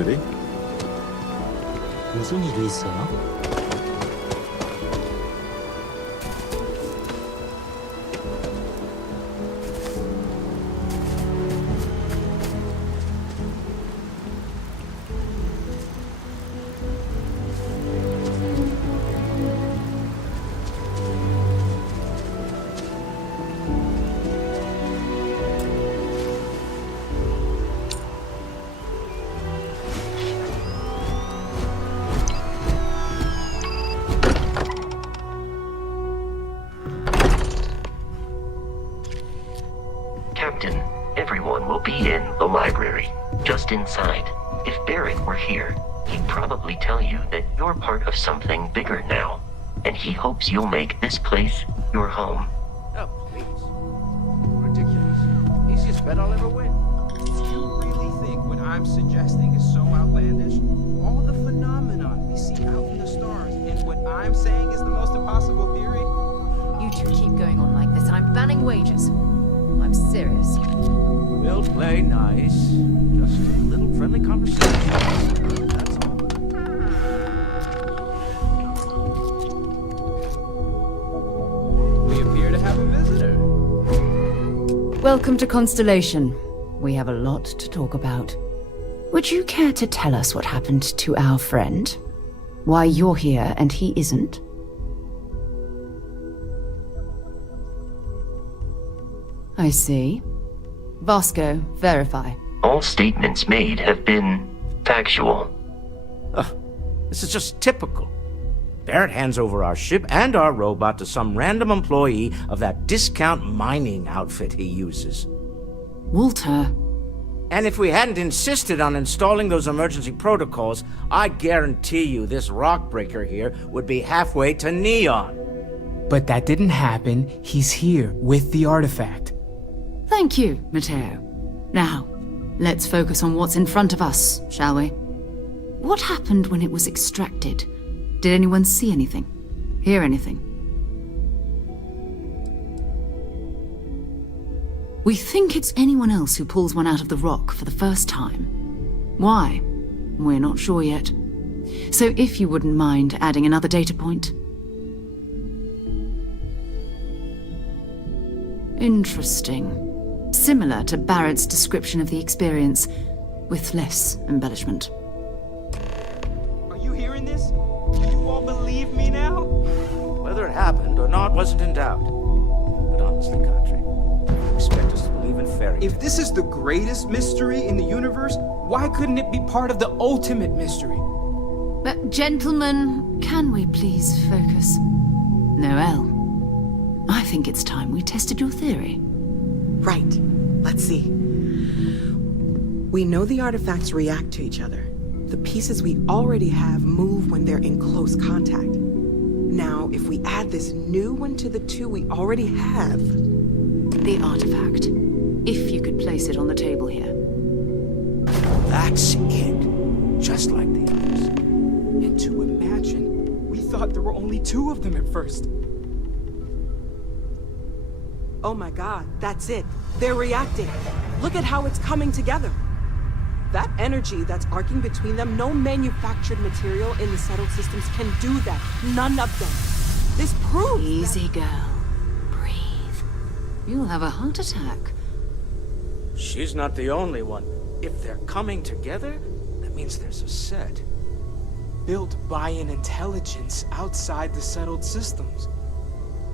curiosity. 무슨 일이 있어요? Captain, everyone will be in the library, just inside. If Barrett were here, he'd probably tell you that you're part of something bigger now, and he hopes you'll make this place your home. Oh, please. Ridiculous. Easiest bet I'll ever win. Do you really think what I'm suggesting is so outlandish? All the phenomenon we see out in the stars, and what I'm saying is the most impossible theory? You two keep going on like this, and I'm banning wagers. I'm serious. We'll play nice. Just a little friendly conversation. That's all. We appear to have a visitor. Welcome to Constellation. We have a lot to talk about. Would you care to tell us what happened to our friend? Why you're here and he isn't? I see. Vasco, verify. All statements made have been factual. This is just typical. Barrett hands over our ship and our robot to some random employee of that discount mining outfit he uses. Walter. And if we hadn't insisted on installing those emergency protocols, I guarantee you this rock breaker here would be halfway to Neon. But that didn't happen. He's here with the artifact. Thank you, Matteo. Now, let's focus on what's in front of us, shall we? What happened when it was extracted? Did anyone see anything? Hear anything? We think it's anyone else who pulls one out of the rock for the first time. Why? We're not sure yet. So if you wouldn't mind adding another data point. Interesting. Similar to Barrett's description of the experience, with less embellishment. Are you hearing this? Do you all believe me now? Whether it happened or not wasn't in doubt. But honestly, Country, you expect us to believe in fairy tales? If this is the greatest mystery in the universe, why couldn't it be part of the ultimate mystery? But gentlemen, can we please focus? Noel, I think it's time we tested your theory. Right. Let's see. We know the artifacts react to each other. The pieces we already have move when they're in close contact. Now, if we add this new one to the two we already have... The artifact. If you could place it on the table here. That's it. Just like the others. And to imagine, we thought there were only two of them at first. Oh my god, that's it. They're reacting. Look at how it's coming together. That energy that's arcing between them, no manufactured material in the settled systems can do that. None of them. This proves Easy, that... girl. Breathe. You'll have a heart attack. She's not the only one. If they're coming together, that means there's a set. Built by an intelligence outside the settled systems.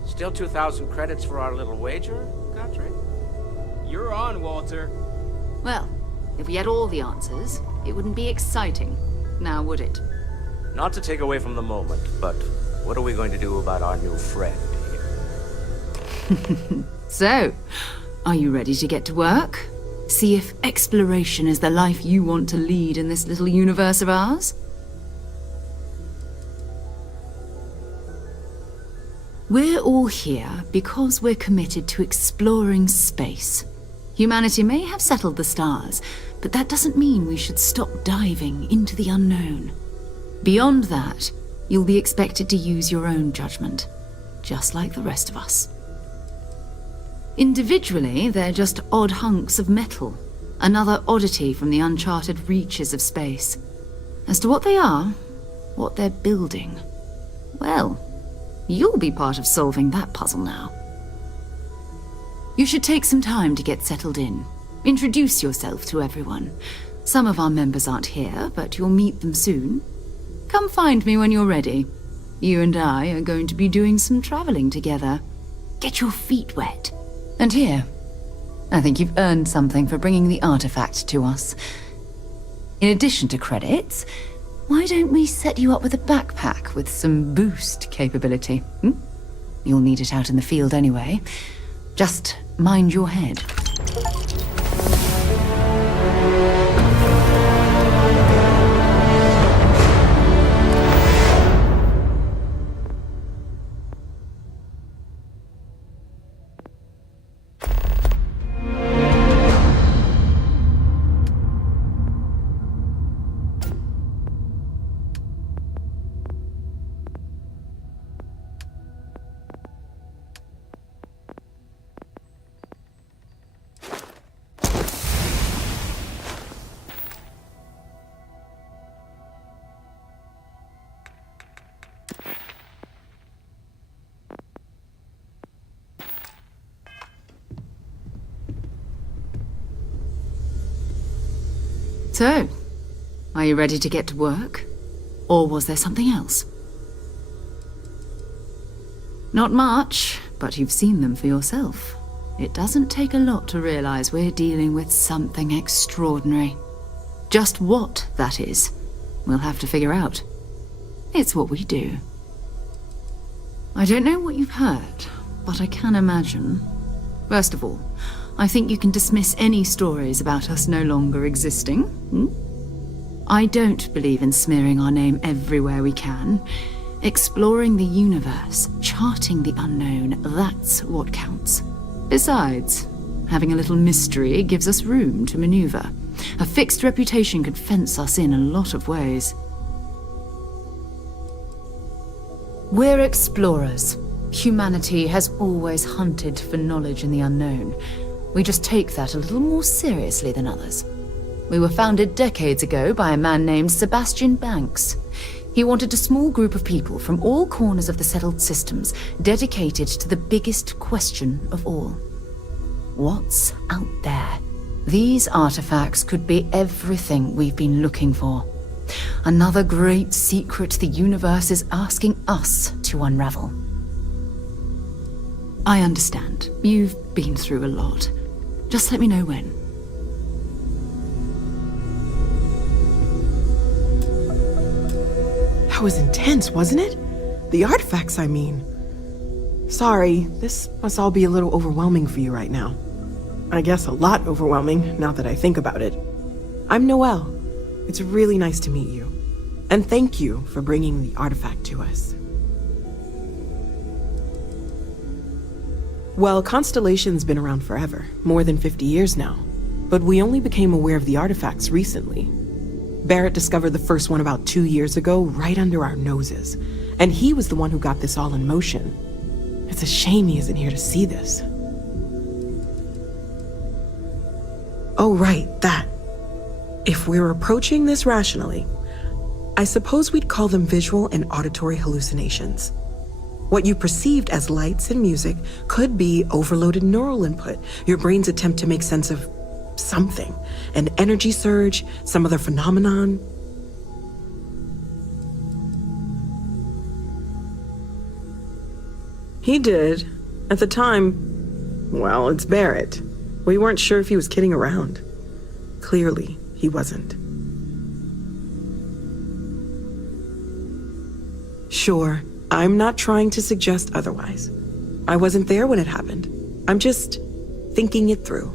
Still 2,000 credits for our little wager, Country? You're on, Walter. Well, if we had all the answers, it wouldn't be exciting. Now, would it? Not to take away from the moment, but what are we going to do about our new friend here? So, are you ready to get to work? See if exploration is the life you want to lead in this little universe of ours? We're all here because we're committed to exploring space. Humanity may have settled the stars, but that doesn't mean we should stop diving into the unknown. Beyond that, you'll be expected to use your own judgment, just like the rest of us. Individually, they're just odd hunks of metal, Another oddity from the uncharted reaches of space. As to what they are, what they're building, well, you'll be part of solving that puzzle now. You should take some time to get settled in. Introduce yourself to everyone. Some of our members aren't here, but you'll meet them soon. Come find me when you're ready. You and I are going to be doing some traveling together. Get your feet wet. And here, I think you've earned something for bringing the artifact to us. In addition to credits, why don't we set you up with a backpack with some boost capability? You'll need it out in the field anyway. Just mind your head. So, are you ready to get to work? Or was there something else? Not much, but you've seen them for yourself. It doesn't take a lot to realize we're dealing with something extraordinary. Just what that is, we'll have to figure out. It's what we do. I don't know what you've heard, but I can imagine. First of all, I think you can dismiss any stories about us no longer existing. I don't believe in smearing our name everywhere we can. Exploring the universe, charting the unknown, that's what counts. Besides, having a little mystery gives us room to maneuver. A fixed reputation could fence us in a lot of ways. We're explorers. Humanity has always hunted for knowledge in the unknown. We just take that a little more seriously than others. We were founded decades ago by a man named Sebastian Banks. He wanted a small group of people from all corners of the settled systems dedicated to the biggest question of all. What's out there? These artifacts could be everything we've been looking for. Another great secret the universe is asking us to unravel. I understand. You've been through a lot. Just let me know when. That was intense, wasn't it? The artifacts, I mean. Sorry, this must all be a little overwhelming for you right now. I guess a lot overwhelming, now that I think about it. I'm Noelle. It's really nice to meet you. And thank you for bringing the artifact to us. Well, Constellation's been around forever, more than 50 years now. But we only became aware of the artifacts recently. Barrett discovered the first one about 2 years ago, right under our noses. And he was the one who got this all in motion. It's a shame he isn't here to see this. Oh, right, that. If we're approaching this rationally, I suppose we'd call them visual and auditory hallucinations. What you perceived as lights and music could be overloaded neural input, your brain's attempt to make sense of something, an energy surge, some other phenomenon. He did. At the time, well, it's Barrett. We weren't sure if he was kidding around. Clearly, he wasn't. Sure, I'm not trying to suggest otherwise. I wasn't there when it happened. I'm just thinking it through.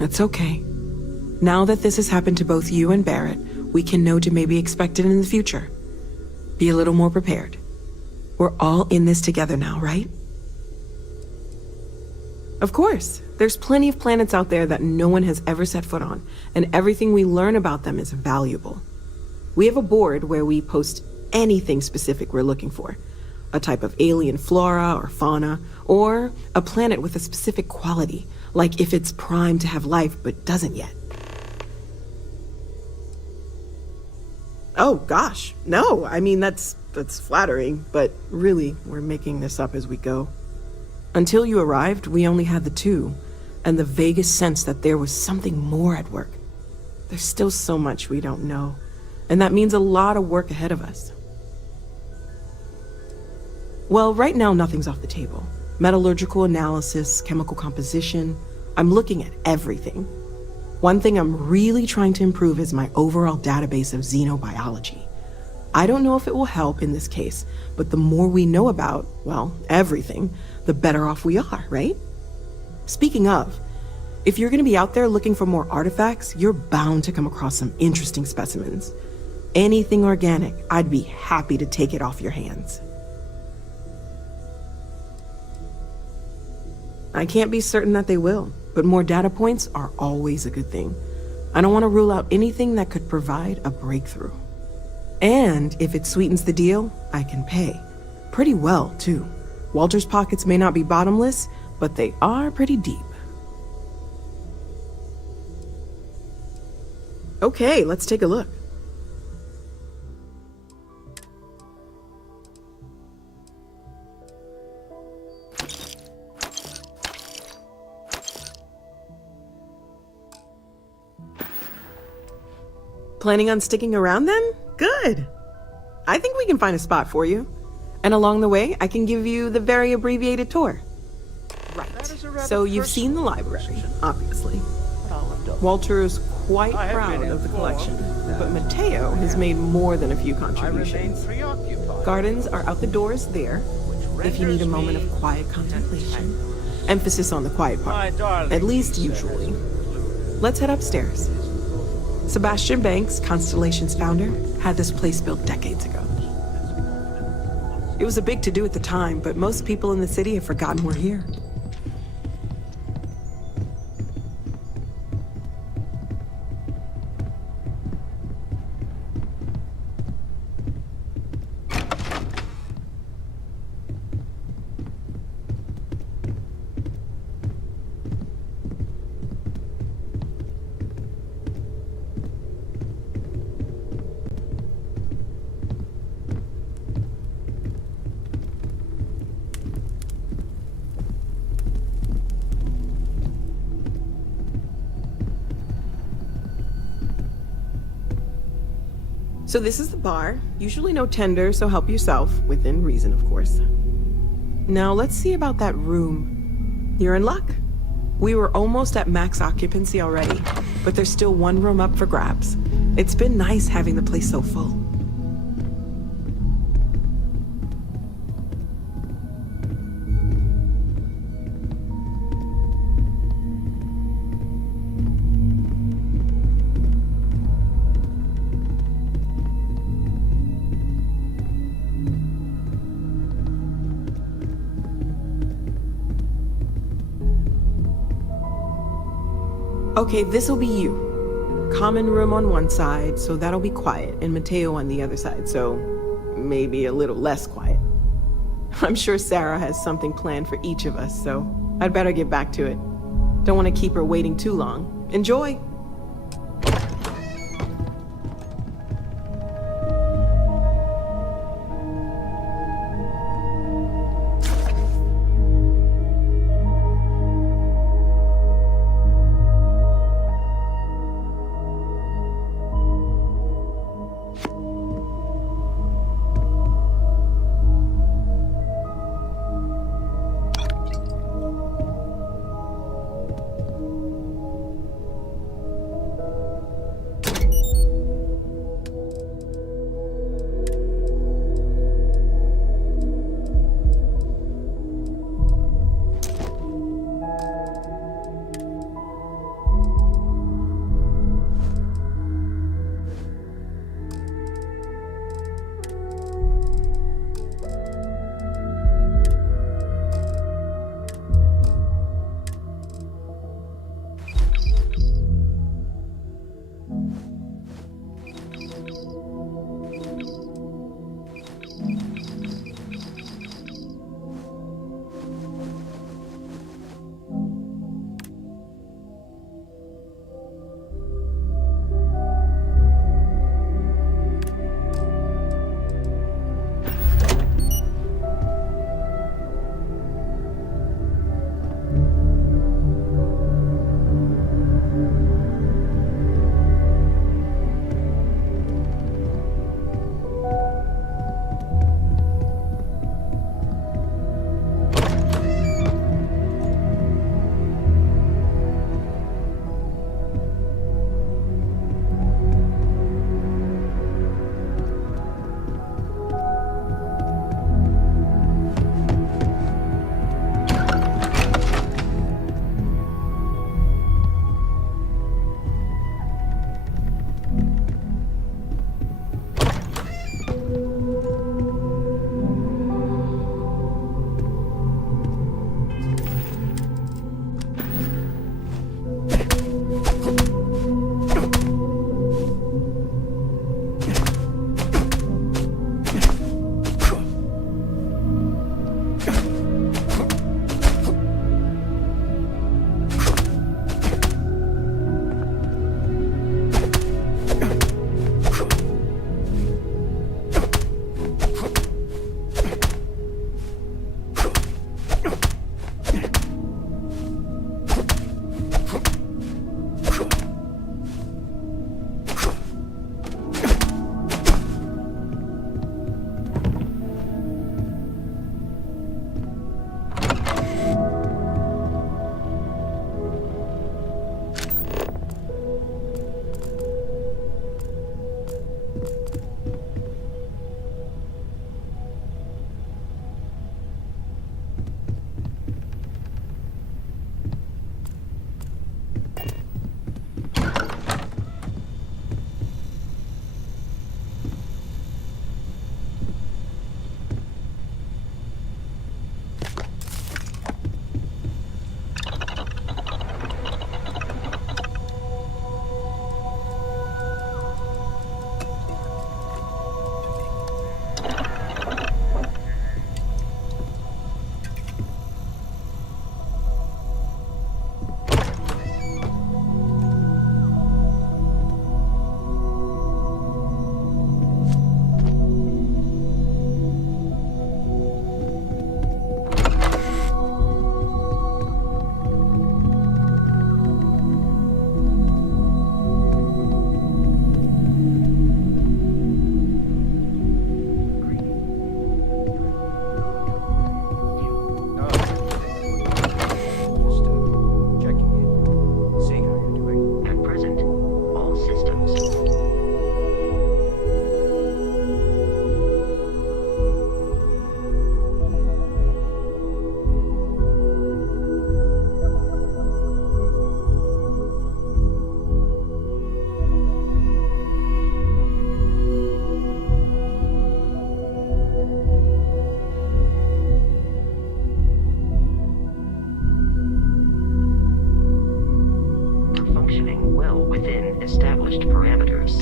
It's okay. Now that this has happened to both you and Barrett, we can know to maybe expect it in the future. Be a little more prepared. We're all in this together now, right? Of course. There's plenty of planets out there that no one has ever set foot on, and everything we learn about them is valuable. We have a board where we post anything specific we're looking for. a type of alien flora or fauna, or a planet with a specific quality, like if it's primed to have life but doesn't yet. Oh gosh, no, I mean that's flattering, but really, we're making this up as we go. Until you arrived, we only had the two, and the vaguest sense that there was something more at work. There's still so much we don't know, and that means a lot of work ahead of us. Well, right now nothing's off the table. Metallurgical analysis, chemical composition, I'm looking at everything. One thing I'm really trying to improve is my overall database of xenobiology. I don't know if it will help in this case, but the more we know about, well, everything, the better off we are, right? Speaking of, if you're gonna be out there looking for more artifacts, you're bound to come across some interesting specimens. Anything organic, I'd be happy to take it off your hands. I can't be certain that they will, but more data points are always a good thing. I don't want to rule out anything that could provide a breakthrough. And if it sweetens the deal, I can pay. Pretty well, too. Walter's pockets may not be bottomless, but they are pretty deep. Okay, let's take a look. Planning on sticking around then? Good. I think we can find a spot for you. And along the way, I can give you the very abbreviated tour. Right. So you've seen the library, obviously. Walter is quite proud of the collection, but Matteo has made more than a few contributions. Gardens are out the doors there, if you need a moment of quiet contemplation. Emphasis on the quiet part, at least usually. Let's head upstairs. Sebastian Banks, Constellation's founder, had this place built decades ago. It was a big to-do at the time, but most people in the city have forgotten we're here. So this is the bar. Usually no tender, so help yourself, within reason, of course. Now let's see about that room. You're in luck. We were almost at max occupancy already, but there's still one room up for grabs. It's been nice having the place so full. Okay, this'll be you. Common room on one side, so that'll be quiet, and Matteo on the other side, so maybe a little less quiet. I'm sure Sarah has something planned for each of us, so I'd better get back to it. Don't want to keep her waiting too long. Enjoy! Established parameters.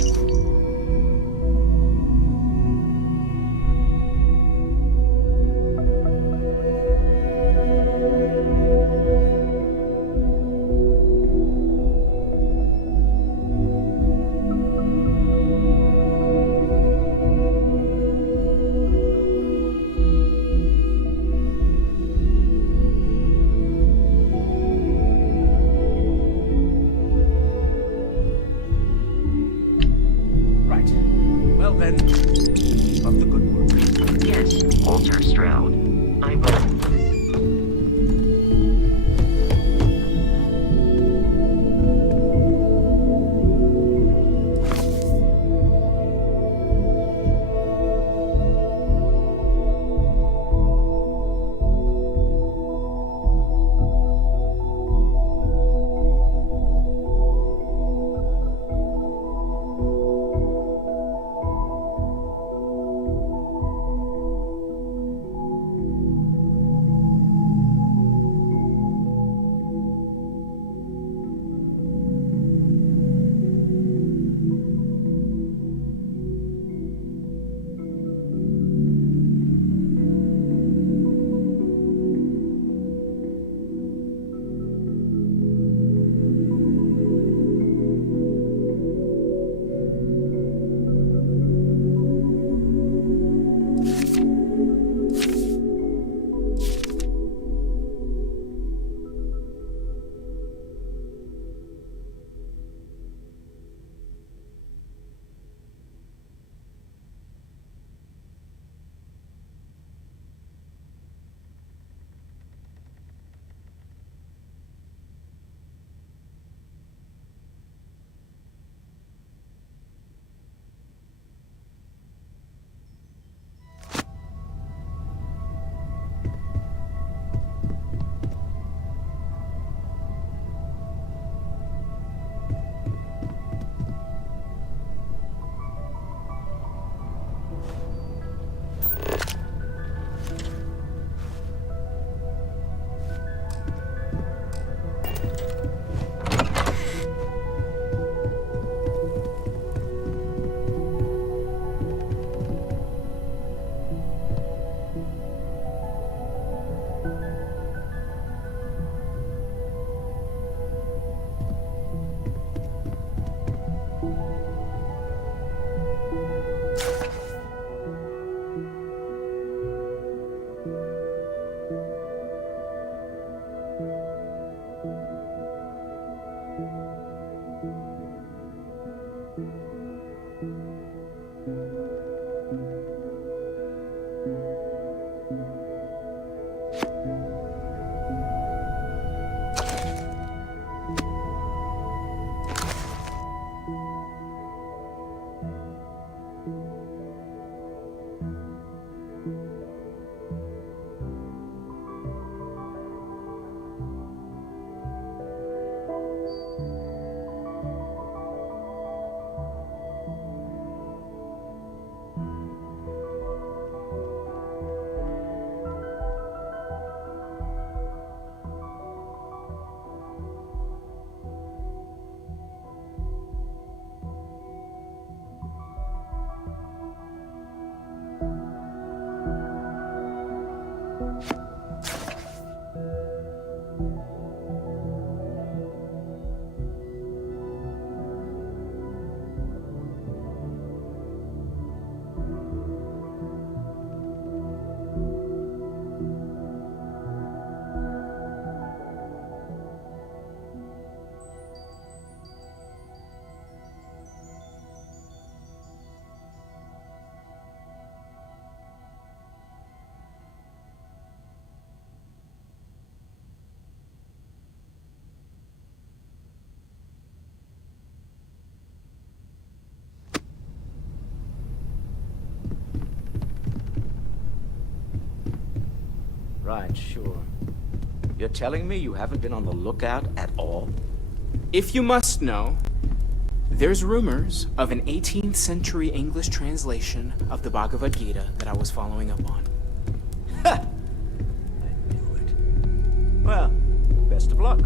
Right. Well then, keep up the good work. Yes, Walter Stroud. I will. Right, sure. You're telling me you haven't been on the lookout at all? If you must know, there's rumors of an 18th century English translation of the Bhagavad Gita that I was following up on. Ha! I knew it. Well, best of luck.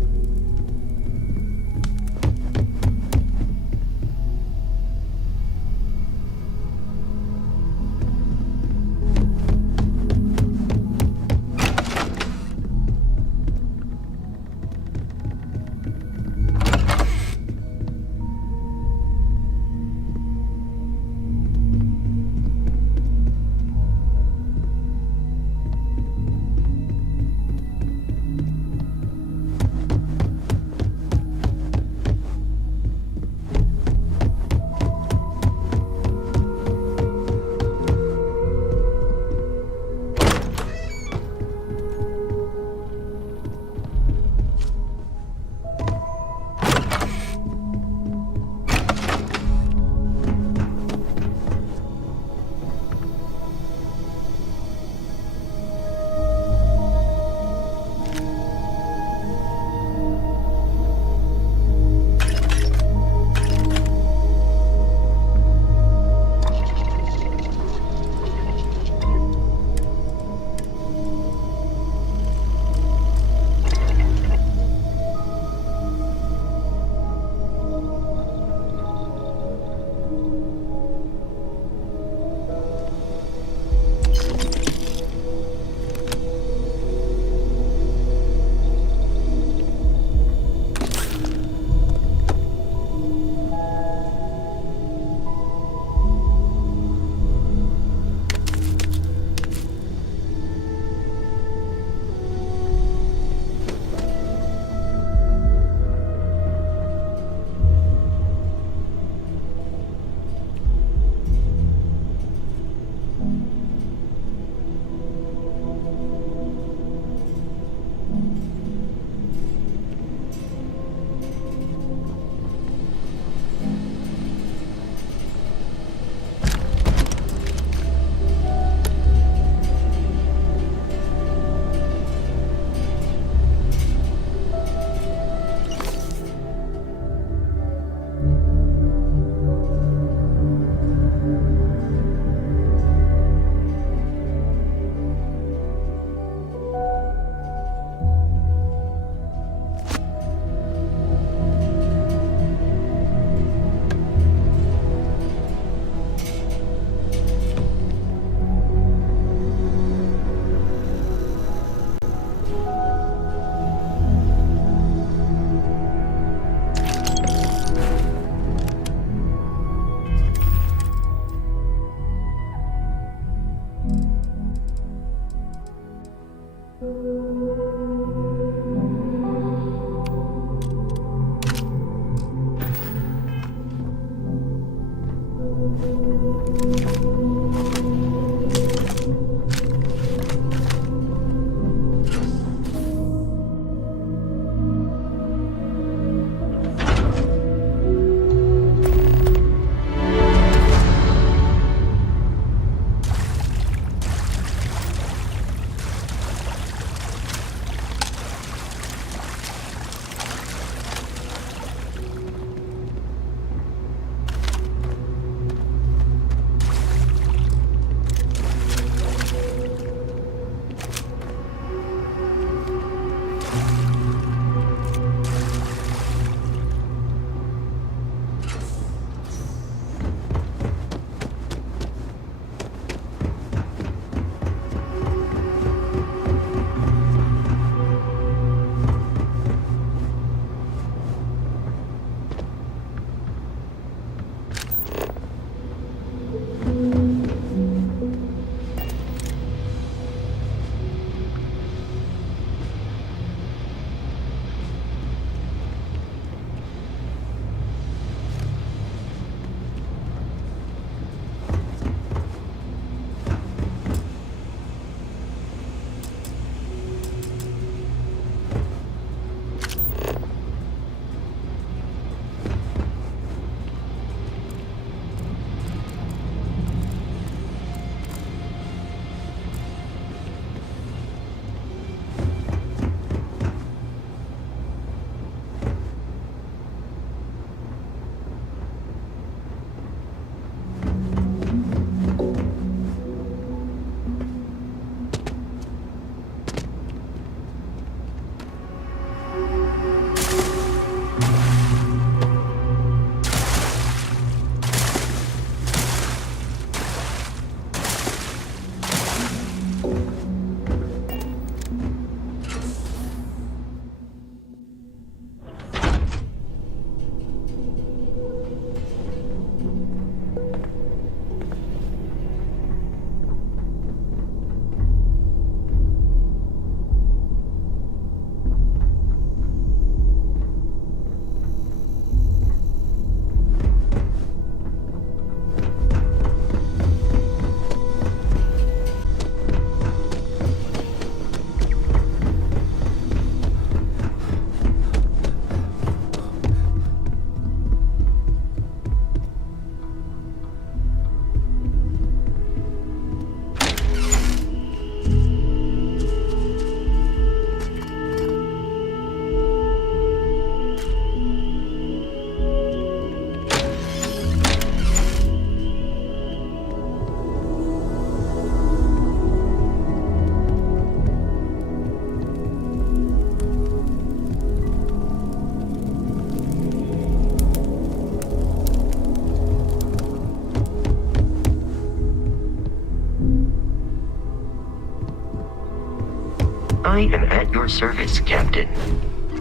I am at your service, Captain.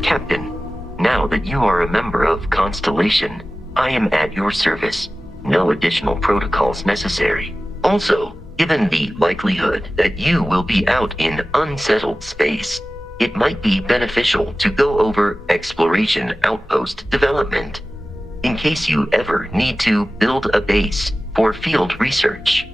Captain, now that you are a member of Constellation, I am at your service. No additional protocols necessary. Also, given the likelihood that you will be out in unsettled space, it might be beneficial to go over exploration outpost development, in case you ever need to build a base for field research.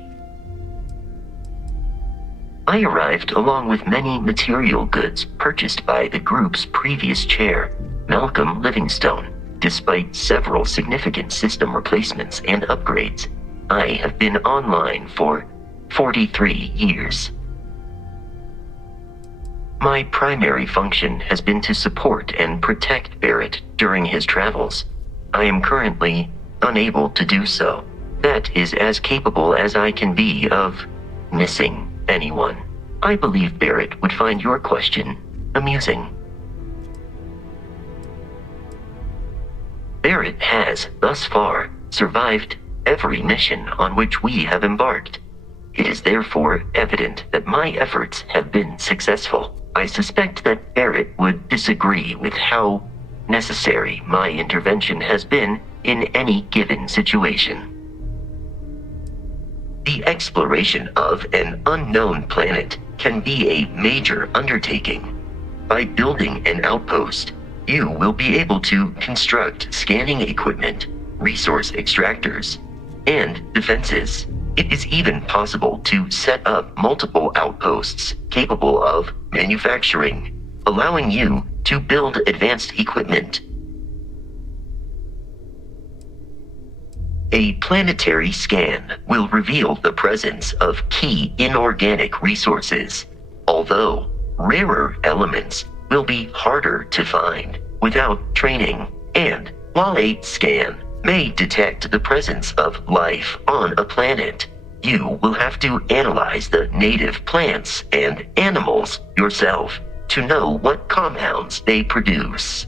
I arrived along with many material goods purchased by the group's previous chair, Malcolm Livingstone. Despite several significant system replacements and upgrades, I have been online for 43 years. My primary function has been to support and protect Barrett during his travels. I am currently unable to do so. That is as capable as I can be of missing anyone. I believe Barrett would find your question amusing. Barrett has, thus far, survived every mission on which we have embarked. It is therefore evident that my efforts have been successful. I suspect that Barrett would disagree with how necessary my intervention has been in any given situation. The exploration of an unknown planet can be a major undertaking. By building an outpost, you will be able to construct scanning equipment, resource extractors, and defenses. It is even possible to set up multiple outposts capable of manufacturing, allowing you to build advanced equipment. A planetary scan will reveal the presence of key inorganic resources, although rarer elements will be harder to find without training. And while a scan may detect the presence of life on a planet, you will have to analyze the native plants and animals yourself to know what compounds they produce.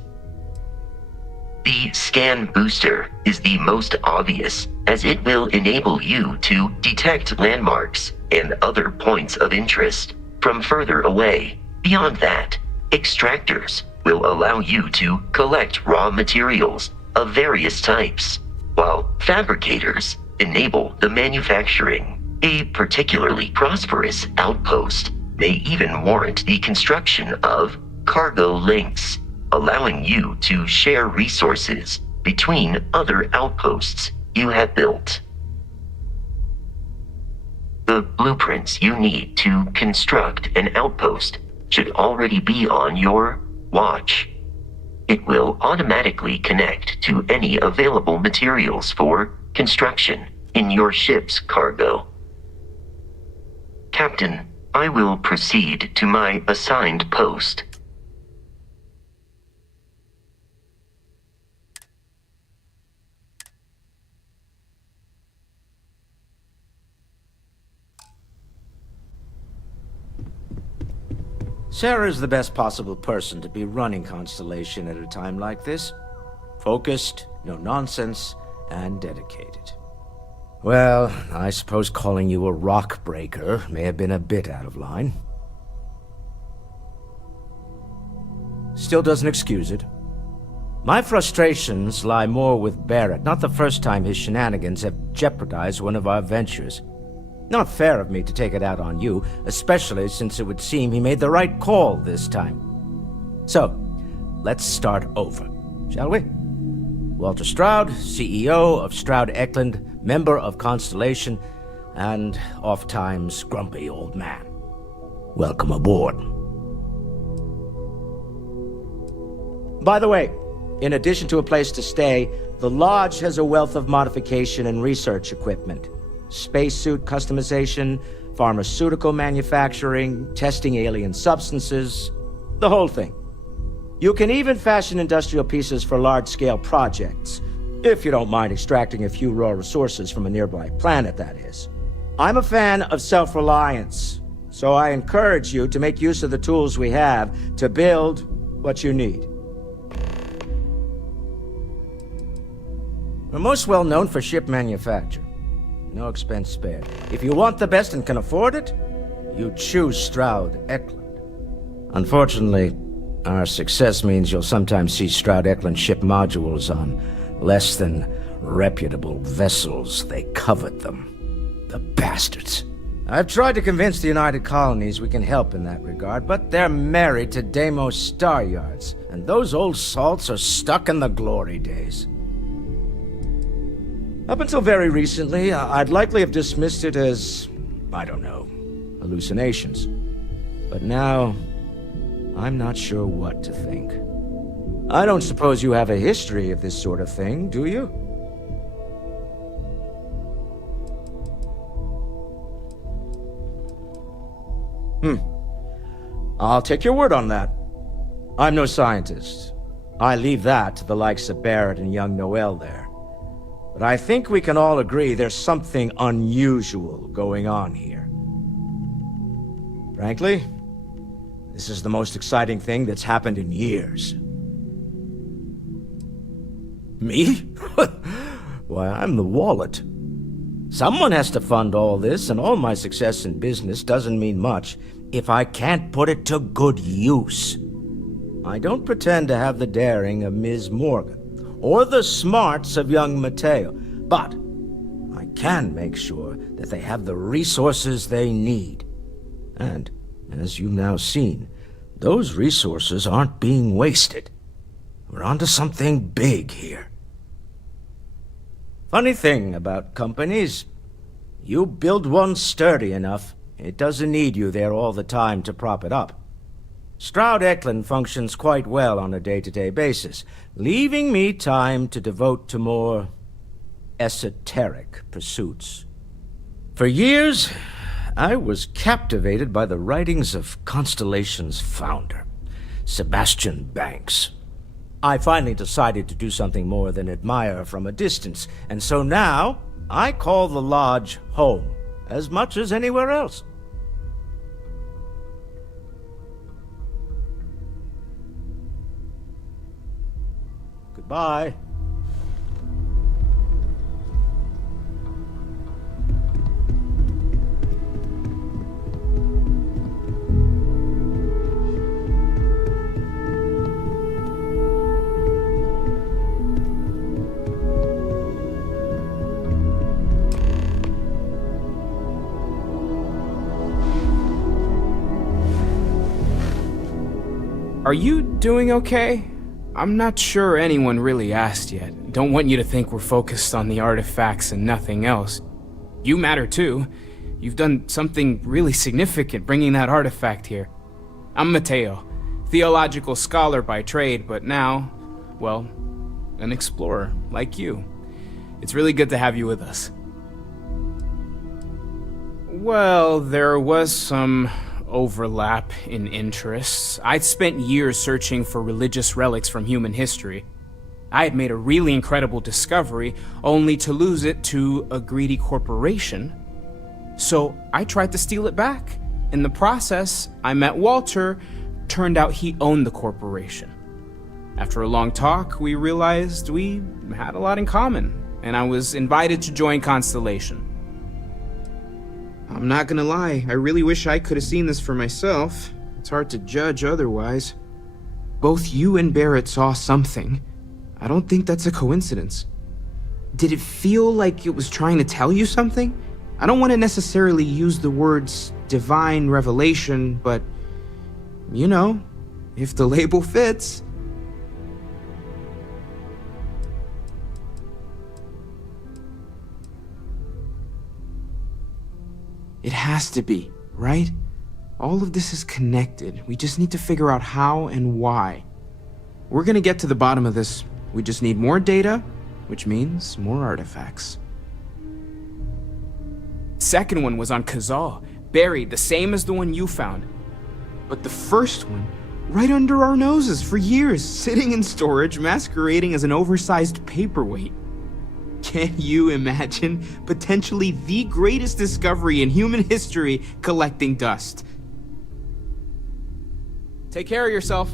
The scan booster is the most obvious, as it will enable you to detect landmarks and other points of interest from further away. Beyond that, extractors will allow you to collect raw materials of various types, while fabricators enable the manufacturing. A particularly prosperous outpost may even warrant the construction of cargo links, allowing you to share resources between other outposts you have built. The blueprints you need to construct an outpost should already be on your watch. It will automatically connect to any available materials for construction in your ship's cargo. Captain, I will proceed to my assigned post. Sarah's the best possible person to be running Constellation at a time like this. Focused, no nonsense, and dedicated. Well, I suppose calling you a rock breaker may have been a bit out of line. Still doesn't excuse it. My frustrations lie more with Barrett, not the first time his shenanigans have jeopardized one of our ventures. Not fair of me to take it out on you, especially since it would seem he made the right call this time. So, let's start over, shall we? Walter Stroud, CEO of Stroud Eklund, member of Constellation, and oft-times grumpy old man. Welcome aboard. By the way, in addition to a place to stay, the Lodge has a wealth of modification and research equipment. Spacesuit customization, pharmaceutical manufacturing, testing alien substances, the whole thing. You can even fashion industrial pieces for large-scale projects, if you don't mind extracting a few raw resources from a nearby planet, that is. I'm a fan of self-reliance, so I encourage you to make use of the tools we have to build what you need. We're most well known for ship manufacture. No expense spared. If you want the best and can afford it, you choose Stroud Eklund. Unfortunately, our success means you'll sometimes see Stroud-Eklund ship modules on less than reputable vessels. They covet them. The bastards. I've tried to convince the United Colonies we can help in that regard, but they're married to Deimos Star Yards, and those old salts are stuck in the glory days. Up until very recently, I'd likely have dismissed it as, I don't know, hallucinations. But now, I'm not sure what to think. I don't suppose you have a history of this sort of thing, do you? I'll take your word on that. I'm no scientist. I leave that to the likes of Barrett and young Noel there. But I think we can all agree there's something unusual going on here. Frankly, this is the most exciting thing that's happened in years. Me? Why, I'm the wallet. Someone has to fund all this, and all my success in business doesn't mean much if I can't put it to good use. I don't pretend to have the daring of Ms. Morgan, or the smarts of young Mateo, but I can make sure that they have the resources they need. And, as you've now seen, those resources aren't being wasted. We're onto something big here. Funny thing about companies, you build one sturdy enough, it doesn't need you there all the time to prop it up. Stroud-Eklund functions quite well on a day-to-day basis, leaving me time to devote to more esoteric pursuits. For years, I was captivated by the writings of Constellation's founder, Sebastian Banks. I finally decided to do something more than admire from a distance, and so now I call the Lodge home as much as anywhere else. Goodbye. Are you doing okay? I'm not sure anyone really asked yet. Don't want you to think we're focused on the artifacts and nothing else. You matter too. You've done something really significant bringing that artifact here. I'm Mateo, theological scholar by trade, but now, well, an explorer like you. It's really good to have you with us. Well, there was some overlap in interests. I'd spent years searching for religious relics from human history. I had made a really incredible discovery, only to lose it to a greedy corporation. So I tried to steal it back. In the process, I met Walter. Turned out he owned the corporation. After a long talk, we realized we had a lot in common, and I was invited to join Constellation. I'm not gonna lie, I really wish I could have seen this for myself. It's hard to judge otherwise. Both you and Barrett saw something. I don't think that's a coincidence. Did it feel like it was trying to tell you something? I don't want to necessarily use the words divine revelation, but, you know, if the label fits. It has to be, right? All of this is connected. We just need to figure out how and why. We're gonna get to the bottom of this. We just need more data, which means more artifacts. Second one was on Kazal, buried, the same as the one you found. But the first one, right under our noses for years, sitting in storage, masquerading as an oversized paperweight. Can you imagine potentially the greatest discovery in human history collecting dust? Take care of yourself.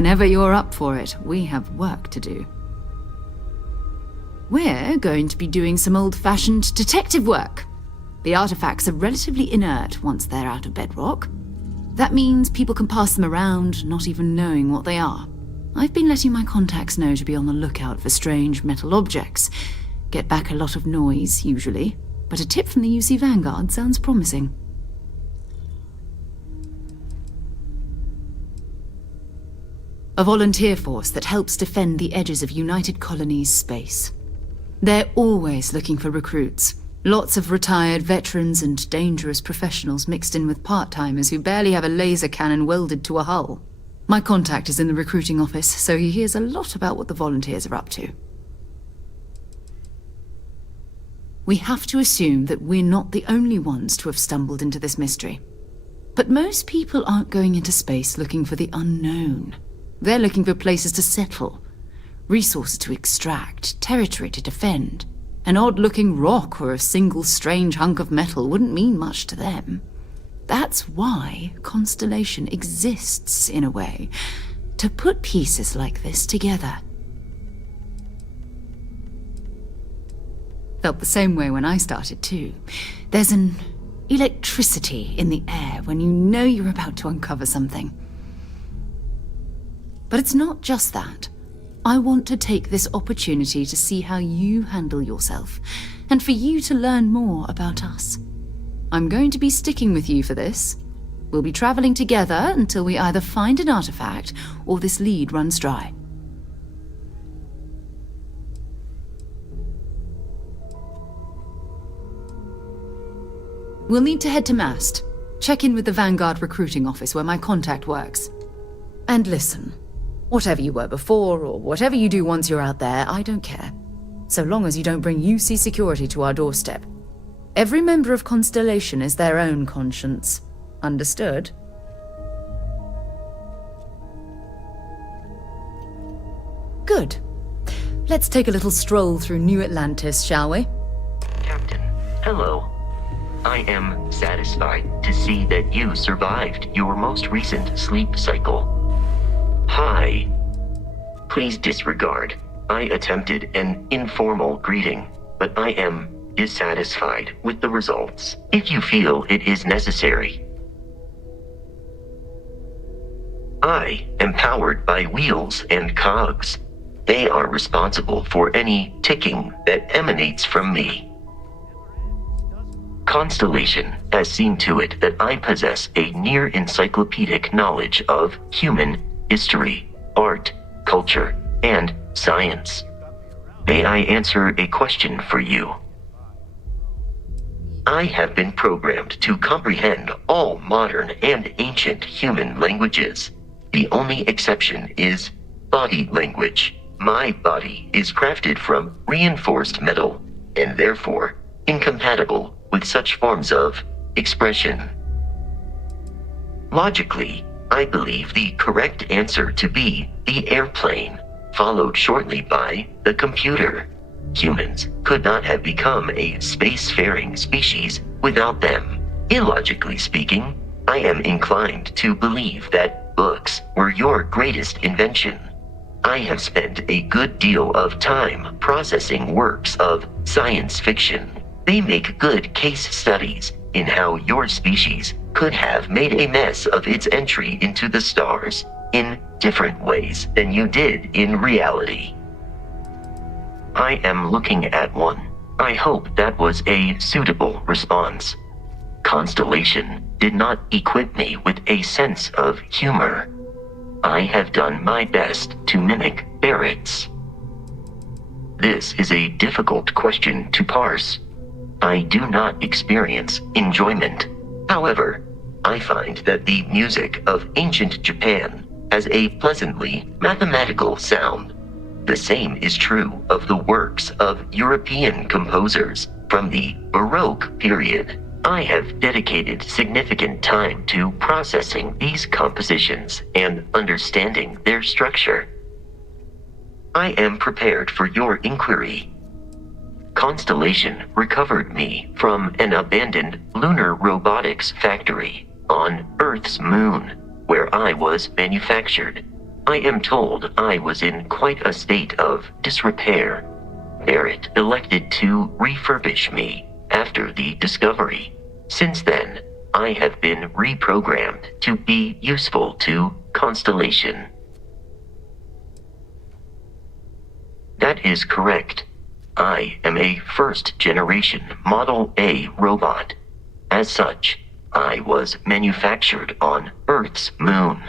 Whenever you're up for it, we have work to do. We're going to be doing some old-fashioned detective work. The artifacts are relatively inert once they're out of bedrock. That means people can pass them around, not even knowing what they are. I've been letting my contacts know to be on the lookout for strange metal objects. Get back a lot of noise, usually, but a tip from the UC Vanguard sounds promising. A volunteer force that helps defend the edges of United Colonies space. They're always looking for recruits. Lots of retired veterans and dangerous professionals mixed in with part-timers who barely have a laser cannon welded to a hull. My contact is in the recruiting office, so he hears a lot about what the volunteers are up to. We have to assume that we're not the only ones to have stumbled into this mystery. But most people aren't going into space looking for the unknown. They're looking for places to settle, resources to extract, territory to defend. An odd-looking rock or a single strange hunk of metal wouldn't mean much to them. That's why Constellation exists, in a way, to put pieces like this together. Felt the same way when I started, too. There's an electricity in the air when you know you're about to uncover something. But it's not just that. I want to take this opportunity to see how you handle yourself, and for you to learn more about us. I'm going to be sticking with you for this. We'll be traveling together until we either find an artifact or this lead runs dry. We'll need to head to Mast. Check in with the Vanguard recruiting office where my contact works. And listen. Whatever you were before, or whatever you do once you're out there, I don't care. So long as you don't bring UC security to our doorstep. Every member of Constellation is their own conscience. Understood? Good. Let's take a little stroll through New Atlantis, shall we? Captain, hello. I am satisfied to see that you survived your most recent sleep cycle. Hi. Please disregard. I attempted an informal greeting, but I am dissatisfied with the results. If you feel it is necessary. I am powered by wheels and cogs. They are responsible for any ticking that emanates from me. Constellation has seen to it that I possess a near encyclopedic knowledge of human history, art, culture, and science. May I answer a question for you? I have been programmed to comprehend all modern and ancient human languages. The only exception is body language. My body is crafted from reinforced metal, and therefore incompatible with such forms of expression. Logically, I believe the correct answer to be the airplane, followed shortly by the computer. Humans could not have become a spacefaring species without them. Illogically speaking, I am inclined to believe that books were your greatest invention. I have spent a good deal of time processing works of science fiction. They make good case studies in how your species could have made a mess of its entry into the stars in different ways than you did in reality. I am looking at one. I hope that was a suitable response. Constellation did not equip me with a sense of humor. I have done my best to mimic Barrett's. This is a difficult question to parse. I do not experience enjoyment. However, I find that the music of ancient Japan has a pleasantly mathematical sound. The same is true of the works of European composers from the Baroque period. I have dedicated significant time to processing these compositions and understanding their structure. I am prepared for your inquiry. Constellation recovered me from an abandoned lunar robotics factory on Earth's moon, where I was manufactured. I am told I was in quite a state of disrepair. Barrett elected to refurbish me after the discovery. Since then, I have been reprogrammed to be useful to Constellation. That is correct. I am a first-generation Model A robot. As such, I was manufactured on Earth's moon.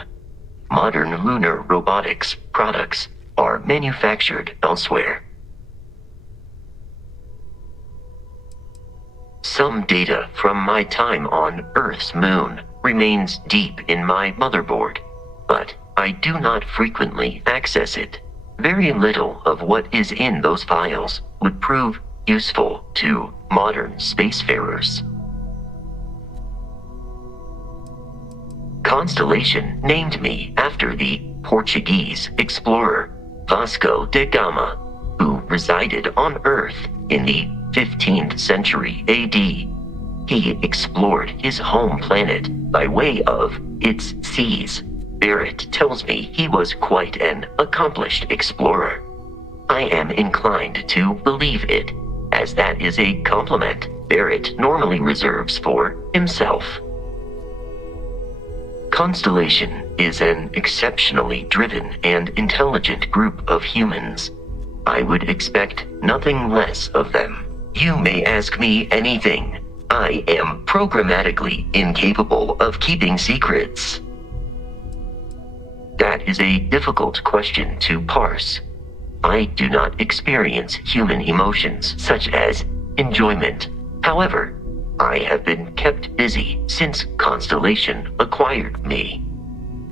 Modern lunar robotics products are manufactured elsewhere. Some data from my time on Earth's moon remains deep in my motherboard, but I do not frequently access it. Very little of what is in those files would prove useful to modern spacefarers. Constellation named me after the Portuguese explorer Vasco da Gama, who resided on Earth in the 15th century AD. He explored his home planet by way of its seas. Barrett tells me he was quite an accomplished explorer. I am inclined to believe it, as that is a compliment Barrett normally reserves for himself. Constellation is an exceptionally driven and intelligent group of humans. I would expect nothing less of them. You may ask me anything. I am programmatically incapable of keeping secrets. That is a difficult question to parse. I do not experience human emotions such as enjoyment. However, I have been kept busy since Constellation acquired me.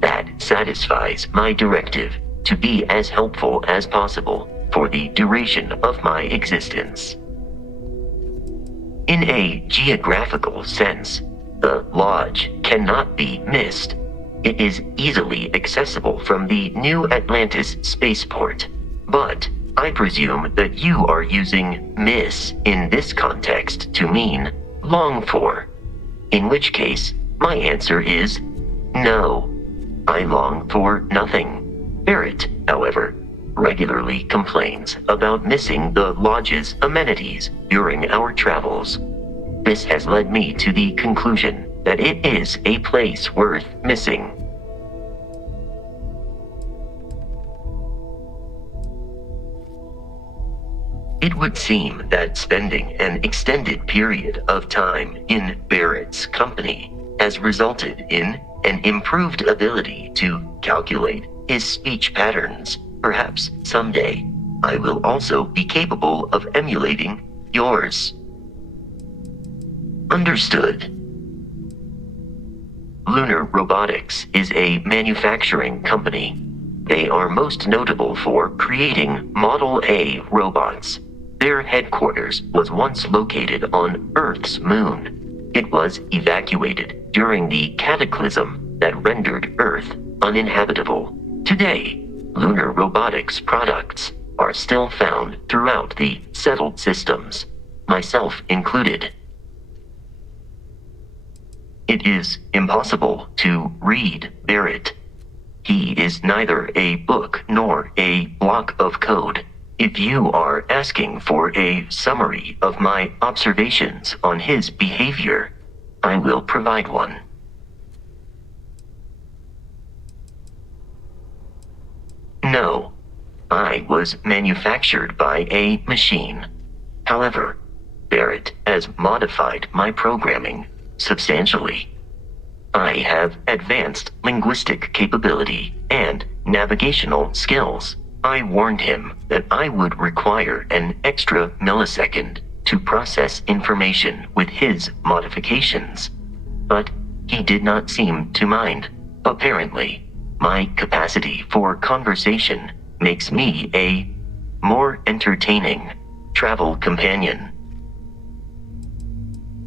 That satisfies my directive to be as helpful as possible for the duration of my existence. In a geographical sense, the Lodge cannot be missed. It is easily accessible from the New Atlantis spaceport, but I presume that you are using miss in this context to mean long for, in which case my answer is no. I long for nothing. Barrett, however, regularly complains about missing the Lodge's amenities during our travels. This has led me to the conclusion that it is a place worth missing. It would seem that spending an extended period of time in Barrett's company has resulted in an improved ability to calculate his speech patterns. Perhaps someday I will also be capable of emulating yours. Understood. Lunar Robotics is a manufacturing company. They are most notable for creating Model A robots. Their headquarters was once located on Earth's moon. It was evacuated during the cataclysm that rendered Earth uninhabitable. Today, lunar robotics products are still found throughout the settled systems, myself included. It is impossible to read Barrett. He is neither a book nor a block of code. If you are asking for a summary of my observations on his behavior, I will provide one. No, I was manufactured by a machine. However, Barrett has modified my programming substantially. I have advanced linguistic capability and navigational skills. I warned him that I would require an extra millisecond to process information with his modifications, but he did not seem to mind. Apparently, my capacity for conversation makes me a more entertaining travel companion.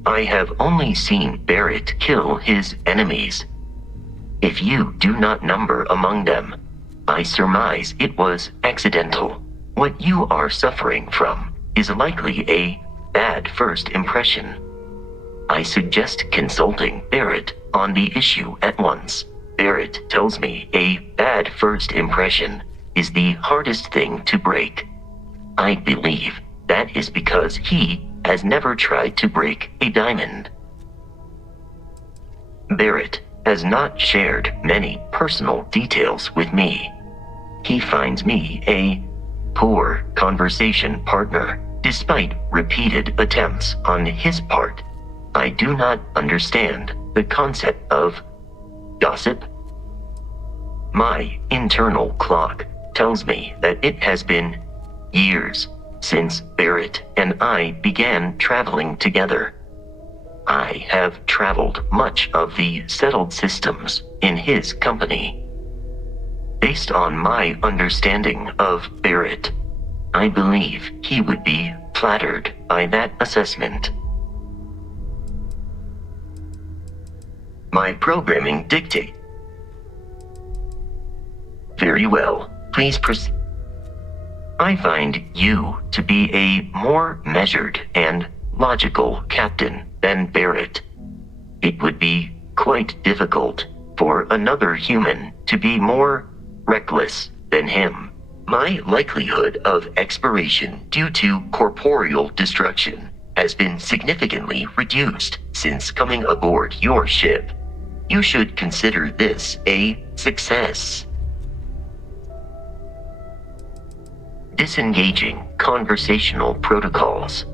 I have only seen Barrett kill his enemies. If you do not number among them, I surmise it was accidental. What you are suffering from is likely a bad first impression. I suggest consulting Barrett on the issue at once. Barrett tells me a bad first impression is the hardest thing to break. I believe that is because he has never tried to break a diamond. Barrett has not shared many personal details with me. He finds me a poor conversation partner, despite repeated attempts on his part. I do not understand the concept of gossip. My internal clock tells me that it has been years since Barrett and I began traveling together. I have traveled much of the settled systems in his company. Based on my understanding of Barrett, I believe he would be flattered by that assessment. My programming dictate. Very well, please proceed. I find you to be a more measured and logical captain than Barrett. It would be quite difficult for another human to be more reckless than him. My likelihood of expiration due to corporeal destruction has been significantly reduced since coming aboard your ship. You should consider this a success. Disengaging conversational protocols.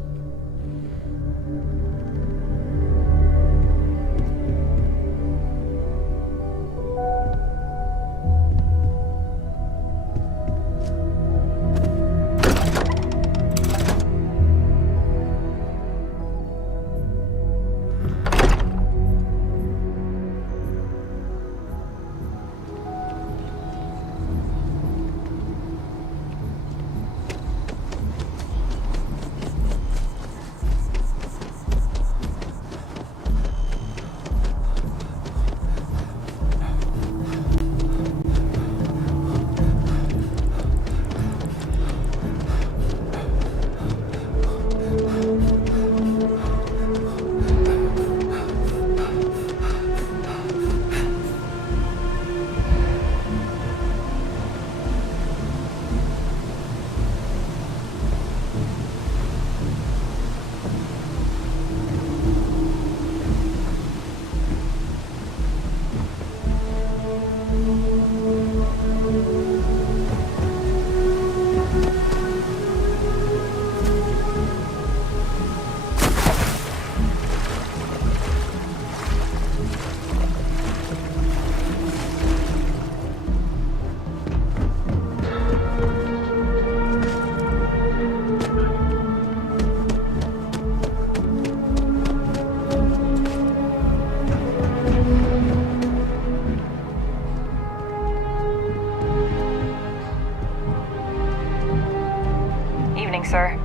Sir.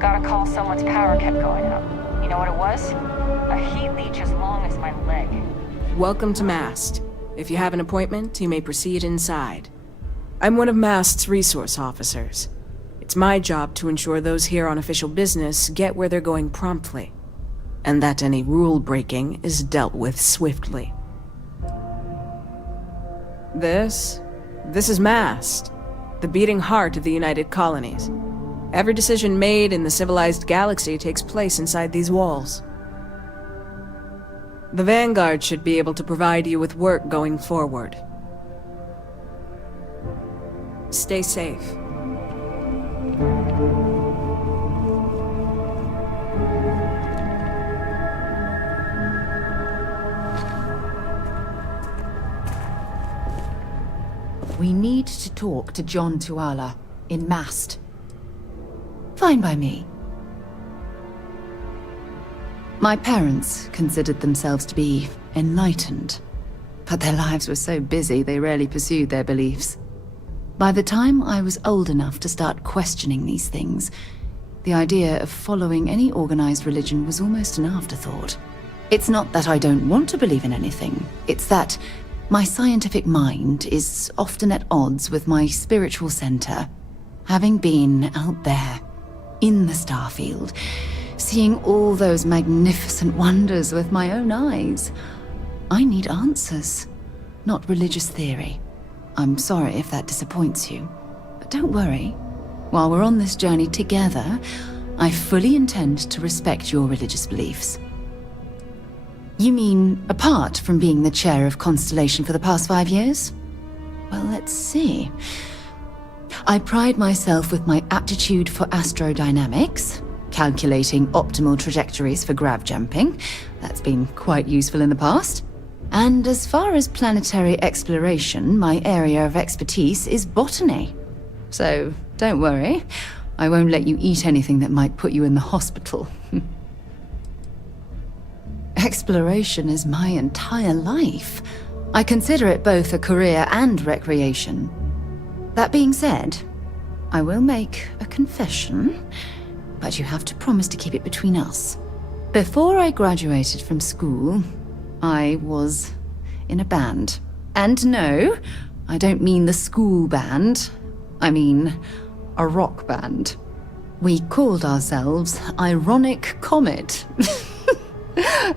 Got a call someone's power kept going out. You know what it was? A heat leech as long as my leg. Welcome to MAST. If you have an appointment, you may proceed inside. I'm one of MAST's resource officers. It's my job to ensure those here on official business get where they're going promptly, and that any rule breaking is dealt with swiftly. This is MAST, the beating heart of the United Colonies. Every decision made in the civilized galaxy takes place inside these walls. The Vanguard should be able to provide you with work going forward. Stay safe. We need to talk to John Tuala in MAST. Fine by me. My parents considered themselves to be enlightened, but their lives were so busy they rarely pursued their beliefs. By the time I was old enough to start questioning these things, the idea of following any organized religion was almost an afterthought. It's not that I don't want to believe in anything, it's that my scientific mind is often at odds with my spiritual center. Having been out there, in the Starfield, seeing all those magnificent wonders with my own eyes, I need answers. not religious theory. I'm sorry if that disappoints you, but don't worry. While we're on this journey together, I fully intend to respect your religious beliefs. You mean apart from being the chair of Constellation for the past 5 years? Well, let's see. I pride myself with my aptitude for astrodynamics, calculating optimal trajectories for grav jumping. That's been quite useful in the past. And as far as planetary exploration, my area of expertise is botany. So, don't worry. I won't let you eat anything that might put you in the hospital. Exploration is my entire life. I consider it both a career and recreation. That being said, I will make a confession, but you have to promise to keep it between us. Before I graduated from school, I was in a band. And no, I don't mean the school band. I mean a rock band. We called ourselves Ironic Comet.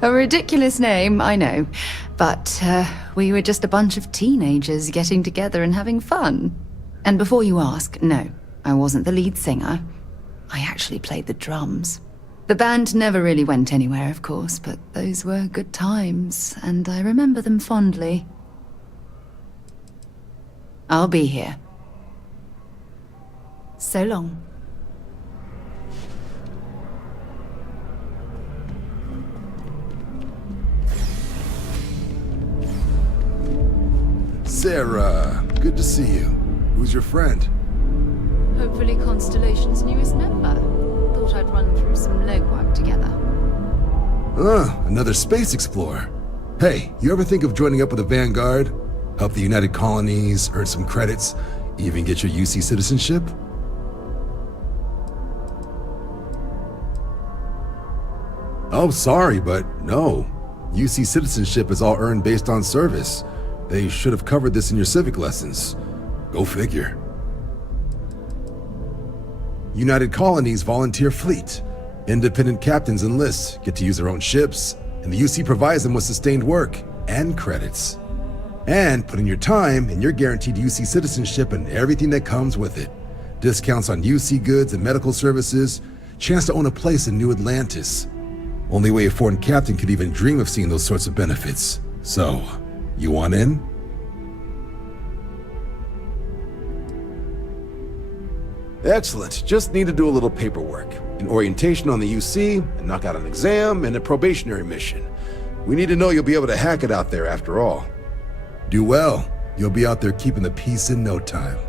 A ridiculous name, I know. But we were just a bunch of teenagers getting together and having fun. And before you ask, no, I wasn't the lead singer. I actually played the drums. The band never really went anywhere, of course, but those were good times, and I remember them fondly. I'll be here. So long. Sarah, good to see you. Who's your friend? Hopefully Constellation's newest member. Thought I'd run through some legwork together. Another space explorer. Hey, you ever think of joining up with the Vanguard? Help the United Colonies, earn some credits, even get your UC citizenship? Oh, sorry, but no. UC citizenship is all earned based on service. They should have covered this in your civic lessons. Go figure. United Colonies Volunteer Fleet. Independent captains enlist, get to use their own ships, and the UC provides them with sustained work and credits. And put in your time, and you're guaranteed UC citizenship and everything that comes with it. Discounts on UC goods and medical services, chance to own a place in New Atlantis. Only way a foreign captain could even dream of seeing those sorts of benefits. So, you want in? Excellent. Just need to do a little paperwork. An orientation on the UC, and knock out an exam, and a probationary mission. We need to know you'll be able to hack it out there after all. Do well. You'll be out there keeping the peace in no time.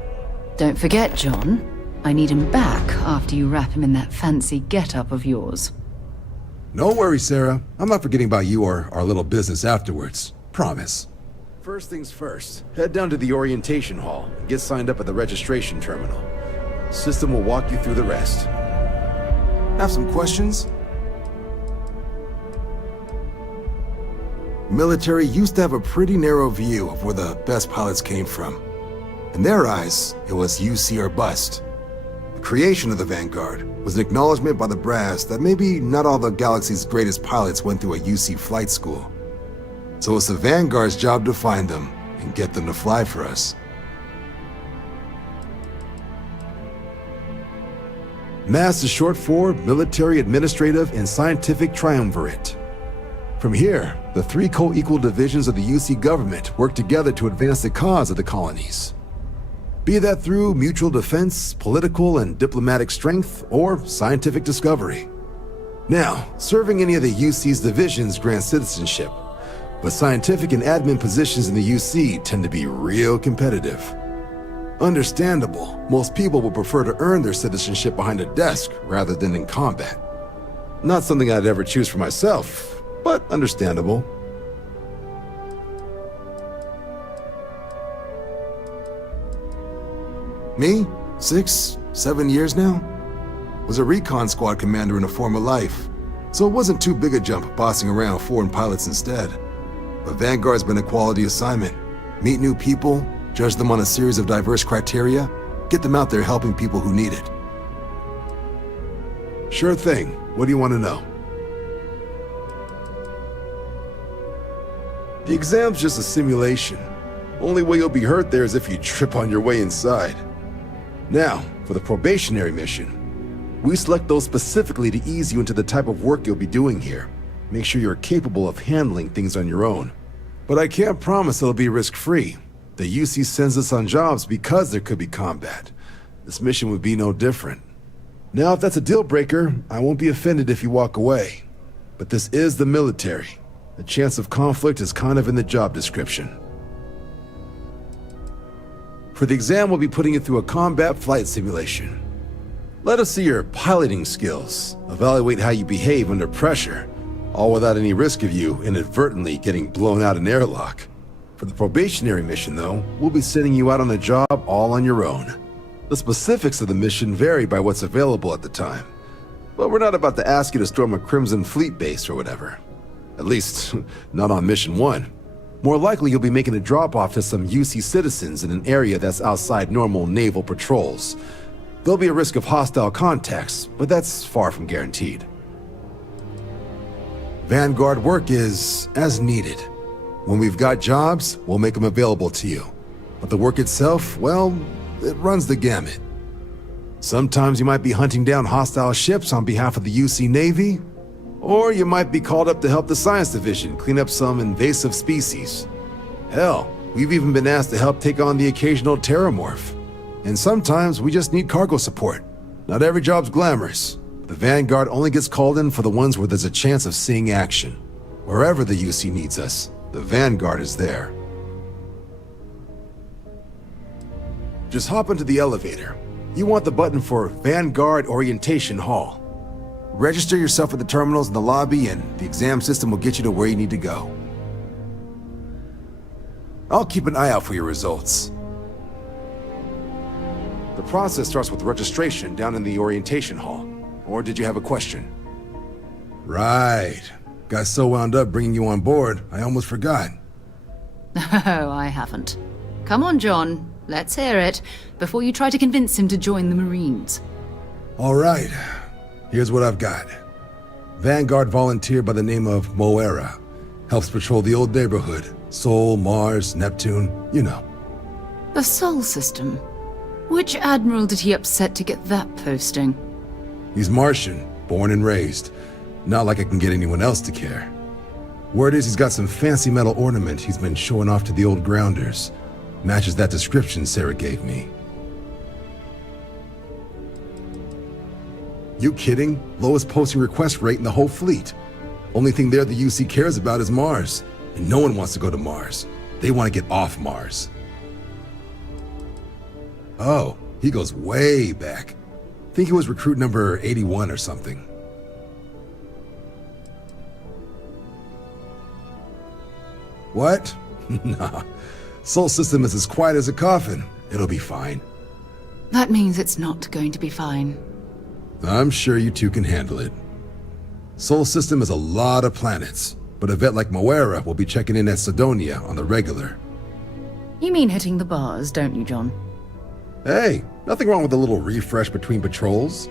Don't forget, John. I need him back after you wrap him in that fancy get-up of yours. No worries, Sarah. I'm not forgetting about you or our little business afterwards. Promise. First things first, head down to the orientation hall and get signed up at the registration terminal. System will walk you through the rest. Have some questions? Military used to have a pretty narrow view of where the best pilots came from. In their eyes, it was UC or bust. The creation of the Vanguard was an acknowledgement by the brass that maybe not all the galaxy's greatest pilots went through a UC flight school. So it's the Vanguard's job to find them and get them to fly for us. MAST is short for Military, Administrative, and Scientific Triumvirate. From here, the three co-equal divisions of the UC government work together to advance the cause of the colonies. Be that through mutual defense, political and diplomatic strength, or scientific discovery. Now, serving any of the UC's divisions grants citizenship, but scientific and admin positions in the UC tend to be real competitive. Understandable, most people would prefer to earn their citizenship behind a desk rather than in combat. Not something I'd ever choose for myself, but understandable. Me? 6, 7 years now? Was a recon squad commander in a former life, so it wasn't too big a jump bossing around foreign pilots instead. But Vanguard's been a quality assignment. Meet new people, judge them on a series of diverse criteria, get them out there helping people who need it. Sure thing. What do you want to know? The exam's just a simulation. Only way you'll be hurt there is if you trip on your way inside. Now, for the probationary mission. We select those specifically to ease you into the type of work you'll be doing here. Make sure you're capable of handling things on your own. But I can't promise it'll be risk-free. The UC sends us on jobs because there could be combat. This mission would be no different. Now, if that's a deal breaker, I won't be offended if you walk away. But this is the military. The chance of conflict is kind of in the job description. For the exam, we'll be putting you through a combat flight simulation. Let us see your piloting skills, evaluate how you behave under pressure, all without any risk of you inadvertently getting blown out an airlock. For the probationary mission, though, we'll be sending you out on a job all on your own. The specifics of the mission vary by what's available at the time, but we're not about to ask you to storm a Crimson Fleet base or whatever. At least, not on Mission 1. More likely, you'll be making a drop-off to some UC citizens in an area that's outside normal naval patrols. There'll be a risk of hostile contacts, but that's far from guaranteed. Vanguard work is as needed. When we've got jobs, we'll make them available to you. But the work itself, well, it runs the gamut. Sometimes you might be hunting down hostile ships on behalf of the UC Navy, or you might be called up to help the Science Division clean up some invasive species. Hell, we've even been asked to help take on the occasional terramorph. And sometimes we just need cargo support. Not every job's glamorous. The Vanguard only gets called in for the ones where there's a chance of seeing action. Wherever the UC needs us, the Vanguard is there. Just hop into the elevator. You want the button for Vanguard Orientation Hall. Register yourself at the terminals in the lobby and the exam system will get you to where you need to go. I'll keep an eye out for your results. The process starts with registration down in the orientation hall. Or did you have a question? Right. Got so wound up bringing you on board, I almost forgot. Oh, I haven't. Come on, John. Let's hear it, before you try to convince him to join the Marines. All right. Here's what I've got. Vanguard volunteer by the name of Moira. Helps patrol the old neighborhood. Sol, Mars, Neptune, you know. The Sol system? Which admiral did he upset to get that posting? He's Martian, born and raised. Not like I can get anyone else to care. Word is he's got some fancy metal ornament he's been showing off to the old grounders. Matches that description Sarah gave me. You kidding? Lowest posting request rate in the whole fleet. Only thing there the UC cares about is Mars. And no one wants to go to Mars. They want to get off Mars. Oh, he goes way back. Think he was recruit number 81 or something. What? Nah. Sol system is as quiet as a coffin. It'll be fine. That means it's not going to be fine. I'm sure you two can handle it. Sol system is a lot of planets, but a vet like Moira will be checking in at Sidonia on the regular. You mean hitting the bars, don't you, John? Hey, nothing wrong with a little refresh between patrols.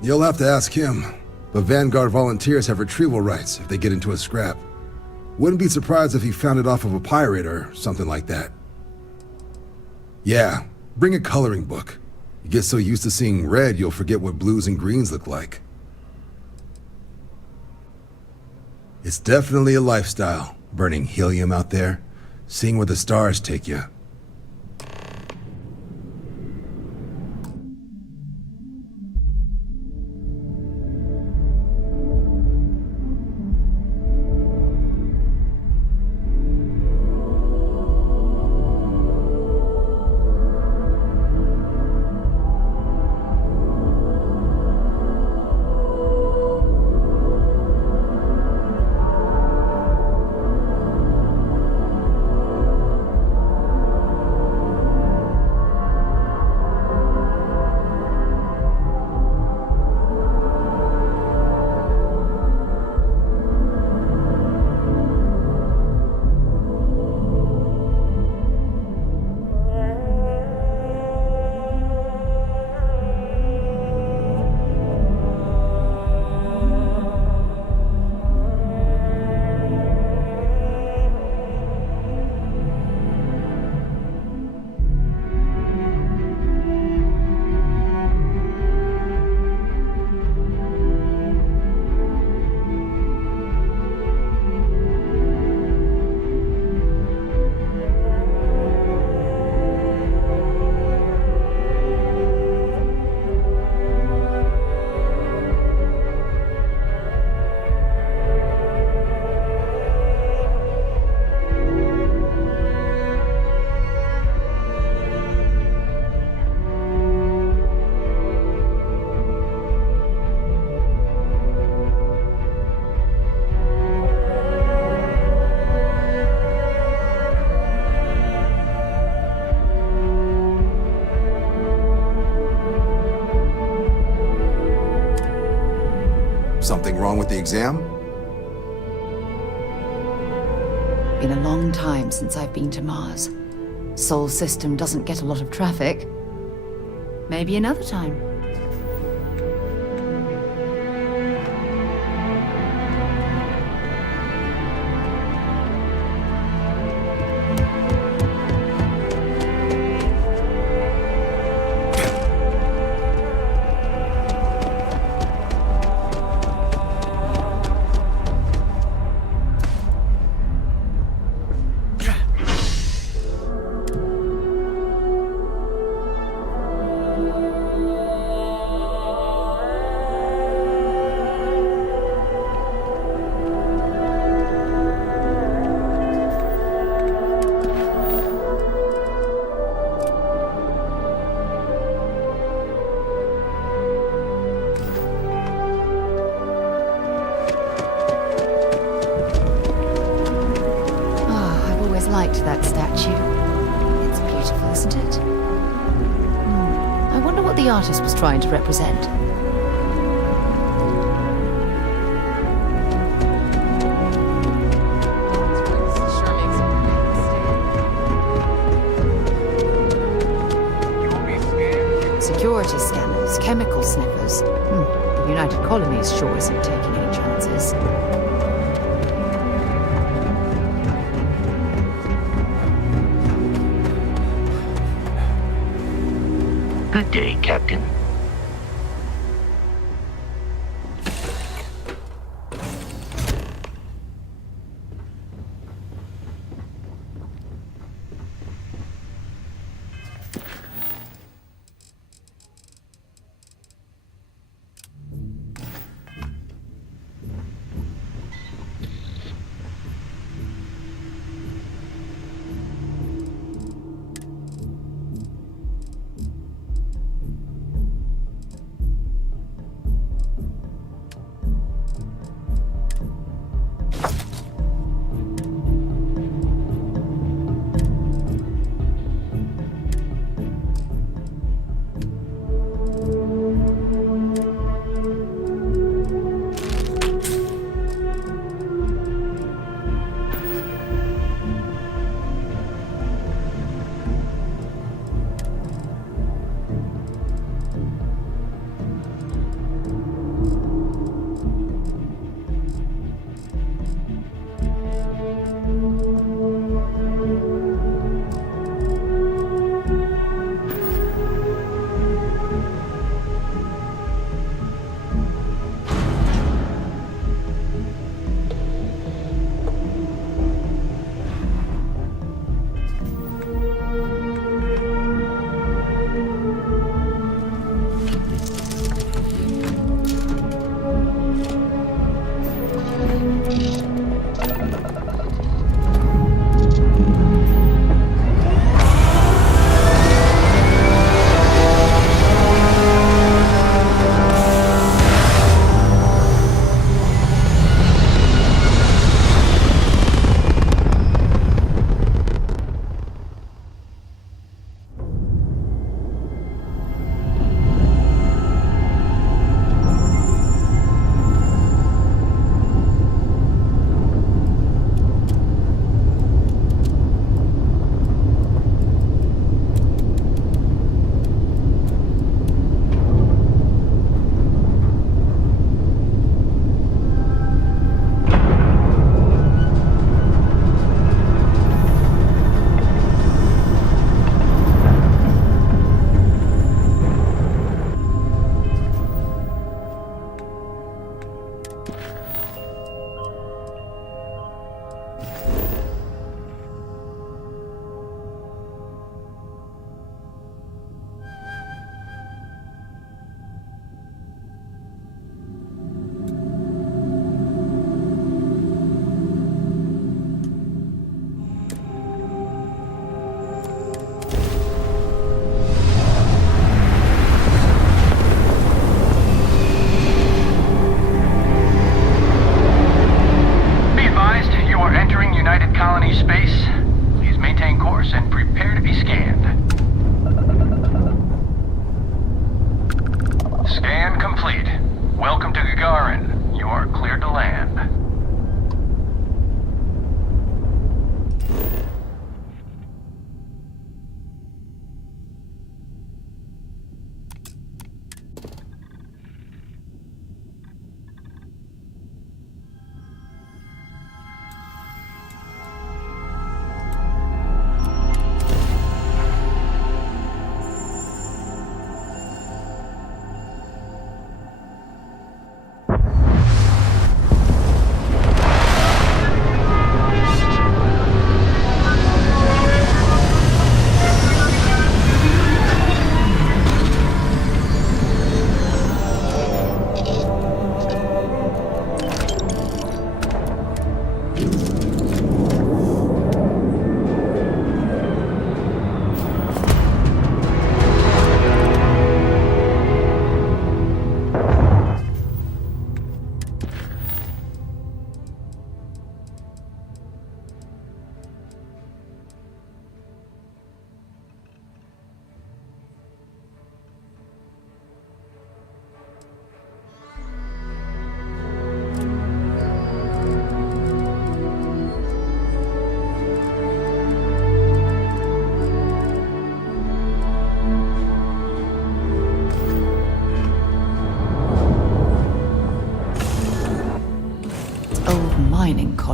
You'll have to ask him, but Vanguard volunteers have retrieval rights if they get into a scrap. Wouldn't be surprised if he found it off of a pirate or something like that. Yeah, bring a coloring book. You get so used to seeing red, you'll forget what blues and greens look like. It's definitely a lifestyle, burning helium out there, seeing where the stars take you. Something wrong with the exam? Been a long time since I've been to Mars. Sol system doesn't get a lot of traffic. Maybe another time. Liked that statue. It's beautiful, isn't it? I wonder what the artist was trying to represent. Security scanners, chemical sniffers. The United Colonies sure isn't taking any chances. Good day, Captain.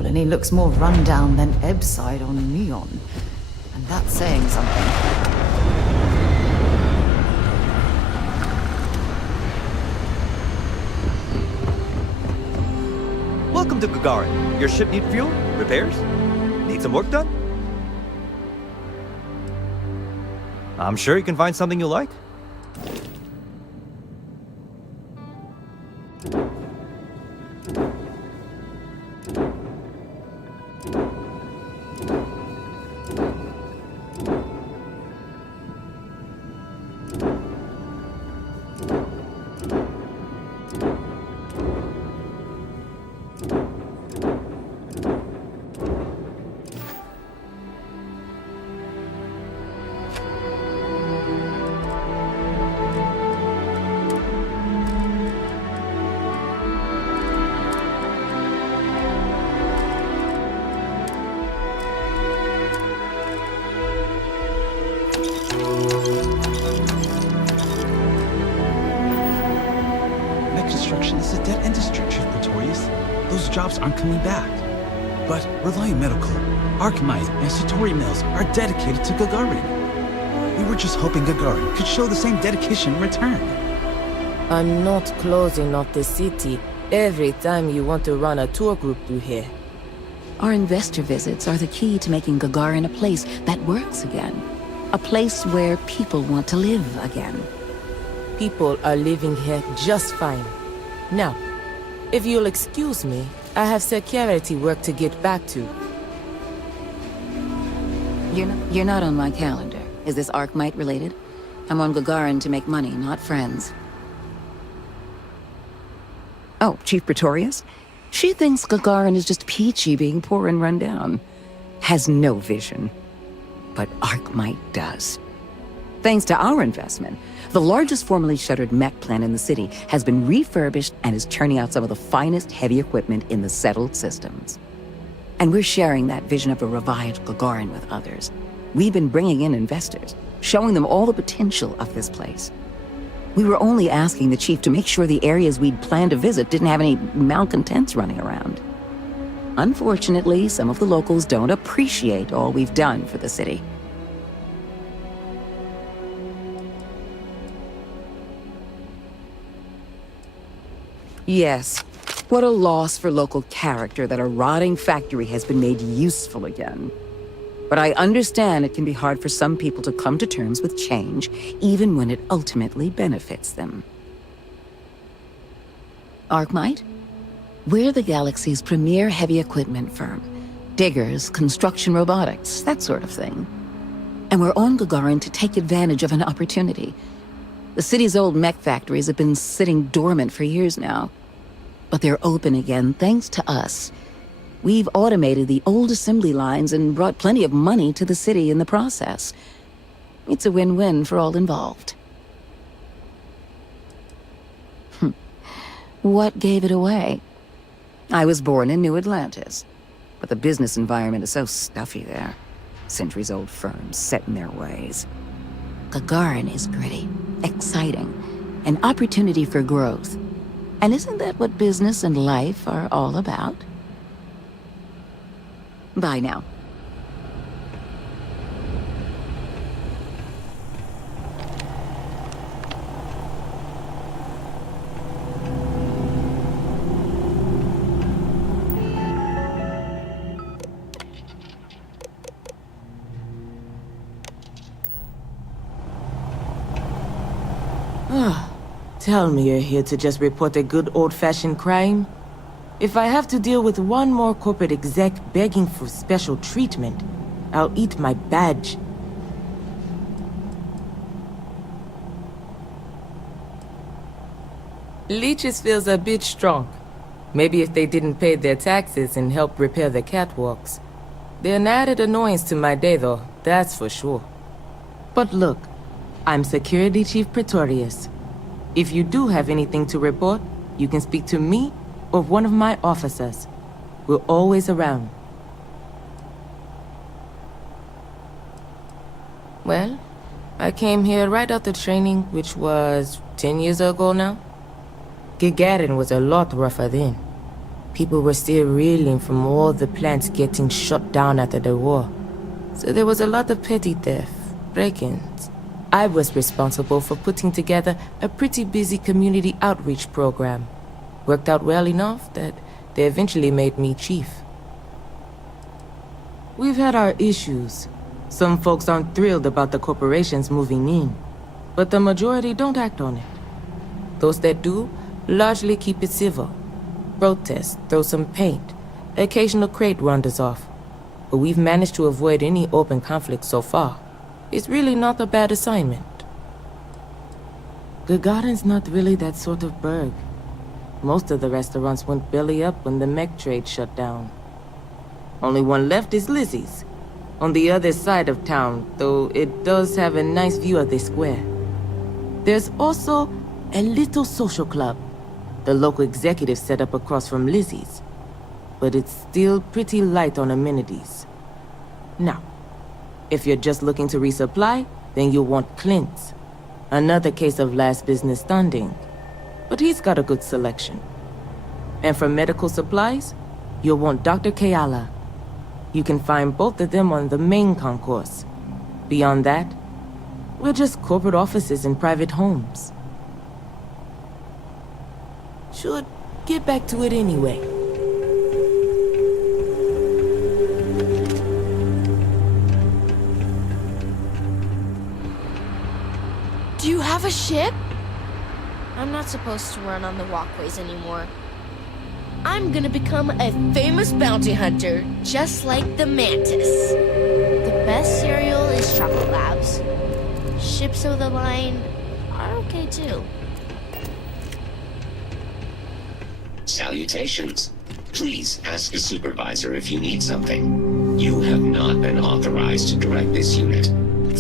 colony looks more rundown than Ebbside on Neon. And that's saying something. Welcome to Gagarin. Your ship need fuel? Repairs? Need some work done? I'm sure you can find something you like. Construction is a dead industry, Chief Pretorius. Those jobs aren't coming back. But Reliant Medical, Archmite, and Satori Mills are dedicated to Gagarin. We were just hoping Gagarin could show the same dedication in return. I'm not closing off the city every time you want to run a tour group through here. Our investor visits are the key to making Gagarin a place that works again. A place where people want to live again. People are living here just fine. Now, if you'll excuse me, I have security work to get back to. You're not on my calendar. Is this Archmite related? I'm on Gagarin to make money, not friends. Oh, Chief Pretorius? She thinks Gagarin is just peachy being poor and run down. Has no vision. But Archmite does. Thanks to our investment, the largest formerly shuttered mech plant in the city has been refurbished and is churning out some of the finest heavy equipment in the settled systems. And we're sharing that vision of a revived Gagarin with others. We've been bringing in investors, showing them all the potential of this place. We were only asking the chief to make sure the areas we'd planned to visit didn't have any malcontents running around. Unfortunately, some of the locals don't appreciate all we've done for the city. Yes, what a loss for local character that a rotting factory has been made useful again. But I understand it can be hard for some people to come to terms with change, even when it ultimately benefits them. Archmite? We're the galaxy's premier heavy equipment firm. Diggers, construction robotics, that sort of thing. And we're on Gagarin to take advantage of an opportunity. The city's old mech factories have been sitting dormant for years now. But they're open again thanks to us. We've automated the old assembly lines and brought plenty of money to the city in the process. It's a win-win for all involved. What gave it away? I was born in New Atlantis, but the business environment is so stuffy there. Centuries-old firms set in their ways. Gagarin is gritty, exciting, an opportunity for growth. And isn't that what business and life are all about? Bye now. Tell me you're here to just report a good old-fashioned crime? If I have to deal with one more corporate exec begging for special treatment, I'll eat my badge. Leeches feels a bit strong. Maybe if they didn't pay their taxes and help repair the catwalks. They're an added annoyance to my day, though, that's for sure. But look, I'm Security Chief Pretorius. If you do have anything to report, you can speak to me or one of my officers. We're always around. Well, I came here right after training, which was 10 years ago now. Gagarin was a lot rougher then. People were still reeling from all the plants getting shut down after the war. So there was a lot of petty theft, break-ins. I was responsible for putting together a pretty busy community outreach program. Worked out well enough that they eventually made me chief. We've had our issues. Some folks aren't thrilled about the corporations moving in, but the majority don't act on it. Those that do largely keep it civil. Protest, throw some paint, occasional crate wanders off. But we've managed to avoid any open conflict so far. It's really not a bad assignment. Gagarin's not really that sort of burg. Most of the restaurants went belly up when the mech trade shut down. Only one left is Lizzie's, on the other side of town, though it does have a nice view of the square. There's also a little social club the local executive set up across from Lizzie's, but it's still pretty light on amenities. Now, if you're just looking to resupply, then you'll want Clint's. Another case of last business standing, but he's got a good selection. And for medical supplies, you'll want Dr. Keala. You can find both of them on the main concourse. Beyond that, we're just corporate offices and private homes. Should get back to it anyway. Do you have a ship? I'm not supposed to run on the walkways anymore. I'm gonna become a famous bounty hunter, just like the Mantis. The best cereal is Chocolate Labs. Ships of the line are okay too. Salutations. Please ask a supervisor if you need something. You have not been authorized to direct this unit.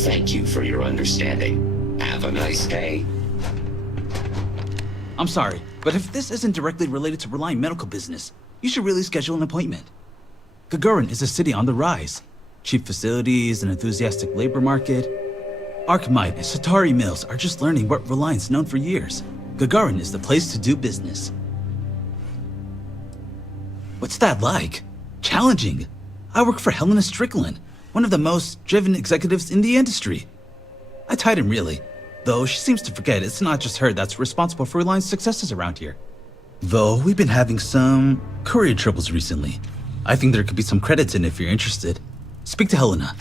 Thank you for your understanding. Have a nice day. I'm sorry, but if this isn't directly related to Reliant medical business, you should really schedule an appointment. Gagarin is a city on the rise. Cheap facilities, an enthusiastic labor market. Archmite and Satari Mills are just learning what Reliant's known for years. Gagarin is the place to do business. What's that like? Challenging. I work for Helena Strickland, one of the most driven executives in the industry. I tied him really, though she seems to forget it's not just her that's responsible for Reliant's successes around here. Though we've been having some courier troubles recently. I think there could be some credits in if you're interested. Speak to Helena.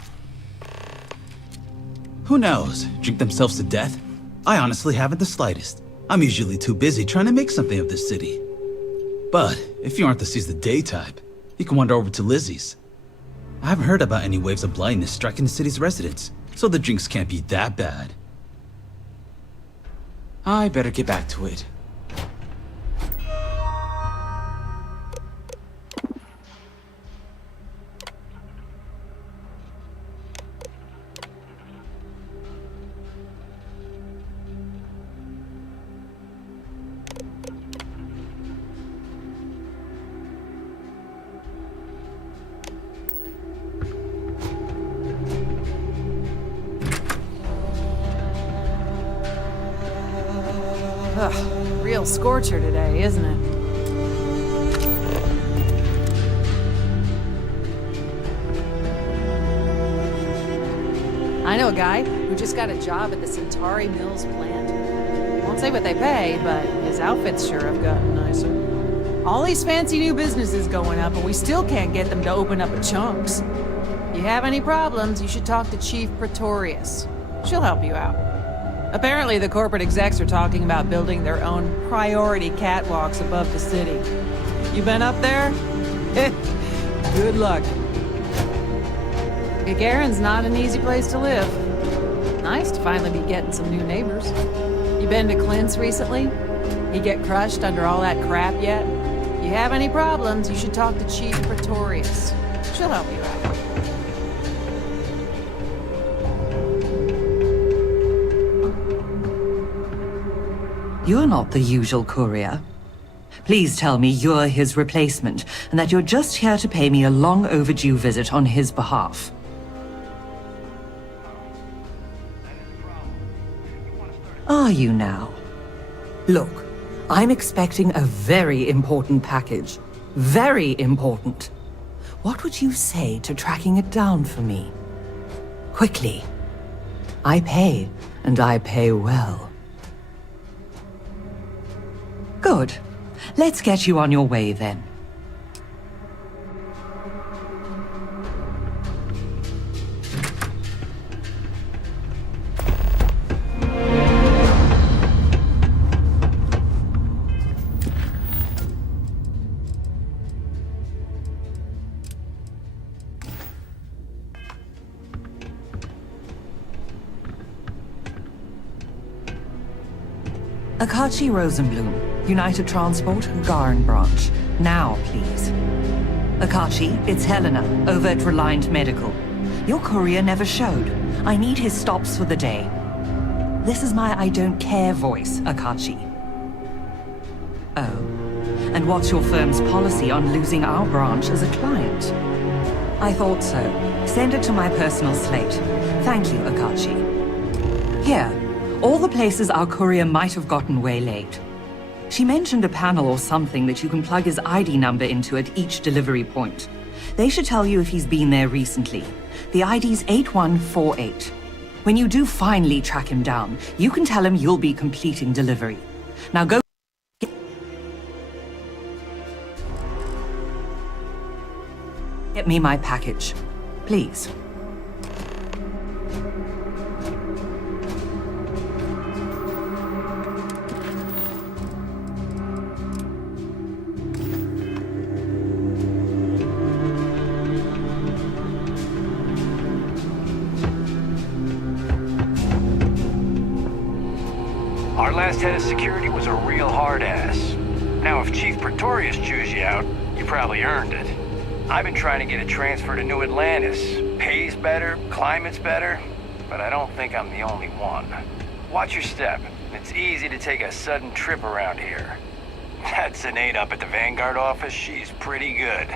Who knows? Drink themselves to death? I honestly haven't the slightest. I'm usually too busy trying to make something of this city. But if you aren't the seize the day type, you can wander over to Lizzie's. I haven't heard about any waves of blindness striking the city's residents, so the drinks can't be that bad. I better get back to it. Ugh, real scorcher today, isn't it? I know a guy who just got a job at the Centauri Mills plant. Won't say what they pay, but his outfits sure have gotten nicer. All these fancy new businesses going up, and we still can't get them to open up at Chunks. You have any problems, you should talk to Chief Pretorius. She'll help you out. Apparently, the corporate execs are talking about building their own priority catwalks above the city. You been up there? Good luck. Gagarin's not an easy place to live. Nice to finally be getting some new neighbors. You been to Clint's recently? He get crushed under all that crap yet? If you have any problems, you should talk to Chief Pretorius. She'll help you out. You're not the usual courier. Please tell me you're his replacement, and that you're just here to pay me a long overdue visit on his behalf. Are you now? Look, I'm expecting a very important package. Very important. What would you say to tracking it down for me? Quickly. I pay, and I pay well. Good. Let's get you on your way then. Akachi Rosenblum, United Transport, Gagarin Branch. Now, please. Akachi, it's Helena, over at Reliant Medical. Your courier never showed. I need his stops for the day. This is my I don't care voice, Akachi. Oh. And what's your firm's policy on losing our branch as a client? I thought so. Send it to my personal slate. Thank you, Akachi. Here. All the places our courier might have gotten waylaid. She mentioned a panel or something that you can plug his ID number into at each delivery point. They should tell you if he's been there recently. The ID's 8148. When you do finally track him down, you can tell him you'll be completing delivery. Now go... Get me my package. Please. Our last head of security was a real hard-ass. Now, if Chief Pretorius chews you out, you probably earned it. I've been trying to get a transfer to New Atlantis. Pays better, climate's better, but I don't think I'm the only one. Watch your step. It's easy to take a sudden trip around here. That Sinead up at the Vanguard office, she's pretty good.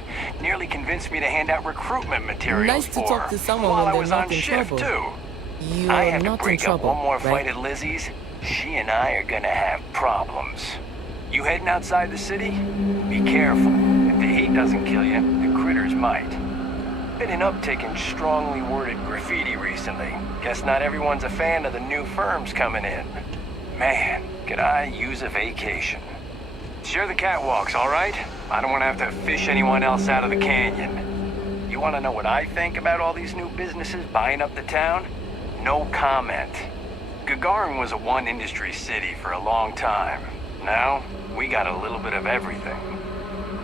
Nearly convinced me to hand out recruitment materials Nice to for talk to her someone while when I they're was not on in shift, trouble. too. You I are have to not in break up trouble, one more right? fight at Lizzie's. She and I are gonna have problems. You heading outside the city? Be careful. If the heat doesn't kill you, the critters might. Been an uptick in strongly worded graffiti recently. Guess not everyone's a fan of the new firms coming in. Man, could I use a vacation. Share the catwalks, all right? I don't want to have to fish anyone else out of the canyon. You want to know what I think about all these new businesses buying up the town? No comment. Gagarin was a one-industry city for a long time. Now, we got a little bit of everything.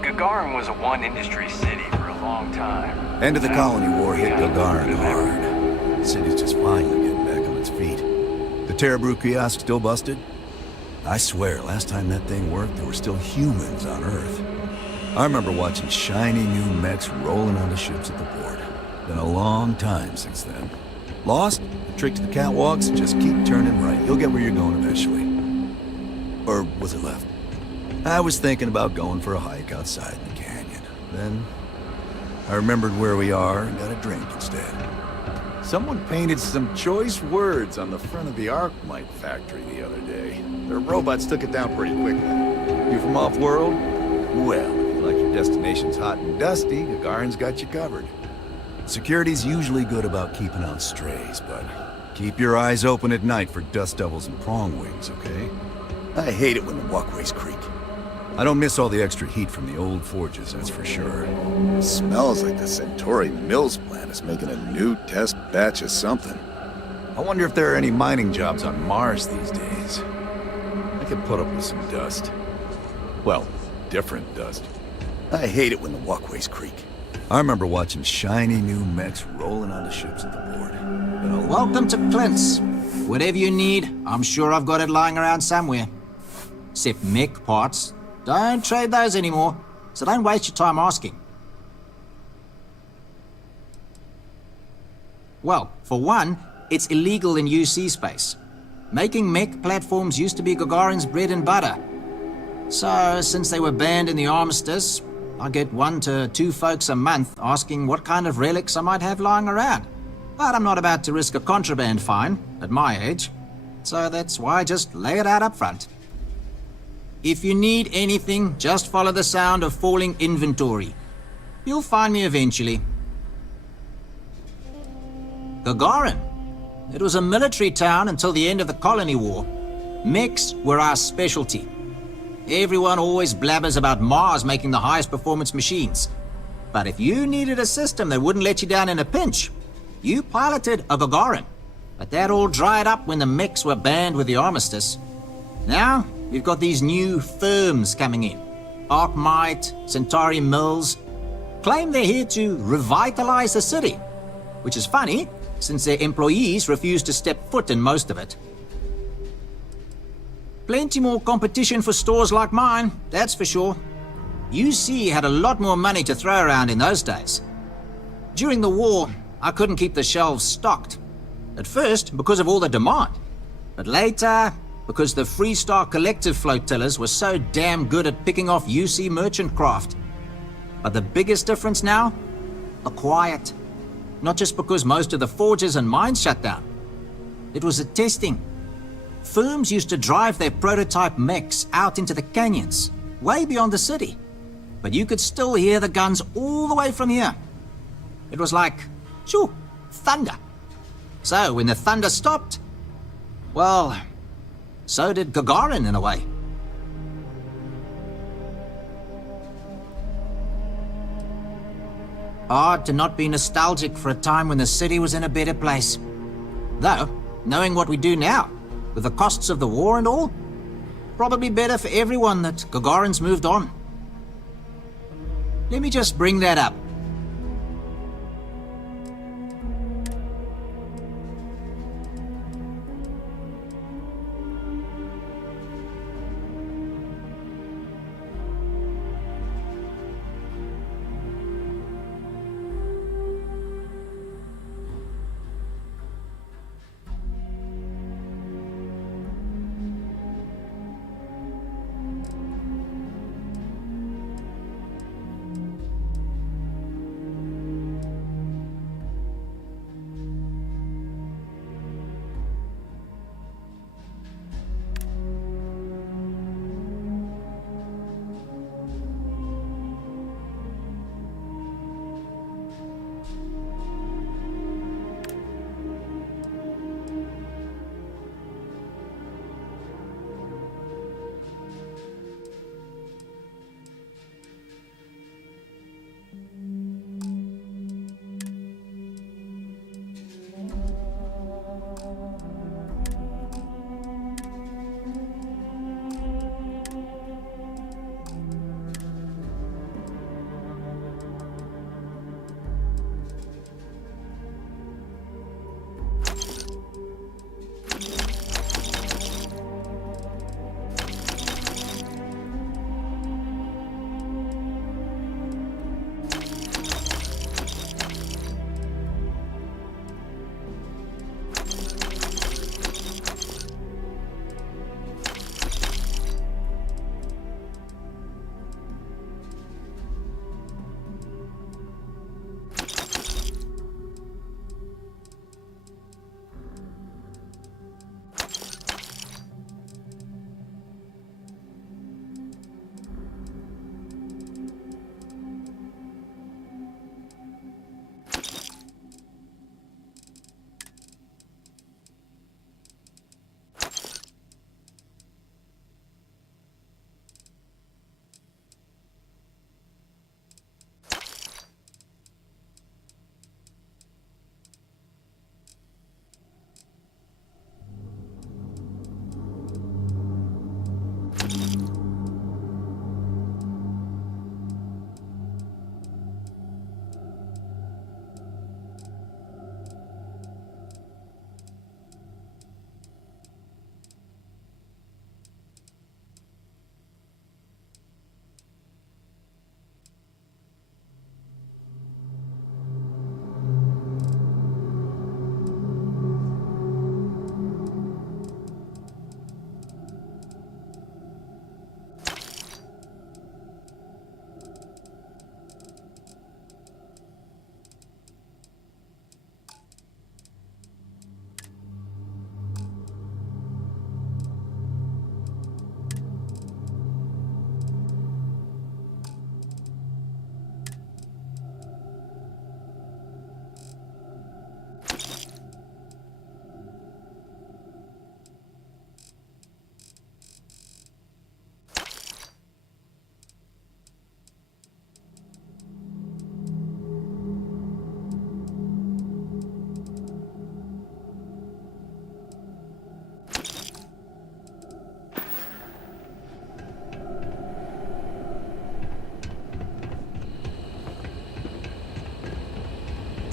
Gagarin was a one-industry city for a long time. End of the colony war hit Gagarin hard. The city's just finally getting back on its feet. The Terrabrew kiosk still busted? I swear, last time that thing worked, there were still humans on Earth. I remember watching shiny new mechs rolling onto ships at the port. Been a long time since then. Lost? The trick to the catwalks? Just keep turning right. You'll get where you're going eventually. Or was it left? I was thinking about going for a hike outside in the canyon. Then, I remembered where we are and got a drink instead. Someone painted some choice words on the front of the Arcmite factory the other day. Their robots took it down pretty quickly. You from off-world? Well, if you like your destinations hot and dusty, Gagarin's got you covered. Security's usually good about keeping out strays, but keep your eyes open at night for dust devils and prong wings, okay? I hate it when the walkways creak. I don't miss all the extra heat from the old forges, that's for sure. It smells like the Centauri Mills plant is making a new test batch of something. I wonder if there are any mining jobs on Mars these days. I could put up with some dust. Well, different dust. I hate it when the walkways creak. I remember watching shiny new mechs rolling onto ships at the port. Welcome to Clint's. Whatever you need, I'm sure I've got it lying around somewhere. Except mech parts. Don't trade those anymore, so don't waste your time asking. Well, for one, it's illegal in UC space. Making mech platforms used to be Gagarin's bread and butter. So, since they were banned in the armistice, I get 1 to 2 folks a month asking what kind of relics I might have lying around. But I'm not about to risk a contraband fine, at my age. So that's why I just lay it out up front. If you need anything, just follow the sound of falling inventory. You'll find me eventually. Gagarin. It was a military town until the end of the Colony War. Mechs were our specialty. Everyone always blabbers about Mars making the highest performance machines. But if you needed a system that wouldn't let you down in a pinch, you piloted a Gagarin. But that all dried up when the mechs were banned with the armistice. Now, we've got these new firms coming in. Arkmite, Centauri Mills. Claim they're here to revitalize the city. Which is funny, since their employees refuse to step foot in most of it. Plenty more competition for stores like mine, that's for sure. UC had a lot more money to throw around in those days. During the war, I couldn't keep the shelves stocked. At first, because of all the demand. But later, because the Freestar Collective flotillas were so damn good at picking off UC merchant craft. But the biggest difference now? The quiet. Not just because most of the forges and mines shut down. It was the testing. Firms used to drive their prototype mechs out into the canyons, way beyond the city. But you could still hear the guns all the way from here. It was like, shoo, thunder. So when the thunder stopped, well, so did Gagarin in a way. Hard to not be nostalgic for a time when the city was in a better place. Though, knowing what we do now, with the costs of the war and all, probably better for everyone that Gagarin's moved on. Let me just bring that up.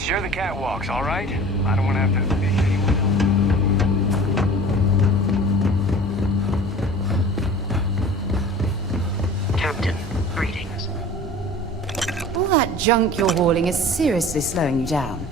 Share the catwalks, all right? I don't want to have to fix anyone else. Captain, greetings. All that junk you're hauling is seriously slowing you down.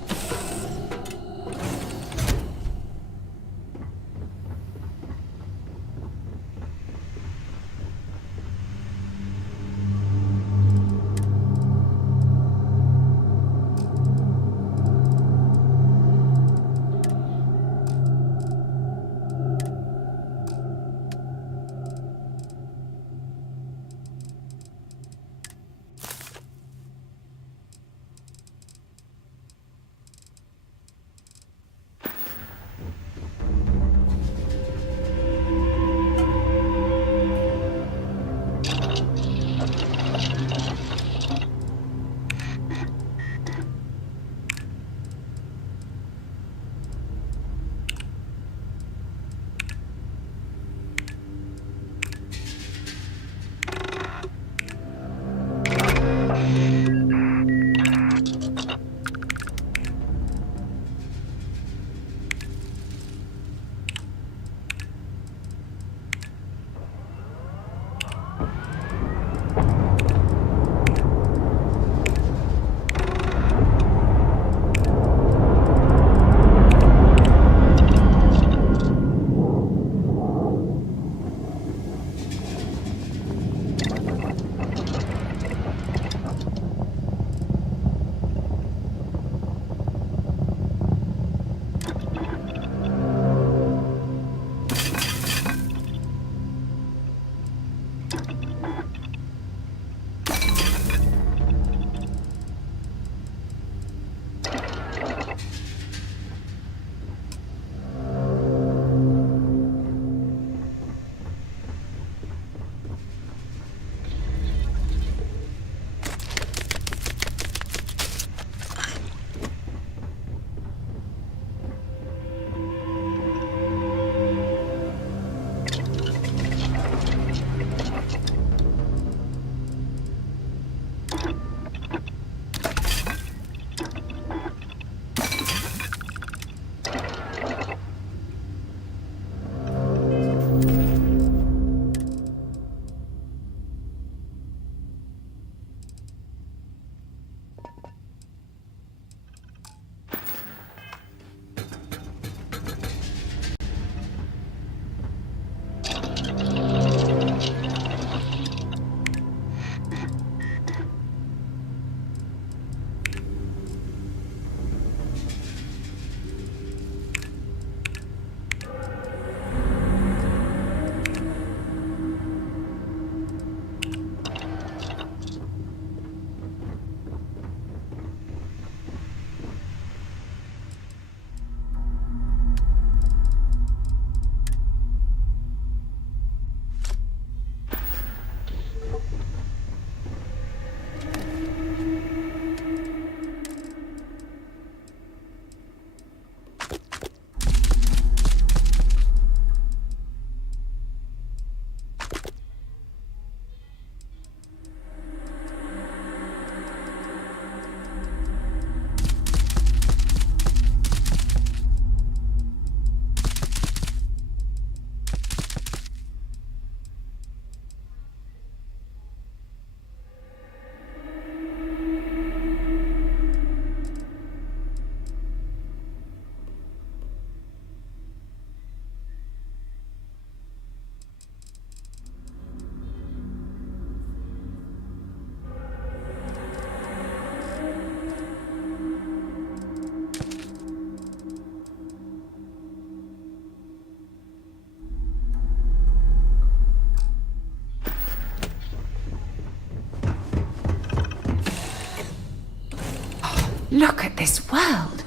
Look at this world.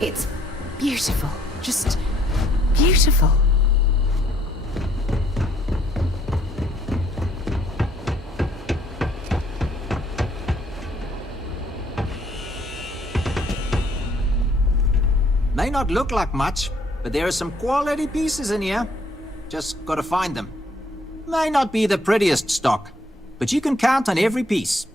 It's beautiful. Just beautiful. May not look like much, but there are some quality pieces in here. Just gotta find them. May not be the prettiest stock, but you can count on every piece.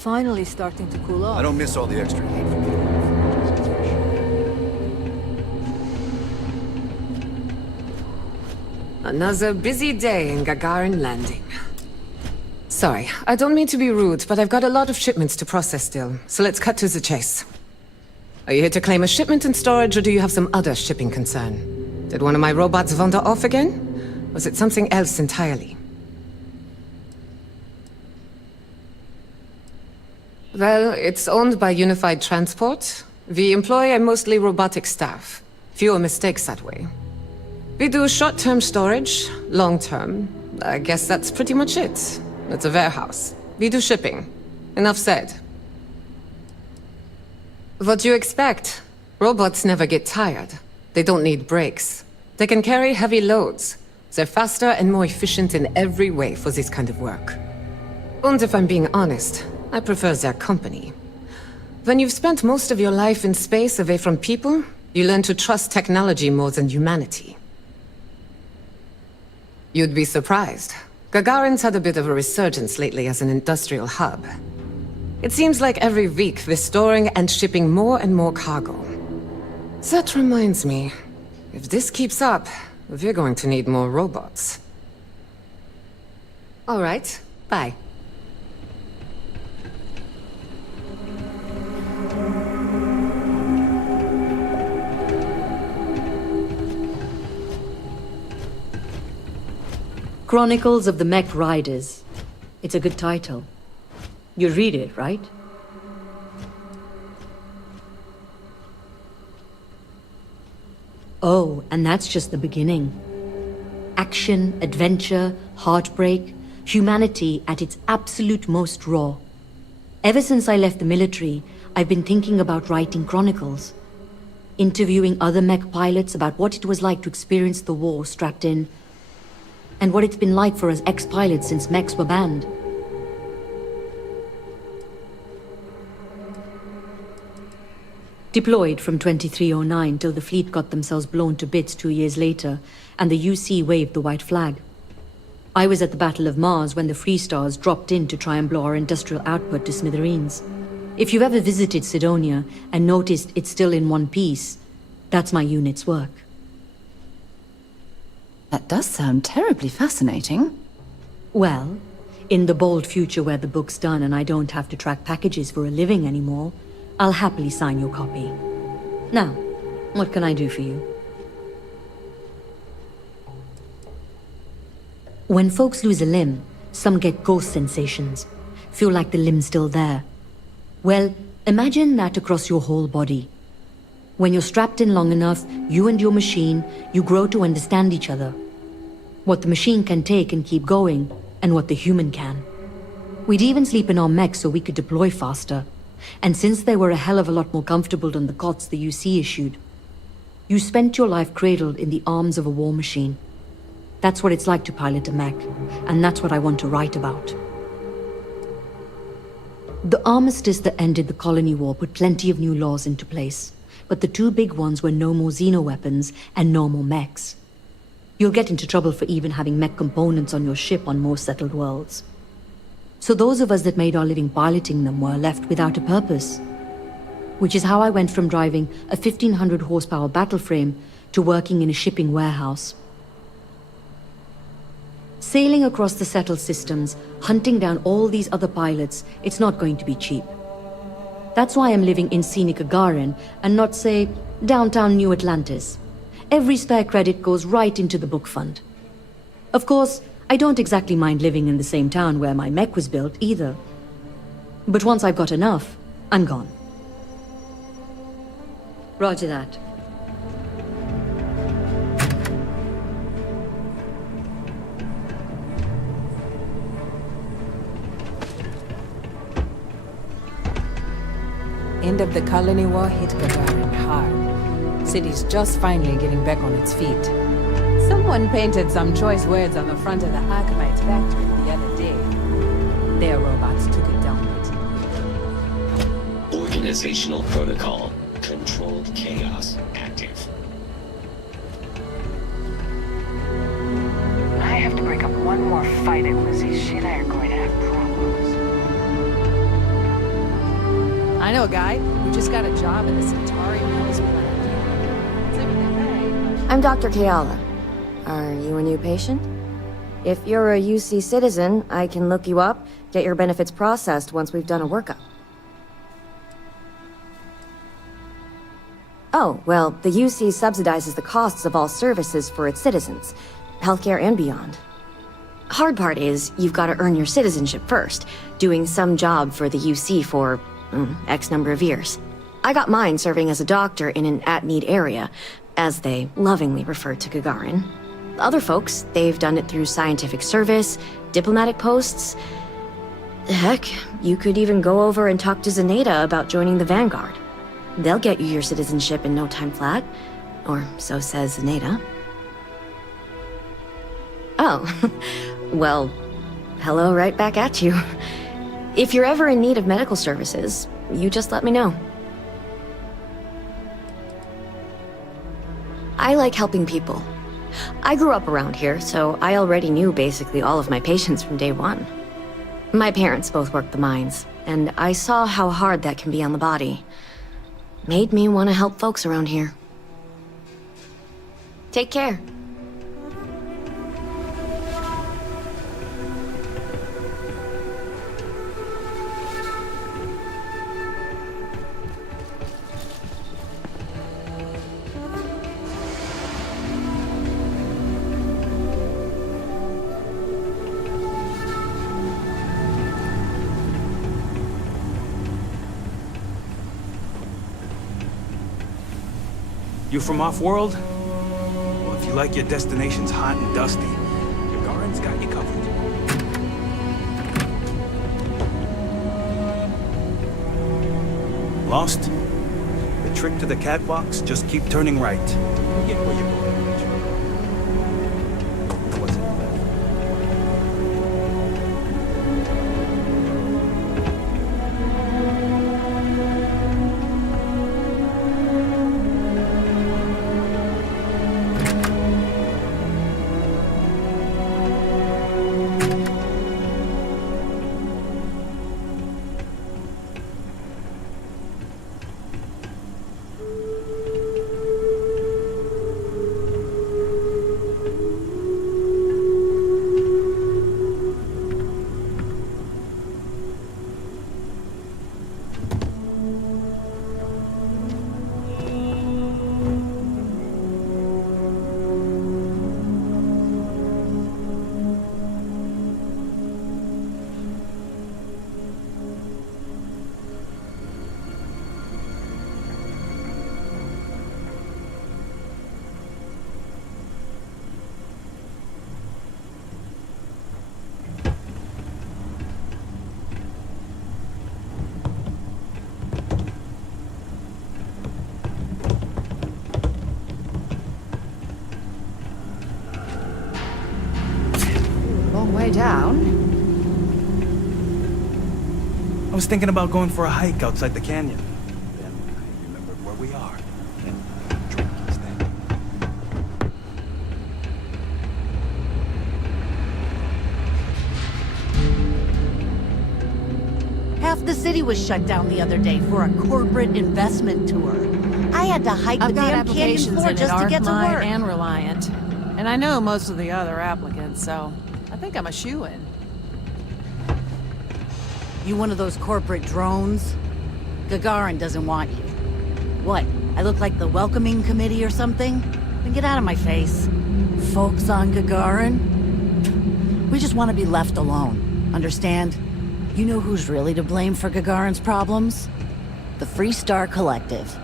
Finally starting to cool off. I don't miss all the extra heat. Another busy day in Gagarin Landing. Sorry, I don't mean to be rude, but I've got a lot of shipments to process still, so let's cut to the chase. Are you here to claim a shipment in storage, or do you have some other shipping concern? Did one of my robots wander off again? Was it something else entirely? Well, it's owned by Unified Transport. We employ a mostly robotic staff. Fewer mistakes that way. We do short-term storage, long-term. I guess that's pretty much it. It's a warehouse. We do shipping. Enough said. What do you expect? Robots never get tired. They don't need breaks. They can carry heavy loads. They're faster and more efficient in every way for this kind of work. And if I'm being honest, I prefer their company. When you've spent most of your life in space away from people, you learn to trust technology more than humanity. You'd be surprised. Gagarin's had a bit of a resurgence lately as an industrial hub. It seems like every week we're storing and shipping more and more cargo. That reminds me, if this keeps up, we're going to need more robots. All right, bye. Chronicles of the Mech Riders. It's a good title. You read it, right? Oh, and that's just the beginning. Action, adventure, heartbreak, humanity at its absolute most raw. Ever since I left the military, I've been thinking about writing chronicles. Interviewing other mech pilots about what it was like to experience the war strapped in, and what it's been like for us ex-pilots since mechs were banned. Deployed from 2309 till the fleet got themselves blown to bits 2 years later, and the UC waved the white flag. I was at the Battle of Mars when the Free Stars dropped in to try and blow our industrial output to smithereens. If you've ever visited Sidonia and noticed it's still in one piece, that's my unit's work. That does sound terribly fascinating. Well, in the bold future where the book's done and I don't have to track packages for a living anymore, I'll happily sign your copy. Now, what can I do for you? When folks lose a limb, some get ghost sensations. Feel like the limb's still there. Well, imagine that across your whole body. When you're strapped in long enough, you and your machine, you grow to understand each other. What the machine can take and keep going, and what the human can. We'd even sleep in our mechs so we could deploy faster. And since they were a hell of a lot more comfortable than the cots the UC issued, you spent your life cradled in the arms of a war machine. That's what it's like to pilot a mech, and that's what I want to write about. The armistice that ended the colony war put plenty of new laws into place. But the two big ones were no more xeno-weapons and no more mechs. You'll get into trouble for even having mech components on your ship on more settled worlds. So those of us that made our living piloting them were left without a purpose. Which is how I went from driving a 1500 horsepower battle frame to working in a shipping warehouse. Sailing across the settled systems, hunting down all these other pilots, it's not going to be cheap. That's why I'm living in scenic Gagarin and not, say, downtown New Atlantis. Every spare credit goes right into the book fund. Of course, I don't exactly mind living in the same town where my mech was built either. But once I've got enough, I'm gone. Roger that. End of the colony war hit Gagarin hard. City's just finally getting back on its feet. Someone painted some choice words on the front of the Archimite factory the other day. Their robots took it down pretty quick. Organizational protocol. Controlled chaos active. I have to break up one more fight at Lizzie. She and I are going to have problems. I know a guy who just got a job at a Centauri Mills plant. See what they pay. I'm Dr. Kayala. Are you a new patient? If you're a UC citizen, I can look you up, get your benefits processed once we've done a workup. Oh, well, the UC subsidizes the costs of all services for its citizens, healthcare and beyond. Hard part is, you've got to earn your citizenship first, doing some job for the UC for, X number of years. I got mine serving as a doctor in an at-need area, as they lovingly refer to Gagarin. Other folks, they've done it through scientific service, diplomatic posts. Heck, you could even go over and talk to Zenaida about joining the Vanguard. They'll get you your citizenship in no time flat. Or so says Zenaida. Oh, well, hello right back at you. If you're ever in need of medical services, you just let me know. I like helping people. I grew up around here, so I already knew basically all of my patients from day one. My parents both worked the mines, and I saw how hard that can be on the body. Made me want to help folks around here. Take care. You from off-world? Well, if you like your destinations hot and dusty, Gagarin's got you covered. Lost? The trick to the catwalks, just keep turning right. Get where you're going. Way down. I was thinking about going for a hike outside the canyon. Then I remembered where we are. Half the city was shut down the other day for a corporate investment tour. I had to hike the damn canyon floor just to get to work. And Reliant. And I know most of the other applicants, so I think I'm a shoo-in. You one of those corporate drones? Gagarin doesn't want you. What, I look like the welcoming committee or something? Then get out of my face. Folks on Gagarin? We just want to be left alone, understand? You know who's really to blame for Gagarin's problems? The Free Star Collective.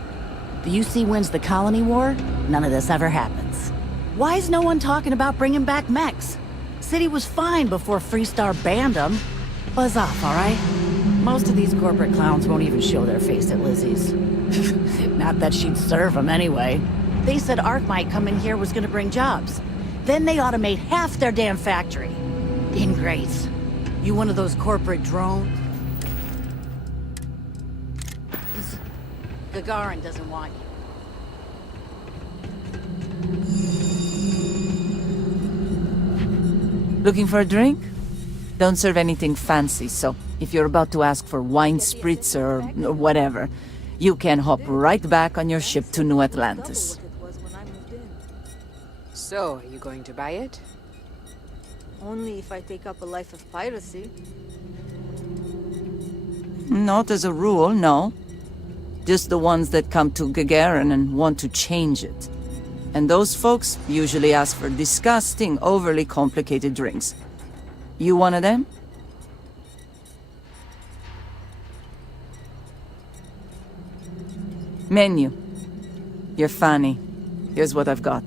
The UC wins the colony war, none of this ever happens. Why is no one talking about bringing back mechs? City was fine before Freestar banned them. Buzz off, all right? Most of these corporate clowns won't even show their face at Lizzie's. Not that she'd serve them anyway. They said Ark might come in here was gonna bring jobs. Then they automate half their damn factory. Ingrates. You one of those corporate drones? Gagarin doesn't want you. Looking for a drink? Don't serve anything fancy, so If you're about to ask for wine spritz or whatever, you can hop right back on your ship to New Atlantis. So, are you going to buy it? Only if I take up a life of piracy. Not as a rule, no. Just the ones that come to Gagarin and want to change it. And those folks usually ask for disgusting, overly complicated drinks. You one of them? Menu. You're funny. Here's what I've got.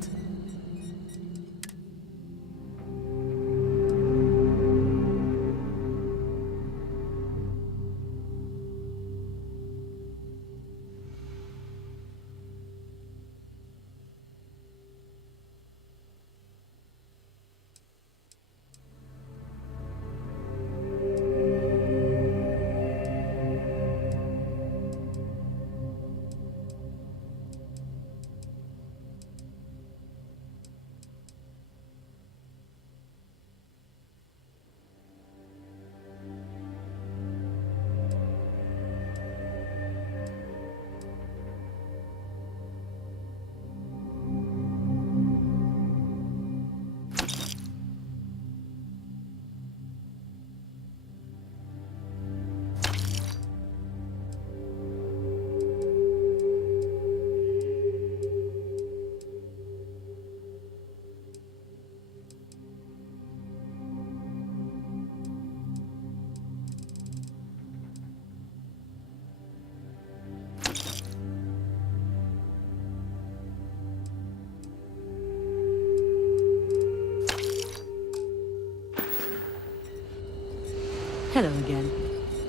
Hello again.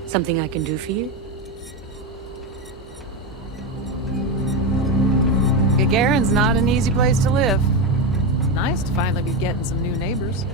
Something I can do for you? Gagarin's not an easy place to live. It's nice to finally be getting some new neighbors.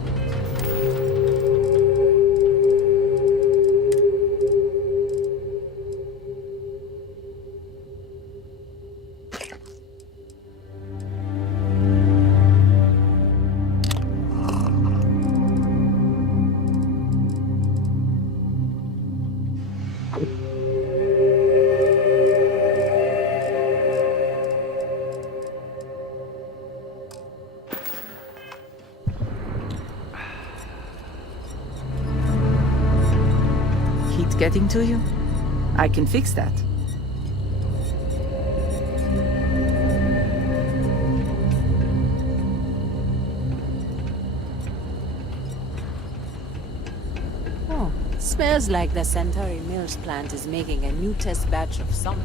Getting to you? I can fix that. Oh, smells like the Centauri Mills plant is making a new test batch of something.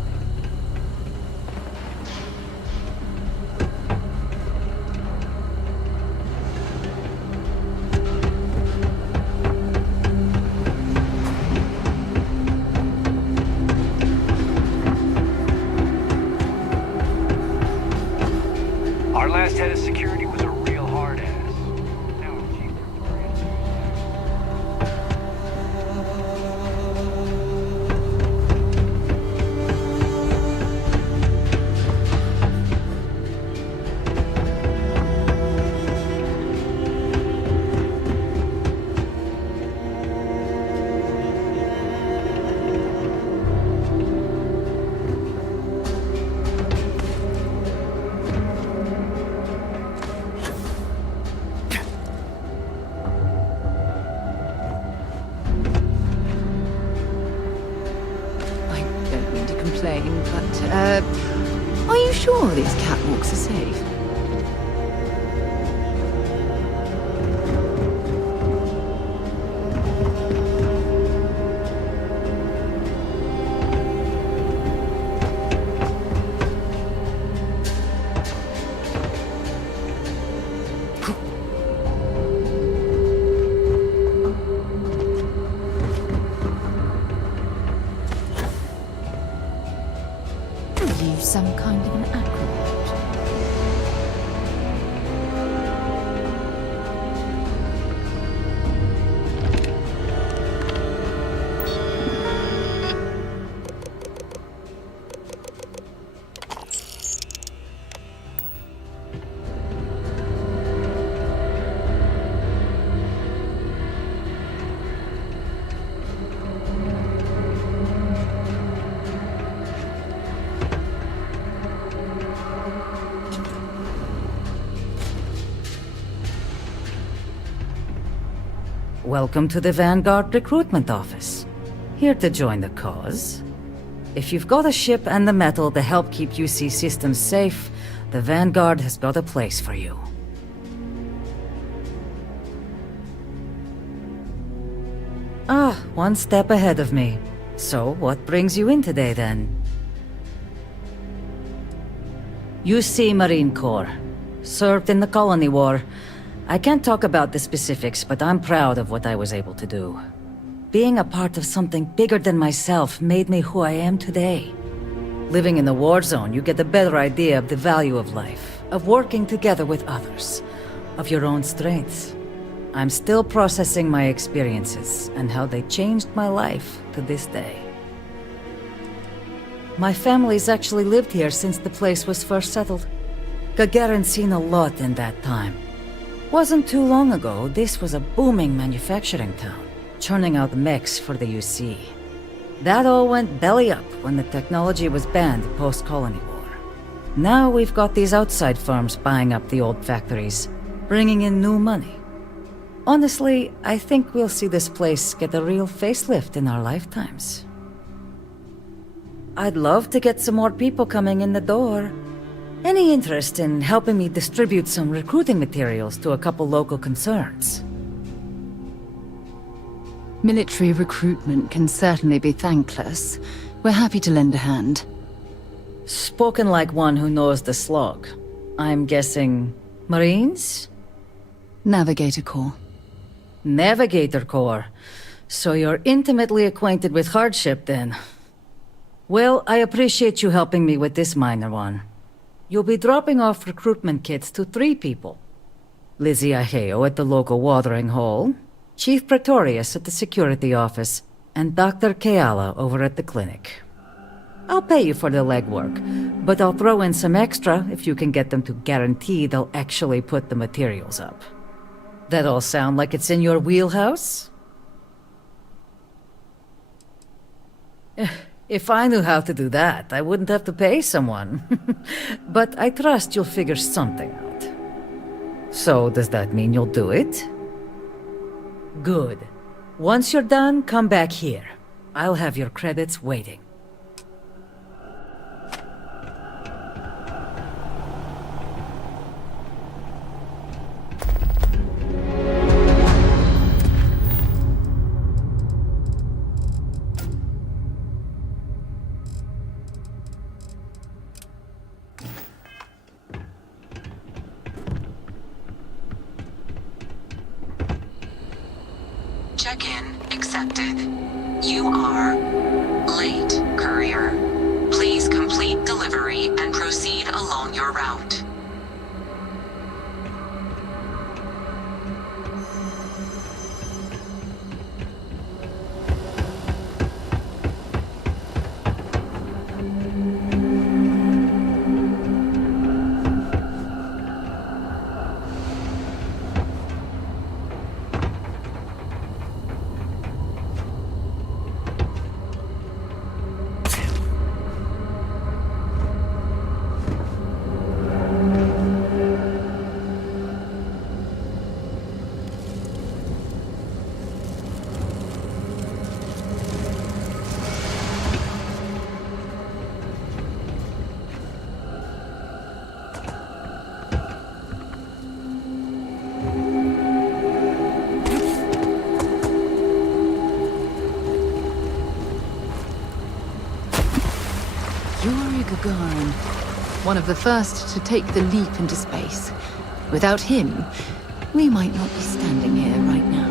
Our last head of security was a real hard ass. Now we're Chief Praetorian. Are you sure these catwalks are safe? Are you some kind of an acrobat? welcome to the Vanguard Recruitment Office. Here to join the cause. If you've got a ship and the metal to help keep UC systems safe, the Vanguard has got a place for you. Ah, one step ahead of me. So, what brings you in today, then? UC Marine Corps. Served in the Colony War. I can't talk about the specifics, but I'm proud of what I was able to do. Being a part of something bigger than myself made me who I am today. Living in the war zone, you get a better idea of the value of life, of working together with others, of your own strengths. I'm still processing my experiences and how they changed my life to this day. My family's actually lived here since the place was first settled. Gagarin's seen a lot in that time. Wasn't too long ago, this was a booming manufacturing town, churning out mechs for the UC. That all went belly up when the technology was banned post-colony war. Now we've got these outside firms buying up the old factories, bringing in new money. Honestly, I think we'll see this place get a real facelift in our lifetimes. I'd love to get some more people coming in the door. Any interest in helping me distribute some recruiting materials to a couple local concerns? Military recruitment can certainly be thankless. We're happy to lend a hand. Spoken like one who knows the slog. I'm guessing... Marines? Navigator Corps. Navigator Corps. So you're intimately acquainted with hardship, then. Well, I appreciate you helping me with this minor one. You'll be dropping off recruitment kits to 3 people. Lizzie Aheo at the local watering hole, Chief Pretorius at the security office, and Dr. Keala over at the clinic. I'll pay you for the legwork, but I'll throw in some extra if you can get them to guarantee they'll actually put the materials up. That all sound like it's in your wheelhouse? If I knew how to do that, I wouldn't have to pay someone. But I trust you'll figure something out. So, does that mean you'll do it? Good. Once you're done, come back here. I'll have your credits waiting. Check-in accepted. You are late, courier. Please complete delivery and proceed along your route. Gagarin, one of the first to take the leap into space. Without him, we might not be standing here right now.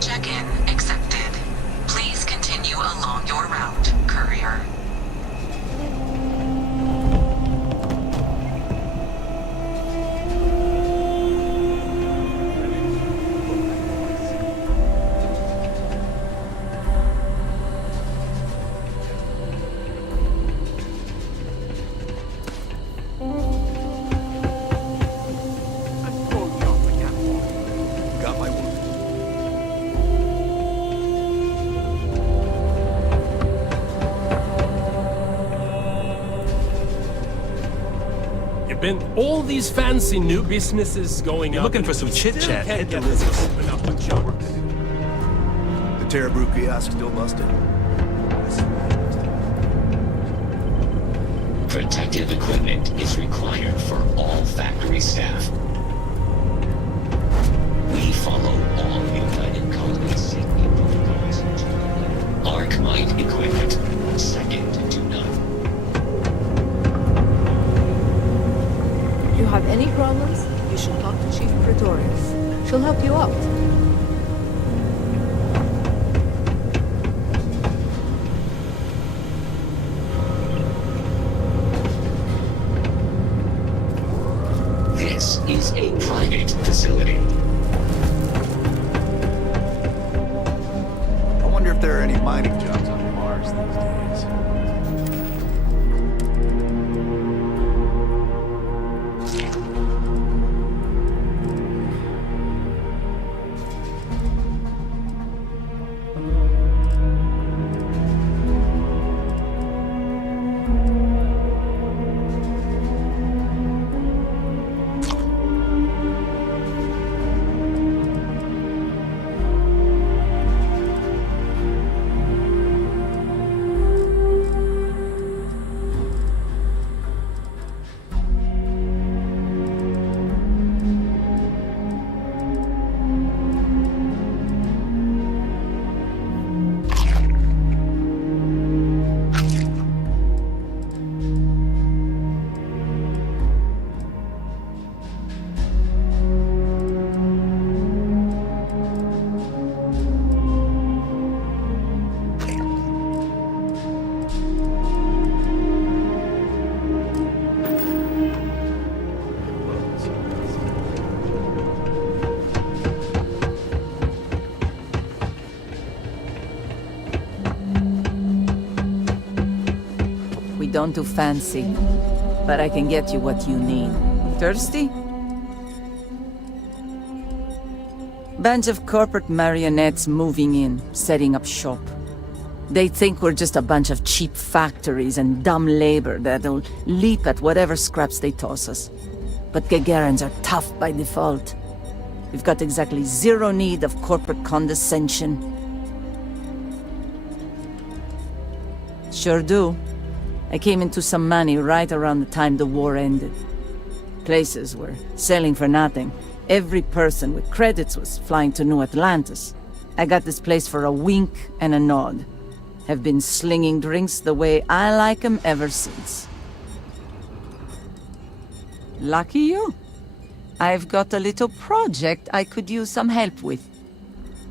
Check-in accepted. Please continue along your route, courier. There've been all these fancy new businesses going You're up. looking and for some we still chit-chat, can't hit the get this to list. open up a job. The Terra Brew kiosk still busted? Protective equipment is required for all factory staff. We follow all United Colonies safety protocols. Arc-Mite equipment, second to none. If you have any problems, you should talk to Chief Pretorius. She'll help you out. This is a private facility. I wonder if there are any mining jobs on Mars these days. Don't do fancy, but I can get you what you need. Thirsty? Bunch of corporate marionettes moving in, setting up shop. They think we're just a bunch of cheap factories and dumb labor that'll leap at whatever scraps they toss us. But Gagarins are tough by default. We've got exactly zero need of corporate condescension. Sure do. I came into some money right around the time the war ended. Places were selling for nothing. Every person with credits was flying to New Atlantis. I got this place for a wink and a nod. Have been slinging drinks the way I like 'em ever since. Lucky you. I've got a little project I could use some help with.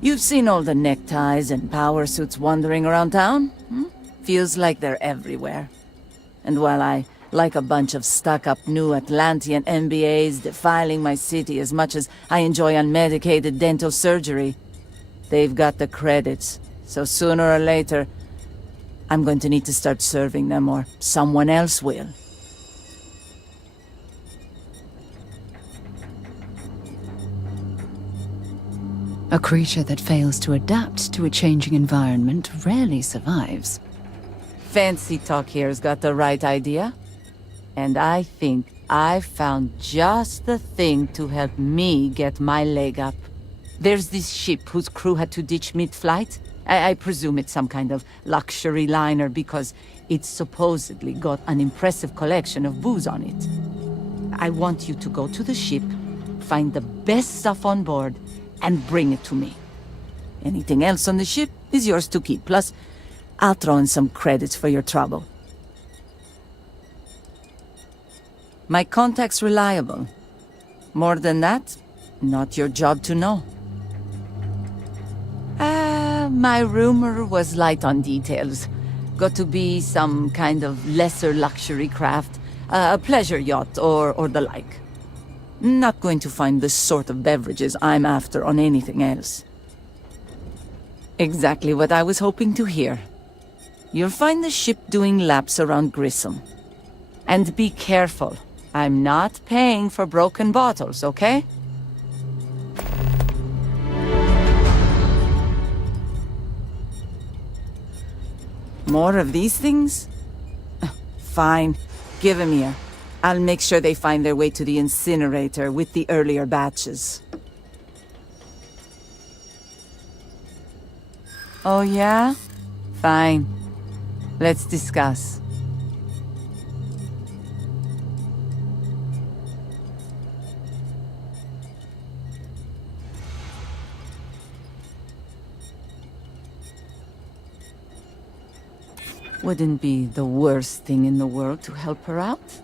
You've seen all the neckties and power suits wandering around town? Feels like they're everywhere. And while I like a bunch of stuck-up new Atlantean MBAs defiling my city as much as I enjoy unmedicated dental surgery, they've got the credits. So sooner or later, I'm going to need to start serving them, or someone else will. A creature that fails to adapt to a changing environment rarely survives. Fancy Talk here's got the right idea. And I think I've found just the thing to help me get my leg up. There's this ship whose crew had to ditch mid-flight. I presume it's some kind of luxury liner because it's supposedly got an impressive collection of booze on it. I want you to go to the ship, find the best stuff on board, and bring it to me. Anything else on the ship is yours to keep. Plus, I'll throw in some credits for your trouble. My contact's reliable. More than that, not your job to know. My rumor was light on details. Got to be some kind of lesser luxury craft, a pleasure yacht or the like. Not going to find the sort of beverages I'm after on anything else. Exactly what I was hoping to hear. You'll find the ship doing laps around Grissom. And be careful. I'm not paying for broken bottles, okay? More of these things? Fine. Give 'em here. I'll make sure they find their way to the incinerator with the earlier batches. Oh yeah? Fine. Let's discuss. Wouldn't be the worst thing in the world to help her out.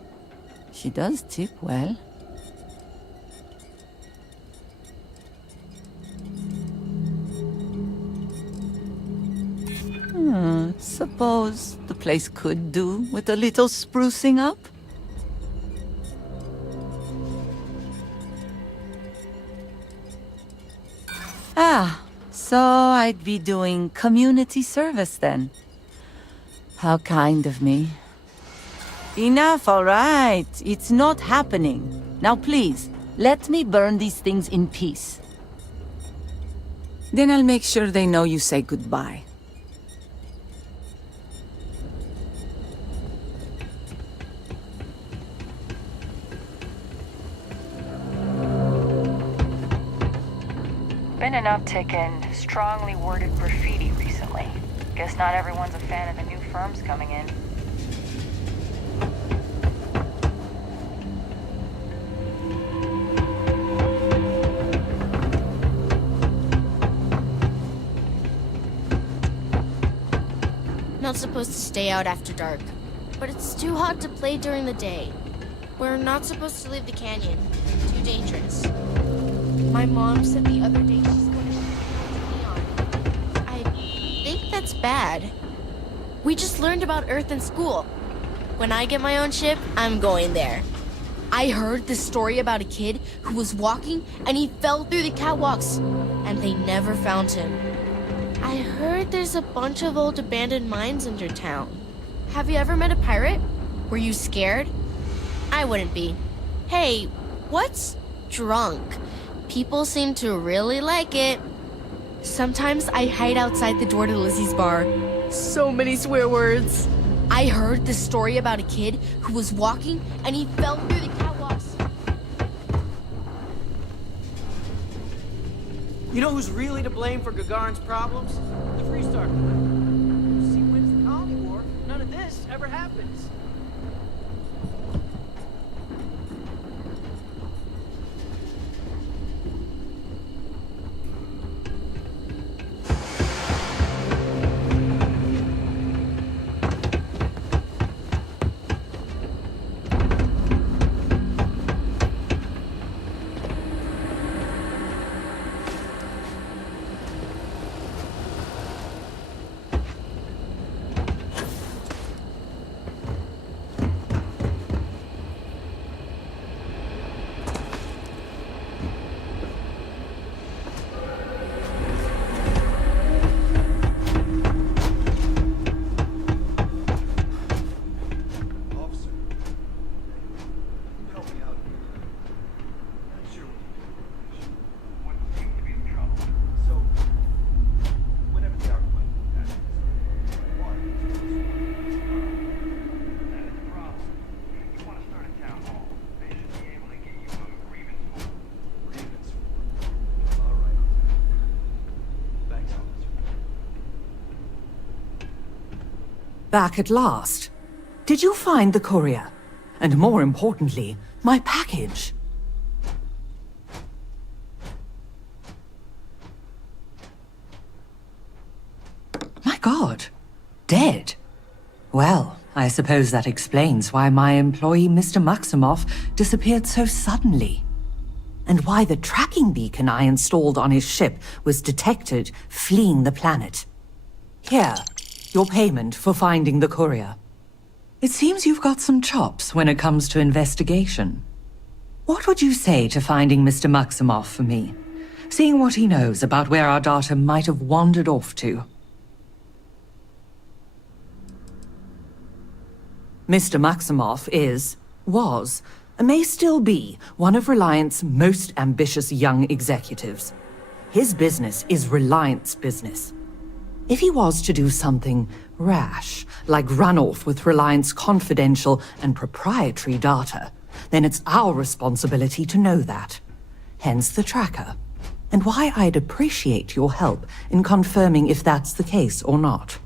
She does tip well. Suppose the place could do with a little sprucing up? Ah, so I'd be doing community service then. How kind of me. Enough, all right. It's not happening. Now please, let me burn these things in peace. Then I'll make sure they know you say goodbye. Been an uptick in strongly worded graffiti recently. Guess not everyone's a fan of the new firms coming in. Not supposed to stay out after dark, but it's too hot to play during the day. We're not supposed to leave the canyon. Too dangerous. My mom said the other day she's going to neon. I think that's bad. We just learned about Earth in school. When I get my own ship, I'm going there. I heard this story about a kid who was walking and he fell through the catwalks, and they never found him. I heard there's a bunch of old abandoned mines under town. Have you ever met a pirate? Were you scared? I wouldn't be. Hey, what's drunk? People seem to really like it. Sometimes I hide outside the door to Lizzie's bar. So many swear words. I heard this story about a kid who was walking and he fell through the catwalks. You know who's really to blame for Gagarin's problems? The Freestar Collective. If he wins the Colony War, none of this ever happens. Back at last. Did you find the courier? And more importantly, my package? My God. Dead? Well, I suppose that explains why my employee, Mr. Maximoff, disappeared so suddenly. And why the tracking beacon I installed on his ship was detected fleeing the planet. Here. Your payment for finding the courier. It seems you've got some chops when it comes to investigation. What would you say to finding Mr. Maximoff for me? Seeing what he knows about where our data might have wandered off to. Mr. Maximoff was, and may still be, one of Reliant's most ambitious young executives. His business is Reliant's business. If he was to do something rash, like run off with Reliance confidential and proprietary data, then it's our responsibility to know that. Hence the tracker. And why I'd appreciate your help in confirming if that's the case or not.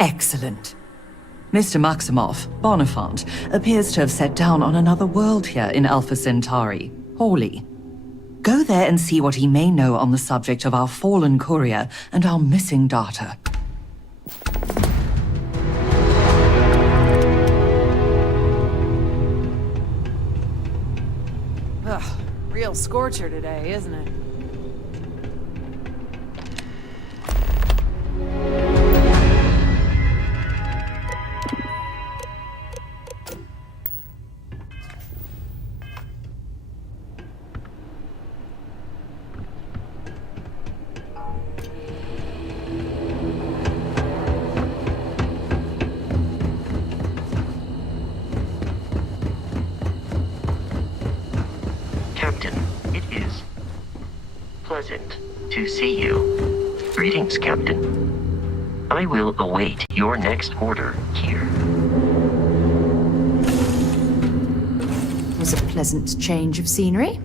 Excellent. Mr. Maximoff, Bonifant, appears to have set down on another world here in Alpha Centauri, Hawley. Go there and see what he may know on the subject of our fallen courier and our missing data. Ugh, real scorcher today, isn't it? Captain, it is pleasant to see you. Greetings, Captain. I will await your next order here. It was a pleasant change of scenery.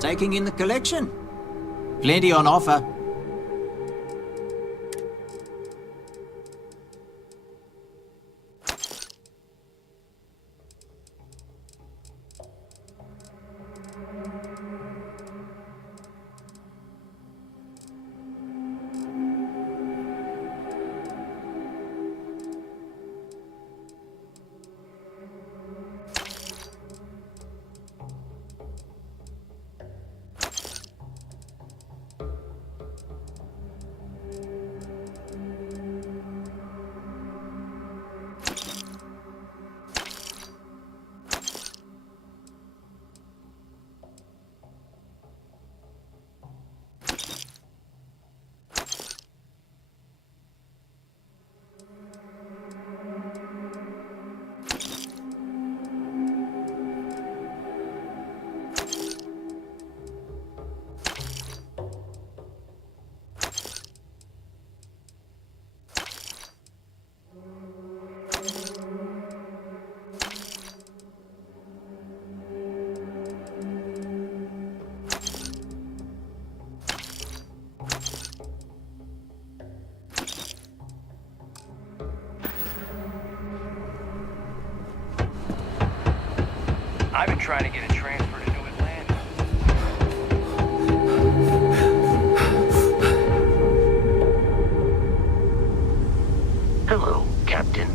Taking in the collection? Plenty on offer. I've been trying to get a transfer to New Atlantis. Hello, Captain.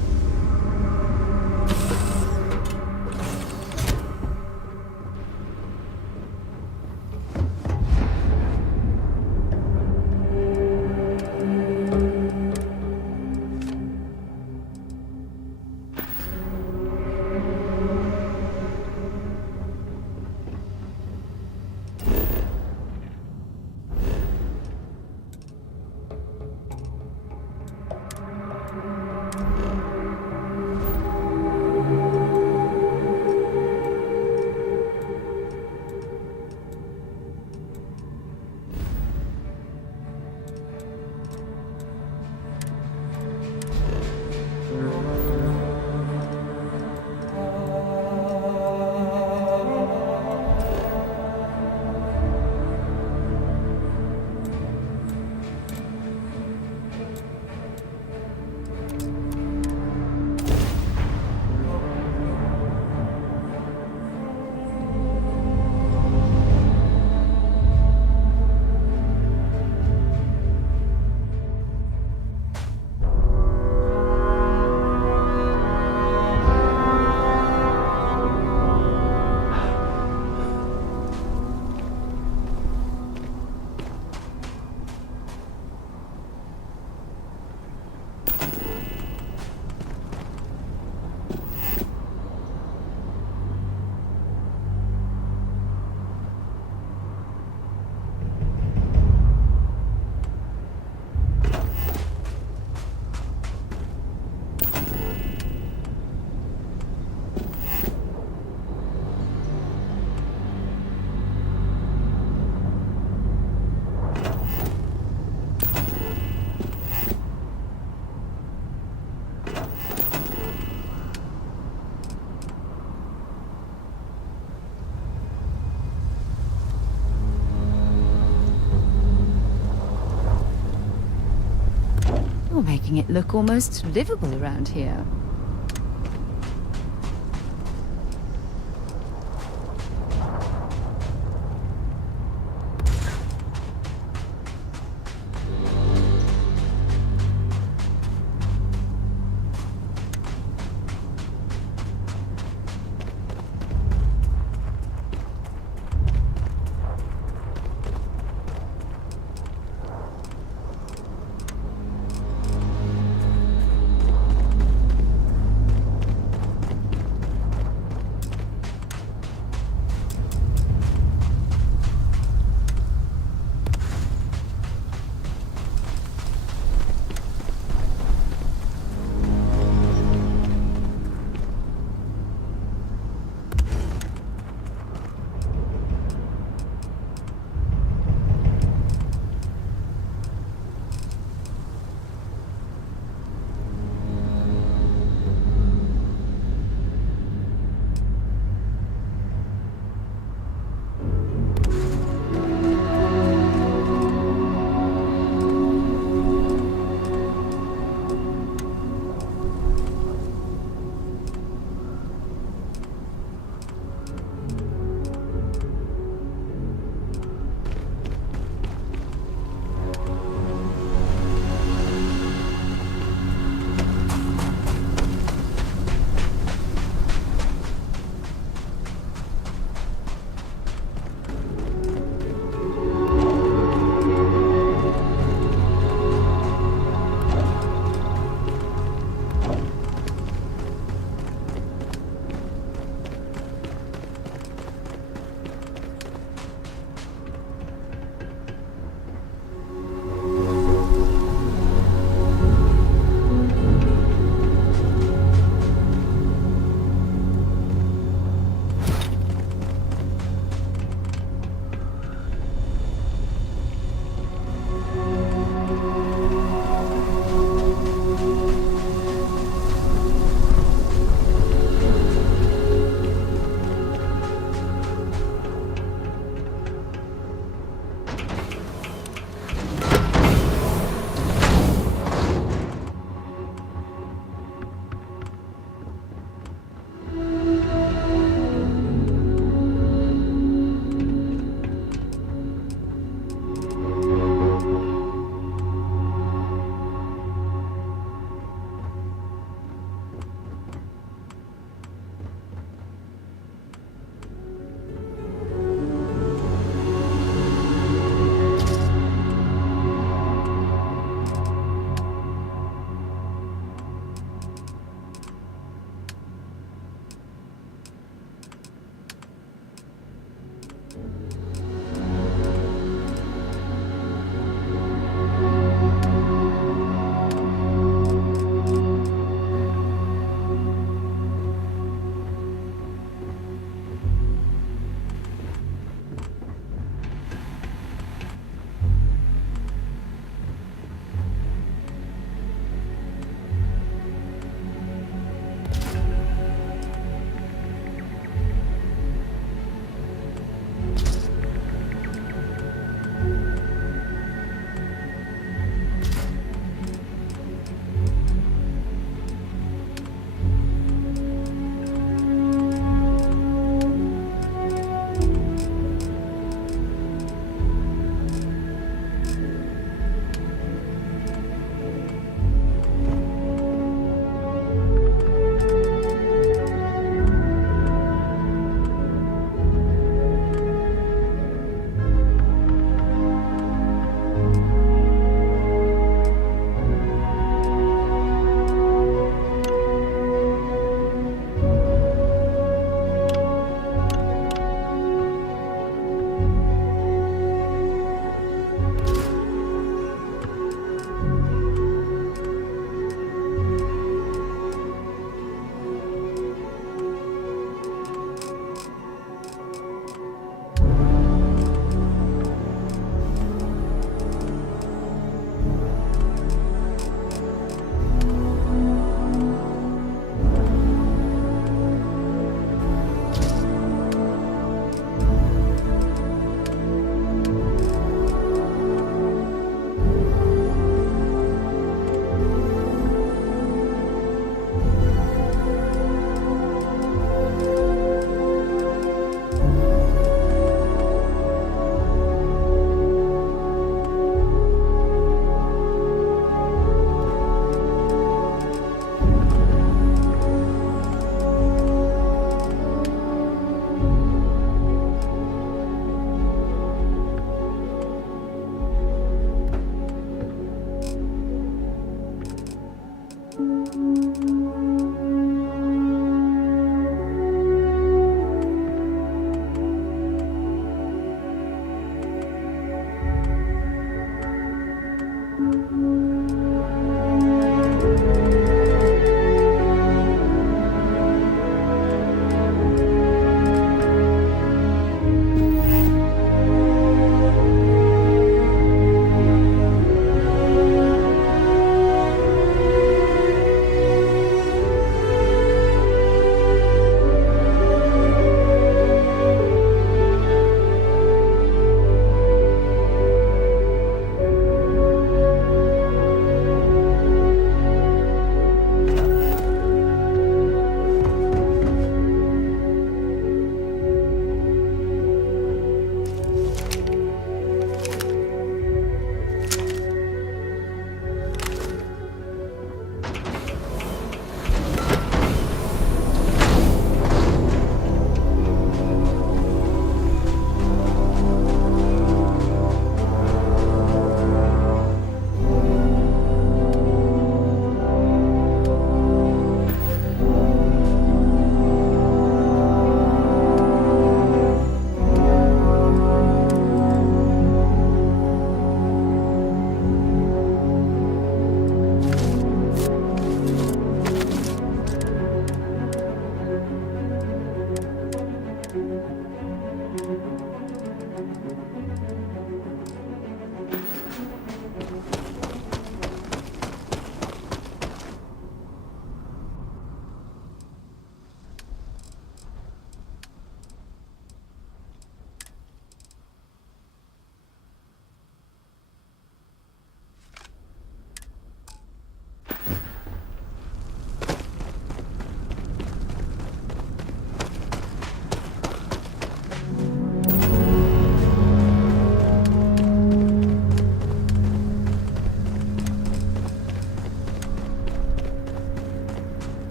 You're making it look almost livable around here.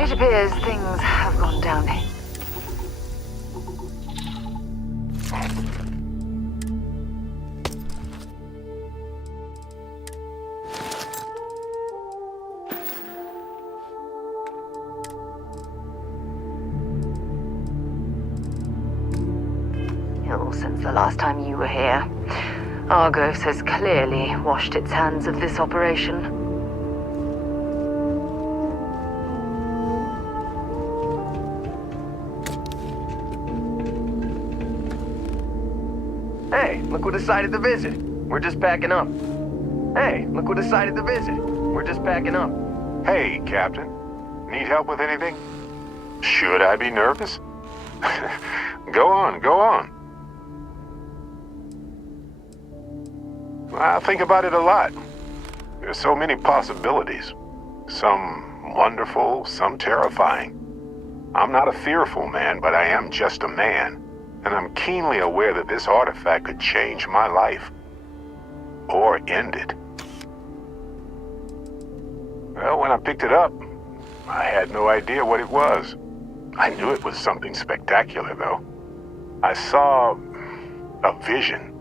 It appears things have gone downhill. Since the last time you were here, Argos has clearly washed its hands of this operation. Hey, look who decided to visit. We're just packing up. Hey, look who decided to visit. We're just packing up. Hey, Captain. Need help with anything? Should I be nervous? Go on, go on. I think about it a lot. There's so many possibilities. Some wonderful, some terrifying. I'm not a fearful man, but I am just a man. And I'm keenly aware that this artifact could change my life. Or end it. Well, when I picked it up, I had no idea what it was. I knew it was something spectacular, though. I saw a vision.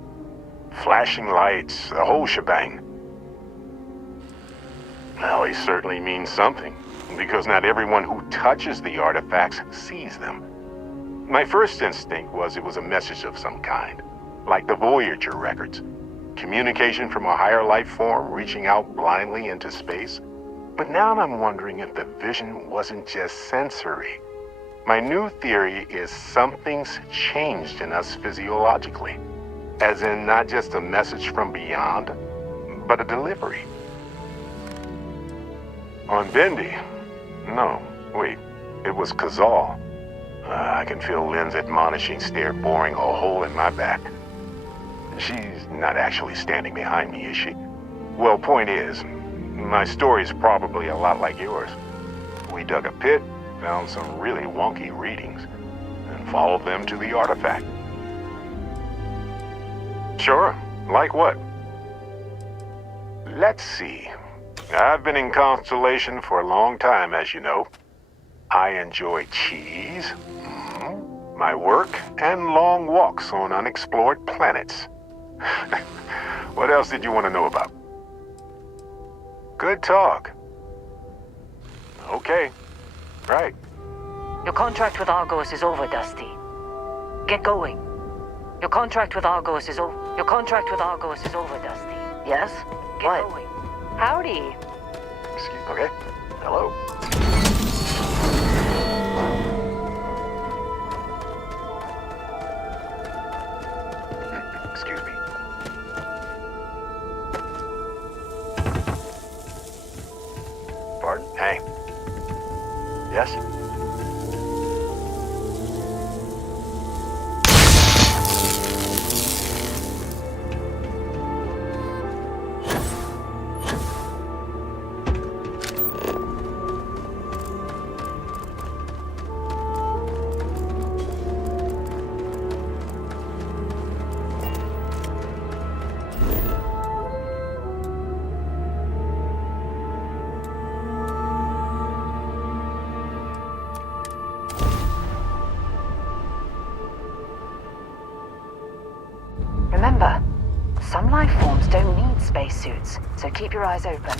Flashing lights, the whole shebang. Well, they certainly mean something, because not everyone who touches the artifacts sees them. My first instinct was it was a message of some kind, like the Voyager records. Communication from a higher life form reaching out blindly into space. But now I'm wondering if the vision wasn't just sensory. My new theory is something's changed in us physiologically. As in not just a message from beyond, but a delivery. On Bendy? No, wait. It was Kazal. I can feel Lynn's admonishing stare boring a hole in my back. She's not actually standing behind me, is she? Well, point is, my story's probably a lot like yours. We dug a pit, found some really wonky readings, and followed them to the artifact. Sure, like what? Let's see. I've been in Constellation for a long time, as you know. I enjoy cheese, my work, and long walks on unexplored planets. What else did you want to know about? Good talk. Okay. Right. Your contract with Argos is over, Dusty. Get going. Your contract with Argos is over. Your contract with Argos is over, Dusty. Yes? Get going. Howdy. Okay. Hello. Excuse me. Pardon? Hey. Yes? Remember, some life forms don't need spacesuits, so keep your eyes open.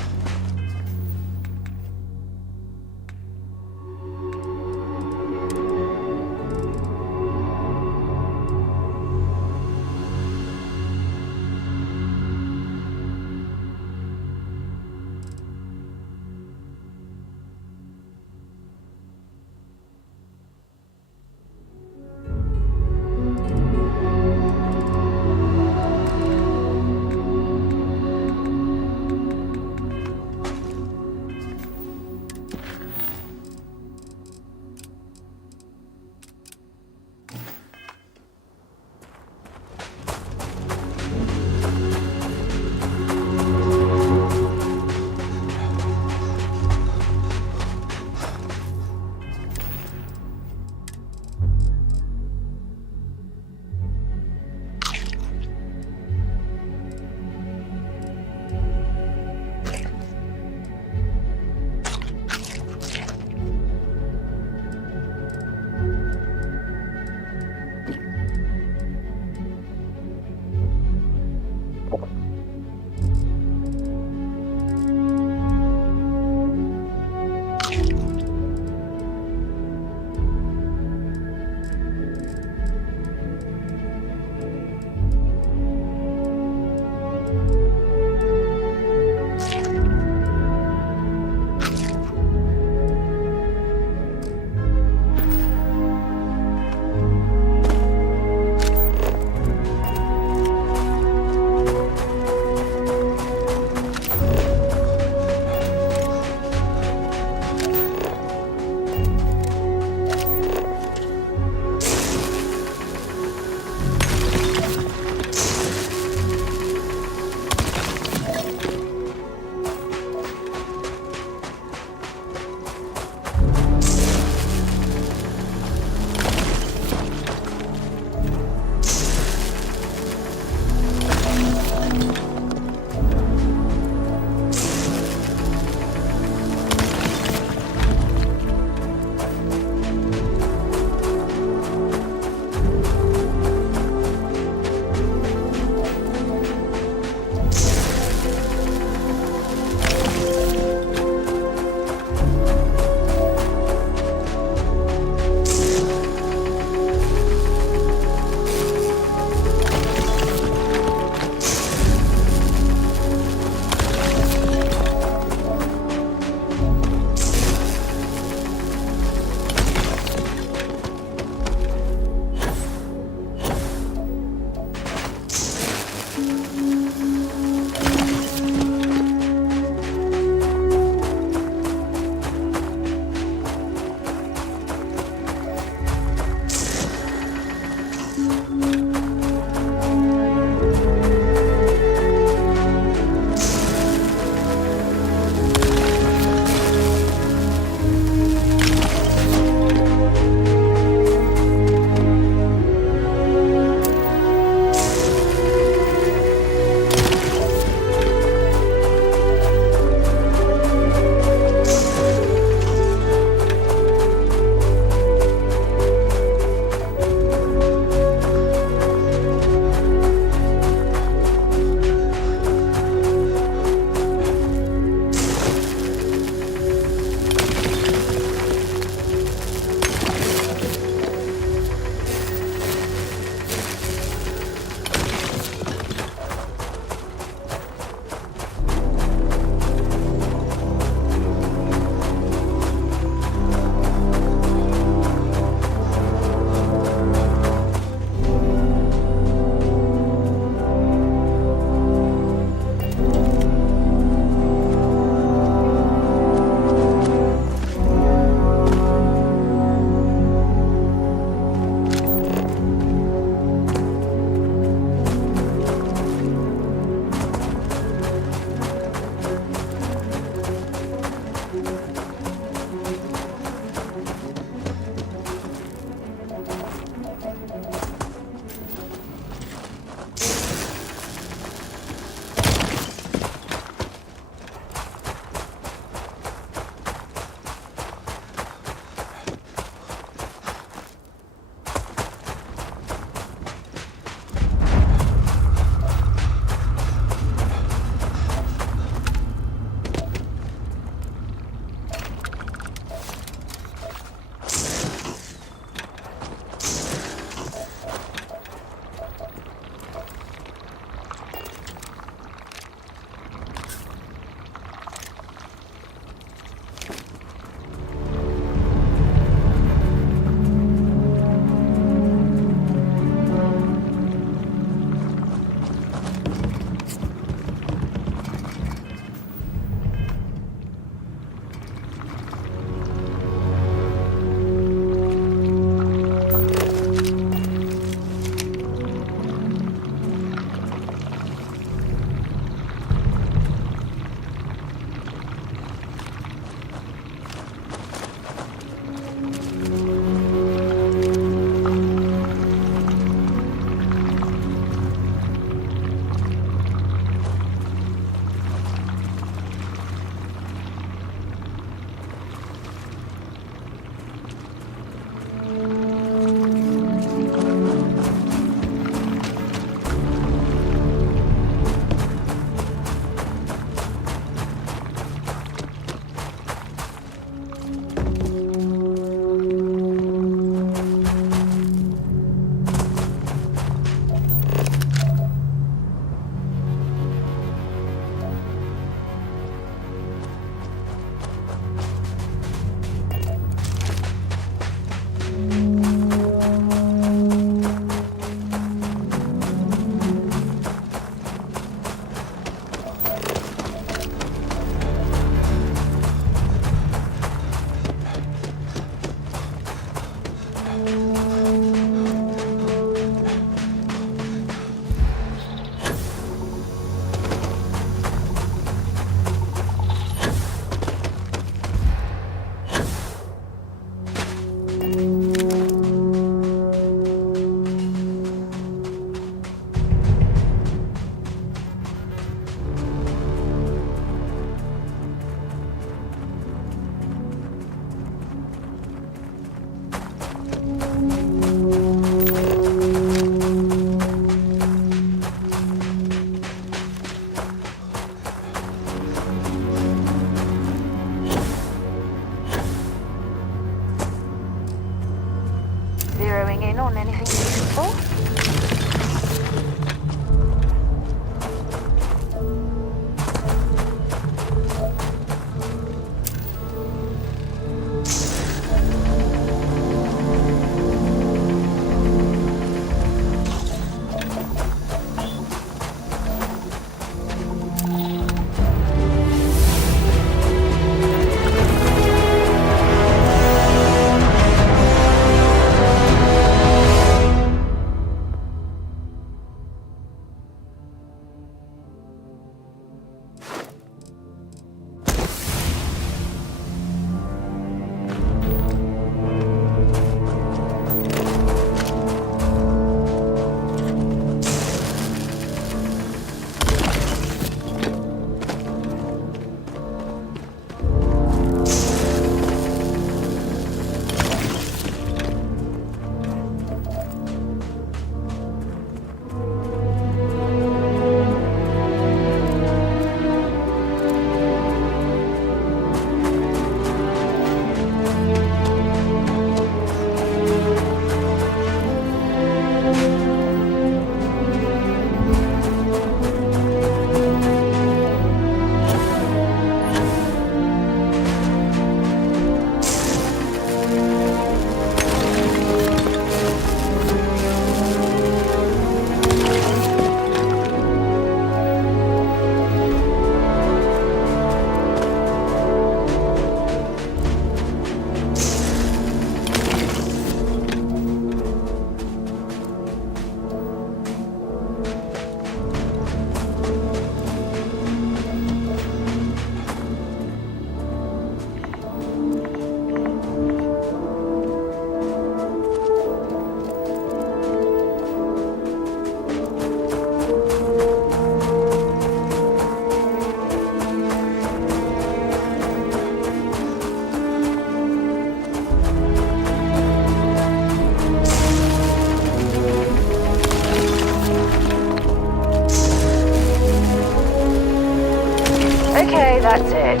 Okay, that's it.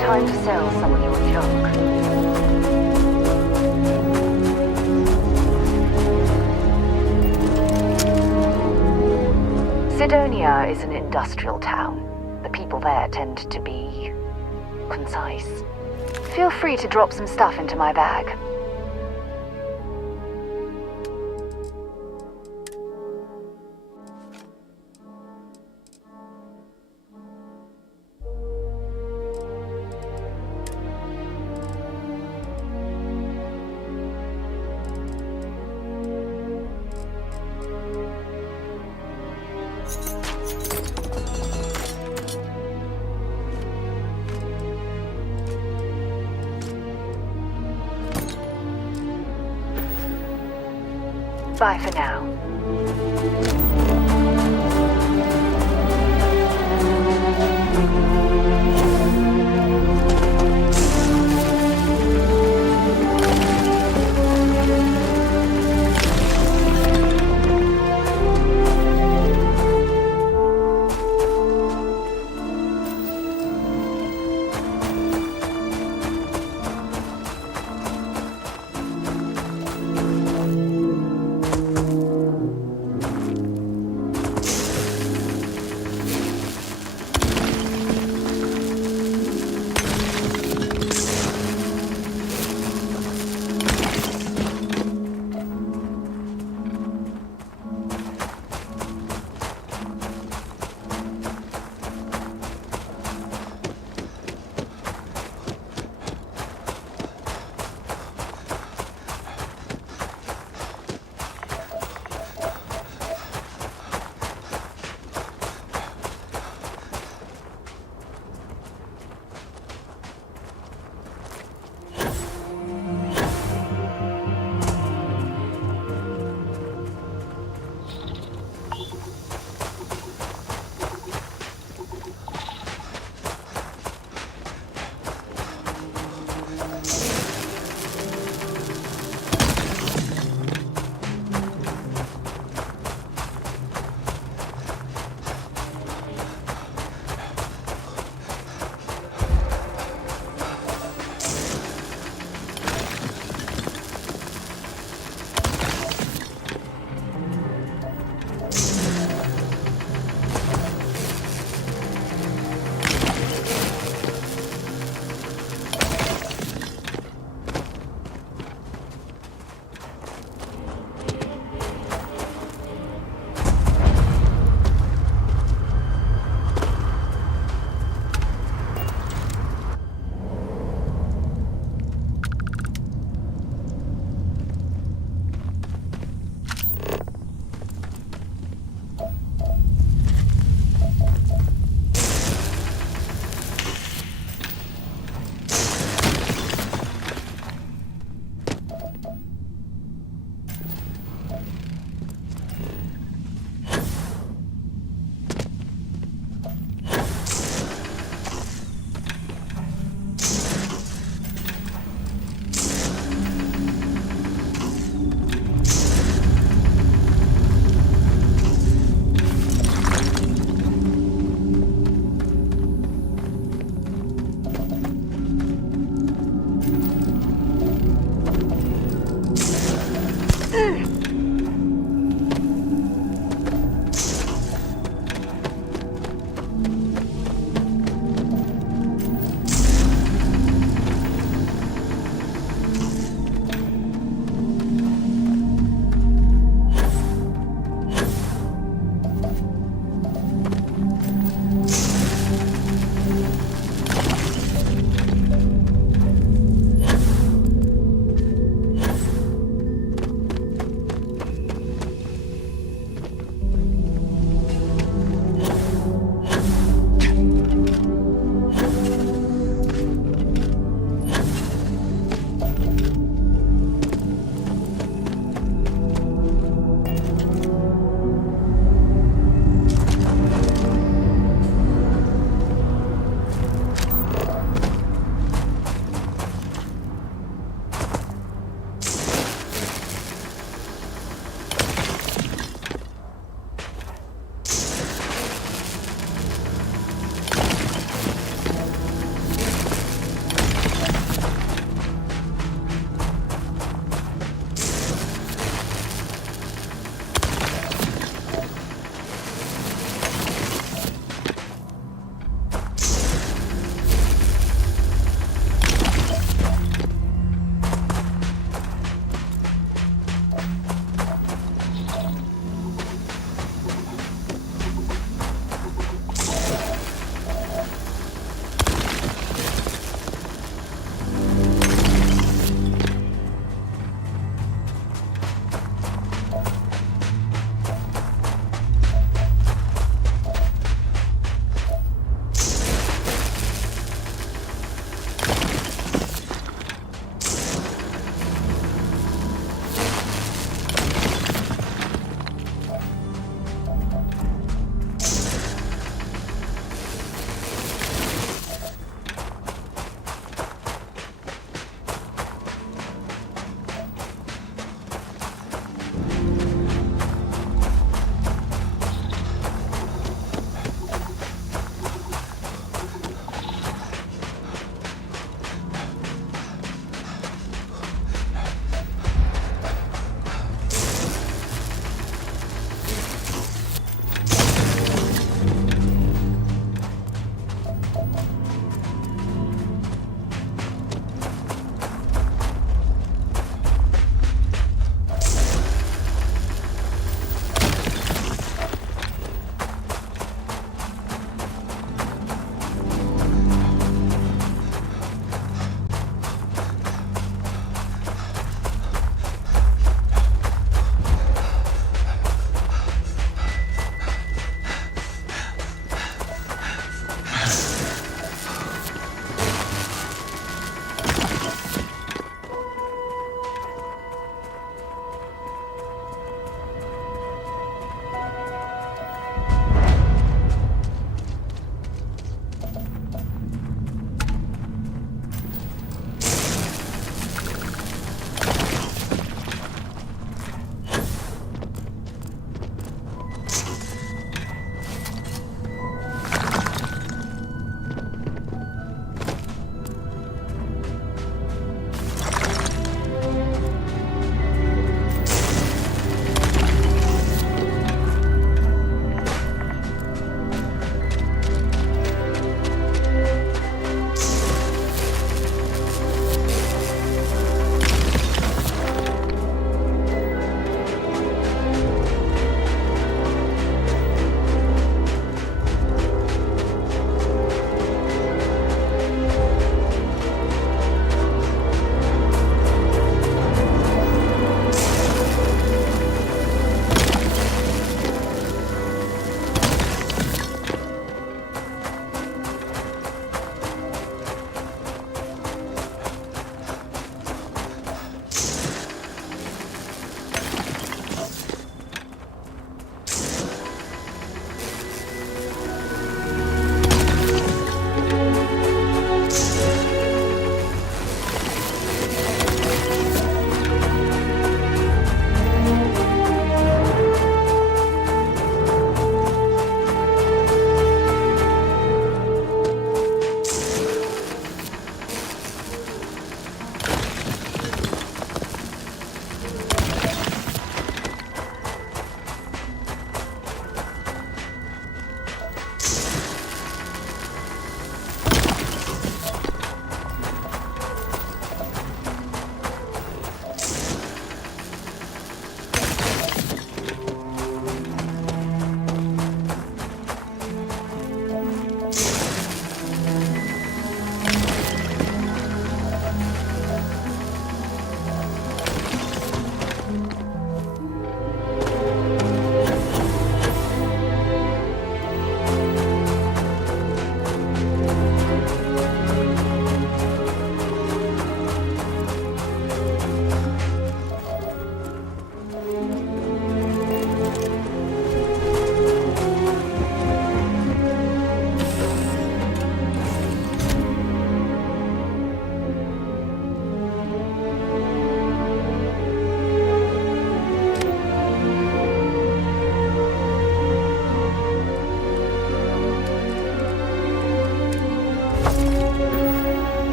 Time to sell some of your junk. Sidonia is an industrial town. The people there tend to be concise. Feel free to drop some stuff into my bag. Bye for now.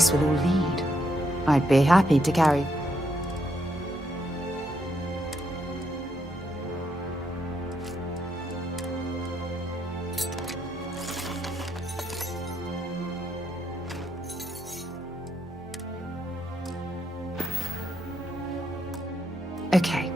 this will all lead. I'd be happy to carry. Okay.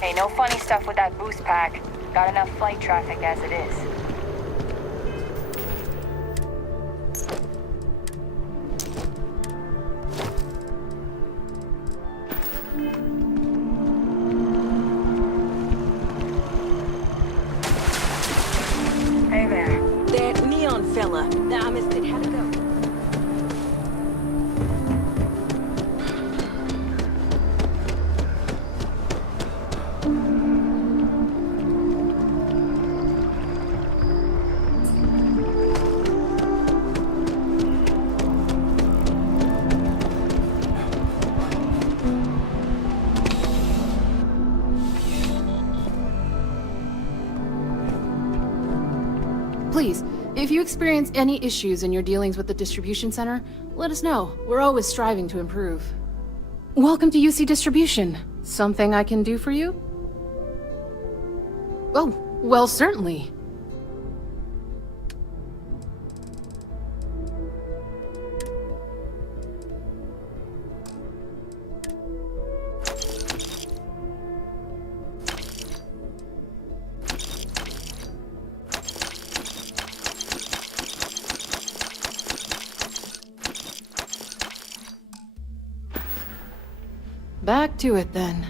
Hey, no funny stuff with that boost pack. Got enough flight traffic as it is. Hey there. That neon fella. Nah, I missed it. How'd it go? Please, if you experience any issues in your dealings with the distribution center, let us know. We're always striving to improve. Welcome to UC Distribution. Something I can do for you? Oh, well, certainly. Back to it then.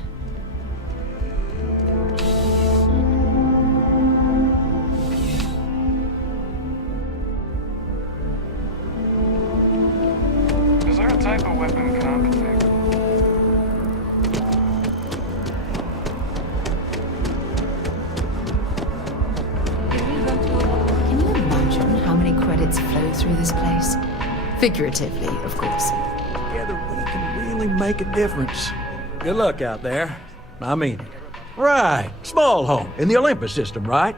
Is there a type of weapon competent? Can you imagine how many credits flow through this place? Figuratively, of course. Together we can really make a difference. Good luck out there. I mean it. Right. Small home in the Olympus system, right?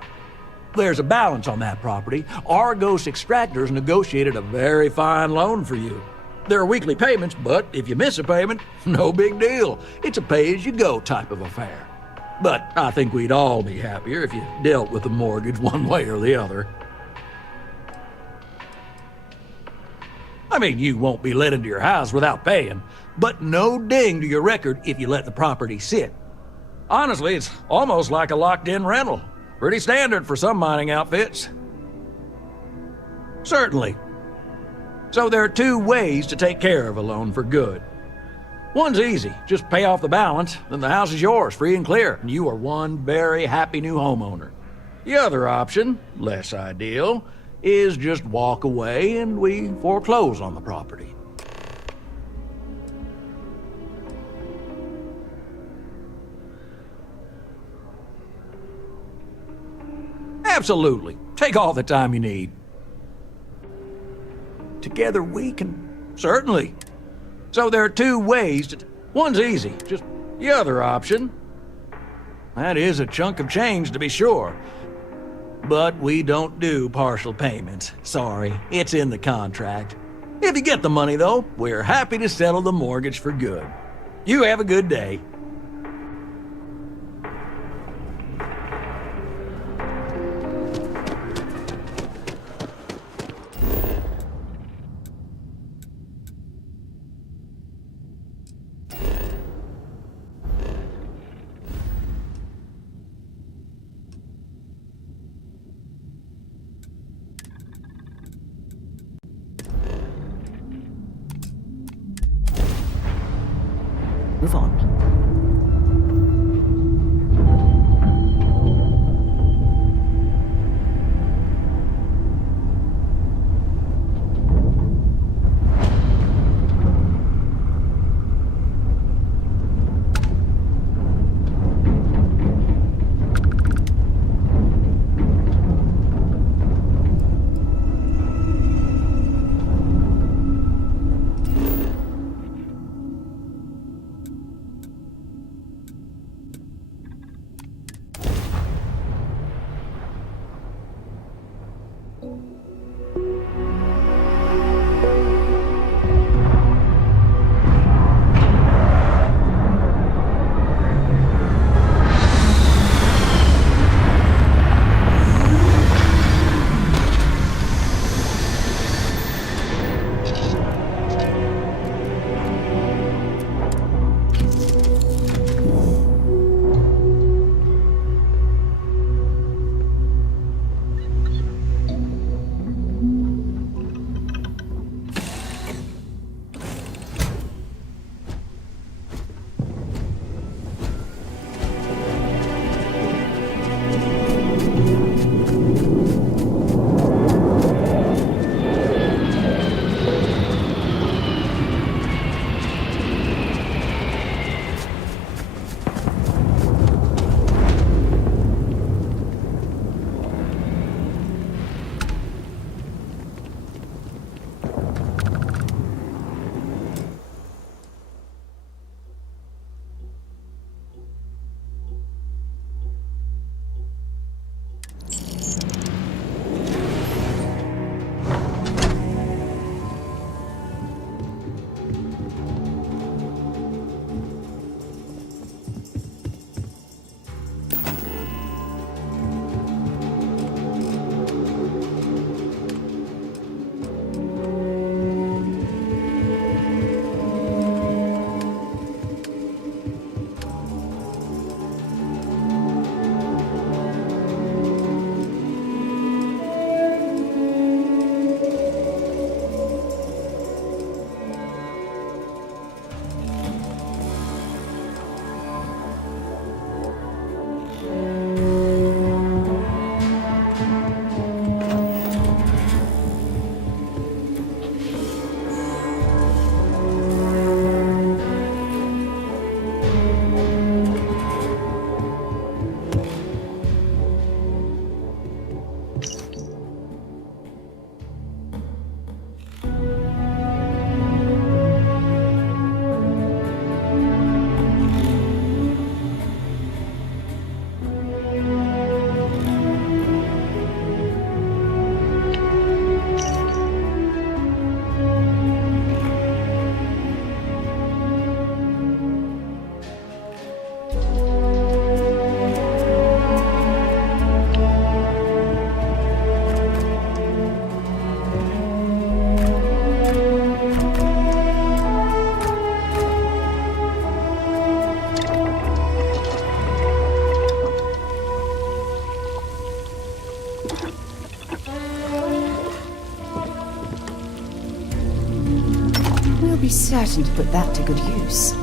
There's a balance on that property. Argos Extractors negotiated a very fine loan for you. There are weekly payments, but if you miss a payment, no big deal. It's a pay-as-you-go type of affair. But I think we'd all be happier if you dealt with the mortgage one way or the other. I mean, you won't be let into your house without paying, but no ding to your record if you let the property sit. Honestly, it's almost like a locked-in rental. Pretty standard for some mining outfits. Certainly. So there are two ways to take care of a loan for good. One's easy. Just pay off the balance, then the house is yours, free and clear, and you are one very happy new homeowner. The other option, less ideal, is just walk away and we foreclose on the property. Absolutely. Take all the time you need. Together we can... Certainly. So there are two ways to... One's easy. Just the other option. That is a chunk of change to be sure. But we don't do partial payments. Sorry, it's in the contract. If you get the money, though, we're happy to settle the mortgage for good. You have a good day. move on. Be certain to put that to good use.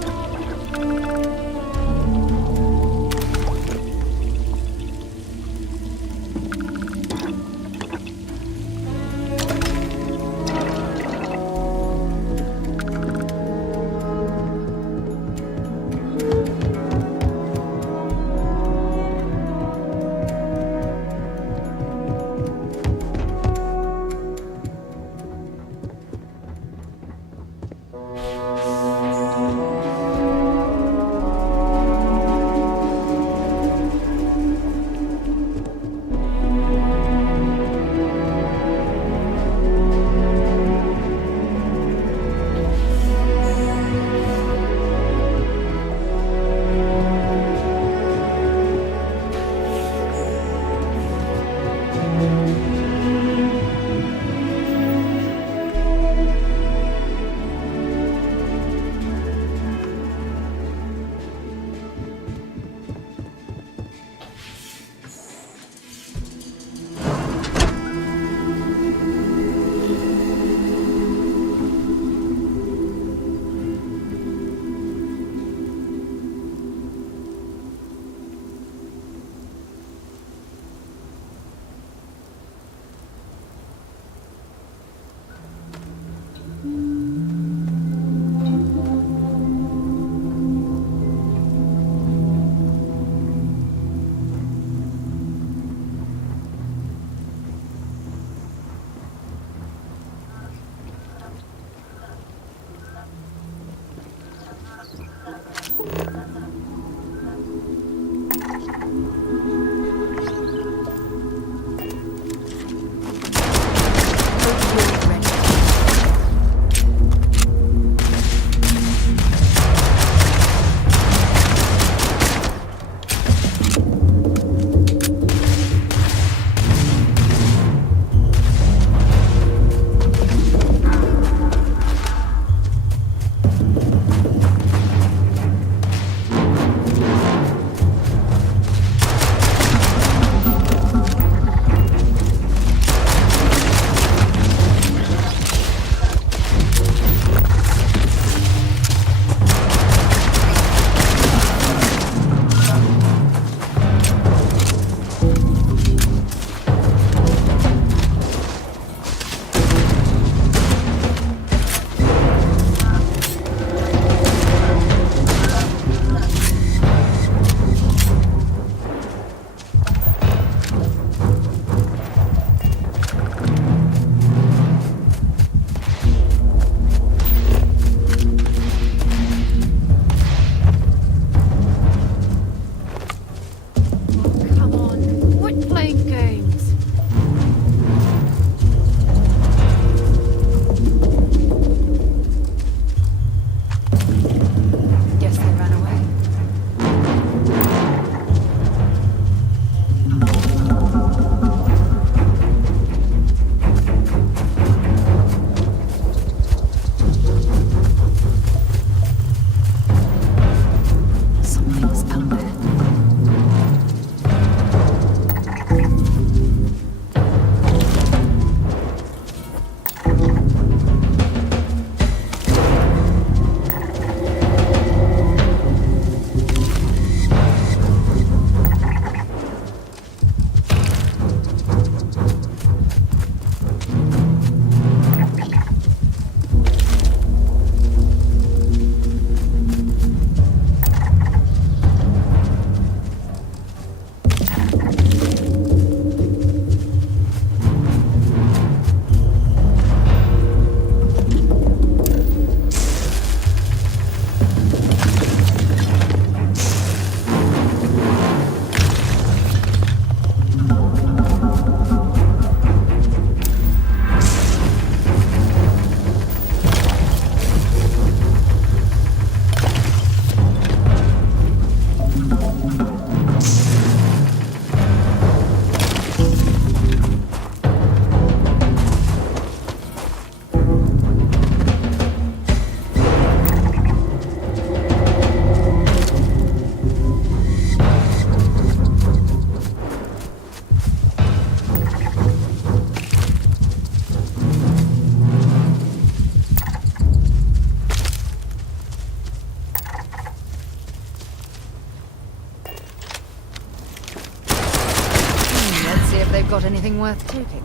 Got anything worth taking?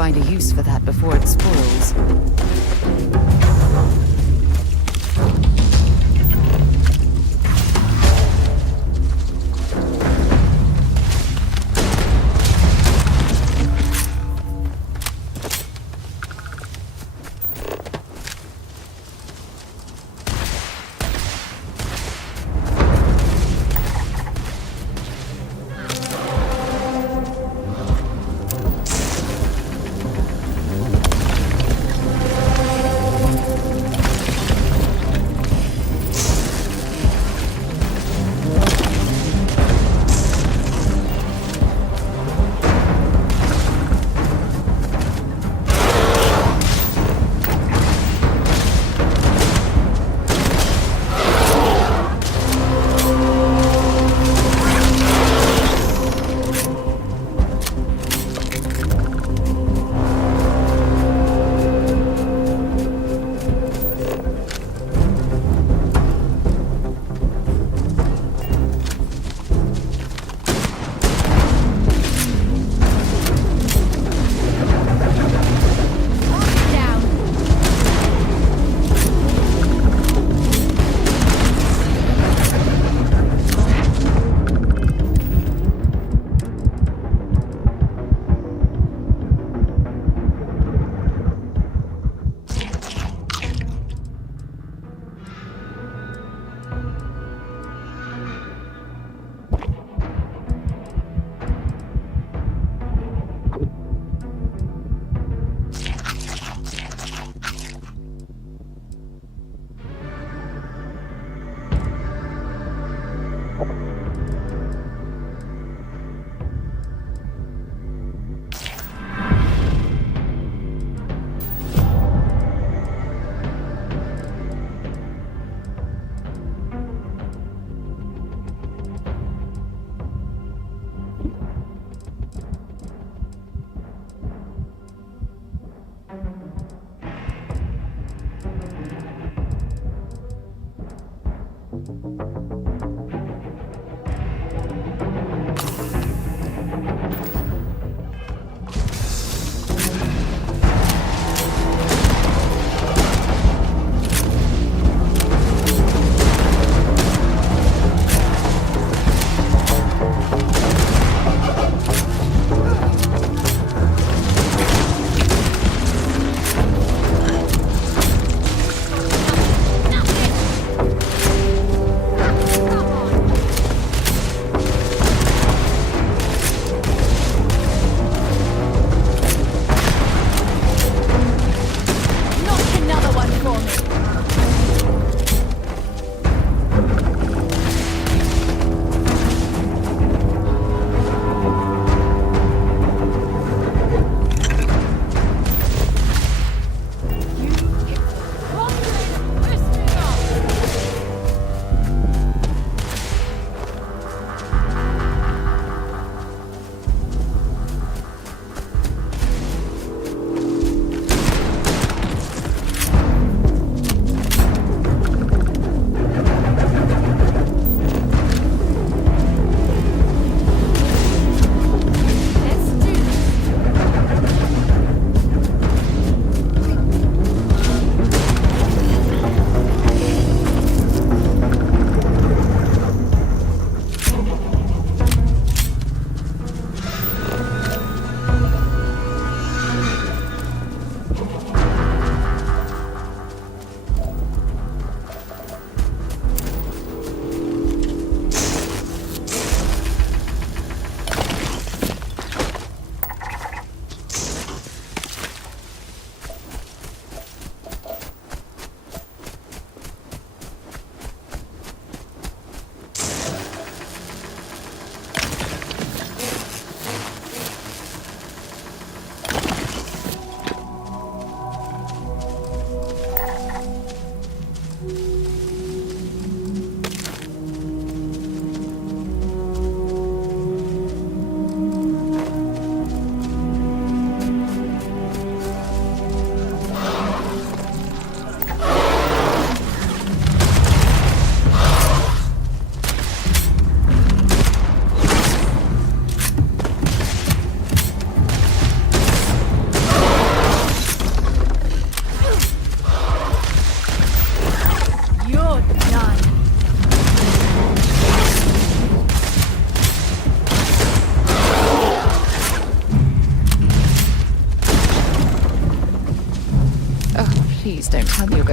Find a use for that before it spoils.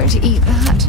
care to eat that?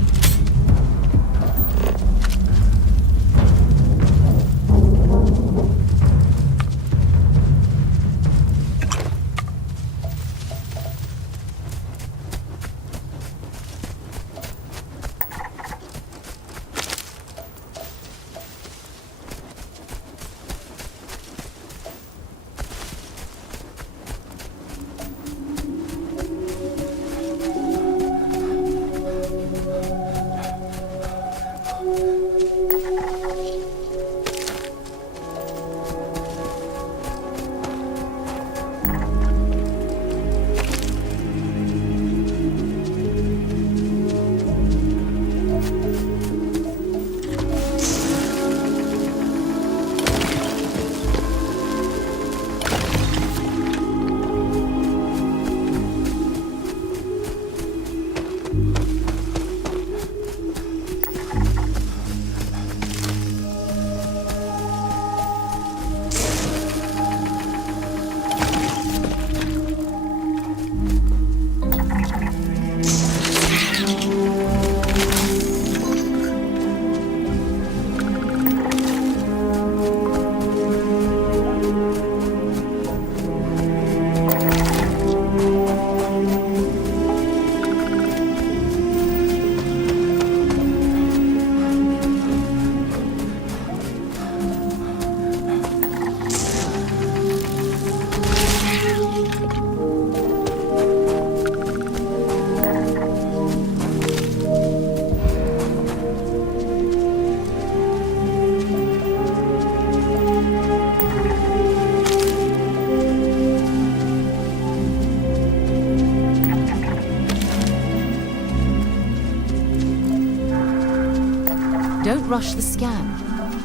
Don't rush the scan.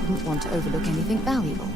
Wouldn't want to overlook anything valuable.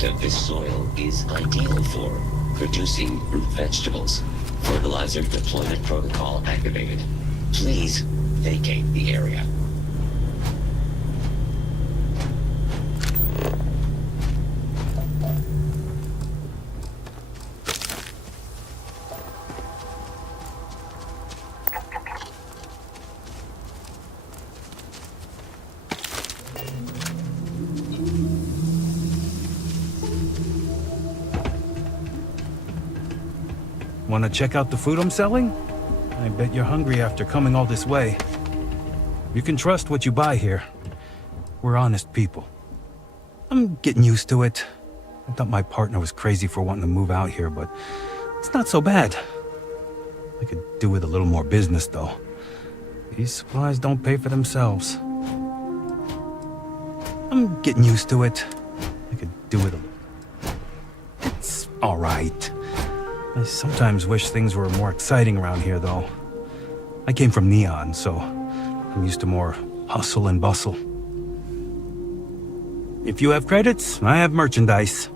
Of this soil is ideal for producing root vegetables. Fertilizer deployment protocol activated. Please vacate the area. Want to check out the food I'm selling? I bet you're hungry after coming all this way. You can trust what you buy here. We're honest people. I'm getting used to it. I thought my partner was crazy for wanting to move out here, but it's not so bad. I could do with a little more business, though. These supplies don't pay for themselves. I'm getting used to it. I could do with a... It's all right. I sometimes wish things were more exciting around here, though. I came from Neon, so I'm used to more hustle and bustle. If you have credits, I have merchandise.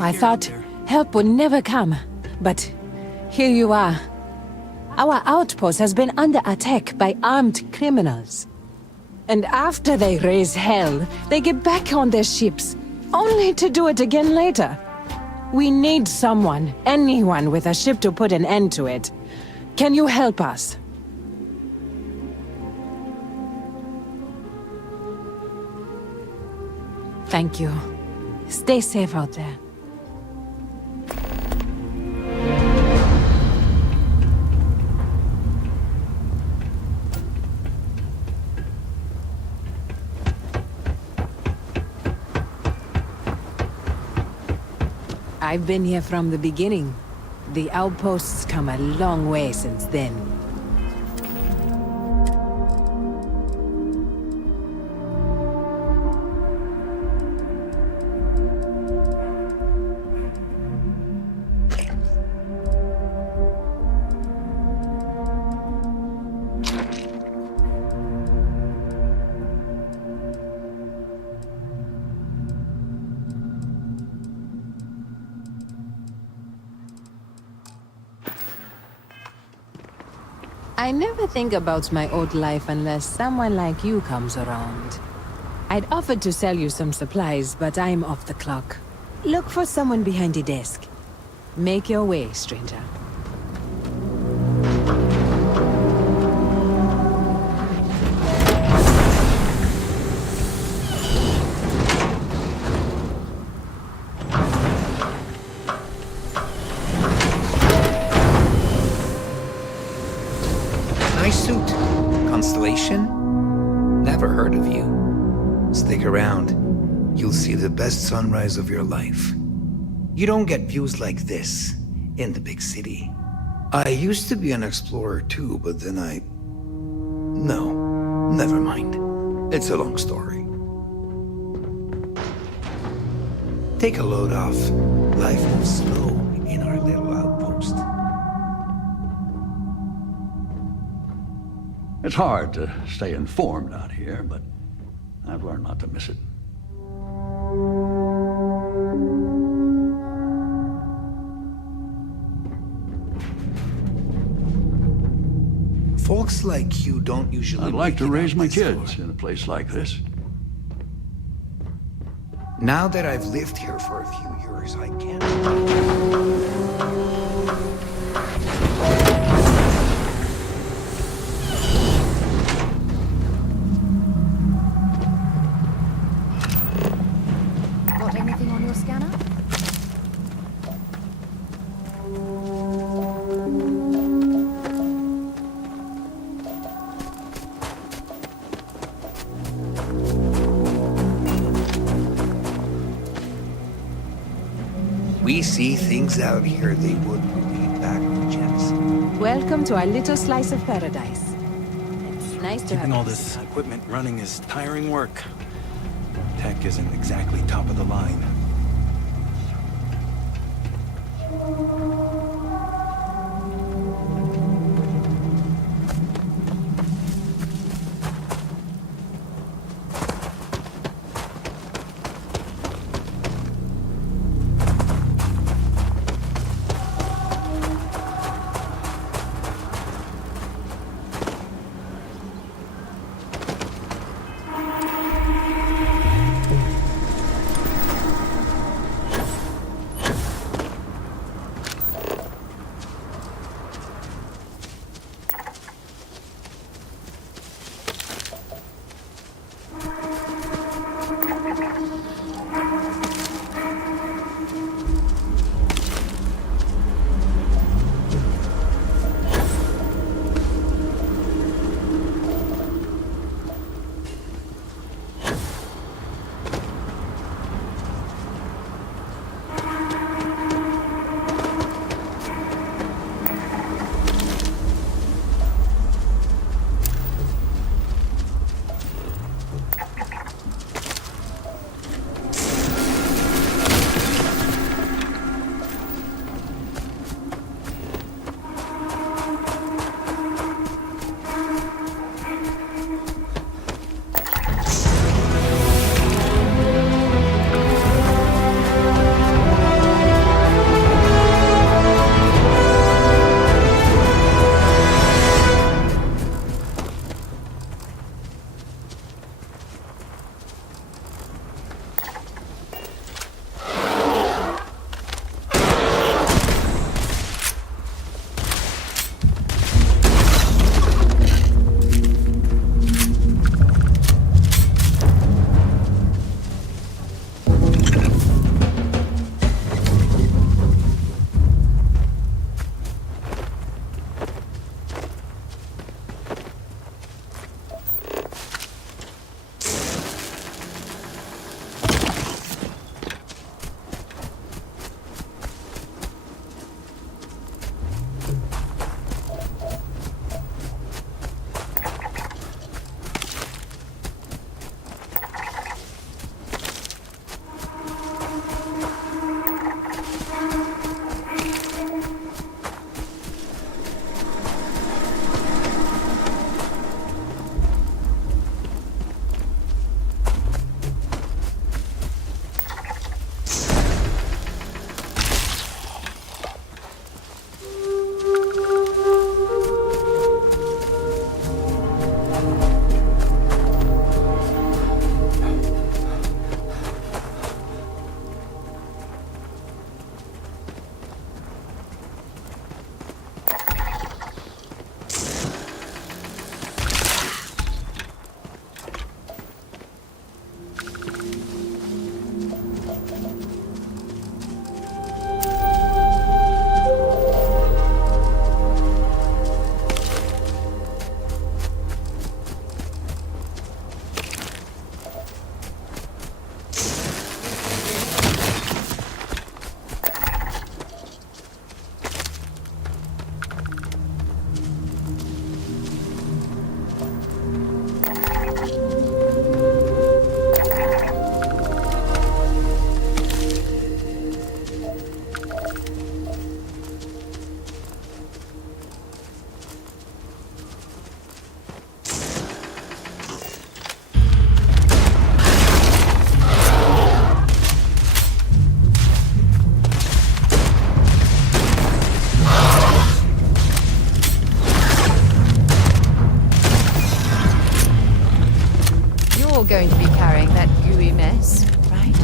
I thought help would never come, but here you are. Our outpost has been under attack by armed criminals. And after they raise hell, they get back on their ships, only to do it again later. We need someone, anyone with a ship to put an end to it. Can you help us? Thank you. Stay safe out there. I've been here from the beginning. The outpost's come a long way since then. I never think about my old life unless someone like you comes around. I'd offered to sell you some supplies, but I'm off the clock. Look for someone behind the desk. Make your way, stranger. Nice suit. Constellation? Never heard of you. Stick around. You'll see the best sunrise of your life. You don't get views like this in the big city. I used to be an explorer too, but then No, never mind. It's a long story. Take a load off. Life moves slow in our little outpost. It's hard to stay informed out here, but I've learned not to miss it. Folks like you don't usually... I'd like to make it raise out my this kids far. in a place like this. Now that I've lived here for a few years, I can't... Got anything on your scanner? We see things out here they wouldn't read back to Jets. Welcome to our little slice of paradise. It's nice to Keeping have all this equipment running is tiring work. Tech isn't exactly top of the line. You're going to be carrying that gooey mess, right?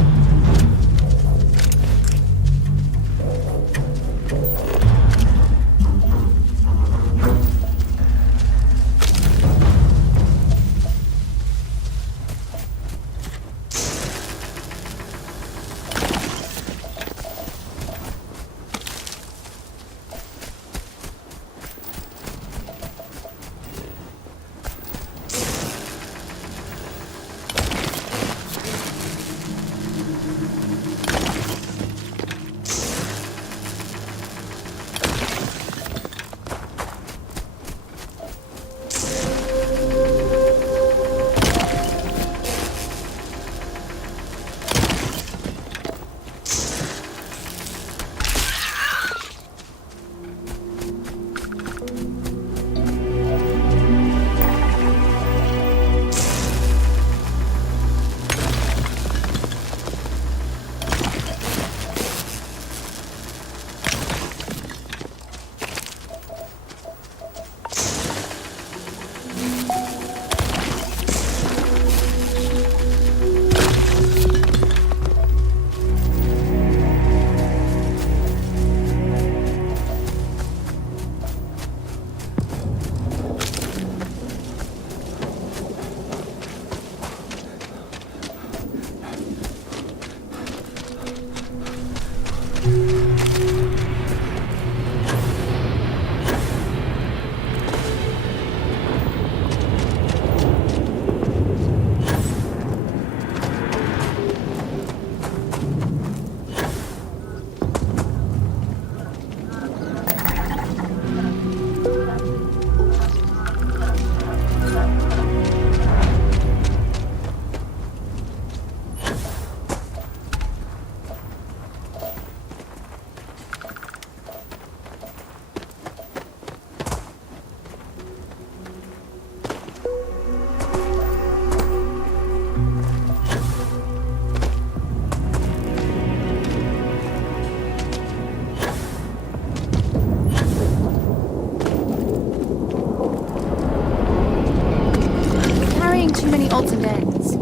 Too many odds and ends.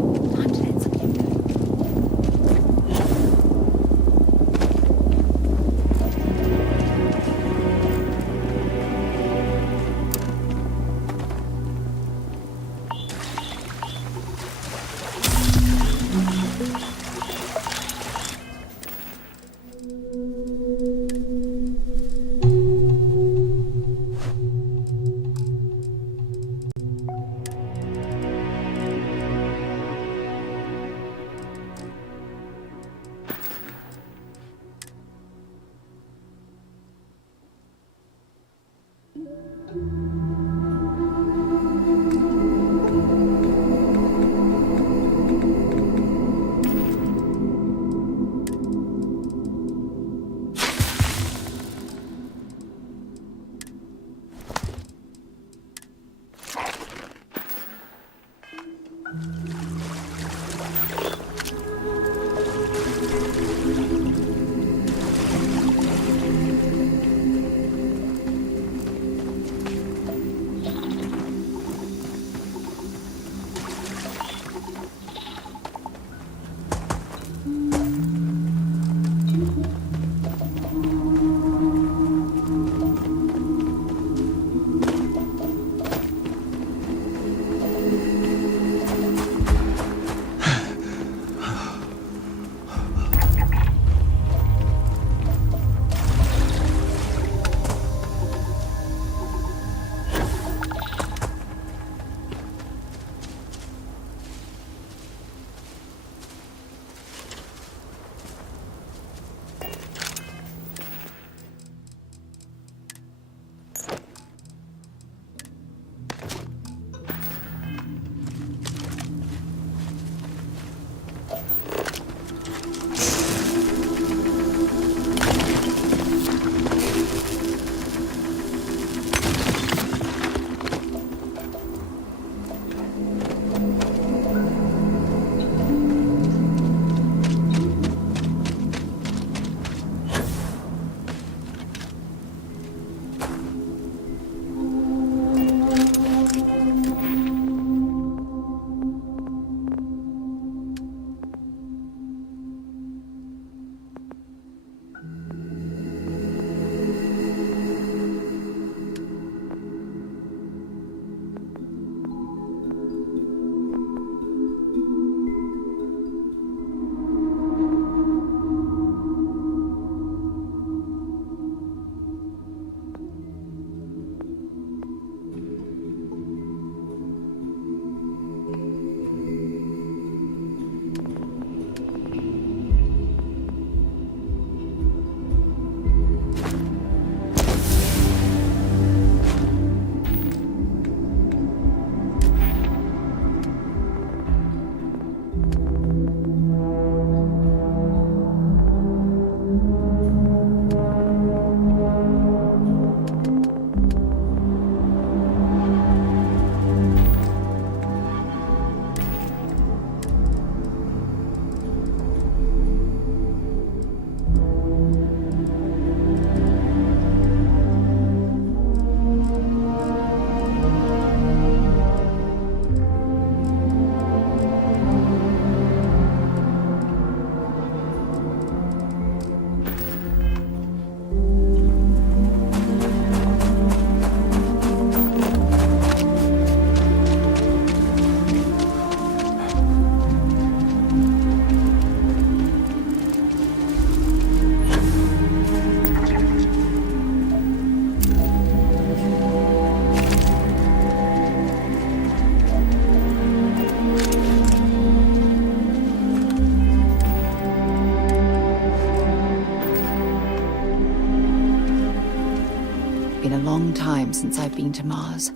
time since I've been to Mars.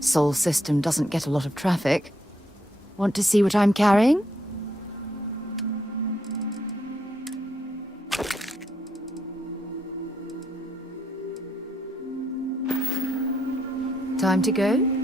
Sol system doesn't get a lot of traffic. Want to see what I'm carrying? Time to go?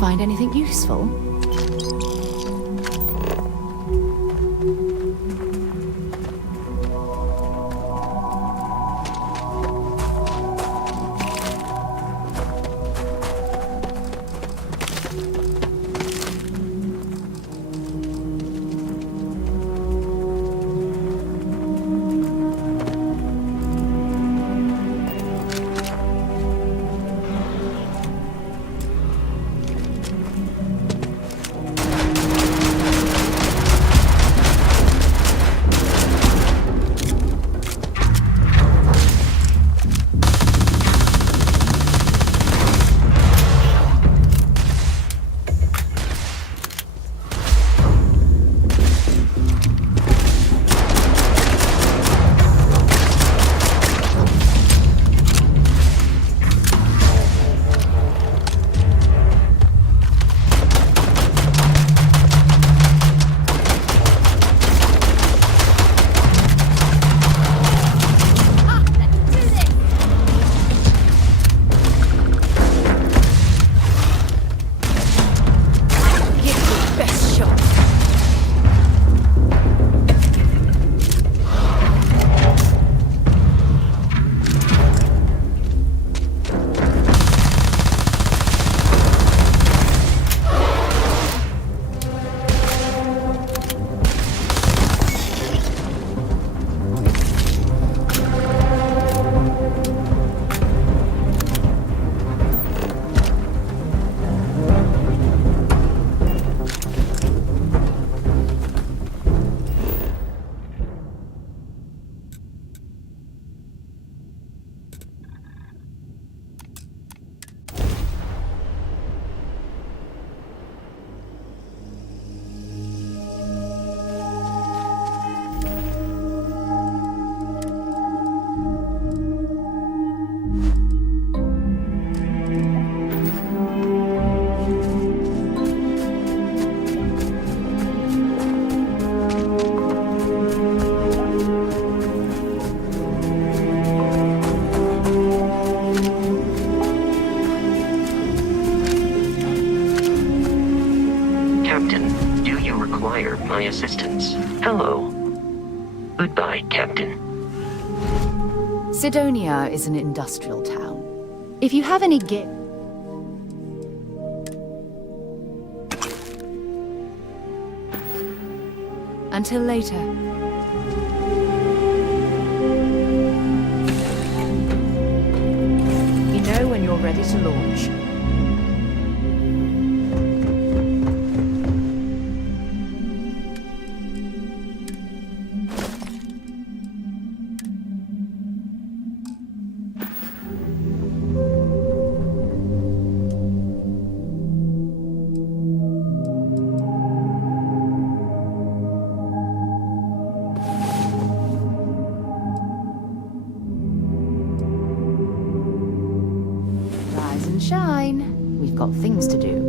Find anything useful? my assistance. Hello. Goodbye, Captain. Sidonia is an industrial town. If you have any Until later. You know when you're ready to launch. Rise and shine. We've got things to do.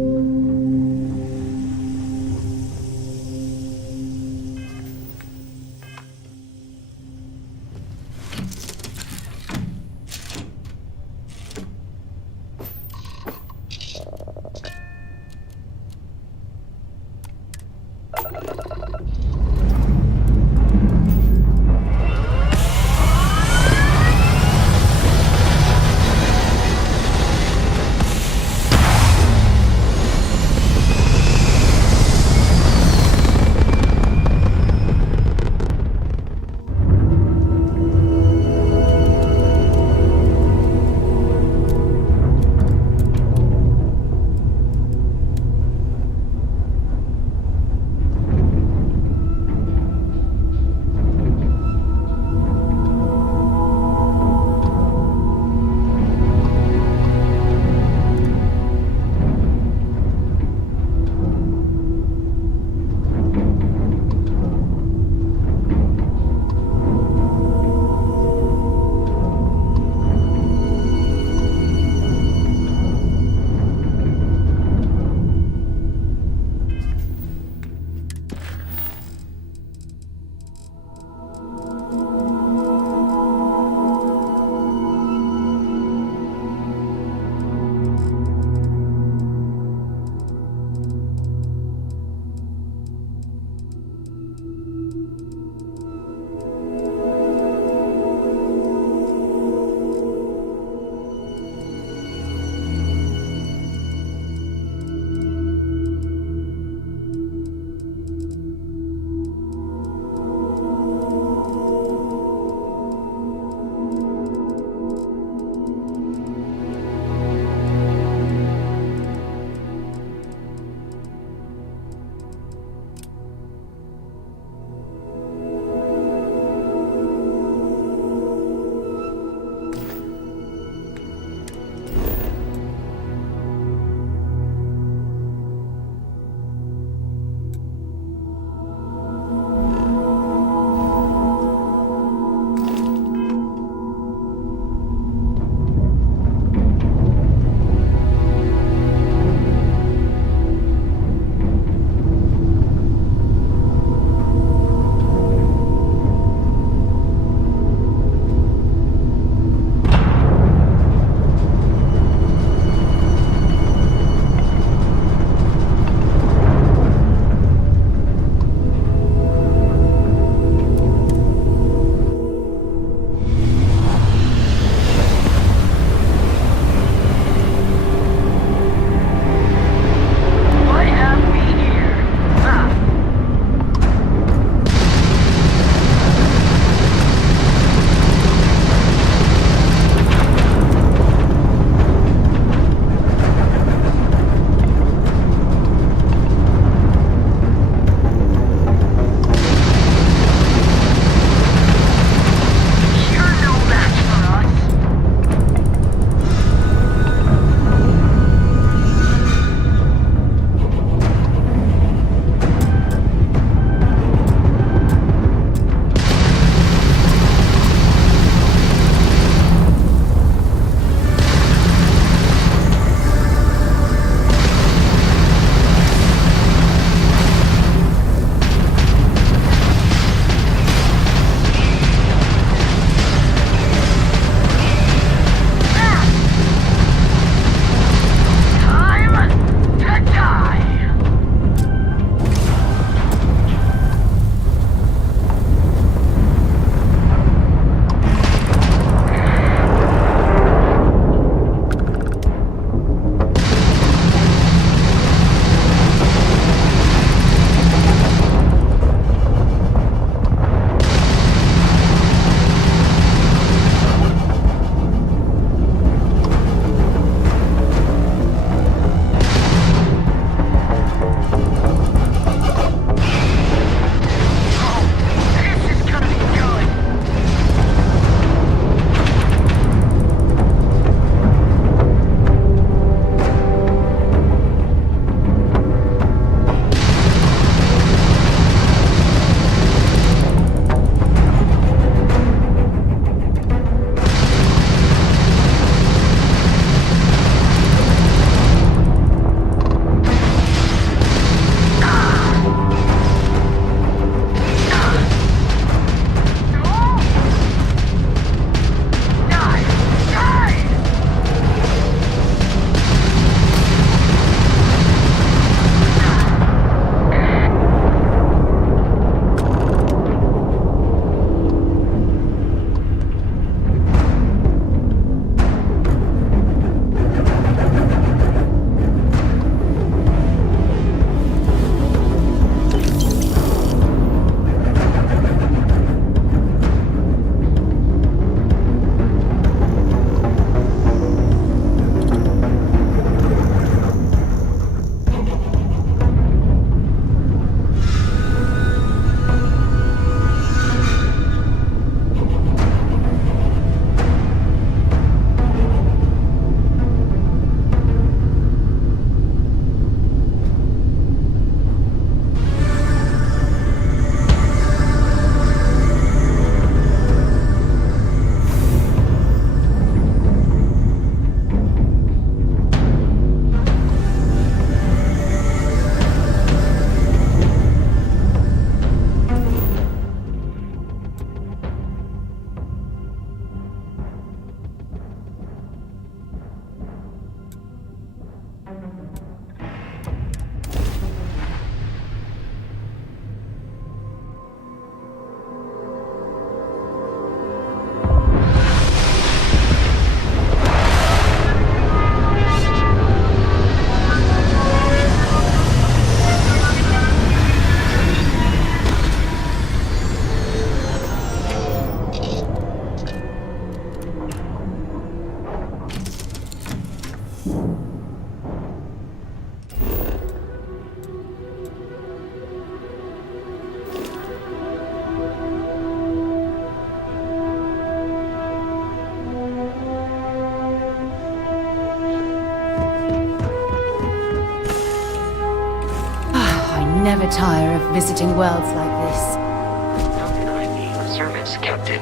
never tire of visiting worlds like this. How can I be of service, Captain?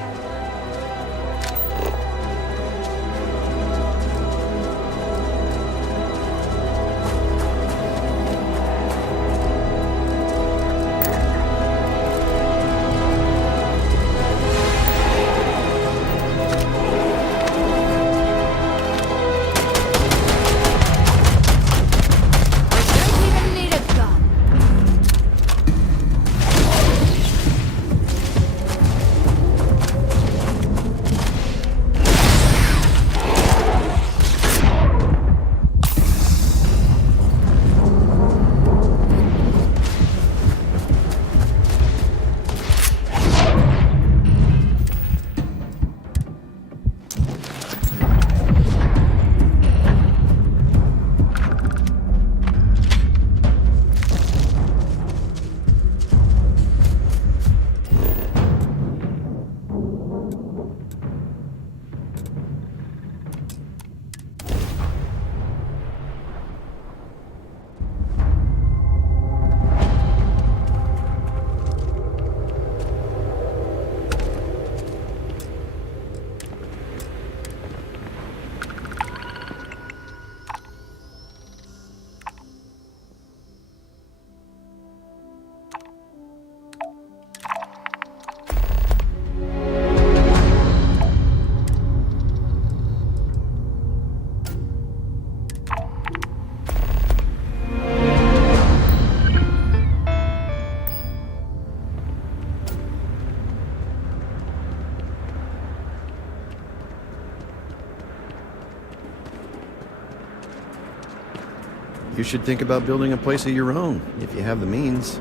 You should think about building a place of your own, if you have the means.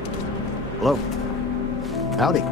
Hello. Howdy.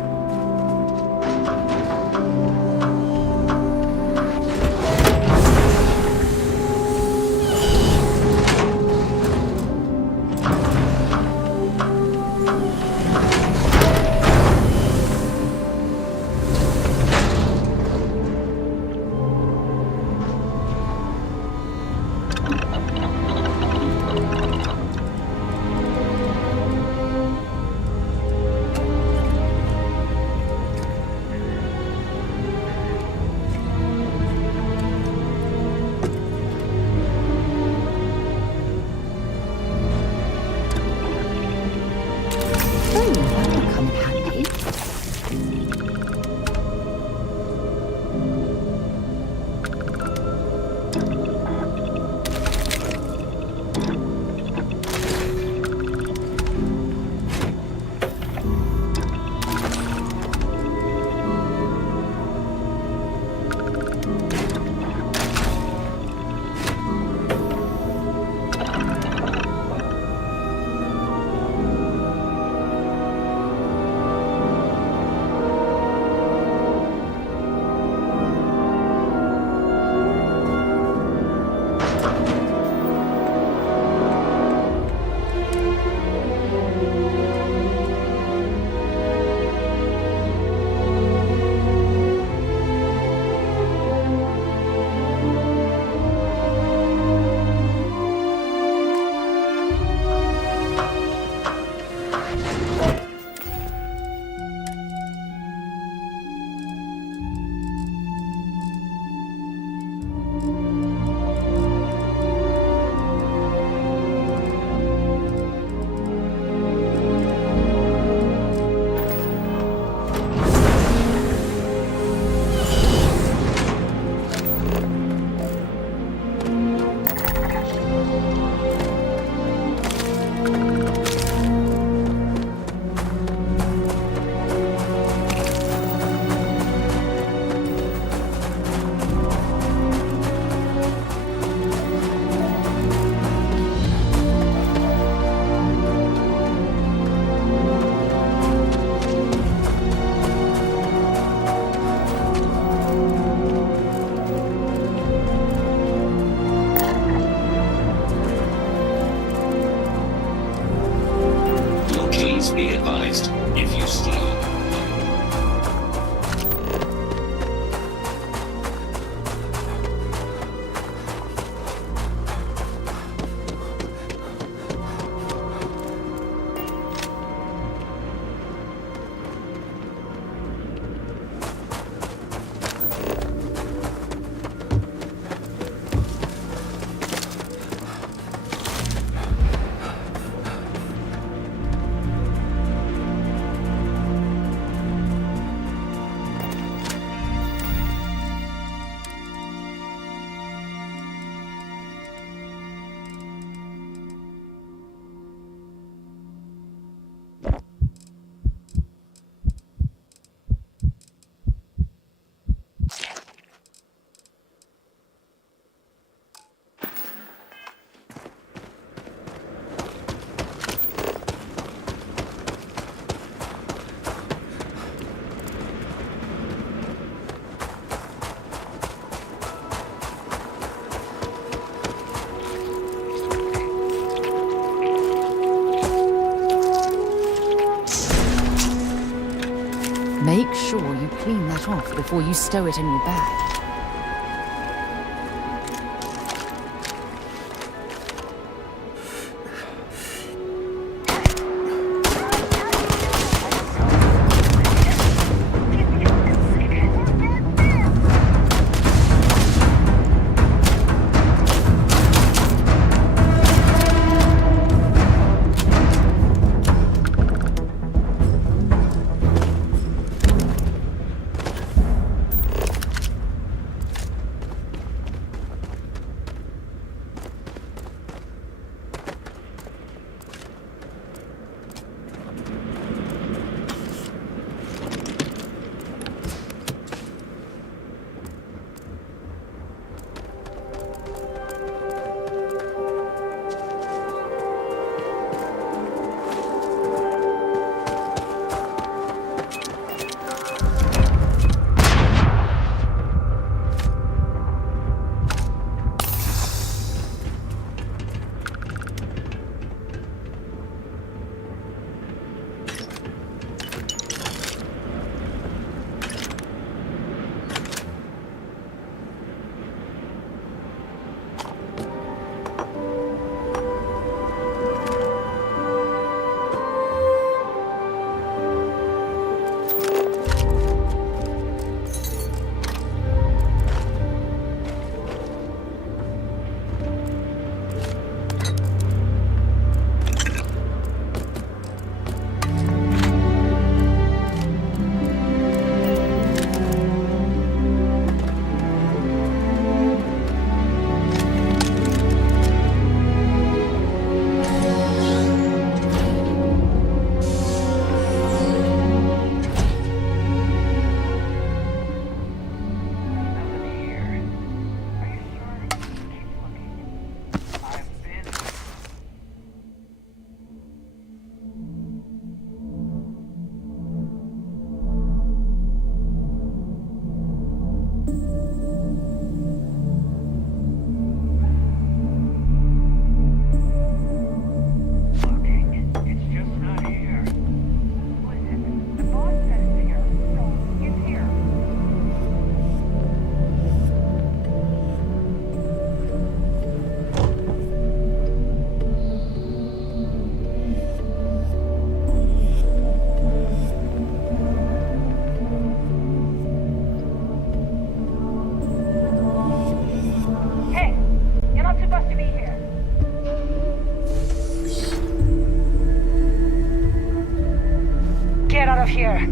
clean that off before you stow it in your bag. Of here,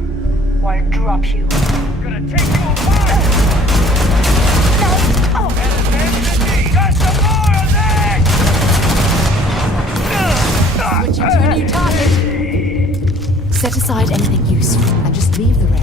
or I'll drop you. I'm gonna take you apart! No! Oh! Got some more of this! Switching to a new target. Set aside anything useful and just leave the rest.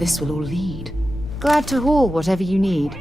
this will all lead. Glad to haul whatever you need.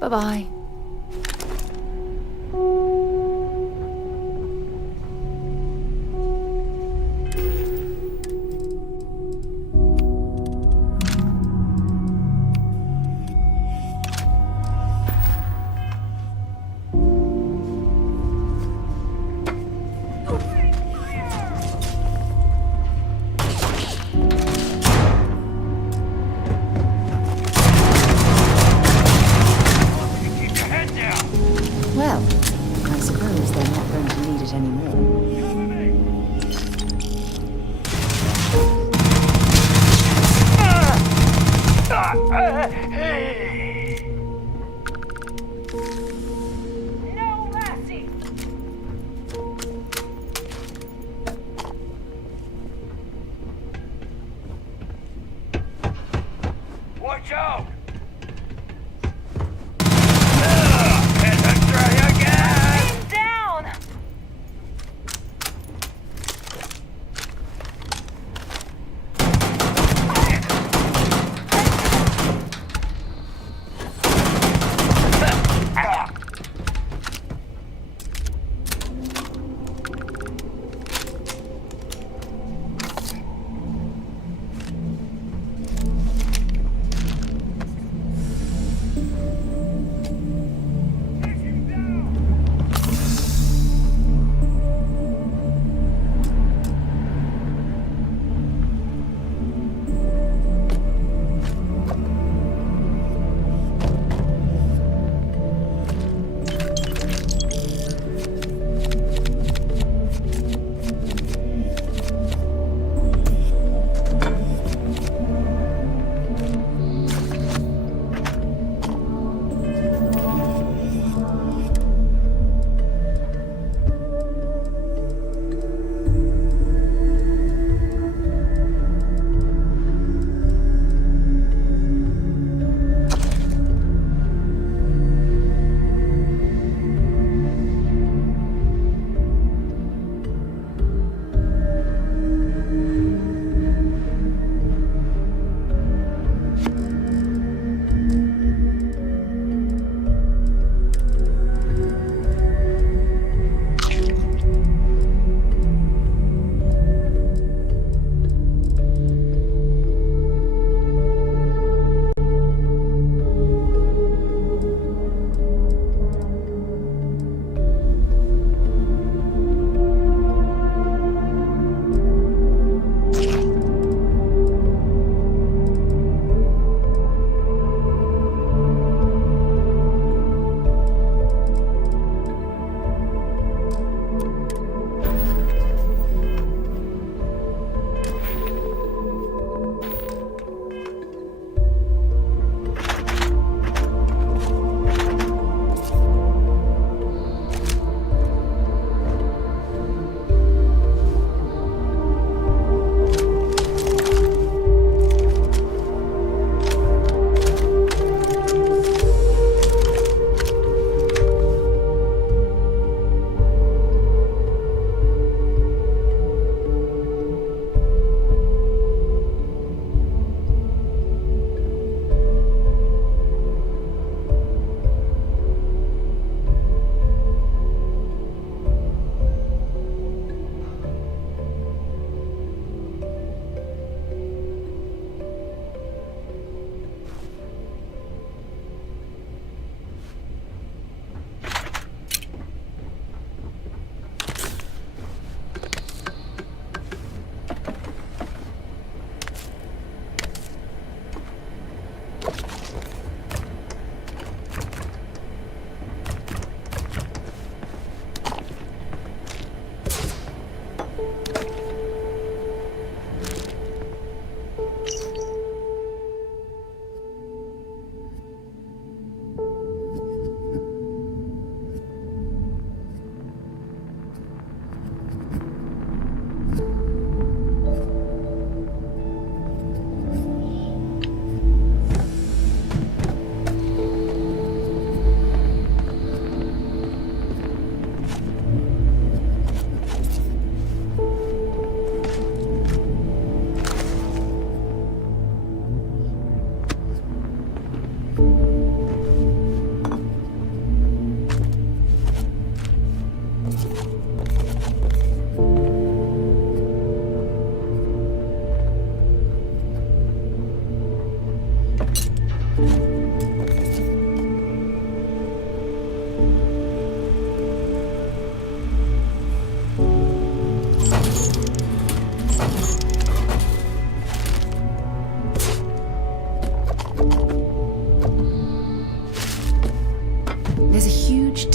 Bye-bye. Well, I suppose they're not going to need it anymore. No, Lassie! Watch out! Aim down!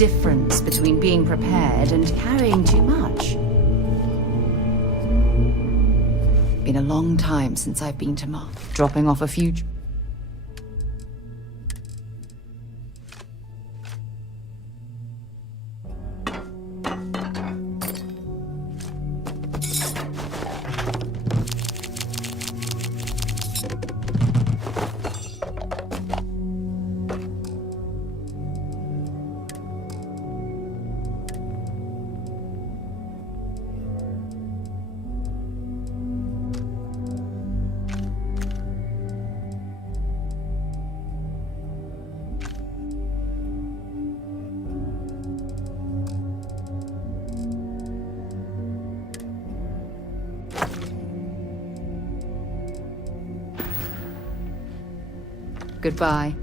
difference between being prepared and carrying too much. Been a long time since I've been to Mars. Dropping off a few... Goodbye.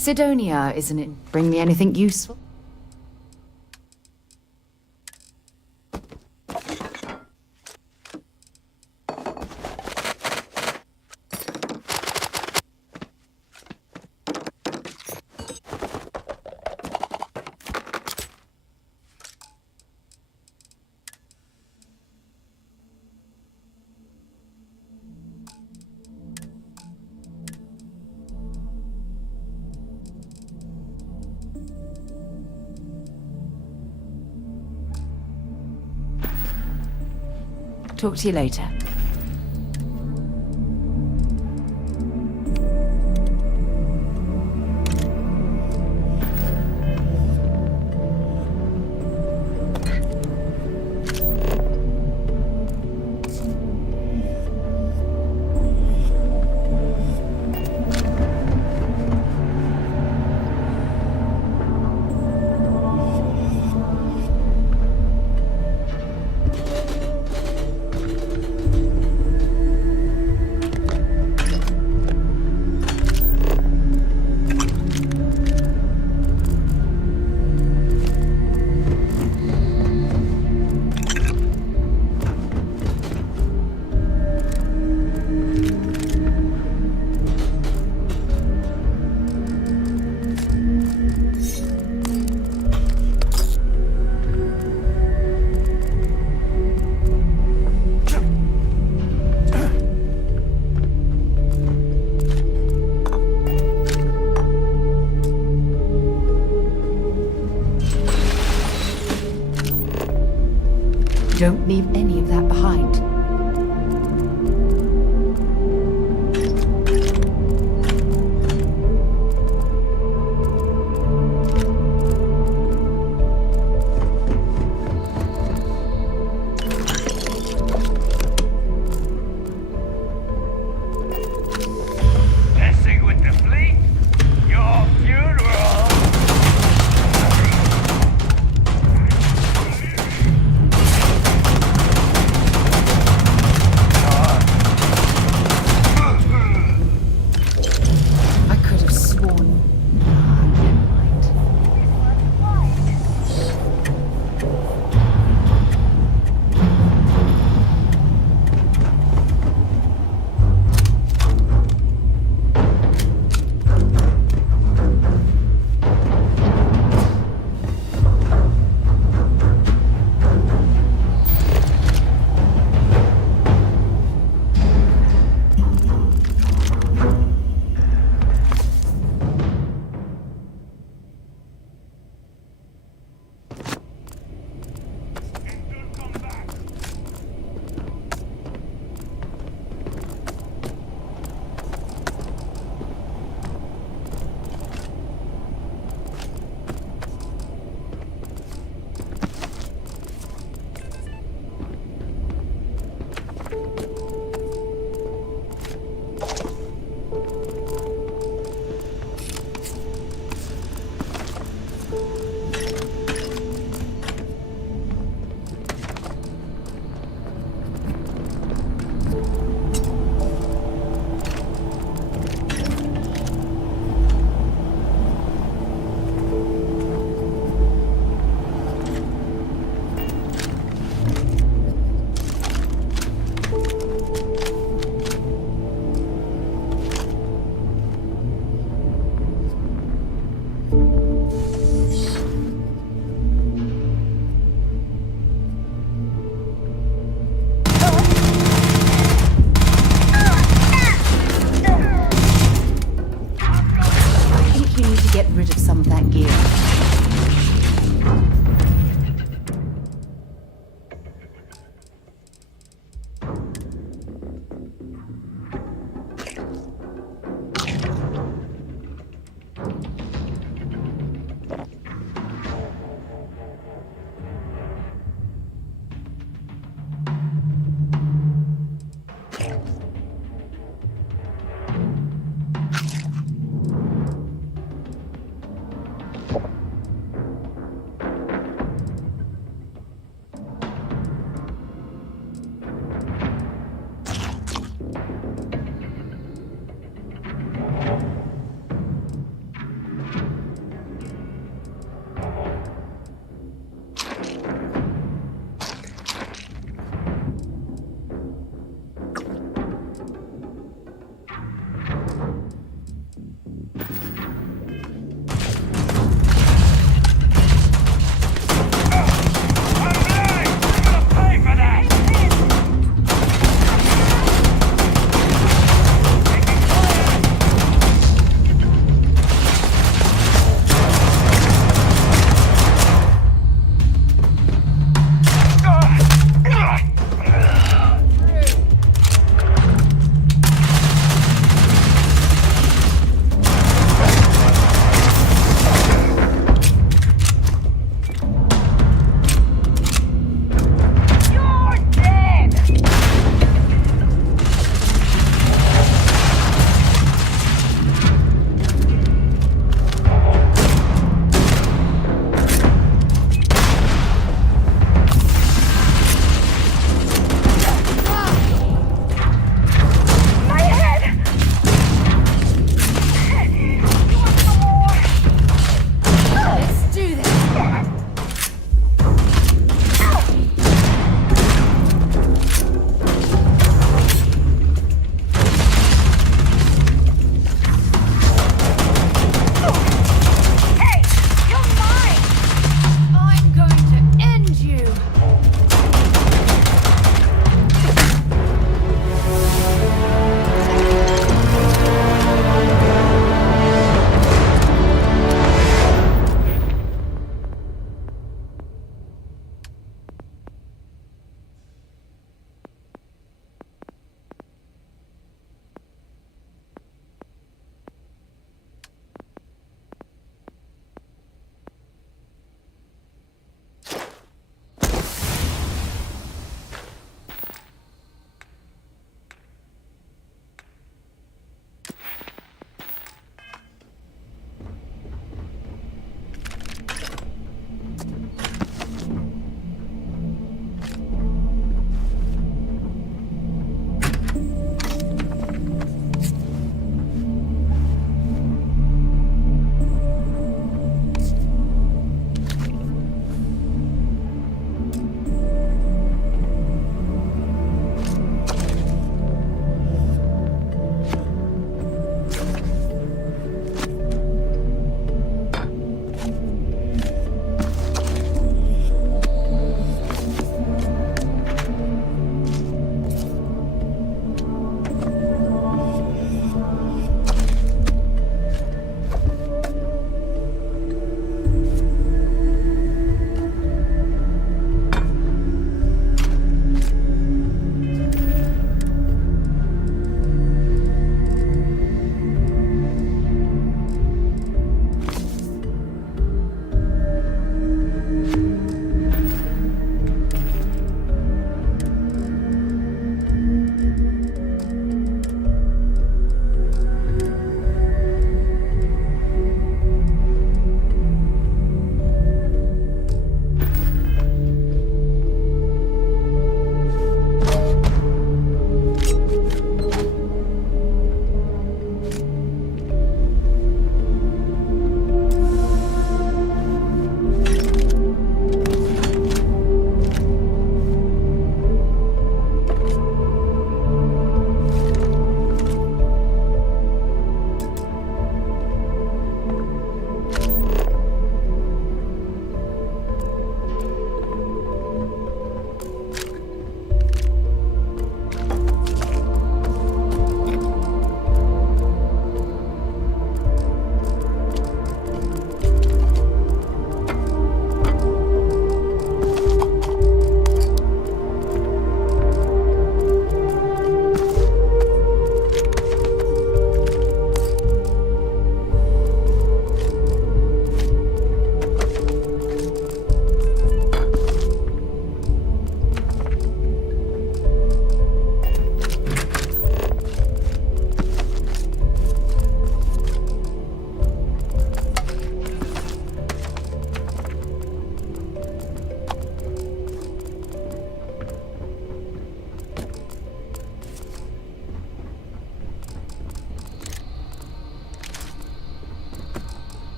Sidonia, isn't it? Bring me anything useful? Talk to you later. Don't leave any of that behind. Messing with the fleet? Your funeral! I could have sworn. Get rid of some of that gear. Messing with the fleet? Your funeral!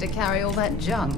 to carry all that junk.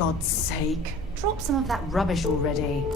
God's sake, drop some of that rubbish already.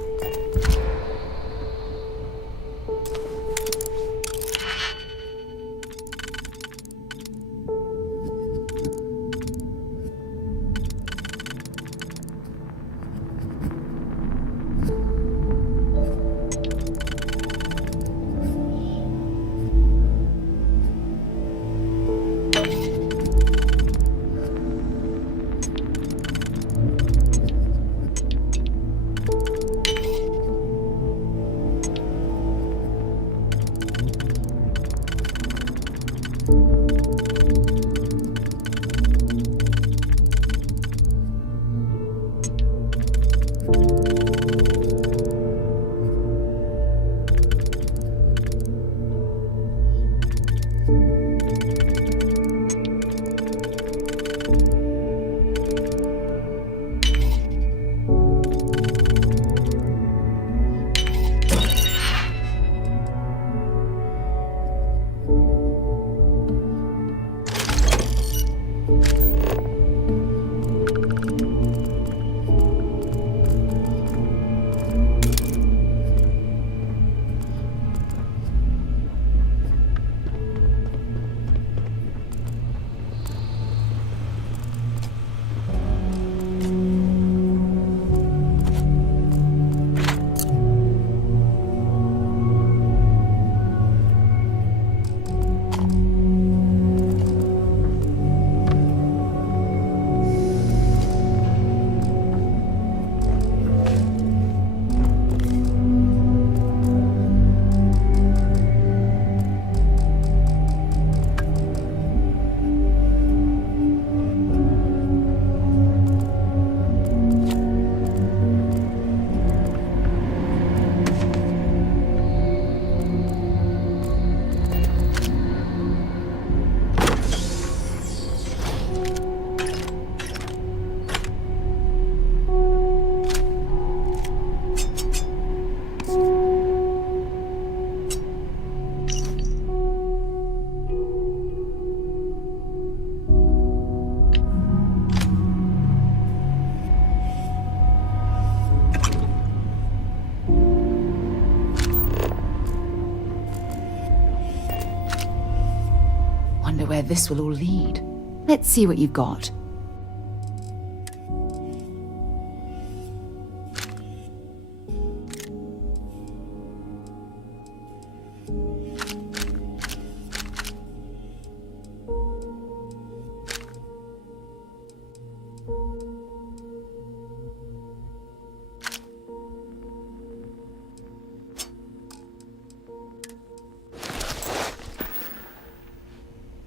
Wonder where this will all lead. Let's see what you've got.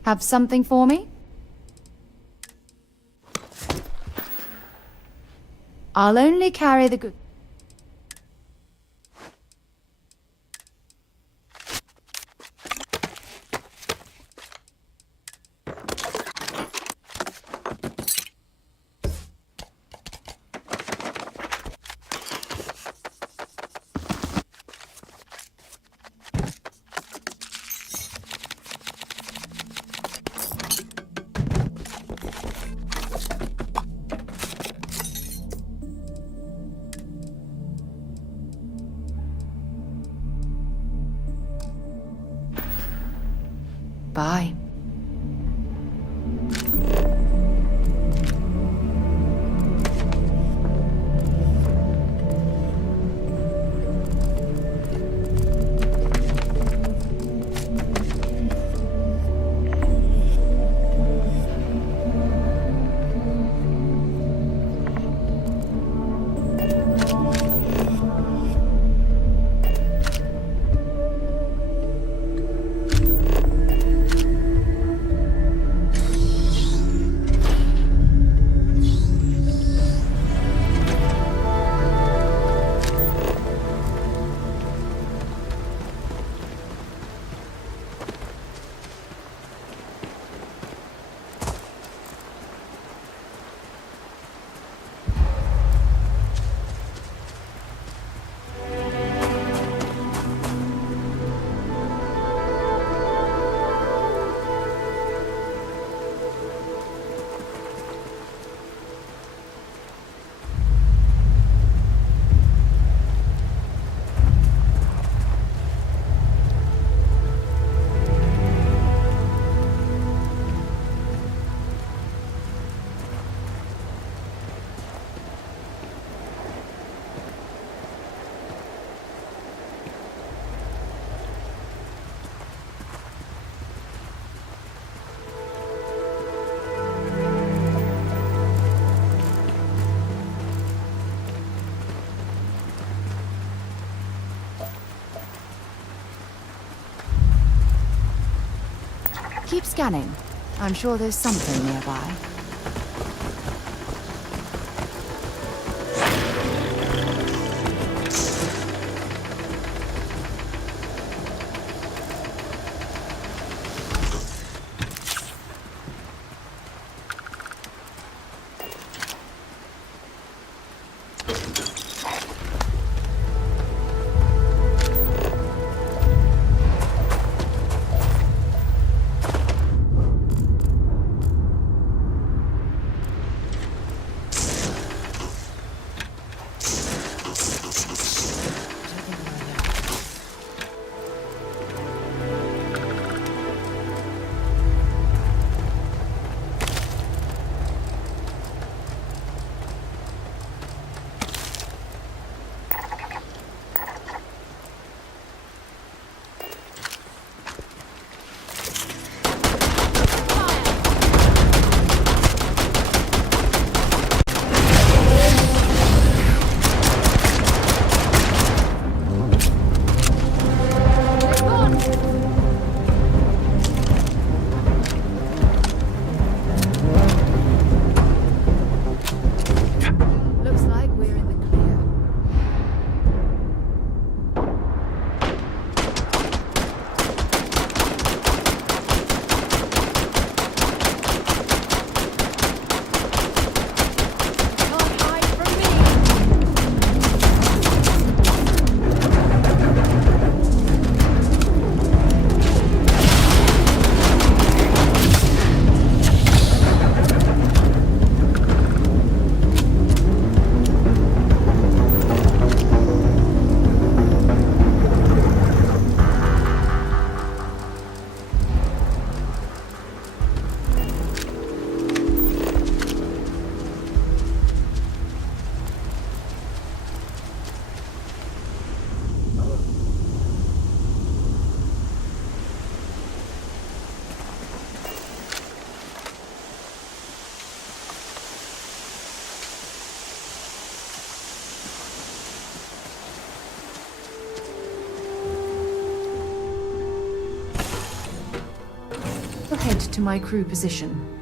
Have something for me? I'll only carry the good. Bye. Keep scanning. I'm sure there's something nearby. Head to my crew position.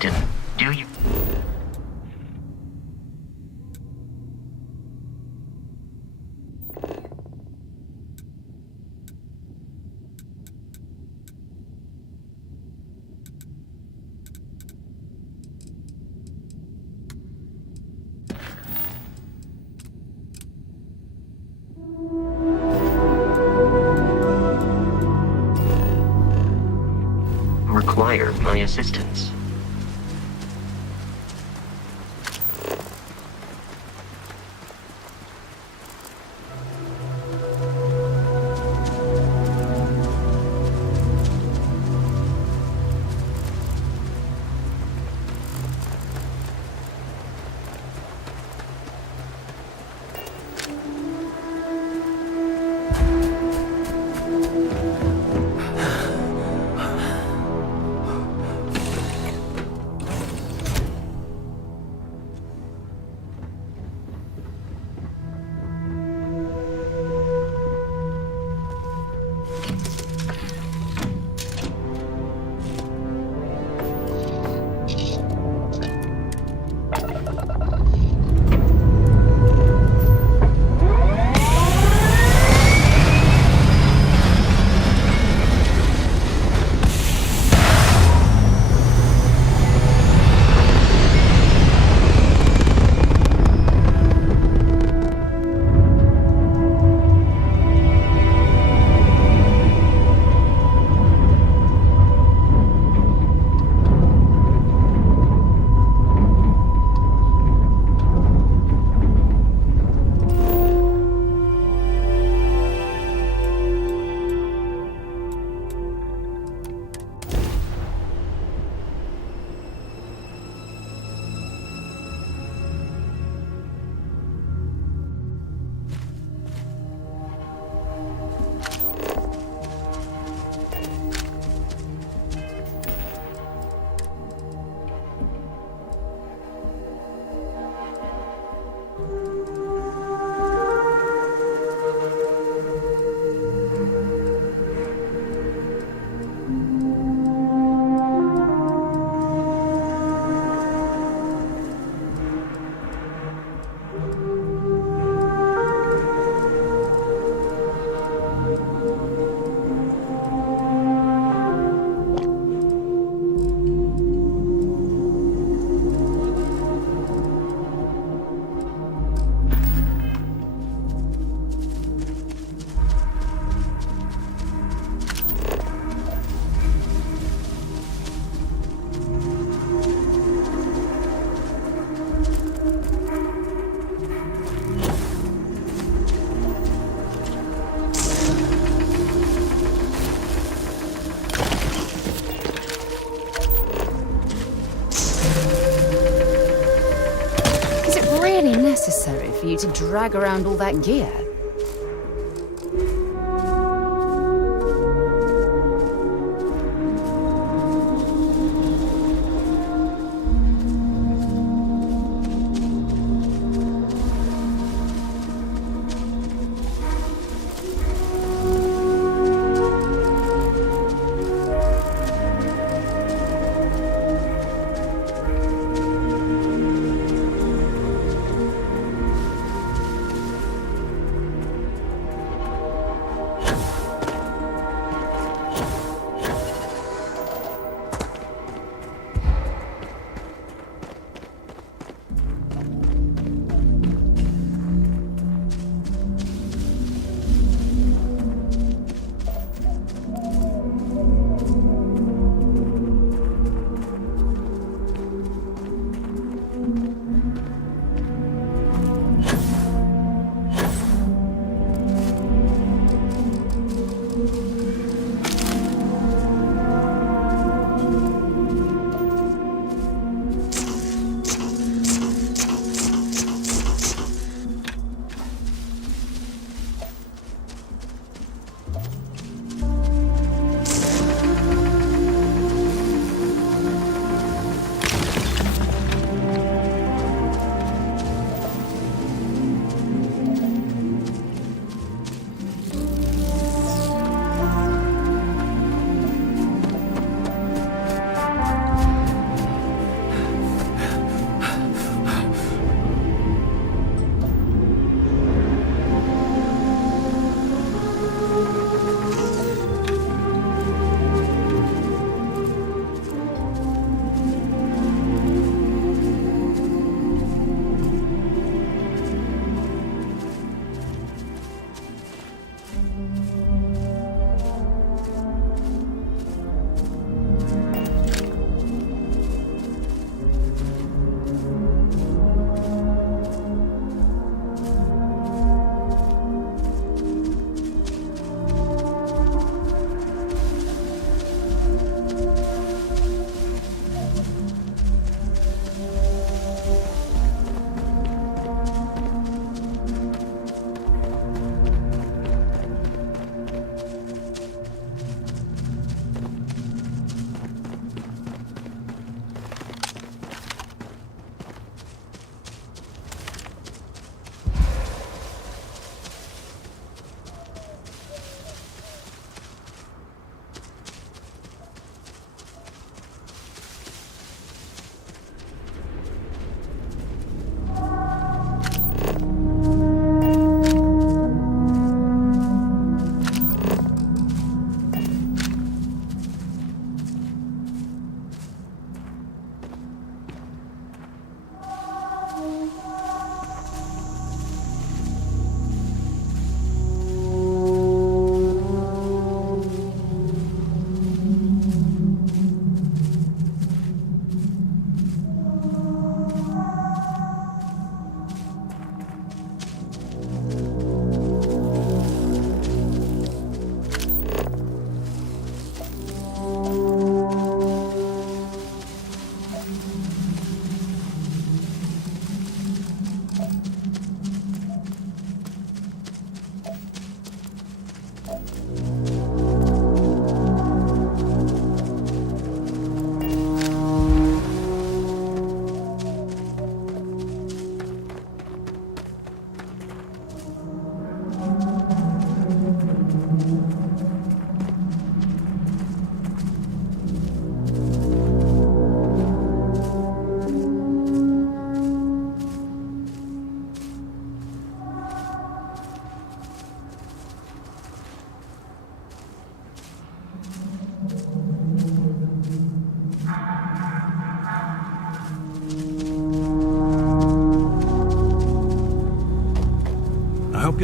Captain. Do you... require my assistance? Necessary for you to drag around all that gear?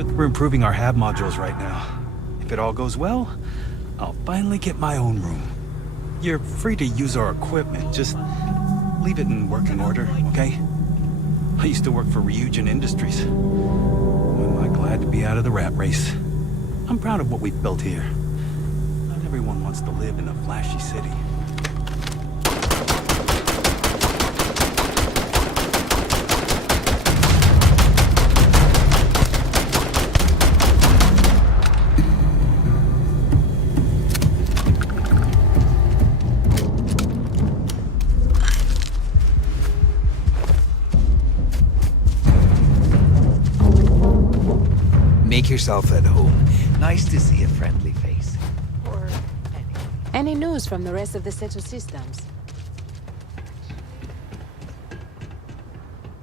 We're improving our hab modules right now. If it all goes well, I'll finally get my own room. You're free to use our equipment, just leave it in working order, okay? I used to work for Ryujin Industries. Am I glad to be out of the rat race? I'm proud of what we've built here. Not everyone wants to live in a flashy city. Make yourself at home. Nice to see a friendly face. Any news from the rest of the set of systems?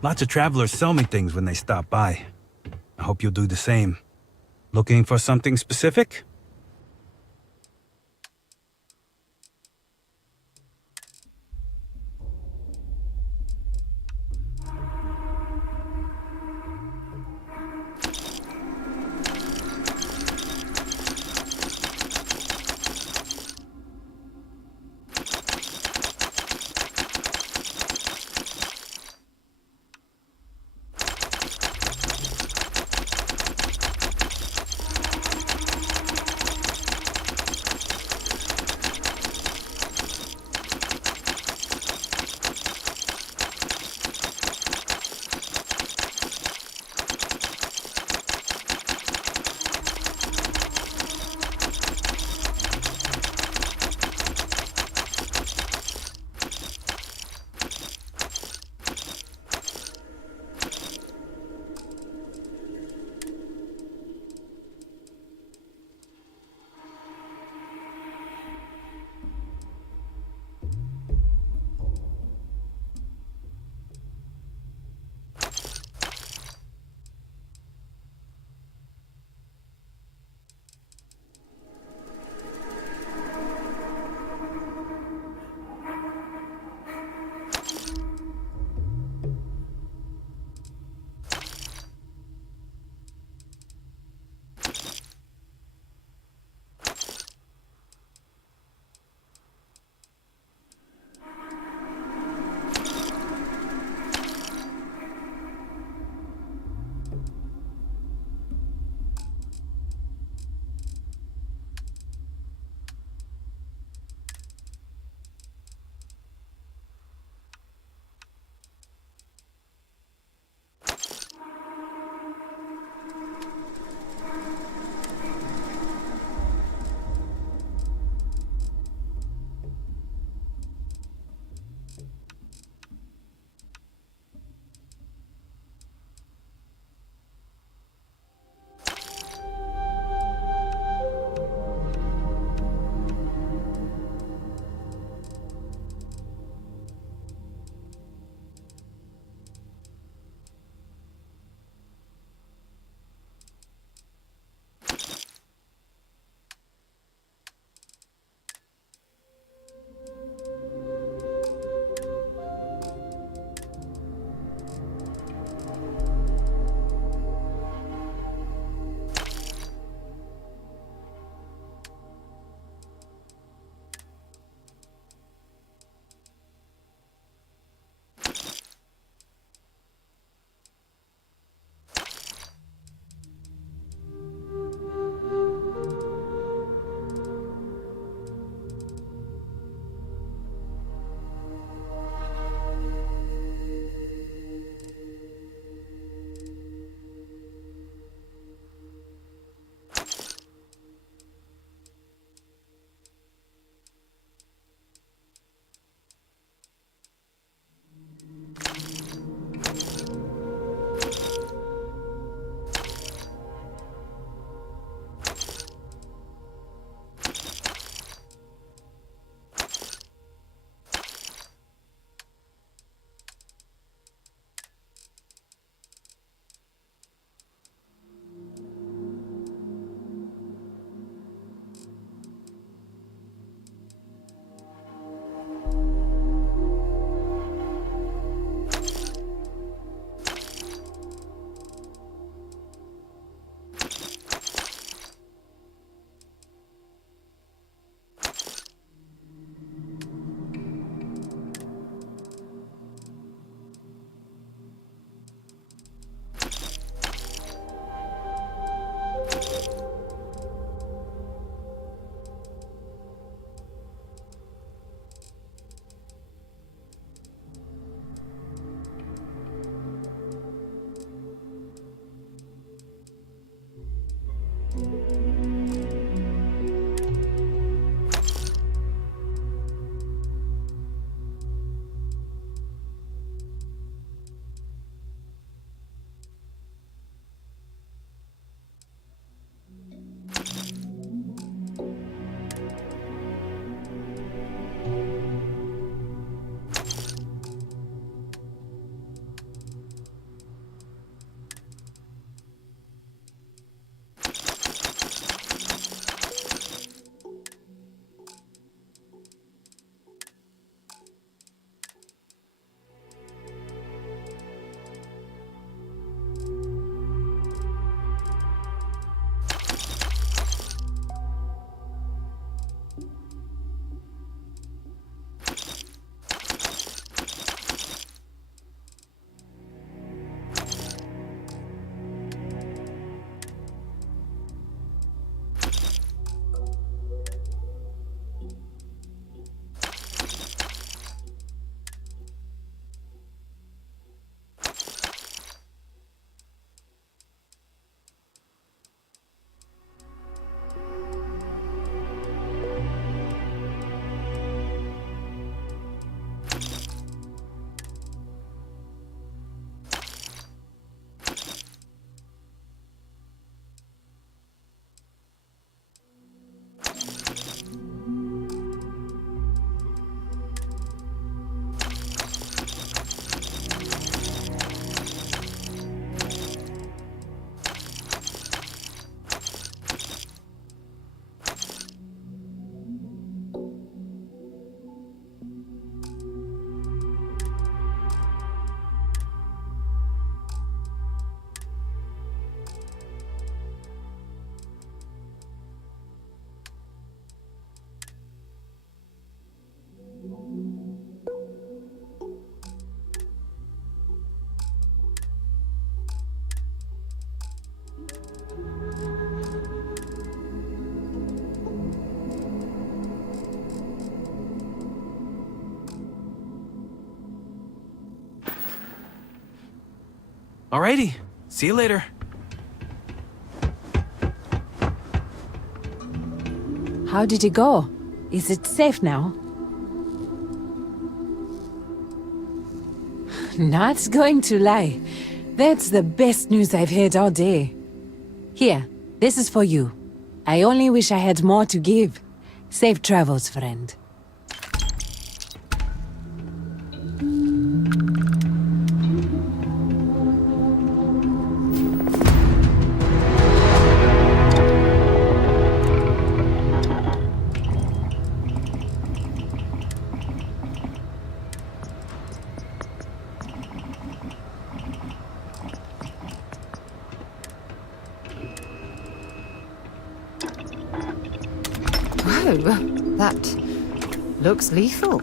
Lots of travelers sell me things when they stop by. I hope you'll do the same. Looking for something specific? Alrighty. See you later. How did it go? Is it safe now? Not going to lie. That's the best news I've heard all day. Here, this is for you. I only wish I had more to give. Safe travels, friend. That looks lethal.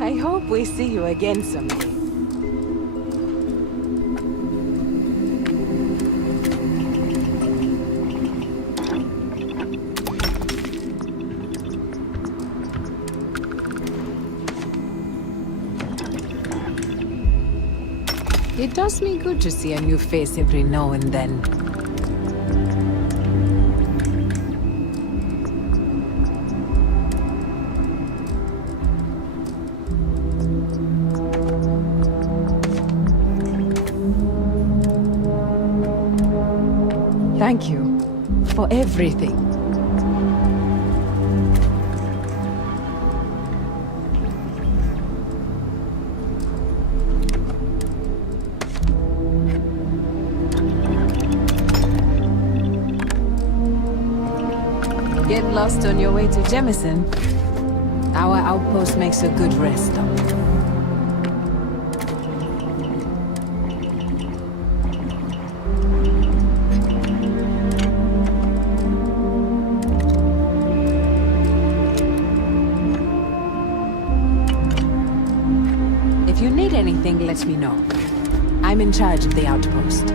I hope we see you again someday. It does me good to see a new face every now and then. Thank you for everything. Get lost on your way to Jemison. Our outpost makes a good rest stop. If you need anything, let me know. I'm in charge of the outpost.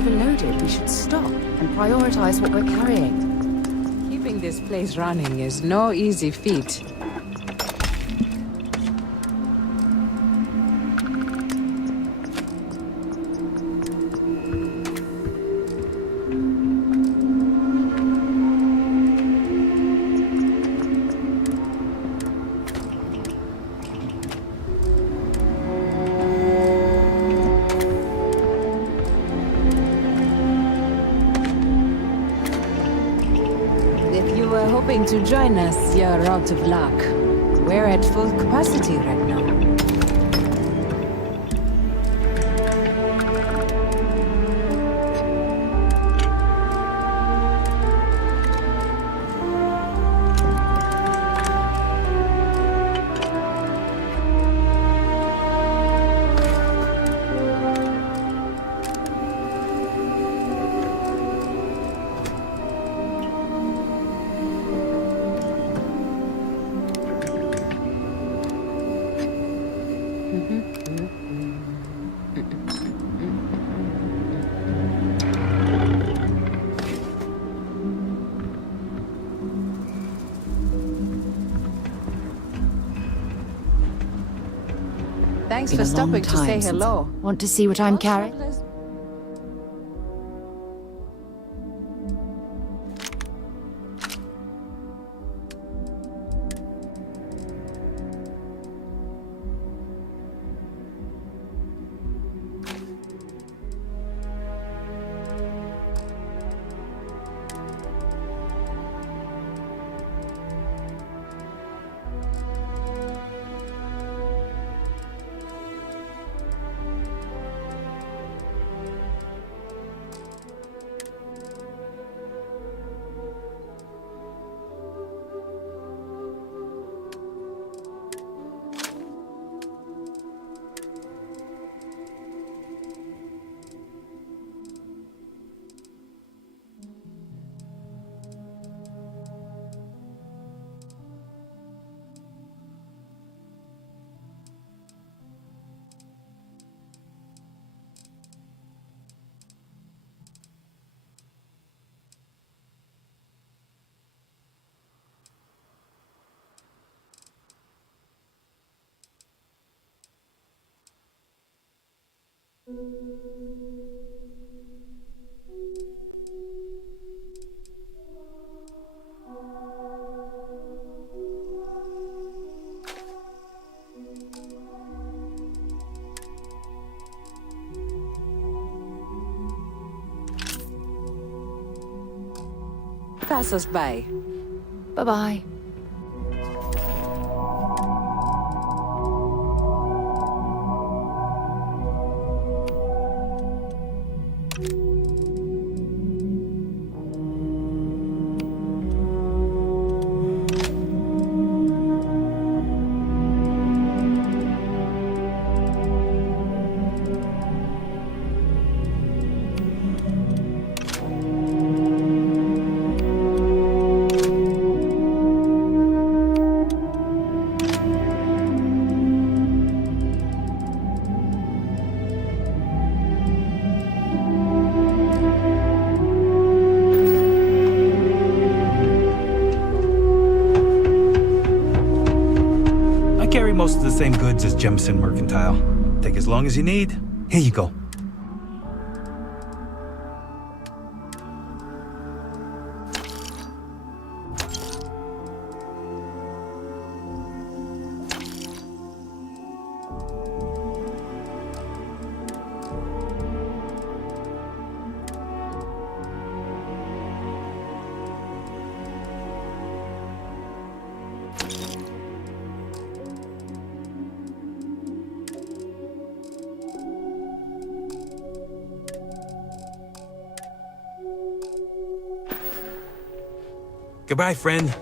Overloaded, we should stop and prioritize what we're carrying. Keeping this place running is no easy feat. Hoping to join us, you're out of luck. We're at full capacity right now. Thanks for stopping to say hello. Want to see what I'm carrying? Pass us by. Bye-bye. Most of the same goods as Jemison Mercantile. Take as long as you need. Here you go. Goodbye, friend.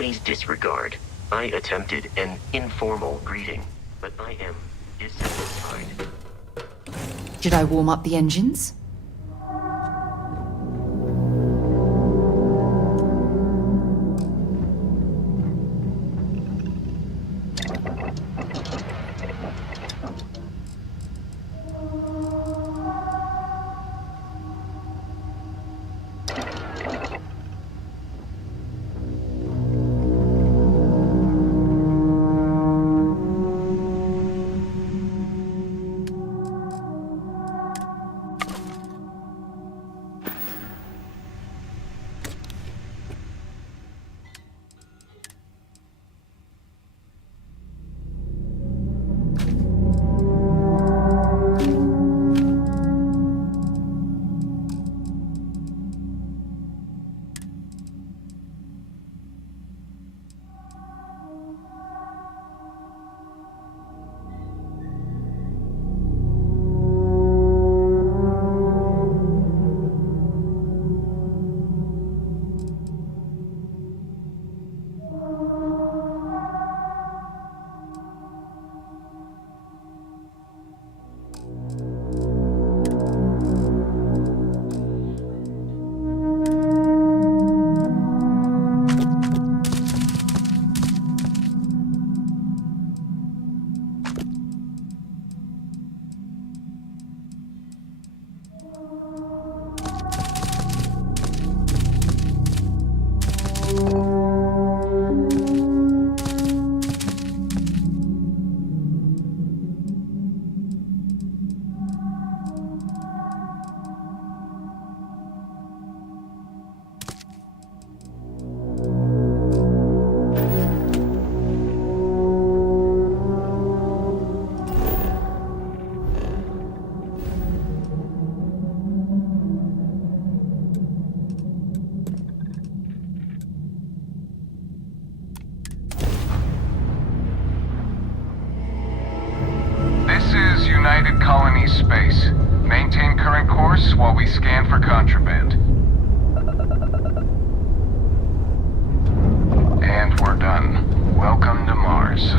Please disregard. I attempted an informal greeting, but I am dissatisfied. Should I warm up the engines? United Colony Space. Maintain current course while we scan for contraband. And we're done. Welcome to Mars.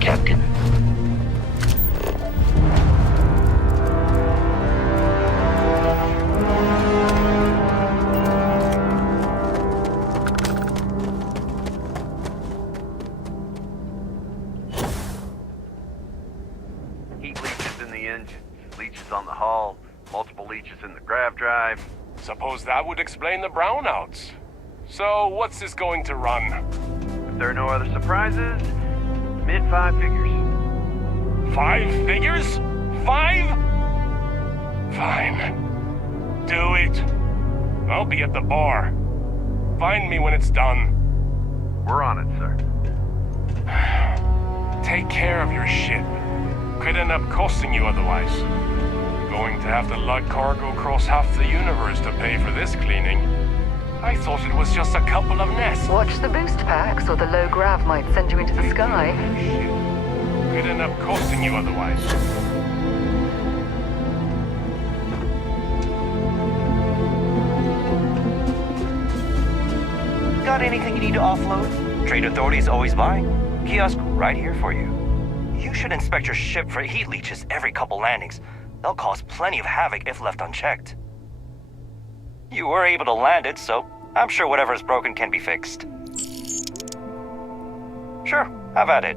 Captain. Heat leeches in the engine, leeches on the hull, multiple leeches in the grav drive. Suppose that would explain the brownouts. So, what's this going to run? If there are no other surprises, mid-5 figures. 5 figures? 5? Fine. Do it. I'll be at the bar. Find me when it's done. We're on it, sir. Take care of your ship. Could end up costing you otherwise. Going to have to lug cargo across half the universe to pay for this cleaning. I thought it was just a couple of nests. Watch the boost packs, or the low grav might send you into the sky. Could end up costing you otherwise. Got anything you need to offload? Trade authorities always buy. Kiosk right here for you. You should inspect your ship for heat leeches every couple landings. They'll cause plenty of havoc if left unchecked. You were able to land it, so I'm sure whatever's broken can be fixed. Sure, have at it.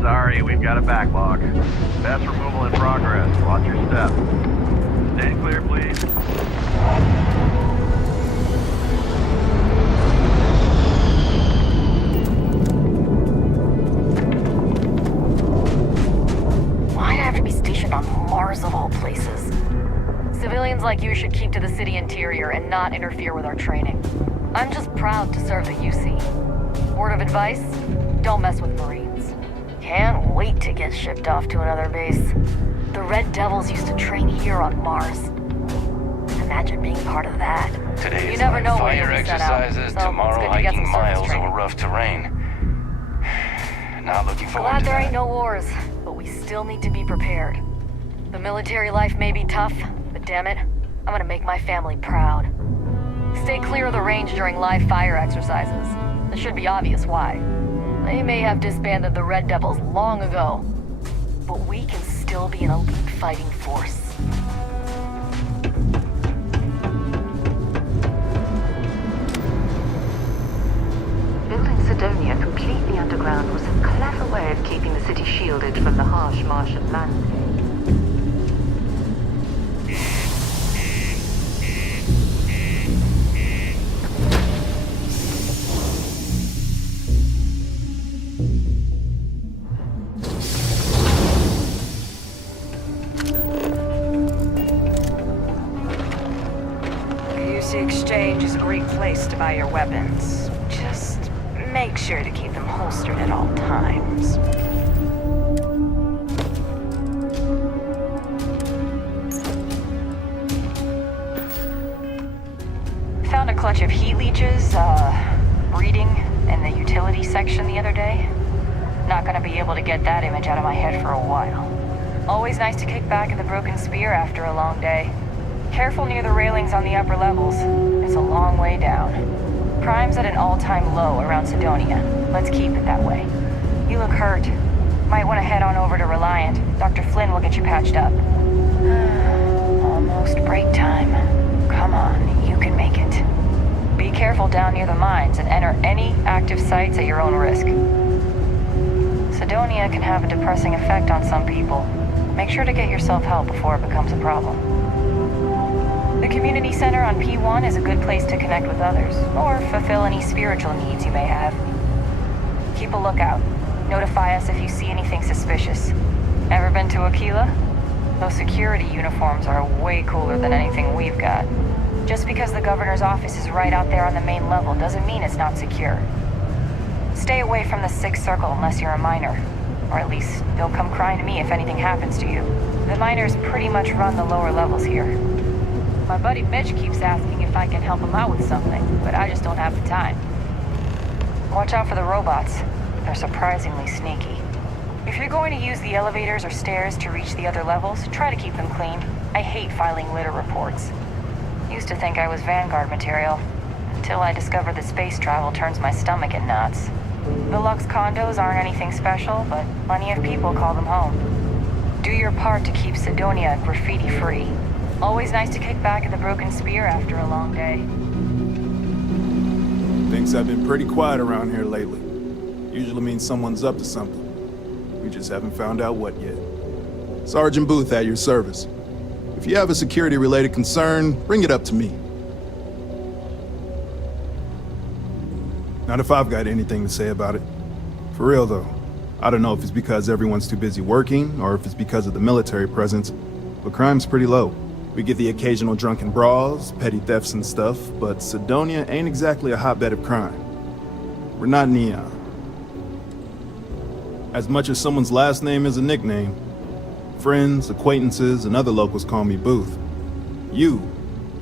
Sorry, we've got a backlog. Best removal in progress. Watch your step. Stand clear, please. Why'd I have to be stationed on Mars of all places? Civilians like you should keep to the city interior and not interfere with our training. I'm just proud to serve the UC. Word of advice? Don't mess with Marines. Can't wait to get shipped off to another base. The Red Devils used to train here on Mars. Imagine being part of that. Today You is never know where fire you'll be set out, exercises, so it's tomorrow good to get hiking some surface miles training. over rough terrain. Not looking forward Glad to there that. ain't no wars, but we still need to be prepared. The military life may be tough, but damn it, I'm gonna make my family proud. Stay clear of the range during live fire exercises. It should be obvious why. They may have disbanded the Red Devils long ago, but we can still be an elite fighting force. Building Cydonia completely underground was a clever way of keeping the city shielded from the harsh Martian landscape. Exchange is a great place to buy your weapons. Just make sure to keep them holstered at all times. Found a clutch of heat leeches, breeding in the utility section the other day. Not gonna be able to get that image out of my head for a while. Always nice to kick back at the Broken Spear after a long day. Careful near the railings on the upper levels. It's a long way down. Crime's at an all-time low around Cydonia. Let's keep it that way. You look hurt. Might want to head on over to Reliant. Dr. Flynn will get you patched up. Almost break time. Come on, you can make it. Be careful down near the mines and enter any active sites at your own risk. Cydonia can have a depressing effect on some people. Make sure to get yourself help before it becomes a problem. The community center on P1 is a good place to connect with others, or fulfill any spiritual needs you may have. Keep a lookout. Notify us if you see anything suspicious. Ever been to Aquila? Those security uniforms are way cooler than anything we've got. Just because the governor's office is right out there on the main level doesn't mean it's not secure. Stay away from the Sixth Circle unless you're a miner. Or at least, don't come crying to me if anything happens to you. The miners pretty much run the lower levels here. My buddy Mitch keeps asking if I can help him out with something, but I just don't have the time. Watch out for the robots. They're surprisingly sneaky. If you're going to use the elevators or stairs to reach the other levels, try to keep them clean. I hate filing litter reports. Used to think I was Vanguard material, until I discovered that space travel turns my stomach in knots. The Lux condos aren't anything special, but plenty of people call them home. Do your part to keep Cydonia graffiti-free. Always nice to kick back at the Broken Spear after a long day. Things have been pretty quiet around here lately. Usually means someone's up to something. We just haven't found out what yet. Sergeant Booth at your service. If you have a security-related concern, bring it up to me. Not if I've got anything to say about it. For real though, I don't know if it's because everyone's too busy working, or if it's because of the military presence, but crime's pretty low. We get the occasional drunken brawls, petty thefts and stuff, but Cydonia ain't exactly a hotbed of crime. We're not Neon. As much as someone's last name is a nickname, friends, acquaintances, and other locals call me Booth. You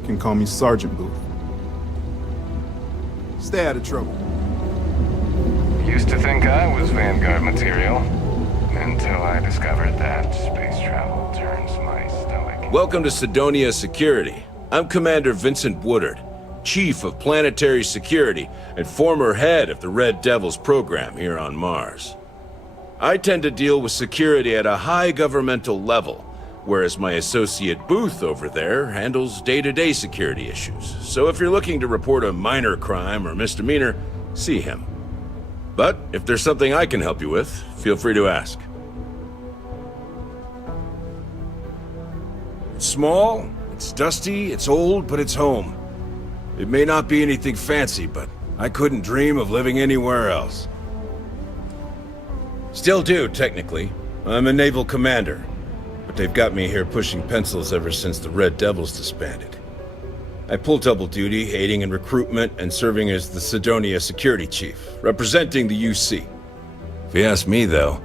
can call me Sergeant Booth. Stay out of trouble. Used to think I was Vanguard material, until I discovered that space travel turns my stomach. Welcome to Cydonia Security. I'm Commander Vincent Woodard, Chief of Planetary Security and former head of the Red Devils program here on Mars. I tend to deal with security at a high governmental level, whereas my associate Booth over there handles day-to-day security issues. So if you're looking to report a minor crime or misdemeanor, see him. But if there's something I can help you with, feel free to ask. It's small, it's dusty, it's old, but it's home. It may not be anything fancy, but I couldn't dream of living anywhere else. Still do, technically. I'm a naval commander, but they've got me here pushing pencils ever since the Red Devils disbanded. I pull double duty, aiding in recruitment and serving as the Cydonia security chief, representing the UC. If you ask me, though,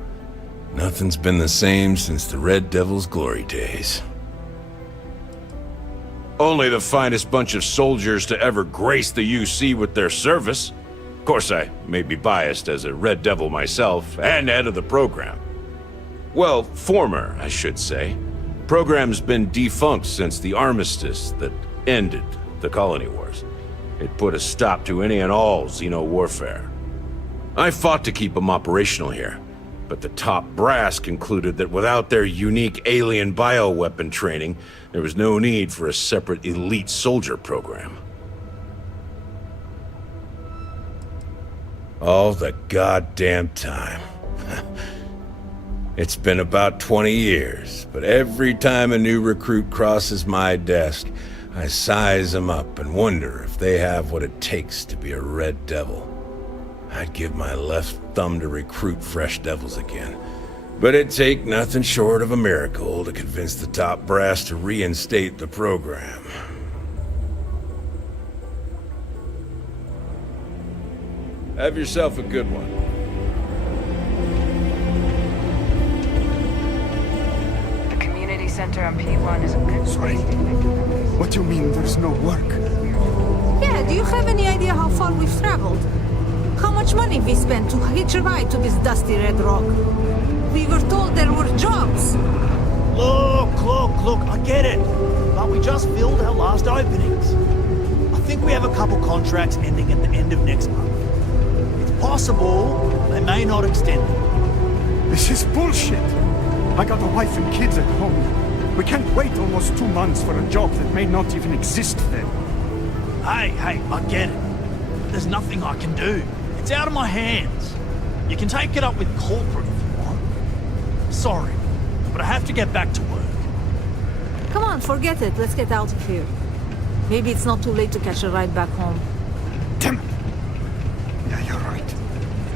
nothing's been the same since the Red Devils' glory days. Only the finest bunch of soldiers to ever grace the UC with their service. Of course, I may be biased as a Red Devil myself, and head of the program. Well, former, I should say. Program's been defunct since the armistice that ended the colony wars. It put a stop to any and all Xeno warfare. I fought to keep them operational here, but the top brass concluded that without their unique alien bioweapon training, there was no need for a separate elite soldier program. All the goddamn time. It's been about 20 years, but every time a new recruit crosses my desk, I size them up and wonder if they have what it takes to be a Red Devil. I'd give my left thumb to recruit fresh devils again, but it'd take nothing short of a miracle to convince the top brass to reinstate the program. Have yourself a good one. The community center on P1 is a good Sorry. place to make. What do you mean there's no work? Yeah, do you have any idea how far we've traveled? How much money we spent to hitch a ride to this dusty red rock? We were told there were jobs. Look, I get it. But we just filled our last openings. I think we have a couple contracts ending at the end of next month. It's possible they may not extend them. This is bullshit. I got a wife and kids at home. We can't wait almost 2 months for a job that may not even exist then. Hey, I get it. But there's nothing I can do. It's out of my hands. You can take it up with corporate if you want. Sorry, but I have to get back to work. Come on, forget it. Let's get out of here. Maybe it's not too late to catch a ride back home. Damn it. Yeah, you're right.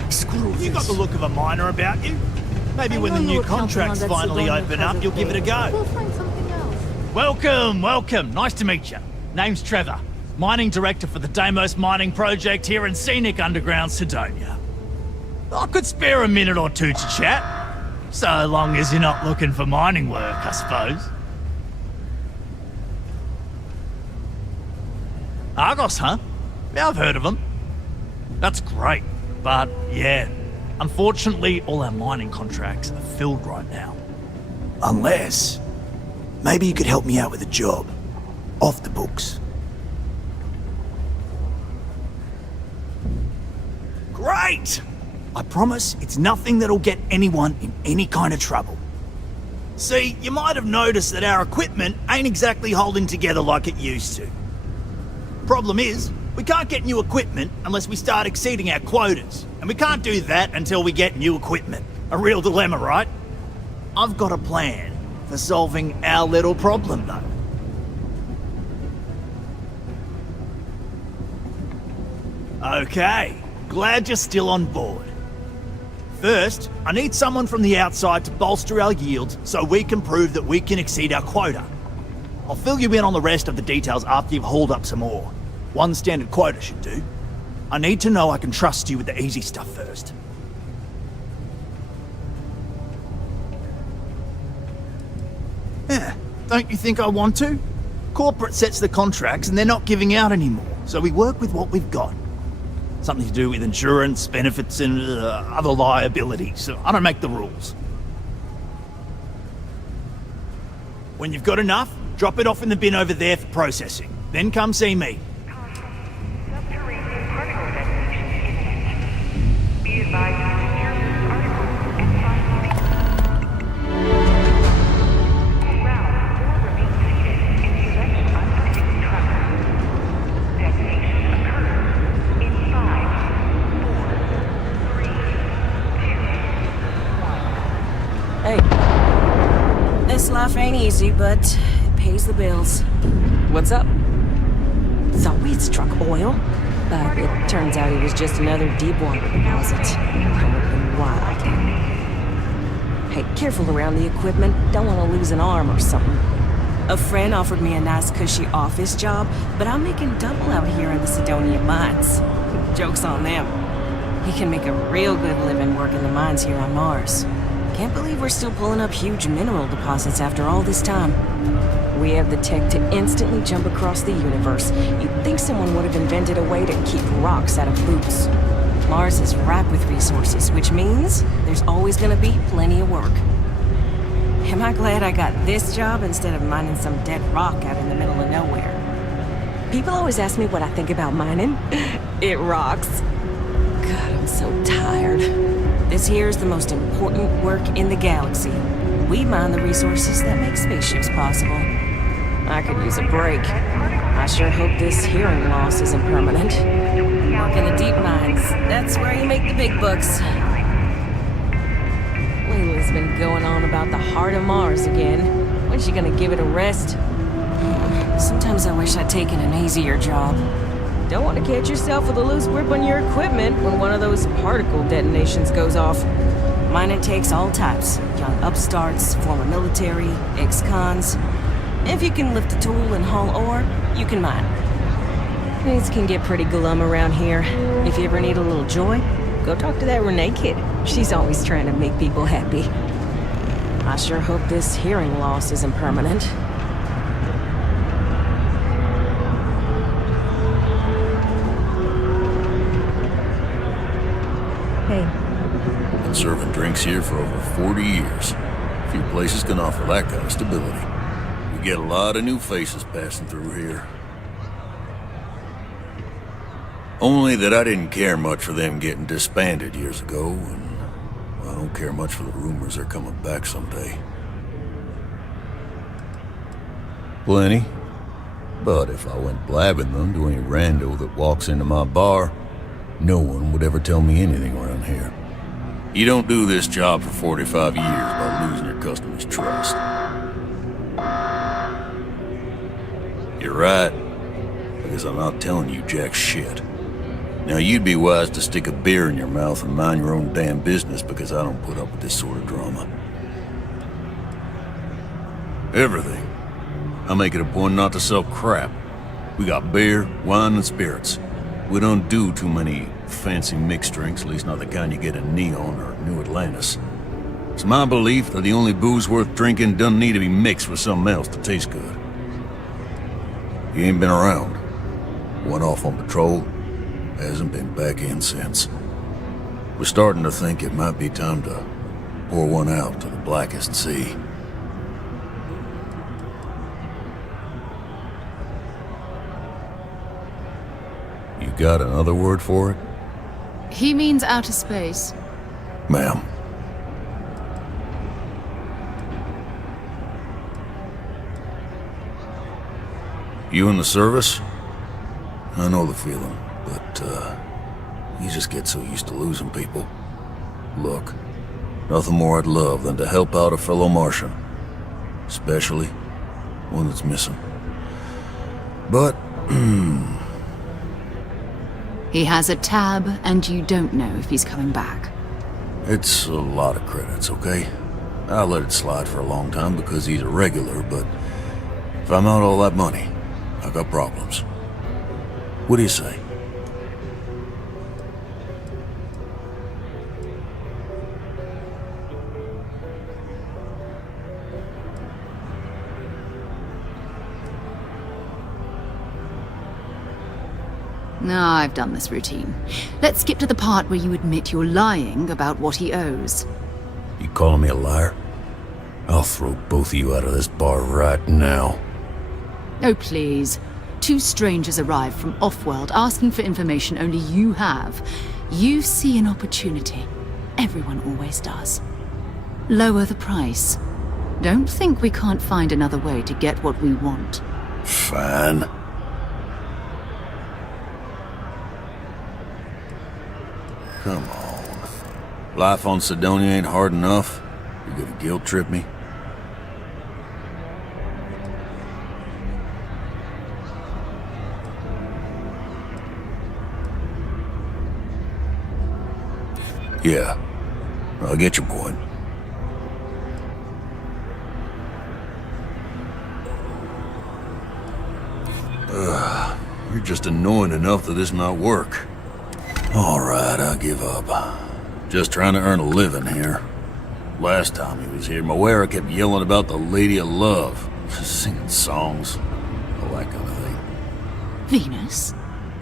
Screw this. You got the look of a miner about you. Maybe when the know you new were counting contracts on that finally Sigourney open up, Kazakh you'll give it a thing. go. We'll find something else. Welcome. Nice to meet you. Name's Trevor. Mining Director for the Deimos Mining Project here in scenic underground Sidonia. I could spare a minute or two to chat. So long as you're not looking for mining work, I suppose. Argos, huh? Yeah, I've heard of them. That's great, but yeah. Unfortunately, all our mining contracts are filled right now. Unless... maybe you could help me out with a job. Off the books. Great! I promise it's nothing that'll get anyone in any kind of trouble. See, you might have noticed that our equipment ain't exactly holding together like it used to. Problem is, we can't get new equipment unless we start exceeding our quotas. And we can't do that until we get new equipment. A real dilemma, right? I've got a plan for solving our little problem, though. Okay, glad you're still on board. First, I need someone from the outside to bolster our yield so we can prove that we can exceed our quota. I'll fill you in on the rest of the details after you've hauled up some more. One standard quota should do. I need to know I can trust you with the easy stuff first. Yeah, don't you think I want to? Corporate sets the contracts and they're not giving out anymore, so we work with what we've got. Something to do with insurance, benefits, and other liabilities, so I don't make the rules. When you've got enough, drop it off in the bin over there for processing. Then come see me. This life ain't easy, but it pays the bills. What's up? Thought we'd struck oil, But it turns out he was just another deep water deposit. That would have been wild. Hey, careful around the equipment. Don't want to lose an arm or something. A friend offered me a nice cushy office job, but I'm making double out here in the Sidonia mines. Joke's on them. He can make a real good living working the mines here on Mars. Can't believe we're still pulling up huge mineral deposits after all this time. We have the tech to instantly jump across the universe. You'd think someone would have invented a way to keep rocks out of boots. Mars is ripe with resources, which means there's always gonna be plenty of work. Am I glad I got this job instead of mining some dead rock out in the middle of nowhere? People always ask me what I think about mining. It rocks. God, I'm so tired. This here is the most important work in the galaxy. We mine the resources that make spaceships possible. I could use a break. I sure hope this hearing loss isn't permanent. Work in the deep mines. That's where you make the big bucks. Layla's been going on about the heart of Mars again. When's she gonna give it a rest? Sometimes I wish I'd taken an easier job. Don't want to catch yourself with a loose grip on your equipment when one of those particle detonations goes off. Mining takes all types. Young upstarts, former military, ex-cons. If you can lift a tool and haul ore, you can mine. Things can get pretty glum around here. If you ever need a little joy, go talk to that Renee kid. She's always trying to make people happy. I sure hope this hearing loss isn't permanent. Hey. Been serving drinks here for over 40 years. Few places can offer that kind of stability. We get a lot of new faces passing through here. Only that I didn't care much for them getting disbanded years ago, and I don't care much for the rumors they're coming back someday. Plenty. But if I went blabbing them to any rando that walks into my bar, no one would ever tell me anything around here. You don't do this job for 45 years by losing your customers' trust. You're right, because I'm not telling you jack shit. Now you'd be wise to stick a beer in your mouth and mind your own damn business, because I don't put up with this sort of drama. Everything. I make it a point not to sell crap. We got beer, wine, and spirits. We don't do too many fancy mixed drinks, at least not the kind you get in Neon or New Atlantis. It's my belief that the only booze worth drinking doesn't need to be mixed with something else to taste good. You ain't been around. Went off on patrol. Hasn't been back in since. We're starting to think it might be time to pour one out to the blackest sea. You got another word for it? He means outer space. Ma'am. You in the service? I know the feeling, but, you just get so used to losing people. Look, nothing more I'd love than to help out a fellow Martian. Especially one that's missing. But, He has a tab, and you don't know if he's coming back. it's a lot of credits, okay? I let it slide for a long time because he's a regular, but if I'm out all that money, I got problems. What do you say? No, I've done this routine. Let's skip to the part where you admit you're lying about what he owes. You calling me a liar? I'll throw both of you out of this bar right now. Oh, please. Two strangers arrive from off-world asking for information only you have. You see an opportunity. Everyone always does. Lower the price. Don't think we can't find another way to get what we want. Fine. Come on. Life on Cydonia ain't hard enough. You gonna guilt trip me? Yeah, I get your point. You're just annoying enough that this might work. Alright, I give up. Just trying to earn a living here. Last time he was here, Moira kept yelling about the Lady of Love. Singing songs. All that kind of thing. Venus?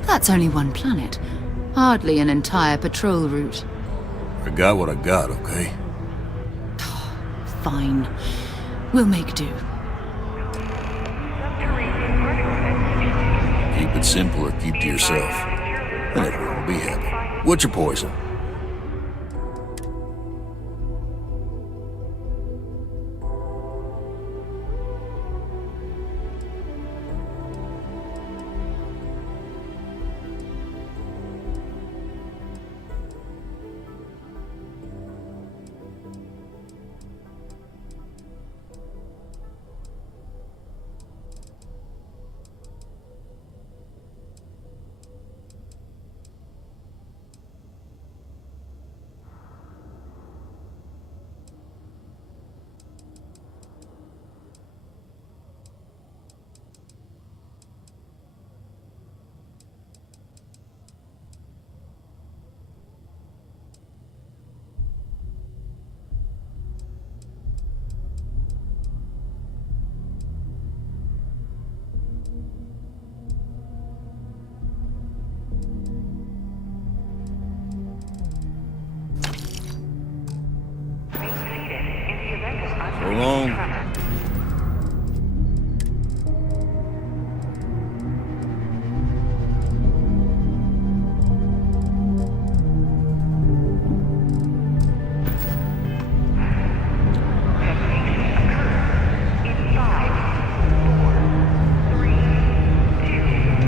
That's only one planet. Hardly an entire patrol route. I got what I got, okay? Fine. We'll make do. Keep it simple or keep to yourself. And everyone will be happy. What's your poison? So long.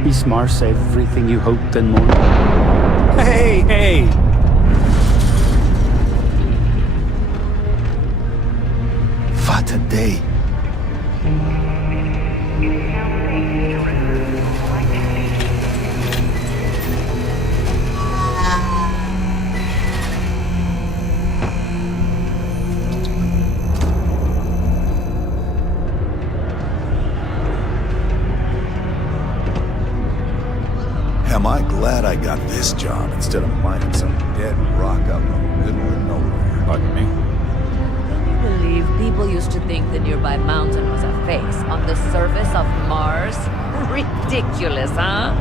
Is Mars everything you hoped and more? Hey, hey! What a day. Am I glad I got this job instead of mining some dead rock out in the middle of nowhere? Pardon me? Believe people used to think the nearby mountain was a face on the surface of Mars? Ridiculous, huh?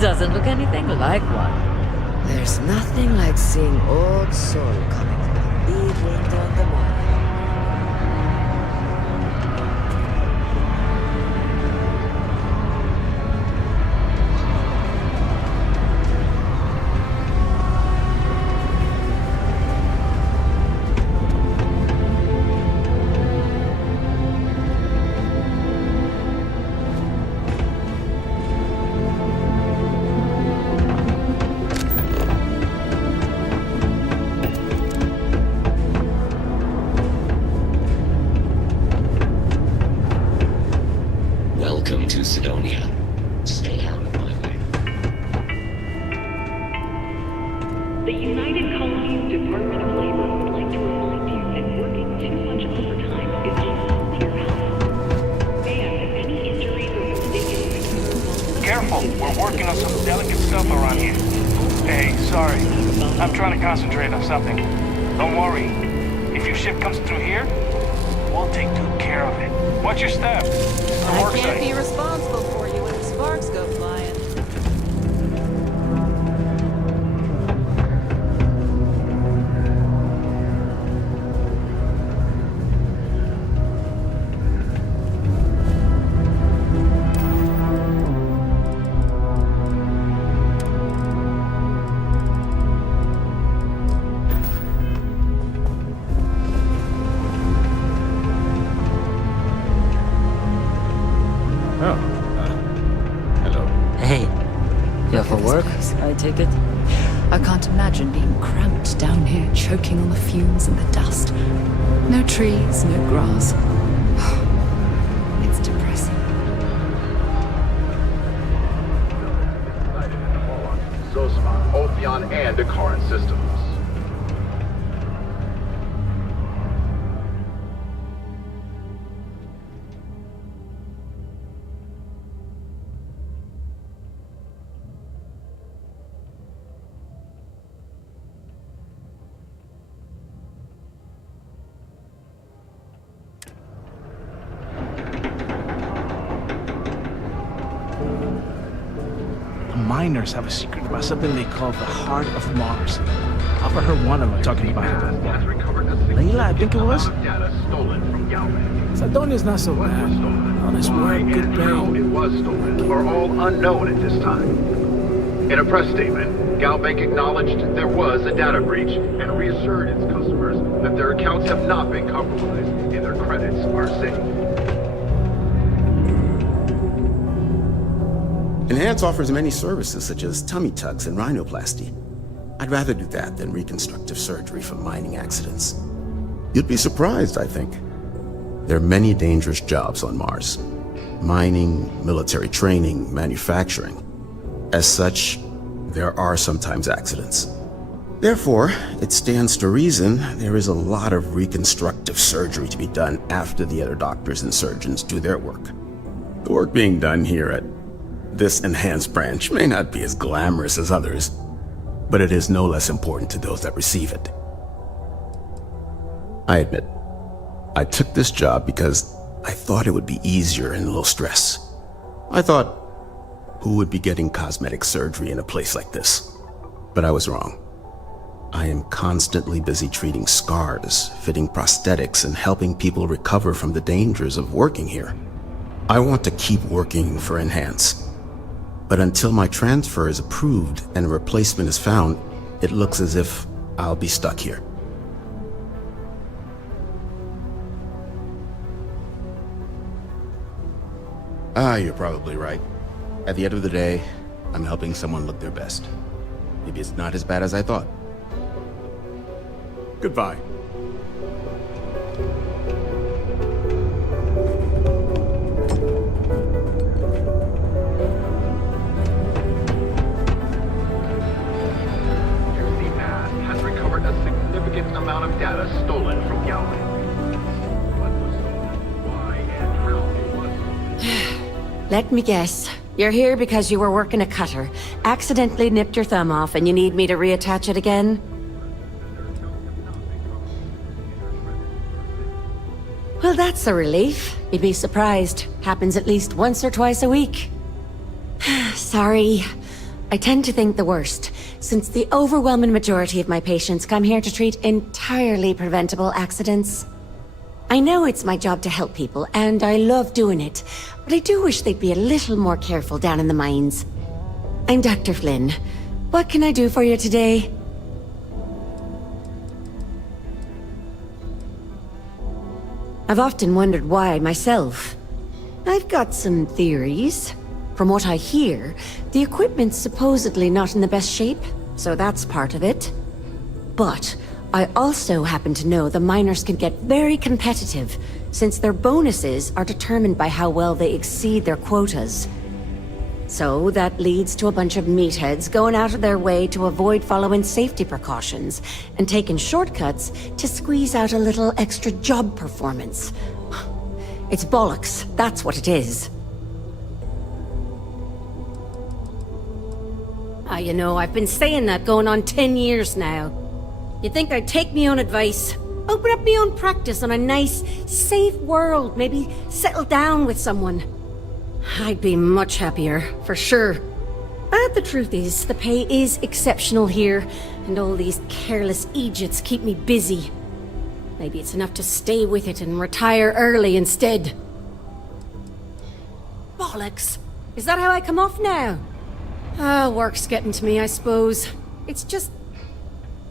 Doesn't look anything like one. There's nothing like seeing old soul coming from a big window in the morning. Welcome to Sidonia. Stay out of my way. The United Colonies Department of Labor would like to remind you that working too much overtime is harmful to your health. And any injuries or mistaken... Careful, we're working on some delicate stuff around here. Hey, sorry. I'm trying to concentrate on something. Don't worry. If your ship comes through here, we'll take good care of it. What's your step? I can't be responsible for you when the sparks go flying. I take it? I can't imagine being cramped down here, choking on the fumes and the dust. No trees, no grass. It's depressing. Zosma, Ophion, and the current systems. Miners have a secret possibility called the Heart of Mars. I've heard one of them talking about it. Layla, I think it was. Data stolen from Galbank. Sidonia's not so bad. Honest Why work, good and pay. how it was stolen are all unknown at this time. In a press statement, Galbank acknowledged there was a data breach and reassured its customers that their accounts have not been compromised and their credits are safe. Enhance offers many services such as tummy tucks and rhinoplasty. I'd rather do that than reconstructive surgery for mining accidents. You'd be surprised, I think. There are many dangerous jobs on Mars. Mining, military training, manufacturing. As such, there are sometimes accidents. Therefore, it stands to reason there is a lot of reconstructive surgery to be done after the other doctors and surgeons do their work. The work being done here at this enhanced branch may not be as glamorous as others, but it is no less important to those that receive it. I admit, I took this job because I thought it would be easier and low stress. I thought, who would be getting cosmetic surgery in a place like this? But I was wrong. I am constantly busy treating scars, fitting prosthetics, and helping people recover from the dangers of working here. I want to keep working for Enhance. But until my transfer is approved and a replacement is found, it looks as if I'll be stuck here. You're probably right. At the end of the day, I'm helping someone look their best. Maybe it's not as bad as I thought. Goodbye. Has recovered a significant amount of data stolen from Galbank. What was stolen, why, and how it was stolen. Let me guess. You're here because you were working a cutter, accidentally nipped your thumb off, and you need me to reattach it again? Well, that's a relief. You'd be surprised. Happens at least once or twice a week. Sorry. I tend to think the worst, since the overwhelming majority of my patients come here to treat entirely preventable accidents. I know it's my job to help people, and I love doing it, but I do wish they'd be a little more careful down in the mines. I'm Dr. Flynn. What can I do for you today? I've often wondered why myself. I've got some theories. From what I hear, the equipment's supposedly not in the best shape, so that's part of it. But I also happen to know the miners can get very competitive, since their bonuses are determined by how well they exceed their quotas. So that leads to a bunch of meatheads going out of their way to avoid following safety precautions, and taking shortcuts to squeeze out a little extra job performance. It's bollocks, that's what it is. You know, I've been saying that going on 10 years now. You'd think I'd take me own advice, open up my own practice on a nice, safe world, maybe settle down with someone. I'd be much happier, for sure. But the truth is, the pay is exceptional here, and all these careless Egypts keep me busy. Maybe it's enough to stay with it and retire early instead. Bollocks! Is that how I come off now? Work's getting to me, I suppose. It's just...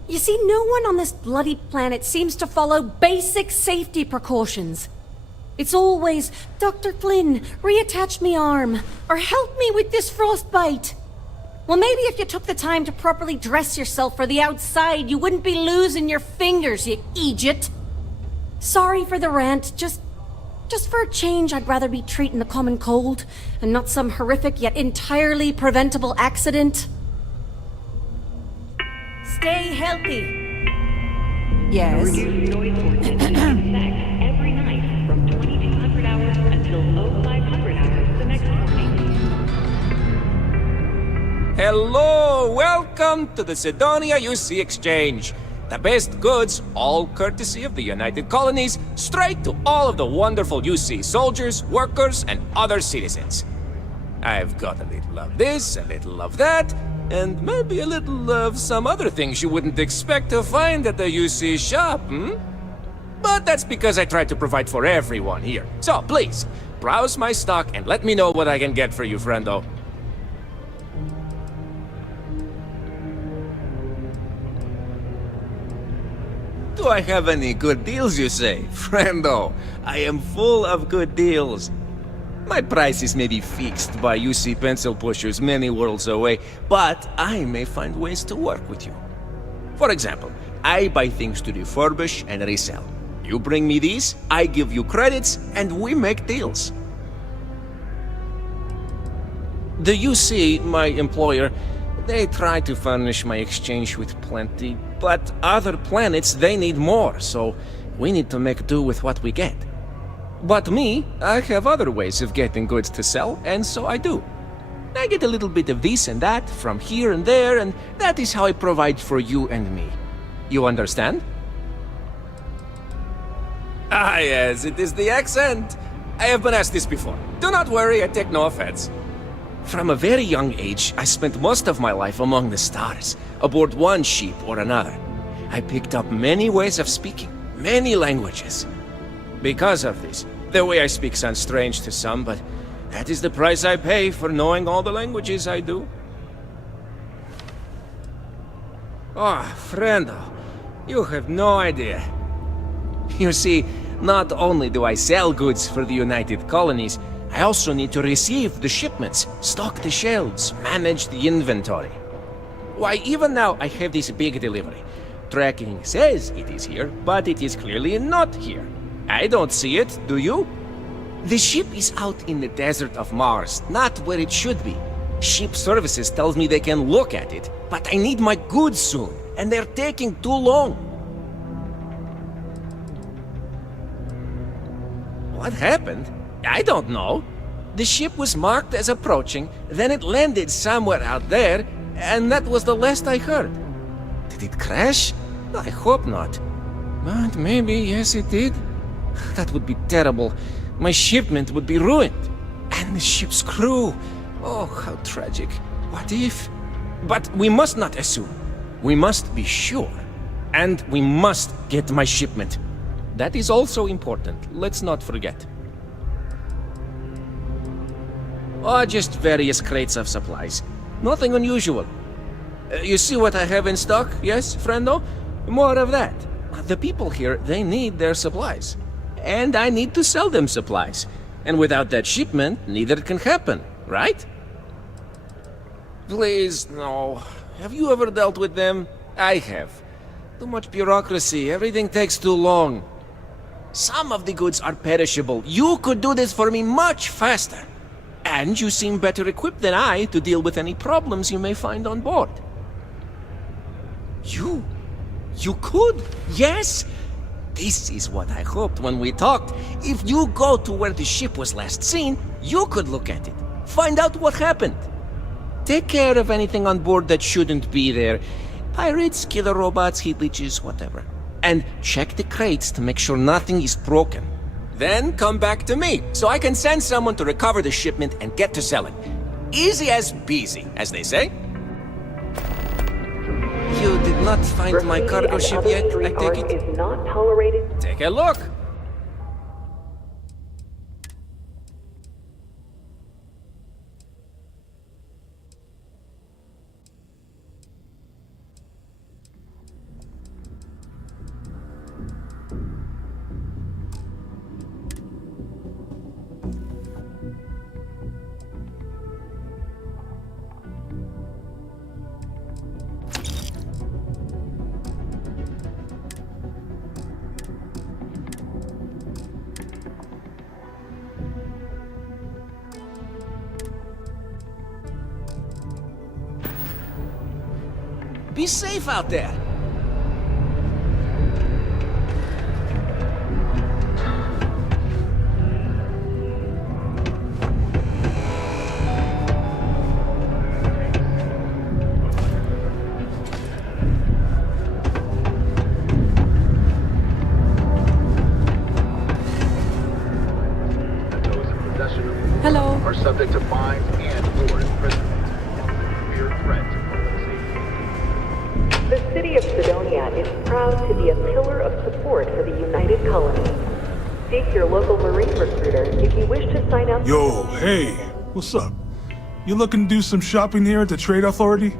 You see, no one on this bloody planet seems to follow basic safety precautions. It's always, Dr. Flynn, reattach me arm, or help me with this frostbite. Well, maybe if you took the time to properly dress yourself for the outside, you wouldn't be losing your fingers, you Egypt. Sorry for the rant, just for a change, I'd rather be treating the common cold, and not some horrific yet entirely preventable accident. Stay healthy. Yes. Reduce noise ordinance in effect every night from 2200 hours until 0500 hours the next morning. Hello! Welcome to the Sidonia UC Exchange. The best goods, all courtesy of the United Colonies, straight to all of the wonderful UC soldiers, workers, and other citizens. I've got a little of this, a little of that, and maybe a little of some other things you wouldn't expect to find at the UC shop, But that's because I try to provide for everyone here. So please, browse my stock and let me know what I can get for you, friendo. Do I have any good deals, you say? Friendo, I am full of good deals. My prices may be fixed by UC pencil pushers many worlds away, but I may find ways to work with you. For example, I buy things to refurbish and resell. You bring me these, I give you credits, and we make deals. The UC, my employer, they try to furnish my exchange with plenty, but other planets, they need more, so we need to make do with what we get. But me, I have other ways of getting goods to sell, and so I do. I get a little bit of this and that from here and there, and that is how I provide for you and me. You understand? Ah, yes, it is the accent. I have been asked this before. Do not worry, I take no offense. From a very young age, I spent most of my life among the stars, aboard one ship or another. I picked up many ways of speaking, many languages. Because of this, the way I speak sounds strange to some, but that is the price I pay for knowing all the languages I do. Oh, friendo, you have no idea. You see, not only do I sell goods for the United Colonies, I also need to receive the shipments, stock the shelves, manage the inventory. Why, even now I have this big delivery. Tracking says it is here, but it is clearly not here. I don't see it, do you? The ship is out in the desert of Mars, not where it should be. Ship services tells me they can look at it, but I need my goods soon, and they're taking too long. What happened? I don't know. The ship was marked as approaching, then it landed somewhere out there, and that was the last I heard. Did it crash? I hope not. But maybe, yes it did. That would be terrible. My shipment would be ruined. And the ship's crew. Oh, how tragic. What if? But we must not assume. We must be sure. And we must get my shipment. That is also important. Let's not forget. Oh, just various crates of supplies. Nothing unusual. You see what I have in stock, yes, friendo? More of that. The people here, they need their supplies. And I need to sell them supplies. And without that shipment, neither can happen, right? Please, no. Have you ever dealt with them? I have. Too much bureaucracy, everything takes too long. Some of the goods are perishable. You could do this for me much faster. And you seem better equipped than I to deal with any problems you may find on board. You could? Yes? This is what I hoped when we talked. If you go to where the ship was last seen, you could look at it. Find out what happened. Take care of anything on board that shouldn't be there. Pirates, killer robots, heat leeches, whatever. And check the crates to make sure nothing is broken. Then come back to me, so I can send someone to recover the shipment and get to selling. Easy as peasy, as they say. You did not find my cargo ship yet, I take it? Is not tolerated. Take a look. Be safe out there. Hello. Are subject to fines and/or imprisonment. Severe threat to public safety. The city of Sidonia Sidonia is proud to be a pillar of support for the United Colonies. Seek your local Marine recruiter if you wish to sign up. Yo, hey, what's up? You looking to do some shopping here at the Trade Authority?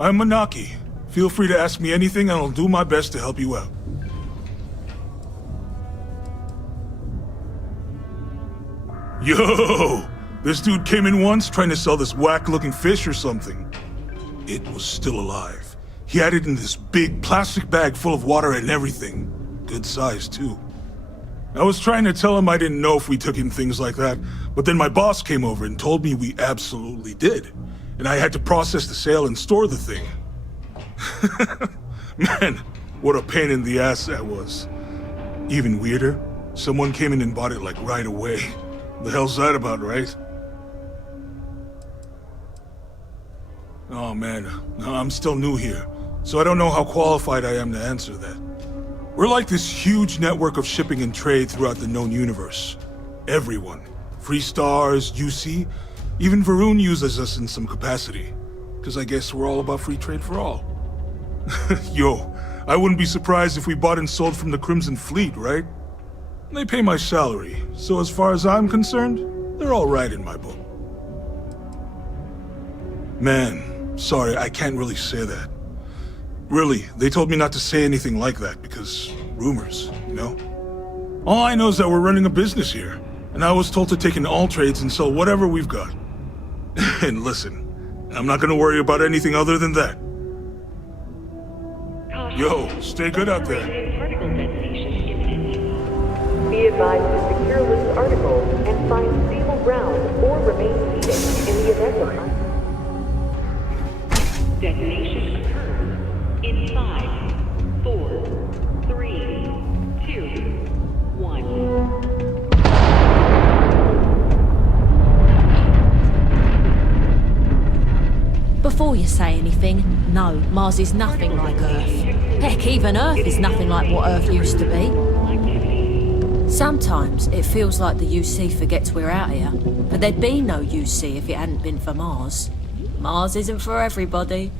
I'm Manaki. Feel free to ask me anything and I'll do my best to help you out. Yo! This dude came in once trying to sell this whack-looking fish or something. It was still alive. He had it in this big plastic bag full of water and everything. Good size, too. I was trying to tell him I didn't know if we took in things like that, but then my boss came over and told me we absolutely did. And I had to process the sale and store the thing. Man, what a pain in the ass that was. Even weirder, someone came in and bought it like right away. The hell's that about, right? Oh man, I'm still new here, so I don't know how qualified I am to answer that. We're like this huge network of shipping and trade throughout the known universe. Everyone. Free Stars, UC, even Varun uses us in some capacity. Because I guess we're all about free trade for all. Yo, I wouldn't be surprised if we bought and sold from the Crimson Fleet, right? They pay my salary, so as far as I'm concerned, they're all right in my book. Man, sorry, I can't really say that. Really, they told me not to say anything like that because rumors, you know? All I know is that we're running a business here, and I was told to take in all trades and sell whatever we've got. And listen, I'm not gonna worry about anything other than that. Yo, stay good out there. Be advised to secure loose articles and find stable ground or remain seated in the event of detonation occurs in 5, 4, 3, 2, 1. Before you say anything, no, Mars is nothing like Earth. Heck, even Earth is nothing like what Earth used to be. Sometimes it feels like the UC forgets we're out here, but there'd be no UC if it hadn't been for Mars. Mars isn't for everybody.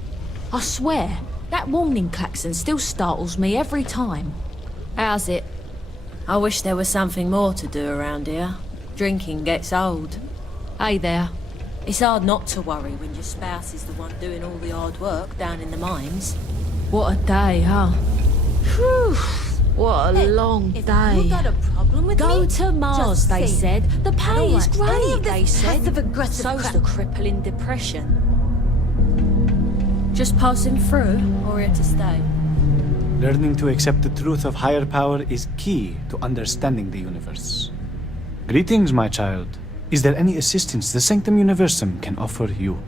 I swear, that warning klaxon still startles me every time. How's it? I wish there was something more to do around here. Drinking gets old. Hey there. It's hard not to worry when your spouse is the one doing all the hard work down in the mines. What a day, huh? Whew. What a long day. You got a problem with Go me? to Mars, Just they say said. The pay is great, they said. Passive-aggressive So's crap. the crippling depression. Just passing through, or here to stay? Learning to accept the truth of higher power is key to understanding the universe. Greetings, my child. Is there any assistance the Sanctum Universum can offer you?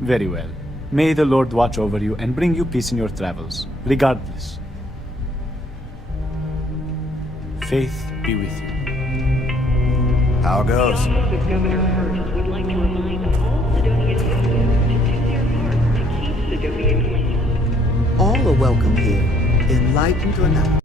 Very well. May the Lord watch over you and bring you peace in your travels, regardless. Faith be with you. How it goes? The office of Governor Hurst would like to remind all Sidonia citizens to do their part to keep Sidonia clean. All are welcome here, enlightened or not.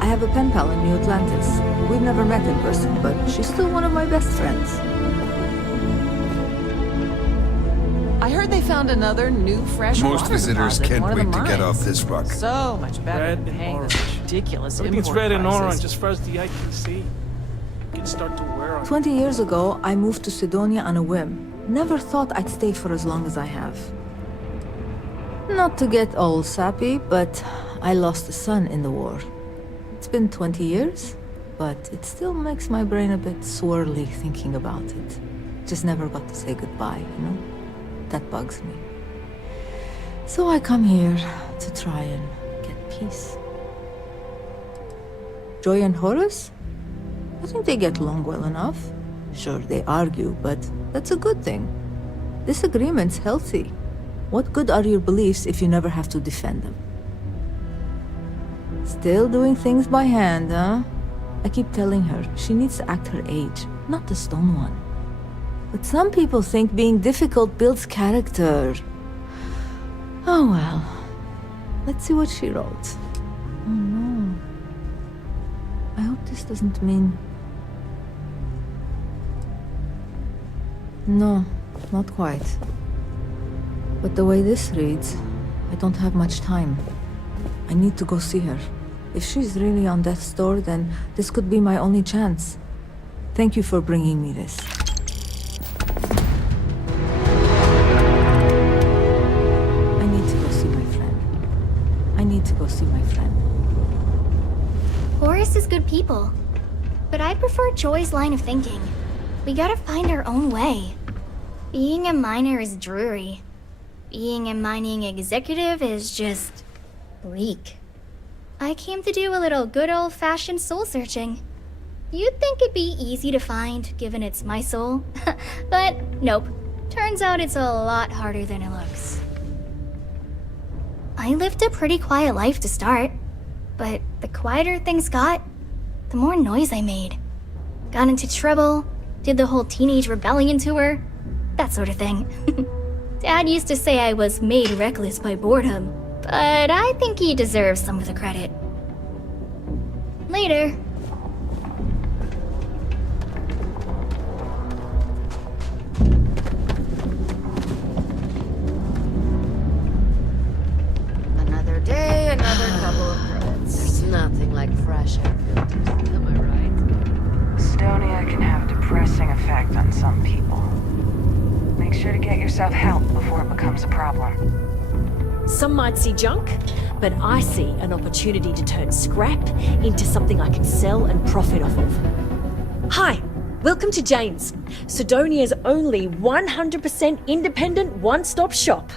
I have a pen pal in New Atlantis. We've never met in person, but she's still one of my best friends. I heard they found another new fresh Most water visitors deposit in can't one of wait the to get mines. off this rock. So much better Red than and paying orange. this ridiculous Everything's import red and prices. orange as far as the eye can see. You can start to wear on. 20 years ago, I moved to Sidonia on a whim. Never thought I'd stay for as long as I have. Not to get all sappy, but I lost a son in the war. It's been 20 years, but it still makes my brain a bit swirly thinking about it. Just never got to say goodbye, you know? That bugs me. So I come here to try and get peace. Joy and Horace? I think they get along well enough. Sure, they argue, but that's a good thing. Disagreement's healthy. What good are your beliefs if you never have to defend them? Still doing things by hand, huh? I keep telling her she needs to act her age, not the stone one. But some people think being difficult builds character. Oh well. Let's see what she wrote. Oh no. I hope this doesn't mean... No, not quite. But the way this reads, I don't have much time. I need to go see her. If she's really on death's door, then this could be my only chance. Thank you for bringing me this. I need to go see my friend. I need to go see my friend. Horace is good people, but I prefer Joy's line of thinking. We gotta find our own way. Being a miner is dreary. Being a mining executive is just... bleak. I came to do a little good old-fashioned soul-searching. You'd think it'd be easy to find, given it's my soul. But nope. Turns out it's a lot harder than it looks. I lived a pretty quiet life to start. But the quieter things got, the more noise I made. Got into trouble, did the whole teenage rebellion tour, that sort of thing. Dad used to say I was made reckless by boredom, but I think he deserves some of the credit. Later. Another day, another couple of credits. There's nothing like fresh air filters, am I right? Estonia can have a depressing effect on some people. Make sure to get yourself help before it becomes a problem. Some might see junk, but I see an opportunity to turn scrap into something I can sell and profit off of. Hi, welcome to Jane's, Sidonia's only 100% independent one-stop shop.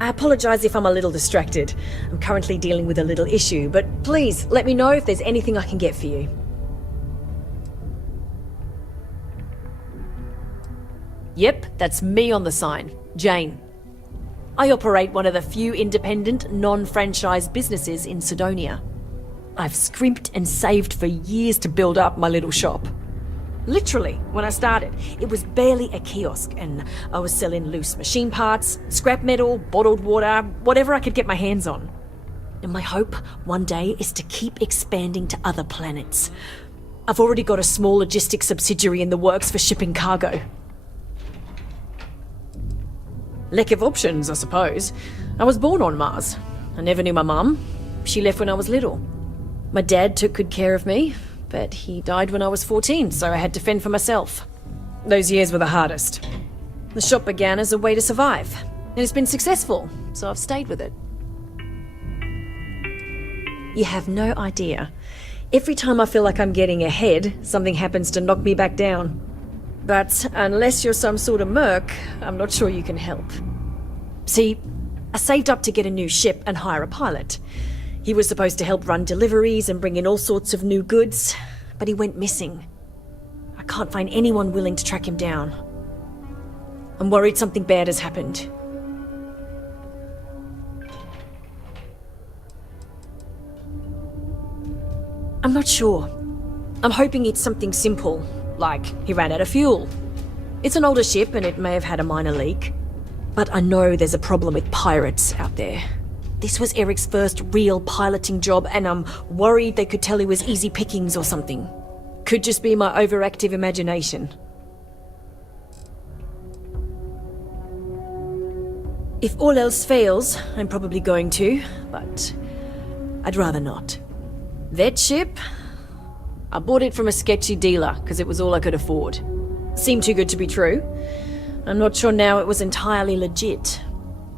I apologize if I'm a little distracted. I'm currently dealing with a little issue, but please let me know if there's anything I can get for you. Yep, that's me on the sign, Jane. I operate one of the few independent, non-franchise businesses in Sidonia. I've scrimped and saved for years to build up my little shop. Literally, when I started, it was barely a kiosk, and I was selling loose machine parts, scrap metal, bottled water, whatever I could get my hands on. And my hope one day is to keep expanding to other planets. I've already got a small logistics subsidiary in the works for shipping cargo. Lack of options, I suppose. I was born on Mars. I never knew my mum. She left when I was little. My dad took good care of me, but he died when I was 14, so I had to fend for myself. Those years were the hardest. The shop began as a way to survive, and it's been successful, so I've stayed with it. You have no idea. Every time I feel like I'm getting ahead, something happens to knock me back down. But unless you're some sort of merc, I'm not sure you can help. See, I saved up to get a new ship and hire a pilot. He was supposed to help run deliveries and bring in all sorts of new goods, but he went missing. I can't find anyone willing to track him down. I'm worried something bad has happened. I'm not sure. I'm hoping it's something simple. Like, he ran out of fuel. It's an older ship and it may have had a minor leak. But I know there's a problem with pirates out there. This was Eric's first real piloting job and I'm worried they could tell he was easy pickings or something. Could just be my overactive imagination. If all else fails, I'm probably going to, but I'd rather not. That ship? I bought it from a sketchy dealer because it was all I could afford. Seemed too good to be true. I'm not sure now it was entirely legit.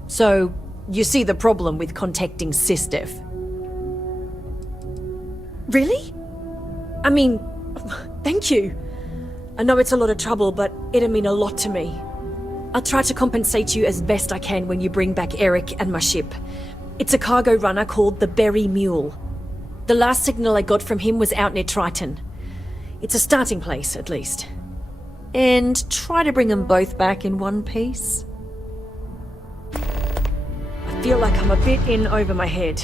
So, you see the problem with contacting SysDev. Really? I mean, thank you. I know it's a lot of trouble, but it'll mean a lot to me. I'll try to compensate you as best I can when you bring back Eric and my ship. It's a cargo runner called the Berry Mule. The last signal I got from him was out near Triton. It's a starting place, at least. And try to bring them both back in one piece. I feel like I'm a bit in over my head.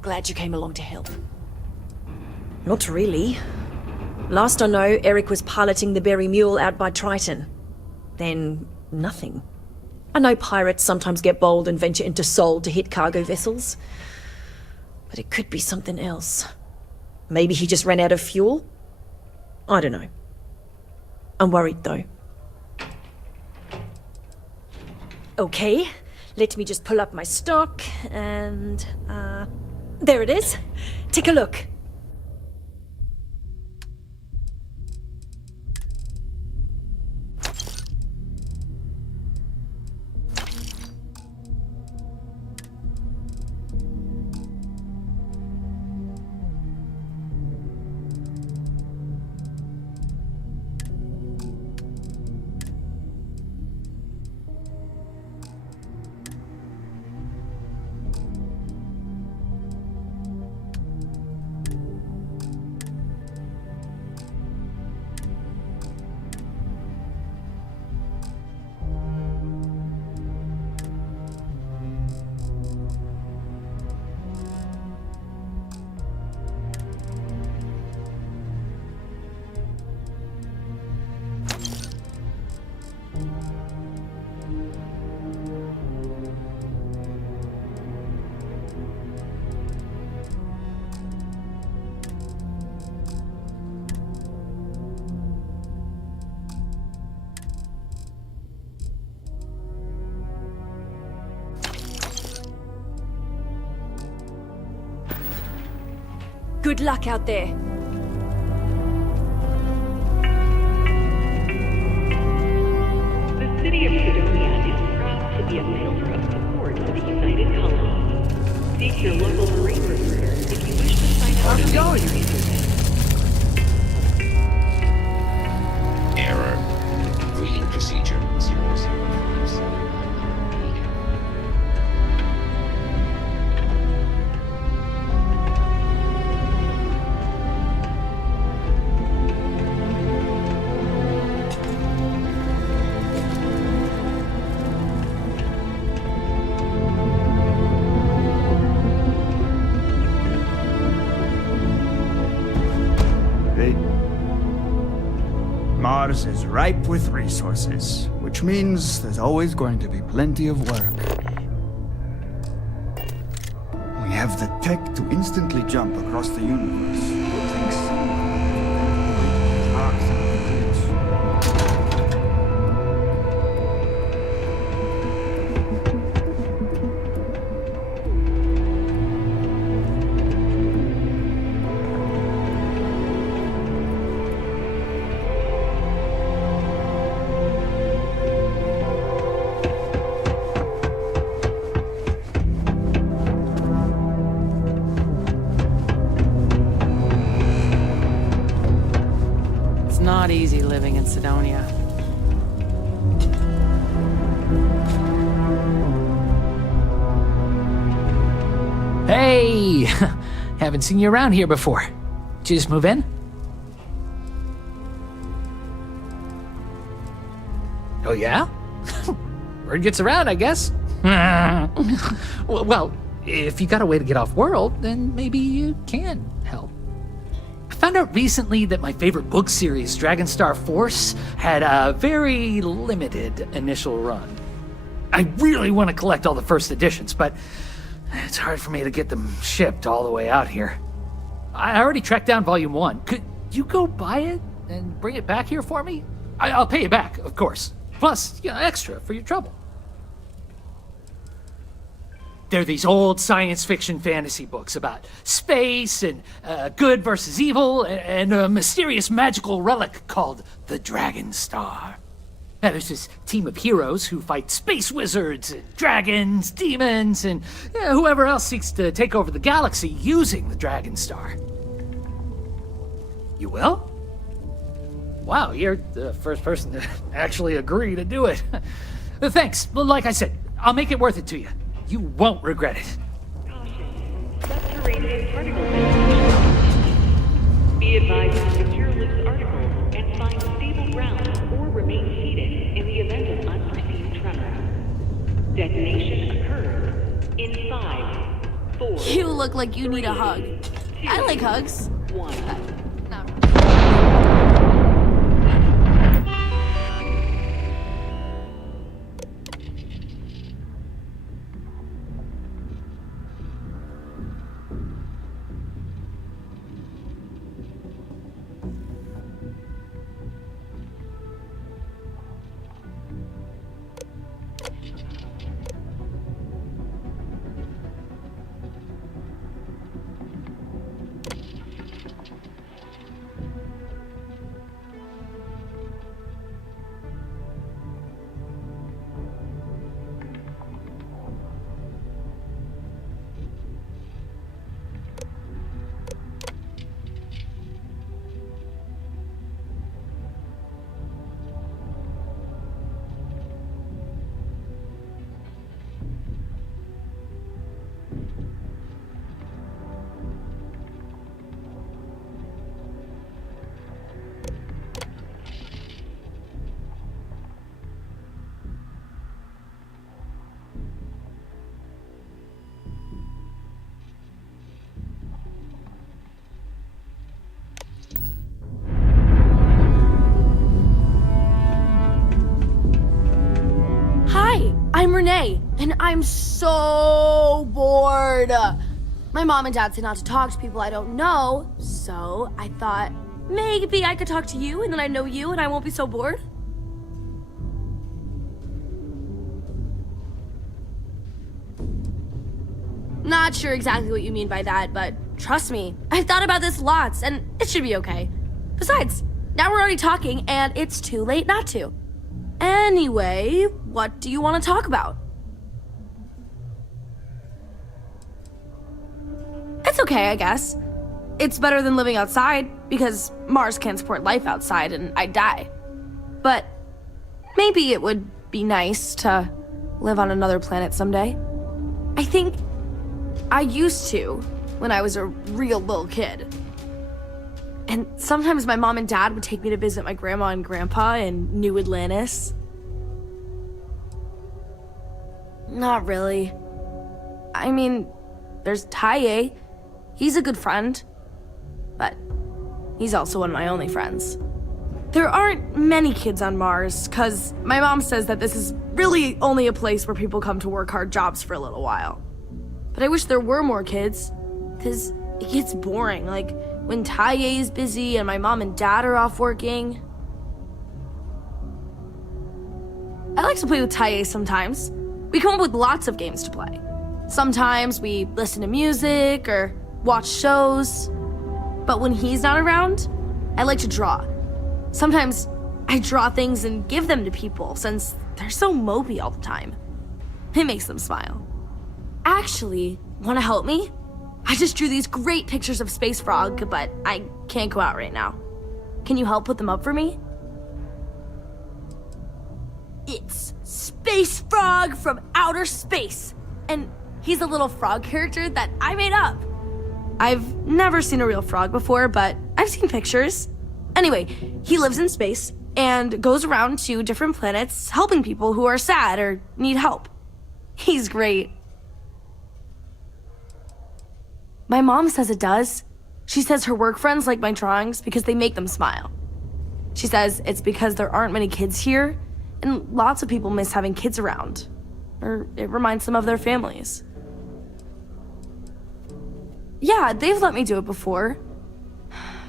Glad you came along to help. Not really. Last I know, Eric was piloting the Berry Mule out by Triton. Then, nothing. I know pirates sometimes get bold and venture into Sol to hit cargo vessels. But it could be something else. Maybe he just ran out of fuel? I don't know. I'm worried, though. Okay, let me just pull up my stock, and, there it is. Take a look. Good luck out there. The city of Sidonia is proud to be a pillar of support for the United Colonies. Seek your local marine recruiter if you wish to sign up. How's it going? Error. Reading procedure 005. Mars is ripe with resources, which means there's always going to be plenty of work. We have the tech to instantly jump across the universe. It takes rocks and planets. Not easy living in Sidonia. Hey! Haven't seen you around here before. Did you just move in? Oh yeah? Word gets around, I guess. Well, if you got a way to get off world, then maybe you can help. I found out recently that my favorite book series, Dragonstar Force, had a very limited initial run. I really want to collect all the first editions, but it's hard for me to get them shipped all the way out here. I already tracked down Volume 1. Could you go buy it and bring it back here for me? I'll pay you back, of course. Plus, extra for your trouble. They're these old science fiction fantasy books about space and good versus evil and a mysterious magical relic called the Dragon Star. There's this team of heroes who fight space wizards, and dragons, demons, and whoever else seeks to take over the galaxy using the Dragon Star. You will? Wow, you're the first person to actually agree to do it. Thanks. Well, like I said, I'll make it worth it to you. You won't regret it. Subterranean particle ventilation. Be advised to secure Luke's article and find stable ground or remain seated in the event of unforeseen tremor. Detonation occurs in 5, 4. You look like you need a hug. 2, I like hugs. 1. I'm Renee, and I'm so bored. My mom and dad say not to talk to people I don't know, so I thought maybe I could talk to you, and then I know you, and I won't be so bored. Not sure exactly what you mean by that, but trust me, I've thought about this lots, and it should be okay. Besides, now we're already talking, and it's too late not to. Anyway, what do you want to talk about? It's okay, I guess. It's better than living outside, because Mars can't support life outside and I'd die. But maybe it would be nice to live on another planet someday. I think I used to when I was a real little kid. And sometimes my mom and dad would take me to visit my grandma and grandpa in New Atlantis. Not really. I mean, there's Taye. He's a good friend. But he's also one of my only friends. There aren't many kids on Mars, because my mom says that this is really only a place where people come to work hard jobs for a little while. But I wish there were more kids, because it gets boring, like when Taye is busy and my mom and dad are off working. I like to play with Taye sometimes. We come up with lots of games to play. Sometimes we listen to music or watch shows. But when he's not around, I like to draw. Sometimes I draw things and give them to people since they're so mopey all the time. It makes them smile. Actually, want to help me? I just drew these great pictures of Space Frog, but I can't go out right now. Can you help put them up for me? It's Space Frog from outer space, and he's a little frog character that I made up. I've never seen a real frog before, but I've seen pictures. Anyway, he lives in space and goes around to different planets helping people who are sad or need help. He's great. My mom says it does. She says her work friends like my drawings because they make them smile. She says it's because there aren't many kids here, and lots of people miss having kids around. Or it reminds them of their families. Yeah, they've let me do it before.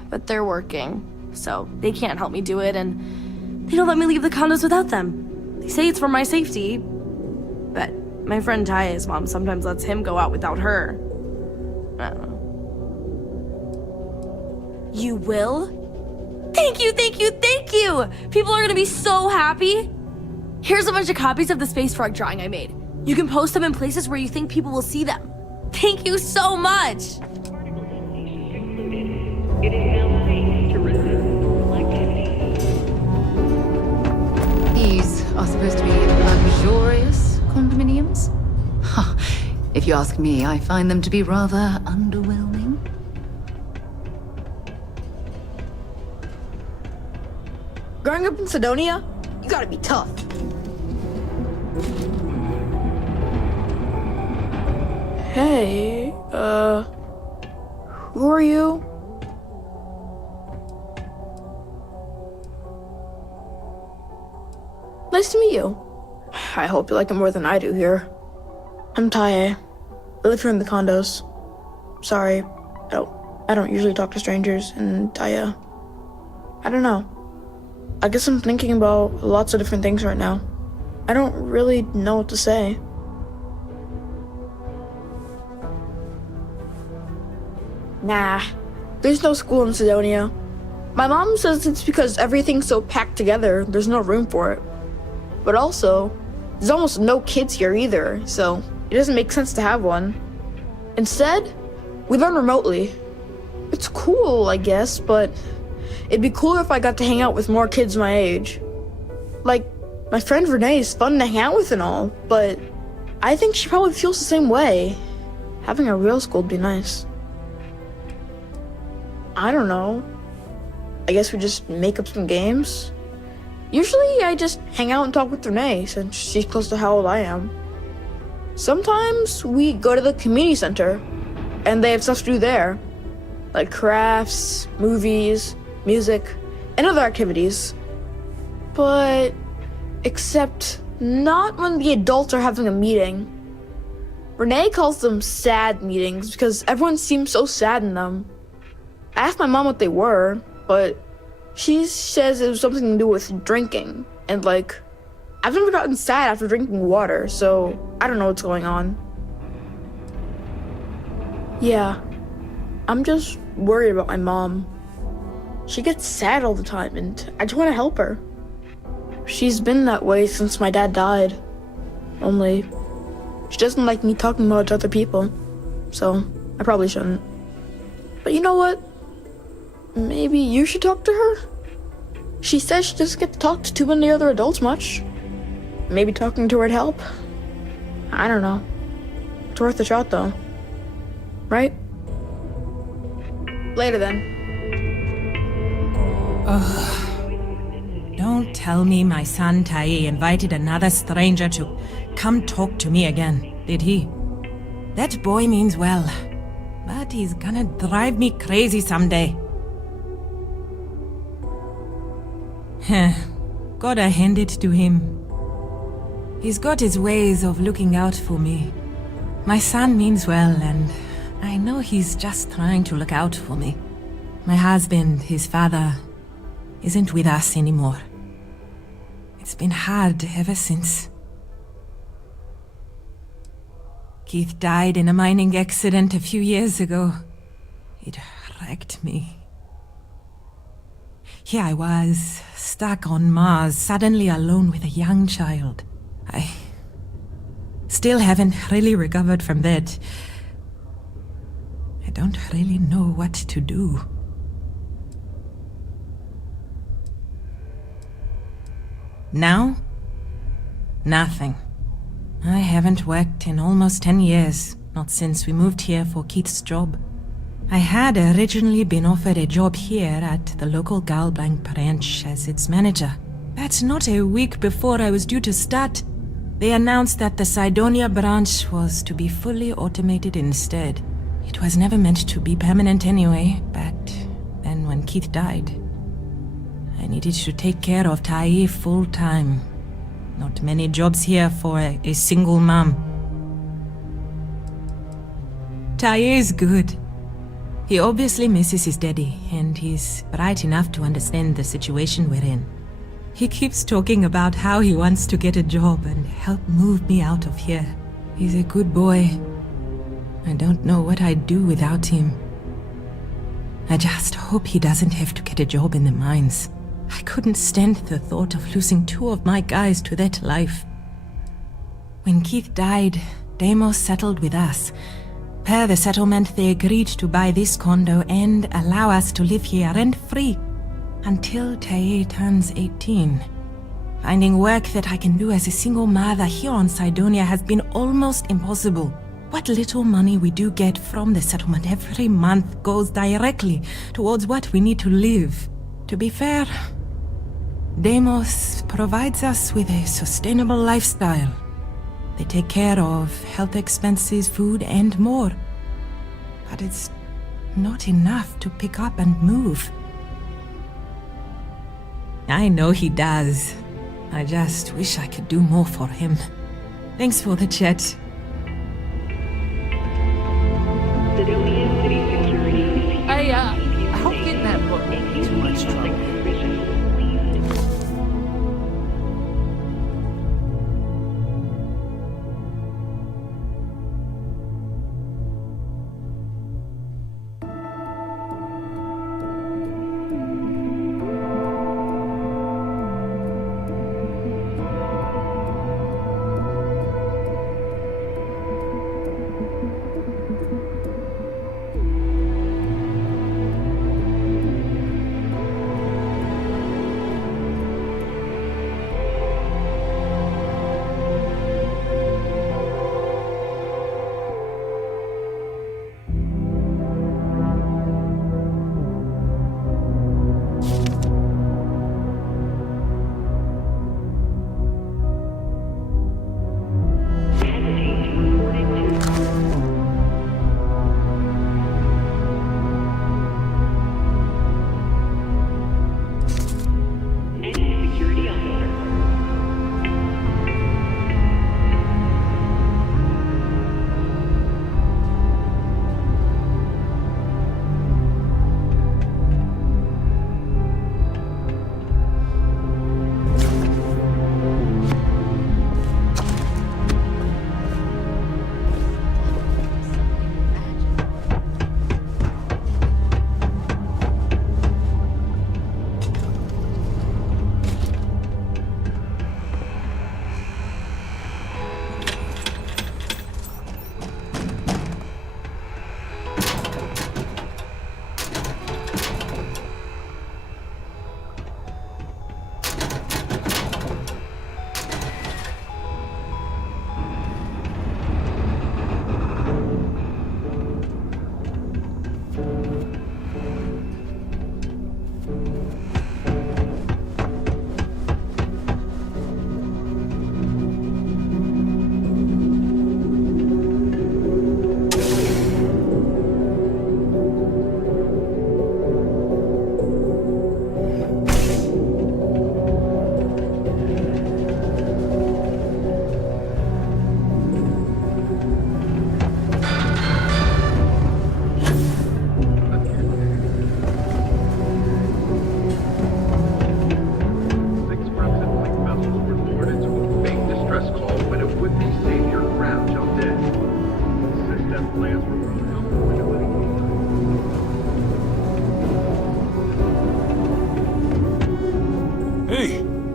But they're working, so they can't help me do it, and they don't let me leave the condos without them. They say it's for my safety, but my friend Taya's mom sometimes lets him go out without her. I don't know. You will? Thank you, thank you, thank you! People are gonna be so happy. Here's a bunch of copies of the space frog drawing I made. You can post them in places where you think people will see them. Thank you so much! It is now safe to resume normal activities. These are supposed to be luxurious condominiums? Huh. If you ask me, I find them to be rather underwhelming. Growing up in Sidonia, you gotta be tough. Hey, who are you? Nice to meet you. I hope you like it more than I do here. I'm Tae. I live here in the condos. Sorry, I don't usually talk to strangers, and I don't know. I guess I'm thinking about lots of different things right now. I don't really know what to say. Nah, there's no school in Sidonia. My mom says it's because everything's so packed together, there's no room for it. But also, there's almost no kids here either, so it doesn't make sense to have one. Instead, we learn remotely. It's cool, I guess, but it'd be cooler if I got to hang out with more kids my age. Like, my friend Renee is fun to hang out with and all, but I think she probably feels the same way. Having a real school would be nice. I don't know. I guess we just make up some games? Usually I just hang out and talk with Renee since she's close to how old I am. Sometimes we go to the community center and they have stuff to do there. Like crafts, movies, music, and other activities. But except not when the adults are having a meeting. Renee calls them sad meetings because everyone seems so sad in them. I asked my mom what they were, but she says it was something to do with drinking. And like, I've never gotten sad after drinking water, so I don't know what's going on. Yeah, I'm just worried about my mom. She gets sad all the time, and I just want to help her. She's been that way since my dad died. Only, she doesn't like me talking about it to other people, so I probably shouldn't. But you know what? Maybe you should talk to her? She says she doesn't get to talk to too many other adults much. Maybe talking to her'd help? I don't know. It's worth a shot though. Right? Later then. Ugh. Don't tell me my son Tai invited another stranger to come talk to me again, did he? That boy means well, but he's gonna drive me crazy someday. Gotta hand it to him. He's got his ways of looking out for me. My son means well, and I know he's just trying to look out for me. My husband, his father, isn't with us anymore. It's been hard ever since. Keith died in a mining accident a few years ago. It wrecked me. Here I was, stuck on Mars, suddenly alone with a young child. I still haven't really recovered from that. I don't really know what to do. Now? Nothing. I haven't worked in almost 10 years, not since we moved here for Keith's job. I had originally been offered a job here at the local Galblanc branch as its manager. But not a week before I was due to start, they announced that the Sidonia branch was to be fully automated instead. It was never meant to be permanent anyway, but then when Keith died, I needed to take care of Tai full time. Not many jobs here for a single mom. Tai is good. He obviously misses his daddy, and he's bright enough to understand the situation we're in. He keeps talking about how he wants to get a job and help move me out of here. He's a good boy. I don't know what I'd do without him. I just hope he doesn't have to get a job in the mines. I couldn't stand the thought of losing 2 of my guys to that life. When Keith died, Deimos settled with us. Per the settlement, they agreed to buy this condo and allow us to live here rent-free until Tae turns 18. Finding work that I can do as a single mother here on Cydonia has been almost impossible. What little money we do get from the settlement every month goes directly towards what we need to live. To be fair, Deimos provides us with a sustainable lifestyle. They take care of health expenses, food, and more. But it's not enough to pick up and move. I know he does. I just wish I could do more for him. Thanks for the chat. I hope getting that book won't be too much trouble.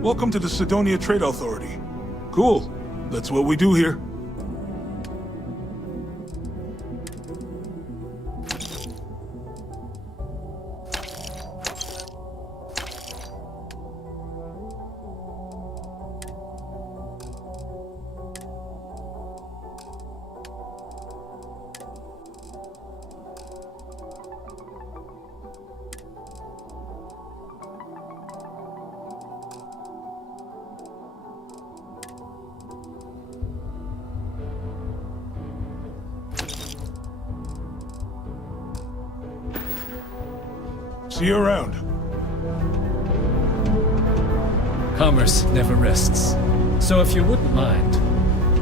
Welcome to the Cydonia Trade Authority. Cool. That's what we do here. See you around. Commerce never rests. So if you wouldn't mind,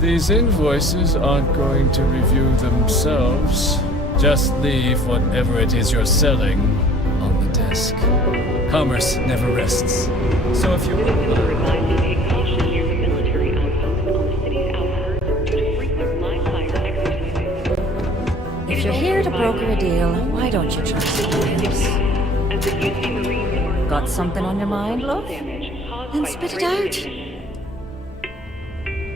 these invoices aren't going to review themselves. Just leave whatever it is you're selling on the desk. Commerce never rests. So if you wouldn't mind... If you're here to broker a deal, why don't you trust us? As the UC Marines are got something on your mind, love? Then spit it out.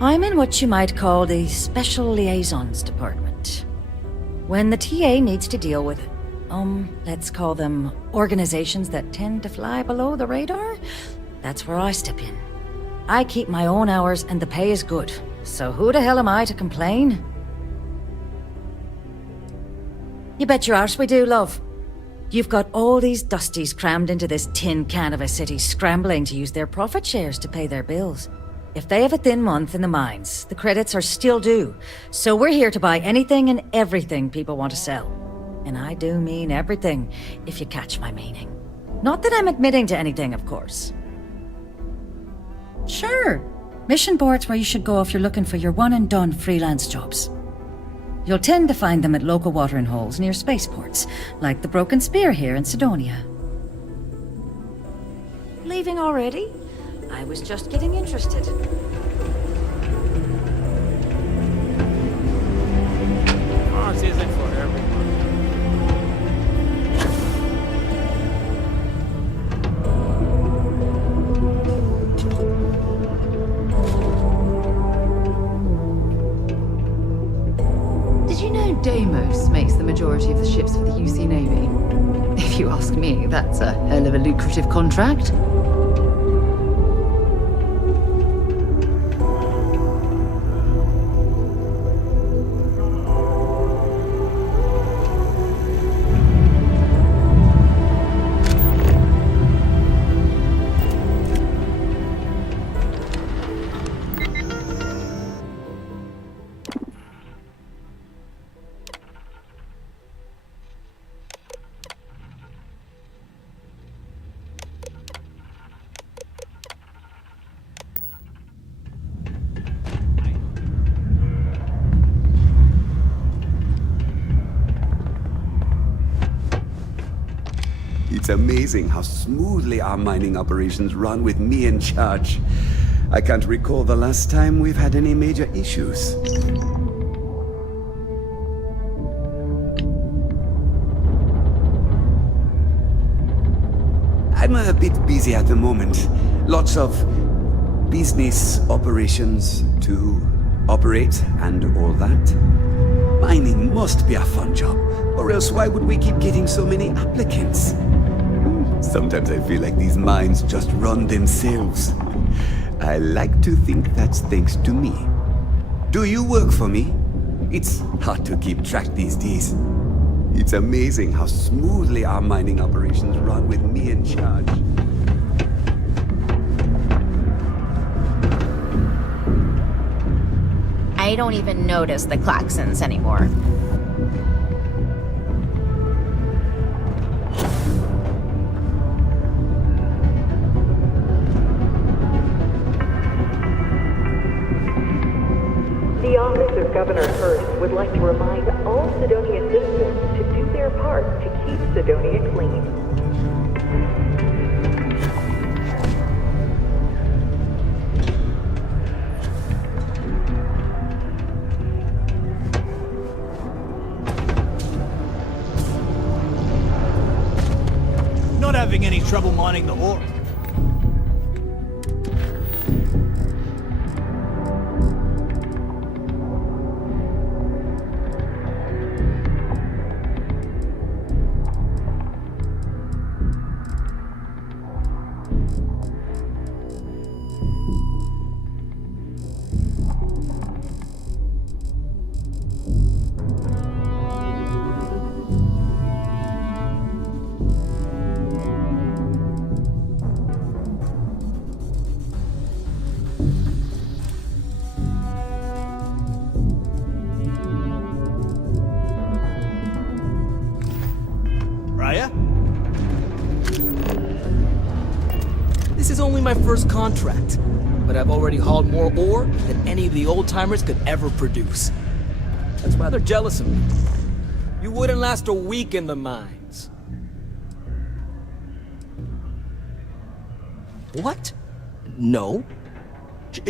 I'm in what you might call the Special Liaisons Department. When the TA needs to deal with, let's call them organizations that tend to fly below the radar, that's where I step in. I keep my own hours and the pay is good, so who the hell am I to complain? You bet your arse we do, love. You've got all these dusties crammed into this tin can of a city scrambling to use their profit shares to pay their bills. If they have a thin month in the mines, the credits are still due. So we're here to buy anything and everything people want to sell. And I do mean everything, if you catch my meaning. Not that I'm admitting to anything, of course. Sure, mission boards where you should go if you're looking for your one-and-done freelance jobs. You'll tend to find them at local watering holes near spaceports, like the Broken Spear here in Sidonia. Leaving already? I was just getting interested. Mars isn't for everyone. Did you know Deimos makes the majority of the ships for the UC Navy? If you ask me, that's a hell of a lucrative contract. It's amazing how smoothly our mining operations run with me in charge. I can't recall the last time we've had any major issues. I'm a bit busy at the moment. Lots of business operations to operate and all that. Mining must be a fun job, or else why would we keep getting so many applicants? Sometimes I feel like these mines just run themselves. I like to think that's thanks to me. Do you work for me? It's hard to keep track these days. It's amazing how smoothly our mining operations run with me in charge. I don't even notice the klaxons anymore. The Office of Governor Hurst would like to remind all Sidonia citizens to do their part to keep Sidonia clean. Not having any trouble mining the ore. This is only my first contract, but I've already hauled more ore than any of the old-timers could ever produce. That's why they're jealous of me. You wouldn't last a week in the mines. What? No.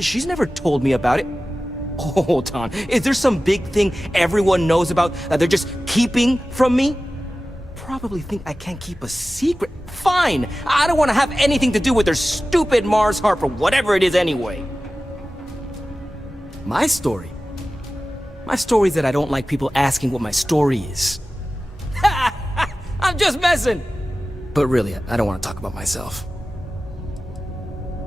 She's never told me about it. Hold on. Is there some big thing everyone knows about that they're just keeping from me? probably think I can't keep a secret. Fine! I don't want to have anything to do with their stupid Mars harp or whatever it is anyway. My story? My story is that I don't like people asking what my story is. I'm just messing! But really, I don't want to talk about myself.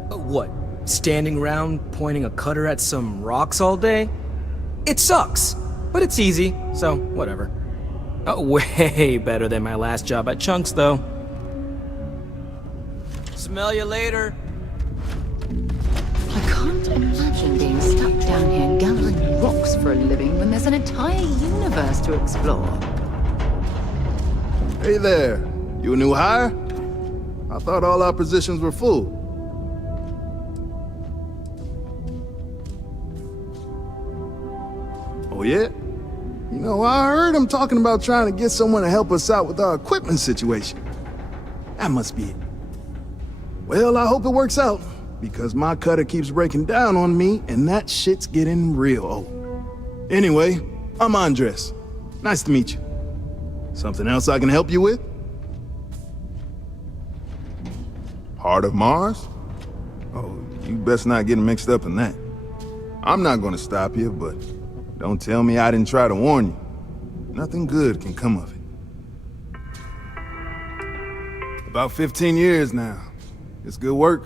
What? Standing around pointing a cutter at some rocks all day? It sucks, but it's easy, so whatever. Way better than my last job at Chunks, though. Smell you later. I can't imagine being stuck down here gathering rocks for a living when there's an entire universe to explore. Hey there. You a new hire? I thought all our positions were full. Oh, yeah? You know, I heard him talking about trying to get someone to help us out with our equipment situation. That must be it. Well, I hope it works out, because my cutter keeps breaking down on me, and that shit's getting real old. Anyway, I'm Andres. Nice to meet you. Something else I can help you with? Heart of Mars? Oh, you best not get mixed up in that. I'm not gonna stop you, but don't tell me I didn't try to warn you. Nothing good can come of it. About 15 years now. It's good work,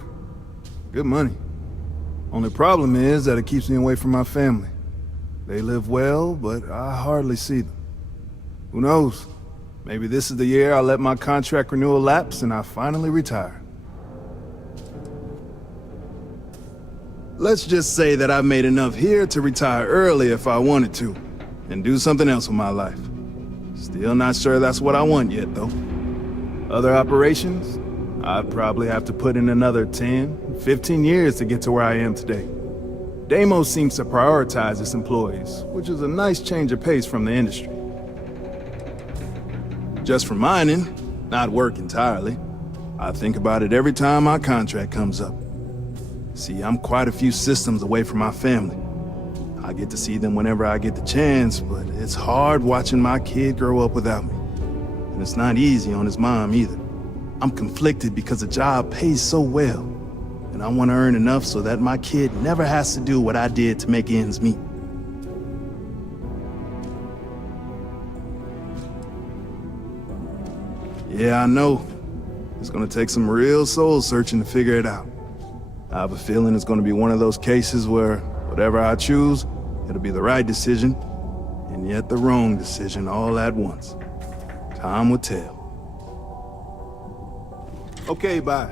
good money. Only problem is that it keeps me away from my family. They live well, but I hardly see them. Who knows? Maybe this is the year I let my contract renewal lapse and I finally retire. Let's just say that I've made enough here to retire early if I wanted to, and do something else with my life. Still not sure that's what I want yet, though. Other operations? I'd probably have to put in another 10, 15 years to get to where I am today. Deimos seems to prioritize its employees, which is a nice change of pace from the industry. Just for mining, not work entirely. I think about it every time my contract comes up. See, I'm quite a few systems away from my family. I get to see them whenever I get the chance, but it's hard watching my kid grow up without me. And it's not easy on his mom either. I'm conflicted because the job pays so well, and I want to earn enough so that my kid never has to do what I did to make ends meet. Yeah, I know. It's gonna take some real soul searching to figure it out. I have a feeling it's gonna be one of those cases where whatever I choose, it'll be the right decision, and yet the wrong decision all at once. Time will tell. Okay, bye.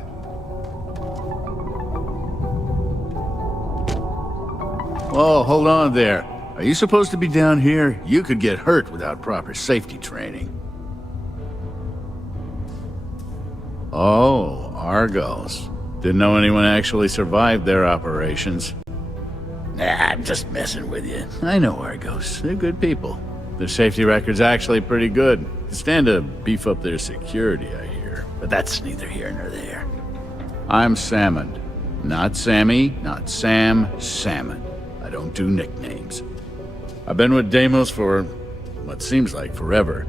Oh, hold on there. Are you supposed to be down here? You could get hurt without proper safety training. Oh, Argos. Didn't know anyone actually survived their operations. Nah, I'm just messing with you. I know Argos. They're good people. Their safety record's actually pretty good. They stand to beef up their security, I hear. But that's neither here nor there. I'm Salmon. Not Sammy, not Sam, Salmon. I don't do nicknames. I've been with Deimos for what seems like forever.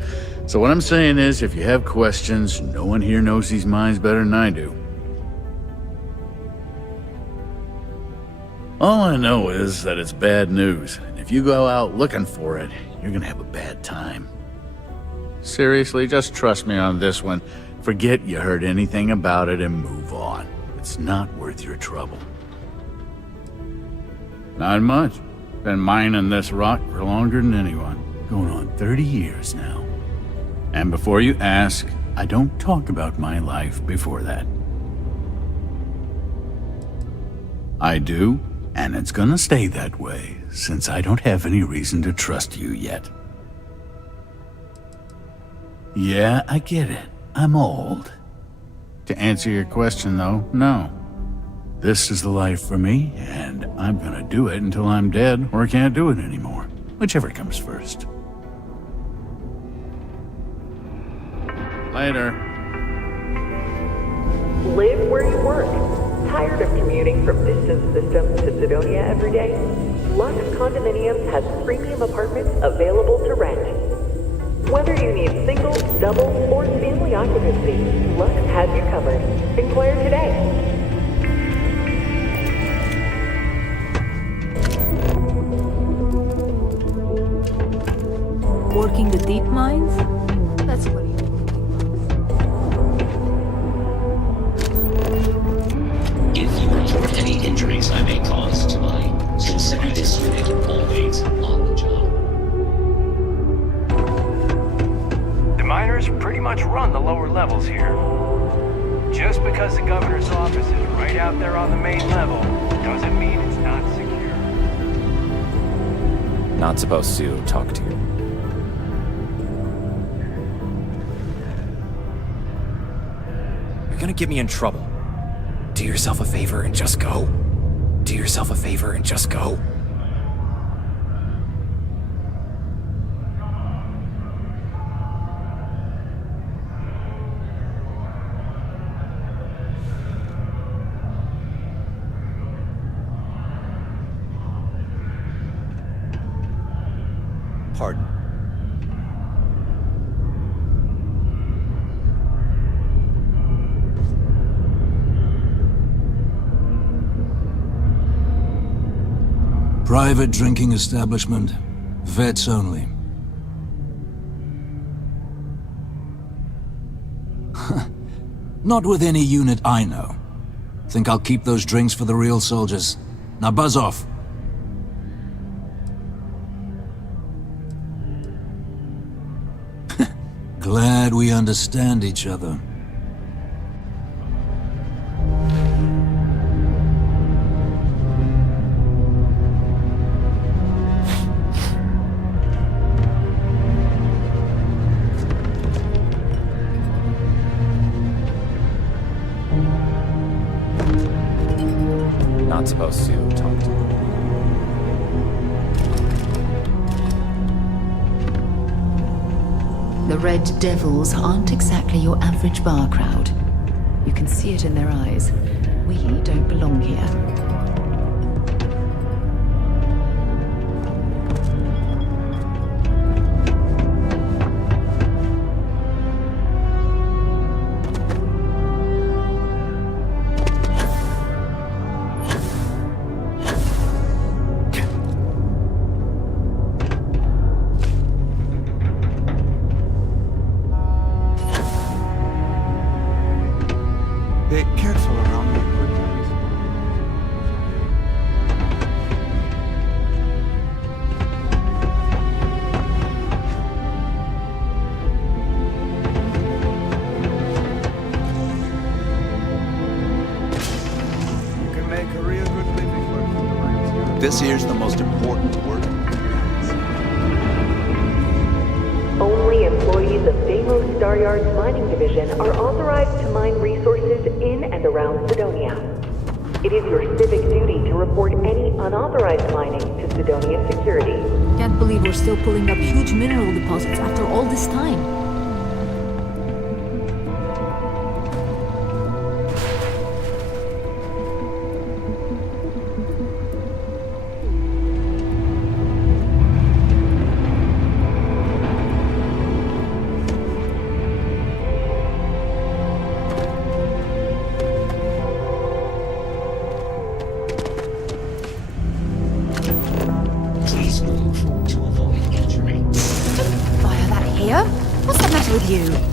So what I'm saying is, if you have questions, no one here knows these mines better than I do. All I know is that it's bad news, and if you go out looking for it, you're gonna have a bad time. Seriously, just trust me on this one. Forget you heard anything about it and move on. It's not worth your trouble. Not much. Been mining this rock for longer than anyone. Going on 30 years now. And before you ask, I don't talk about my life before that. I do, and it's gonna stay that way, since I don't have any reason to trust you yet. Yeah, I get it. I'm old. To answer your question, though, no. This is the life for me, and I'm gonna do it until I'm dead or can't do it anymore. Whichever comes first. Later. Live where you work. Tired of commuting from distant systems to Sidonia every day? Lux Condominiums has premium apartments available to rent. Whether you need single, double or family occupancy, Lux has you covered. Inquire today. Working the deep mines? That's what he If you report any injuries I may cause to mine, consider this unit always on the job. The miners pretty much run the lower levels here. Just because the governor's office is right out there on the main level, doesn't mean it's not secure. Not supposed to talk to you. You're gonna get me in trouble. Do yourself a favor and just go. Do yourself a favor and just go. Pardon. Private drinking establishment. Vets only. Not with any unit I know. Think I'll keep those drinks for the real soldiers. Now buzz off. Glad we understand each other. Not supposed to talk to you. The Red Devils aren't exactly your average bar crowd. You can see it in their eyes. We don't belong here. Be careful around the equipment. You can make a real good living working the mines here. This here's the most important work. Only employees of Deimos Staryard's mining division are authorized to mine resources in and around Sidonia. It is your civic duty to report any unauthorized mining to Sidonia security. Can't believe we're still pulling up huge mineral deposits after all this time. Please move to avoid injury. Fire that here? What's the matter with you?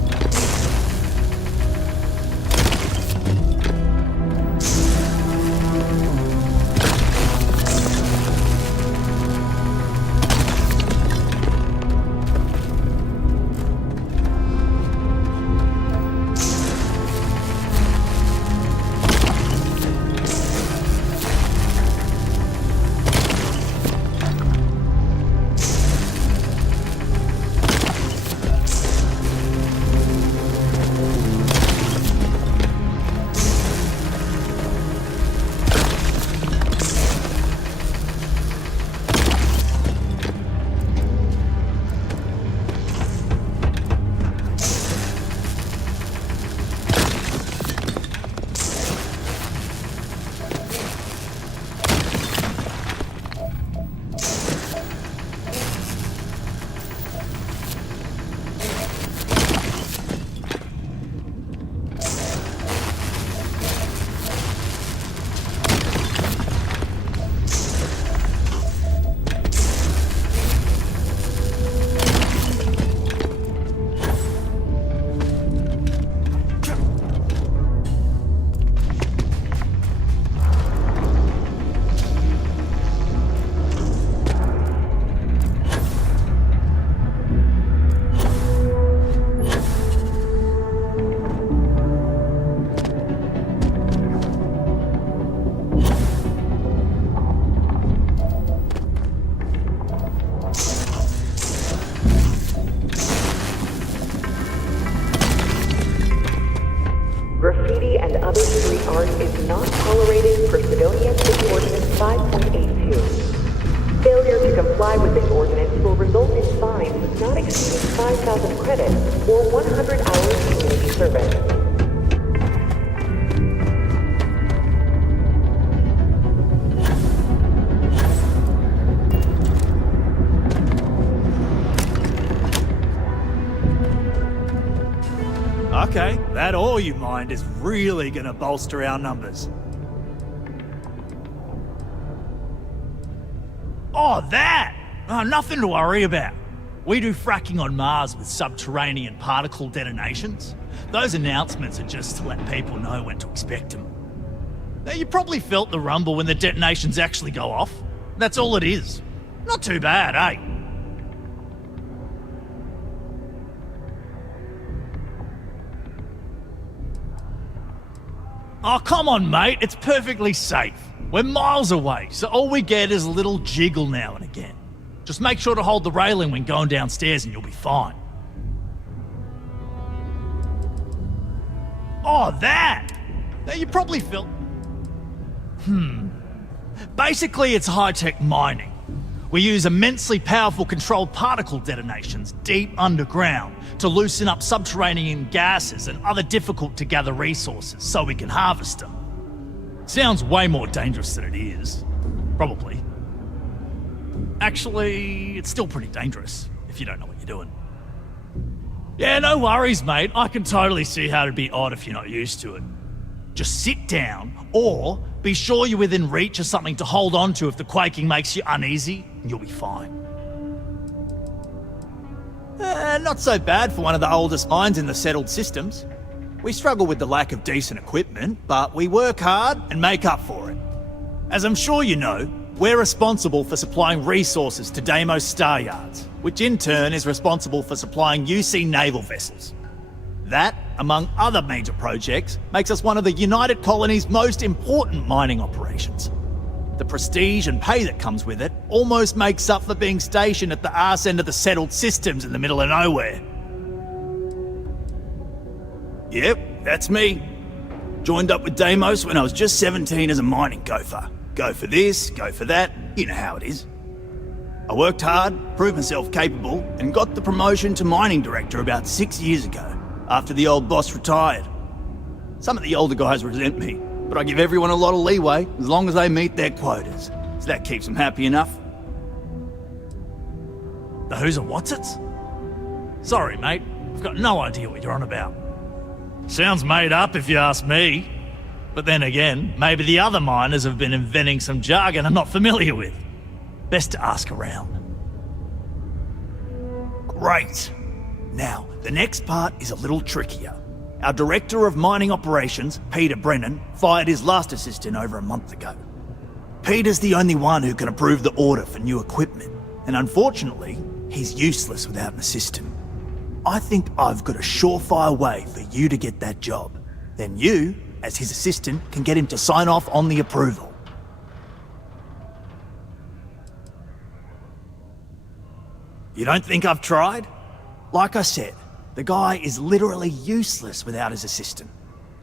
disregard is not tolerated per Sidonian City Ordinance 5.82. Failure to comply with this ordinance will result in fines not exceeding 5,000 credits or 100 hours community service. Okay, that all you mind is really gonna bolster our numbers. Oh, that! Oh, nothing to worry about. We do fracking on Mars with subterranean particle detonations. Those announcements are just to let people know when to expect them. Now, you probably felt the rumble when the detonations actually go off. That's all it is. Not too bad, eh? Oh, come on, mate. It's perfectly safe. We're miles away, so all we get is a little jiggle now and again. Just make sure to hold the railing when going downstairs and you'll be fine. Oh, that! Now, you probably felt... Basically, it's high-tech mining. We use immensely powerful controlled particle detonations deep underground to loosen up subterranean gases and other difficult-to-gather resources so we can harvest them. Sounds way more dangerous than it is. Probably. Actually, it's still pretty dangerous, if you don't know what you're doing. Yeah, no worries, mate. I can totally see how it'd be odd if you're not used to it. Just sit down, or be sure you're within reach of something to hold on to if the quaking makes you uneasy, and you'll be fine. Not so bad for one of the oldest mines in the settled systems. We struggle with the lack of decent equipment, but we work hard and make up for it. As I'm sure you know, we're responsible for supplying resources to Deimos Star Yards, which in turn is responsible for supplying UC naval vessels. That, among other major projects, makes us one of the United Colony's most important mining operations. The prestige and pay that comes with it almost makes up for being stationed at the arse end of the settled systems in the middle of nowhere. Yep, that's me. Joined up with Deimos when I was just 17 as a mining gopher. Go for this, go for that, you know how it is. I worked hard, proved myself capable, and got the promotion to mining director about 6 years ago, after the old boss retired. Some of the older guys resent me, but I give everyone a lot of leeway as long as they meet their quotas, so that keeps them happy enough. The who's and what's it's? Sorry, mate, I've got no idea what you're on about. Sounds made up if you ask me. But then again, maybe the other miners have been inventing some jargon I'm not familiar with. Best to ask around. Great. Now, the next part is a little trickier. Our Director of Mining Operations, Peter Brennan, fired his last assistant over a month ago. Peter's the only one who can approve the order for new equipment, and unfortunately, he's useless without an assistant. I think I've got a surefire way for you to get that job. Then you, as his assistant, can get him to sign off on the approval. You don't think I've tried? Like I said, the guy is literally useless without his assistant.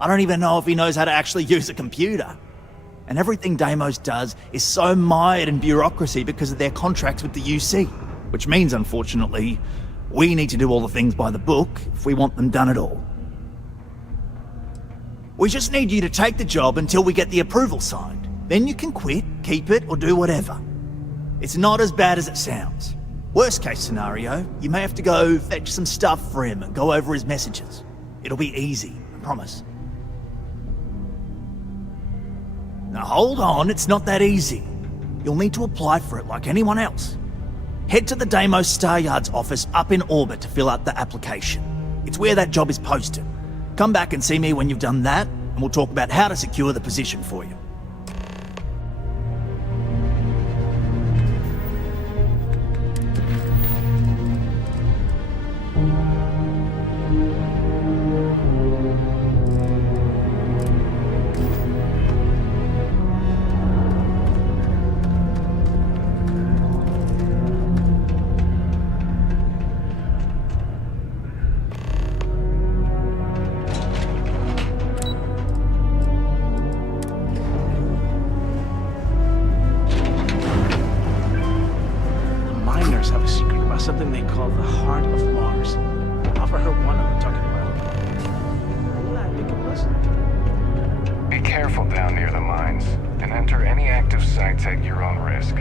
I don't even know if he knows how to actually use a computer. And everything Deimos does is so mired in bureaucracy because of their contracts with the UC, which means, unfortunately, we need to do all the things by the book if we want them done at all. We just need you to take the job until we get the approval signed. Then you can quit, keep it, or do whatever. It's not as bad as it sounds. Worst case scenario, you may have to go fetch some stuff for him and go over his messages. It'll be easy, I promise. Now hold on, it's not that easy. You'll need to apply for it like anyone else. Head to the Deimos Star Yards office up in orbit to fill out the application. It's where that job is posted. Come back and see me when you've done that, and we'll talk about how to secure the position for you. careful down near the mines, and enter any active sites at your own risk.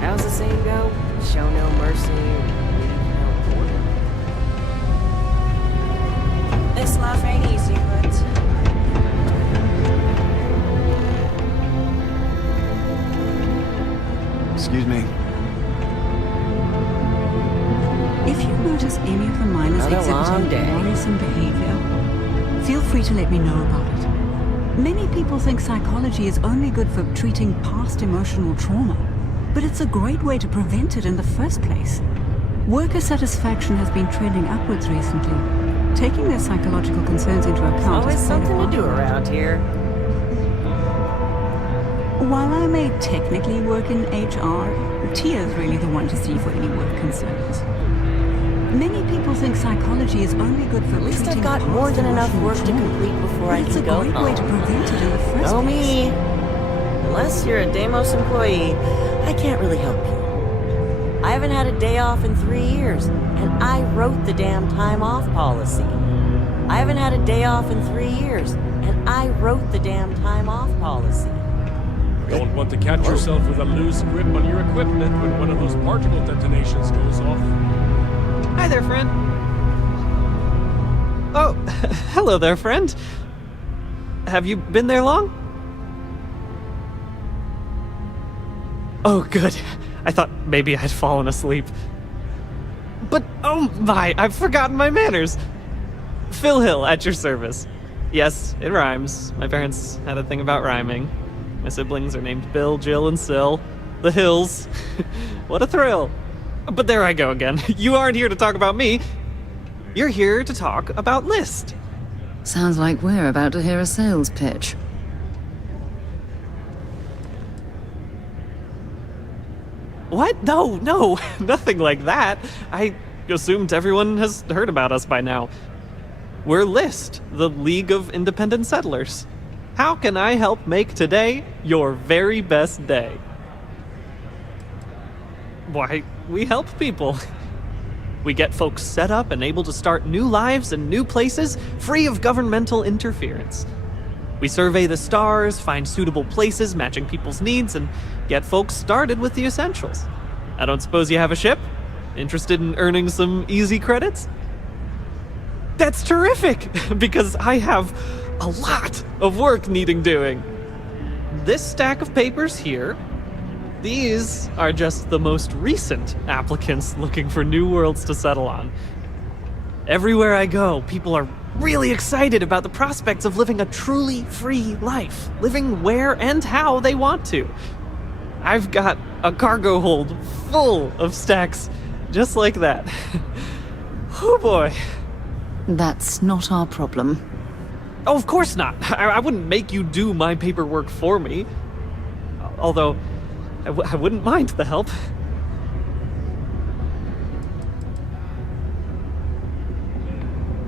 How's the saying go? Show no mercy, leave no quarter. This life ain't easy, but Excuse me. If you notice any of the miners Another long exhibiting day. worrisome behavior, feel free to let me know about it. Many people think psychology is only good for treating past emotional trauma, but it's a great way to prevent it in the first place. Worker satisfaction has been trending upwards recently, taking their psychological concerns into account. Always is part of something to do our work. around here. While I may technically work in HR, Tia's really the one to see for any work concerns. Many people think psychology is only good for At least I've treating got past more than enough emotional work to trauma, complete before but I it's can a go great way to home. prevent it in the first Know place. me. Unless you're a Deimos employee, I can't really help you. I haven't had a day off in 3 years, and I wrote the damn time off policy. I haven't had a day off in 3 years, and I wrote the damn time off policy. Don't want to catch yourself with a loose grip on your equipment when one of those particle detonations goes off. Hi there, friend. Oh, hello there, friend. Have you been there long? Oh, good. I thought maybe I'd fallen asleep. But, oh my, I've forgotten my manners. Phil Hill, at your service. Yes, it rhymes. My parents had a thing about rhyming. My siblings are named Bill, Jill, and Sil. The Hills. What a thrill. But there I go again. You aren't here to talk about me. You're here to talk about List. Sounds like we're about to hear a sales pitch. What? No, nothing like that. I assumed everyone has heard about us by now. We're List, the League of Independent Settlers. How can I help make today your very best day? Why, we help people. We get folks set up and able to start new lives in new places, free of governmental interference. We survey the stars, find suitable places matching people's needs, and get folks started with the essentials. I don't suppose you have a ship? Interested in earning some easy credits? That's terrific, because I have a lot of work needing doing. This stack of papers here, these are just the most recent applicants looking for new worlds to settle on. Everywhere I go, people are really excited about the prospects of living a truly free life, living where and how they want to. I've got a cargo hold full of stacks just like that. Oh boy. That's not our problem. Oh, of course not. I wouldn't make you do my paperwork for me. Although, I wouldn't mind the help.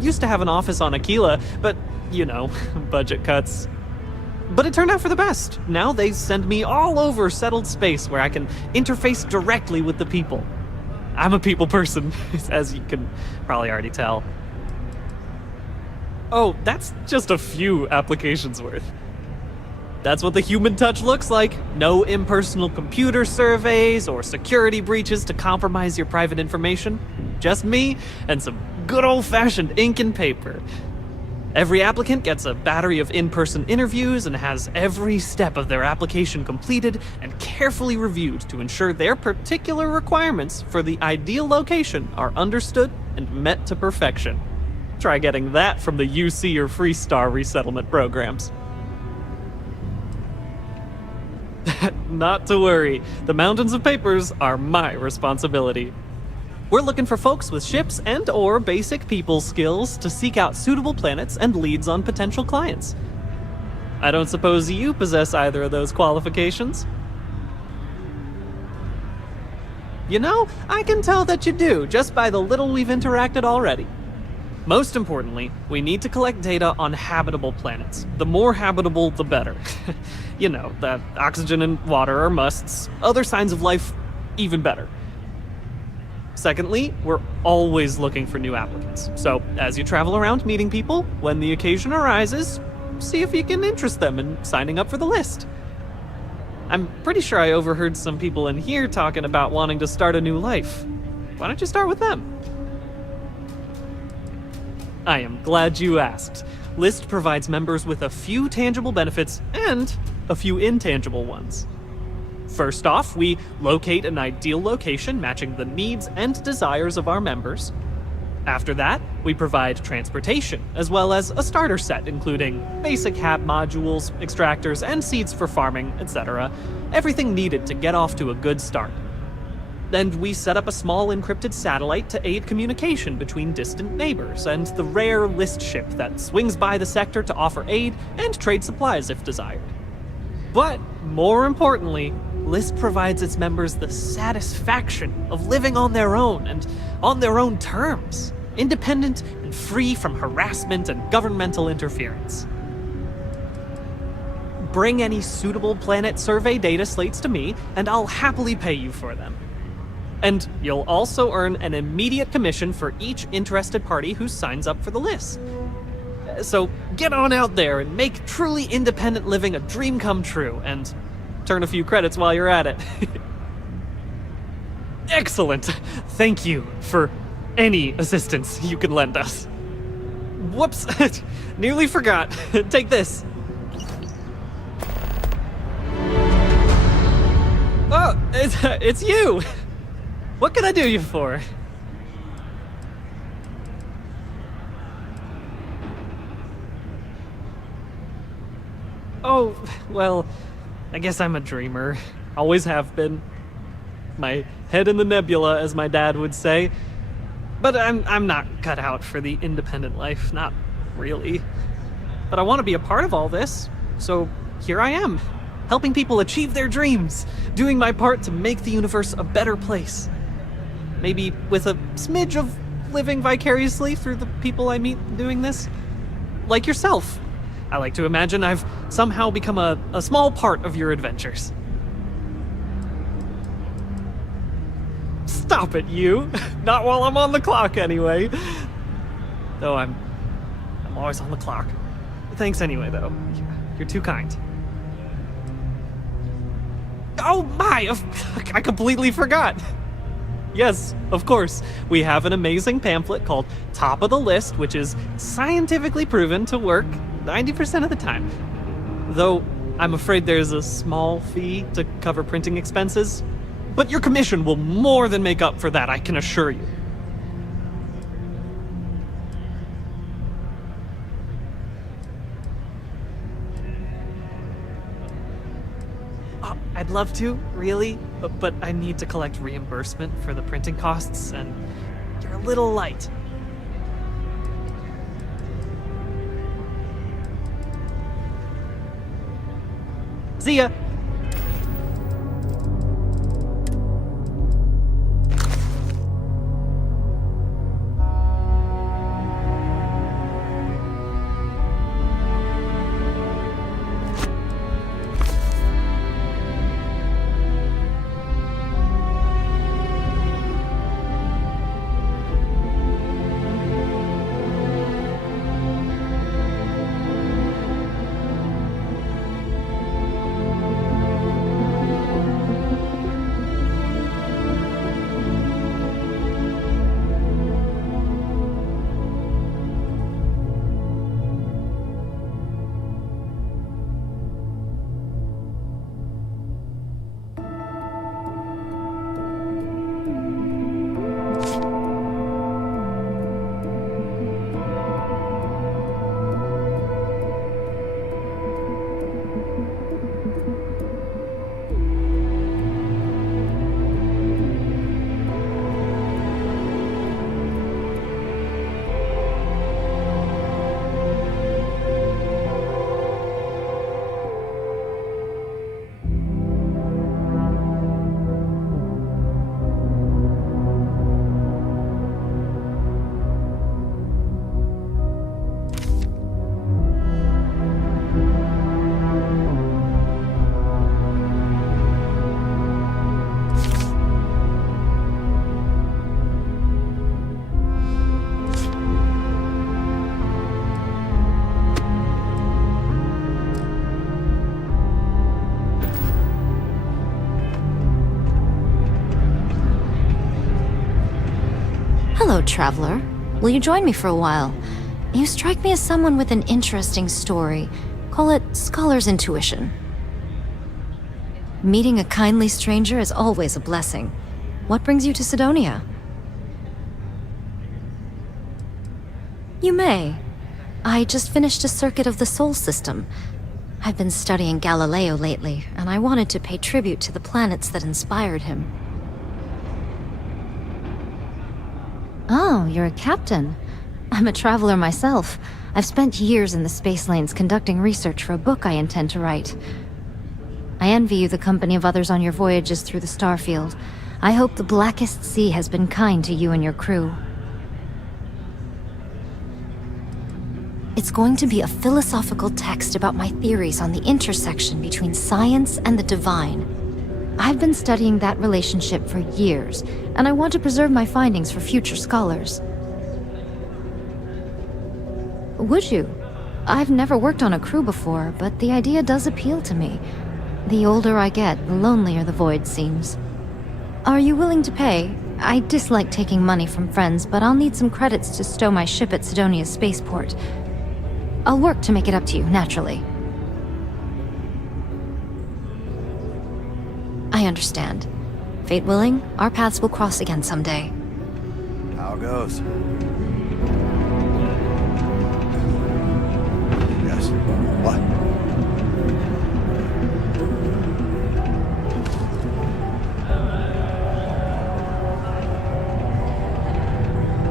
Used to have an office on Aquila, but, you know, budget cuts. But it turned out for the best. Now they send me all over settled space where I can interface directly with the people. I'm a people person, as you can probably already tell. Oh, that's just a few applications worth. That's what the human touch looks like. No impersonal computer surveys or security breaches to compromise your private information. Just me and some good old-fashioned ink and paper. Every applicant gets a battery of in-person interviews and has every step of their application completed and carefully reviewed to ensure their particular requirements for the ideal location are understood and met to perfection. Try getting that from the UC or Freestar resettlement programs. Not to worry, the mountains of papers are my responsibility. We're looking for folks with ships and or basic people skills to seek out suitable planets and leads on potential clients. I don't suppose you possess either of those qualifications? You know, I can tell that you do, just by the little we've interacted already. Most importantly, we need to collect data on habitable planets. The more habitable, the better. You know, that oxygen and water are musts. Other signs of life, even better. Secondly, we're always looking for new applicants. So, as you travel around meeting people, when the occasion arises, see if you can interest them in signing up for the list. I'm pretty sure I overheard some people in here talking about wanting to start a new life. Why don't you start with them? I am glad you asked. List provides members with a few tangible benefits and a few intangible ones. First off, we locate an ideal location matching the needs and desires of our members. After that, we provide transportation, as well as a starter set including basic hab modules, extractors, and seeds for farming, etc. Everything needed to get off to a good start. Then we set up a small encrypted satellite to aid communication between distant neighbors, and the rare list ship that swings by the sector to offer aid and trade supplies if desired. But, more importantly, List provides its members the satisfaction of living on their own and on their own terms, independent and free from harassment and governmental interference. Bring any suitable planet survey data slates to me, and I'll happily pay you for them. And you'll also earn an immediate commission for each interested party who signs up for the list. So get on out there and make truly independent living a dream come true, and turn a few credits while you're at it. Excellent. Thank you for any assistance you can lend us. Whoops, nearly forgot. Take this. Oh, it's you. What can I do you for? Oh, well, I guess I'm a dreamer. Always have been. My head in the nebula, as my dad would say. But I'm not cut out for the independent life, not really. But I want to be a part of all this, so here I am, helping people achieve their dreams, doing my part to make the universe a better place. Maybe with a smidge of living vicariously through the people I meet doing this. Like yourself. I like to imagine I've somehow become a small part of your adventures. Stop it, you! Not while I'm on the clock, anyway. Though I'm always on the clock. Thanks anyway, though. You're too kind. Oh my! I completely forgot! Yes, of course. We have an amazing pamphlet called Top of the List, which is scientifically proven to work 90% of the time. Though, I'm afraid there's a small fee to cover printing expenses. But your commission will more than make up for that, I can assure you. I'd love to, really, but I need to collect reimbursement for the printing costs, and you're a little light. See ya! Hello, traveler. Will you join me for a while? You strike me as someone with an interesting story. Call it scholar's intuition. Meeting a kindly stranger is always a blessing. What brings you to Sidonia? You may. I just finished a circuit of the Sol system. I've been studying Galileo lately, and I wanted to pay tribute to the planets that inspired him. Oh, you're a captain. I'm a traveler myself. I've spent years in the space lanes conducting research for a book I intend to write. I envy you the company of others on your voyages through the Starfield. I hope the Blackest Sea has been kind to you and your crew. It's going to be a philosophical text about my theories on the intersection between science and the divine. I've been studying that relationship for years, and I want to preserve my findings for future scholars. Would you? I've never worked on a crew before, but the idea does appeal to me. The older I get, the lonelier the void seems. Are you willing to pay? I dislike taking money from friends, but I'll need some credits to stow my ship at Sidonia's spaceport. I'll work to make it up to you, naturally. I understand. Fate willing, our paths will cross again someday. How it goes? Yes. What?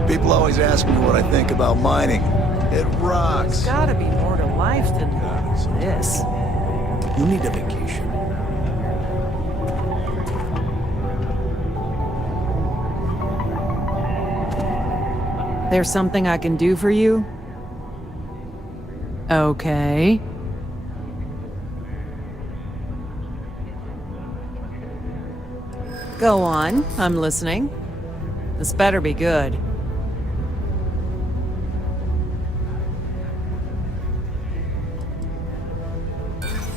People always ask me what I think about mining. It rocks. There's gotta be more to life than this. You need a vacation. There's something I can do for you? Okay. Go on, I'm listening. This better be good.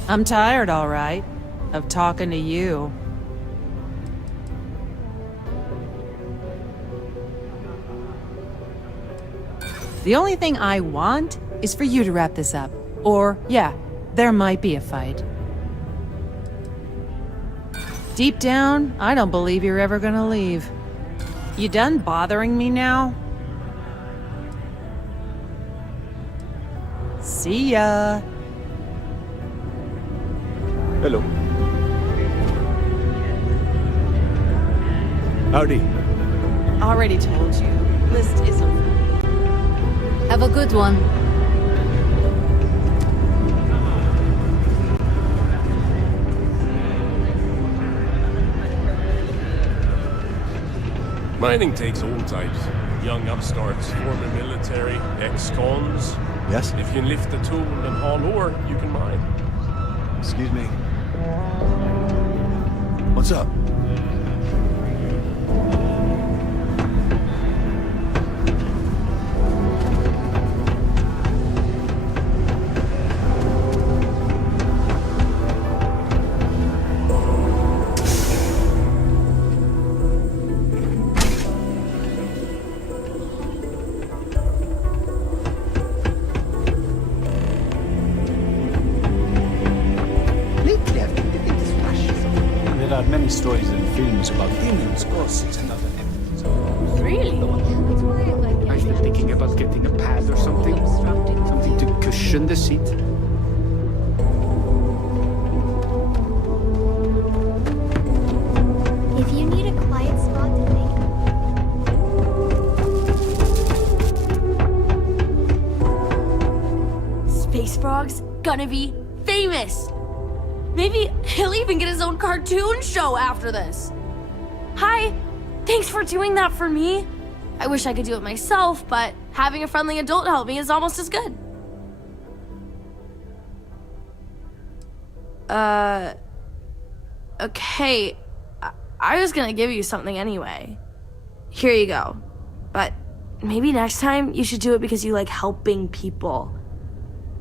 I'm tired, all right, of talking to you. The only thing I want is for you to wrap this up. Or, yeah, there might be a fight. Deep down, I don't believe you're ever gonna leave. You done bothering me now? See ya. Hello. Howdy. Already told you. List isn't. Have a good one. Mining takes all types. Young upstarts, former military, ex-cons. Yes? If you can lift a tool and haul ore, you can mine. Excuse me. What's up? Many stories and films about demons, ghosts, and other entities. Really? I've been thinking about getting a pad or something. Something to cushion the seat. If you need a quiet spot to think. Space Frog's gonna be famous! Maybe he'll even get his own cartoon show after this. Hi, thanks for doing that for me. I wish I could do it myself, but having a friendly adult help me is almost as good. Okay. I was gonna give you something anyway. Here you go. But maybe next time you should do it because you like helping people.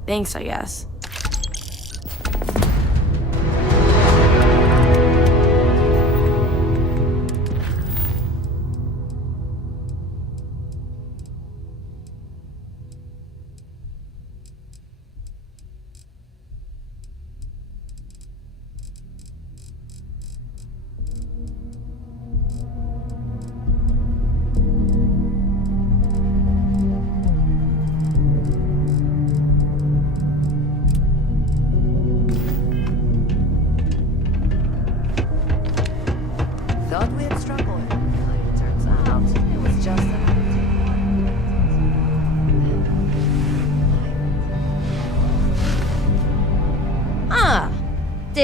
Thanks, I guess.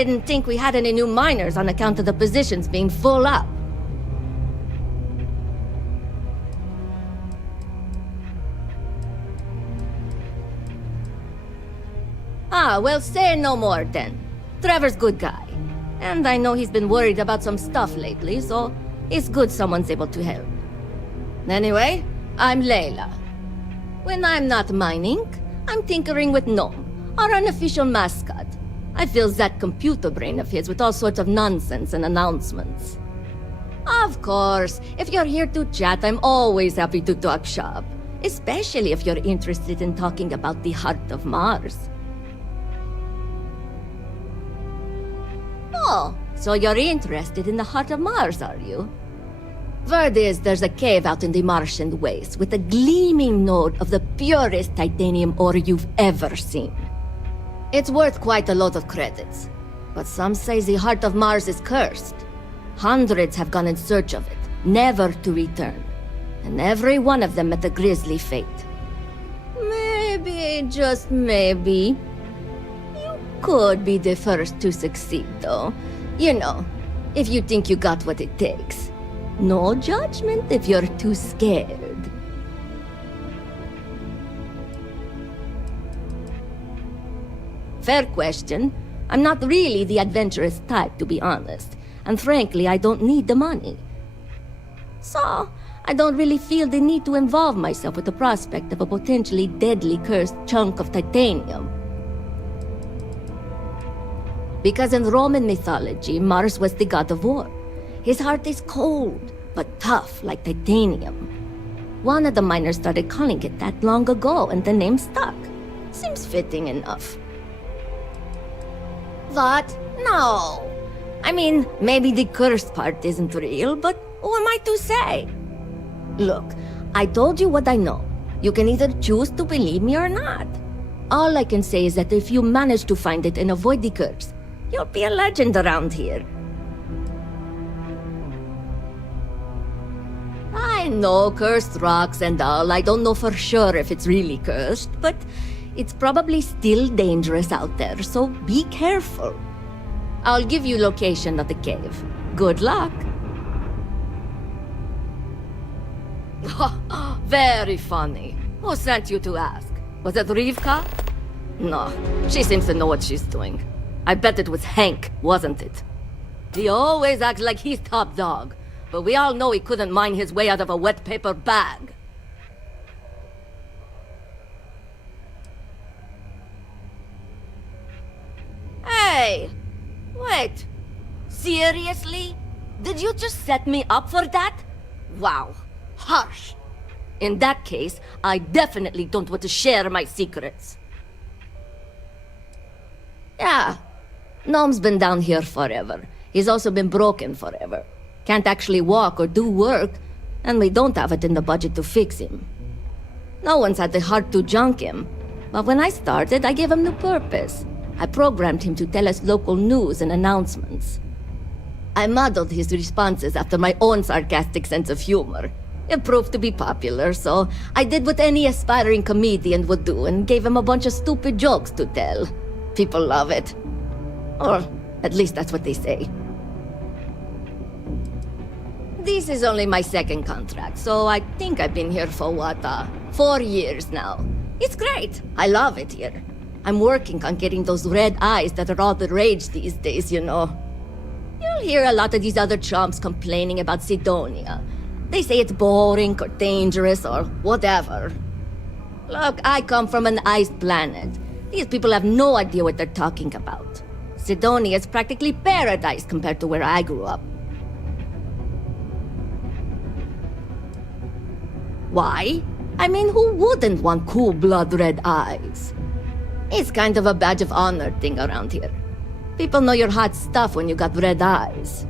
didn't think we had any new miners on account of the positions being full up. Ah, well, say no more then. Trevor's good guy. And I know he's been worried about some stuff lately, so it's good someone's able to help. Anyway, I'm Layla. When I'm not mining, I'm tinkering with Gnome, our unofficial mascot. I fill that computer brain of his with all sorts of nonsense and announcements. Of course, if you're here to chat, I'm always happy to talk shop. Especially if you're interested in talking about the heart of Mars. Oh, so you're interested in the heart of Mars, are you? Word is there's a cave out in the Martian waste with a gleaming node of the purest titanium ore you've ever seen. It's worth quite a lot of credits, but some say the heart of Mars is cursed. Hundreds have gone in search of it, never to return, and every one of them met a grisly fate. Maybe, just maybe, you could be the first to succeed, though. You know, if you think you got what it takes. No judgment if you're too scared. Fair question. I'm not really the adventurous type, to be honest. And frankly, I don't need the money. So, I don't really feel the need to involve myself with the prospect of a potentially deadly cursed chunk of titanium. Because in Roman mythology, Mars was the god of war. His heart is cold, but tough like titanium. One of the miners started calling it that long ago, and the name stuck. Seems fitting enough. What? No. I mean, maybe the cursed part isn't real, but who am I to say? Look, I told you what I know. You can either choose to believe me or not. All I can say is that if you manage to find it and avoid the curse, you'll be a legend around here. I know cursed rocks and all. I don't know for sure if it's really cursed, but it's probably still dangerous out there, so be careful. I'll give you location of the cave. Good luck. Very funny. Who sent you to ask? Was it Rivka? No, she seems to know what she's doing. I bet it was Hank, wasn't it? He always acts like he's top dog, but we all know he couldn't mine his way out of a wet paper bag. Hey! Wait. Seriously? Did you just set me up for that? Wow. Harsh. In that case, I definitely don't want to share my secrets. Yeah. Gnome's been down here forever. He's also been broken forever. Can't actually walk or do work, and we don't have it in the budget to fix him. No one's had the heart to junk him, but when I started, I gave him new purpose. I programmed him to tell us local news and announcements. I modeled his responses after my own sarcastic sense of humor. It proved to be popular, so I did what any aspiring comedian would do and gave him a bunch of stupid jokes to tell. People love it. Or at least that's what they say. This is only my second contract, so I think I've been here for 4 years now. It's great. I love it here. I'm working on getting those red eyes that are all the rage these days, you know. You'll hear a lot of these other chumps complaining about Sidonia. They say it's boring or dangerous or whatever. Look, I come from an iced planet. These people have no idea what they're talking about. Sidonia is practically paradise compared to where I grew up. Why? I mean, who wouldn't want cool blood red eyes? It's kind of a badge of honor thing around here. People know you're hot stuff when you got red eyes.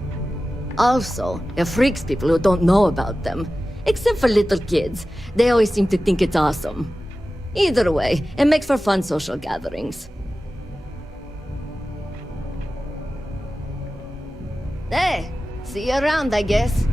Also, it freaks people who don't know about them. Except for little kids. They always seem to think it's awesome. Either way, it makes for fun social gatherings. Hey, see you around, I guess.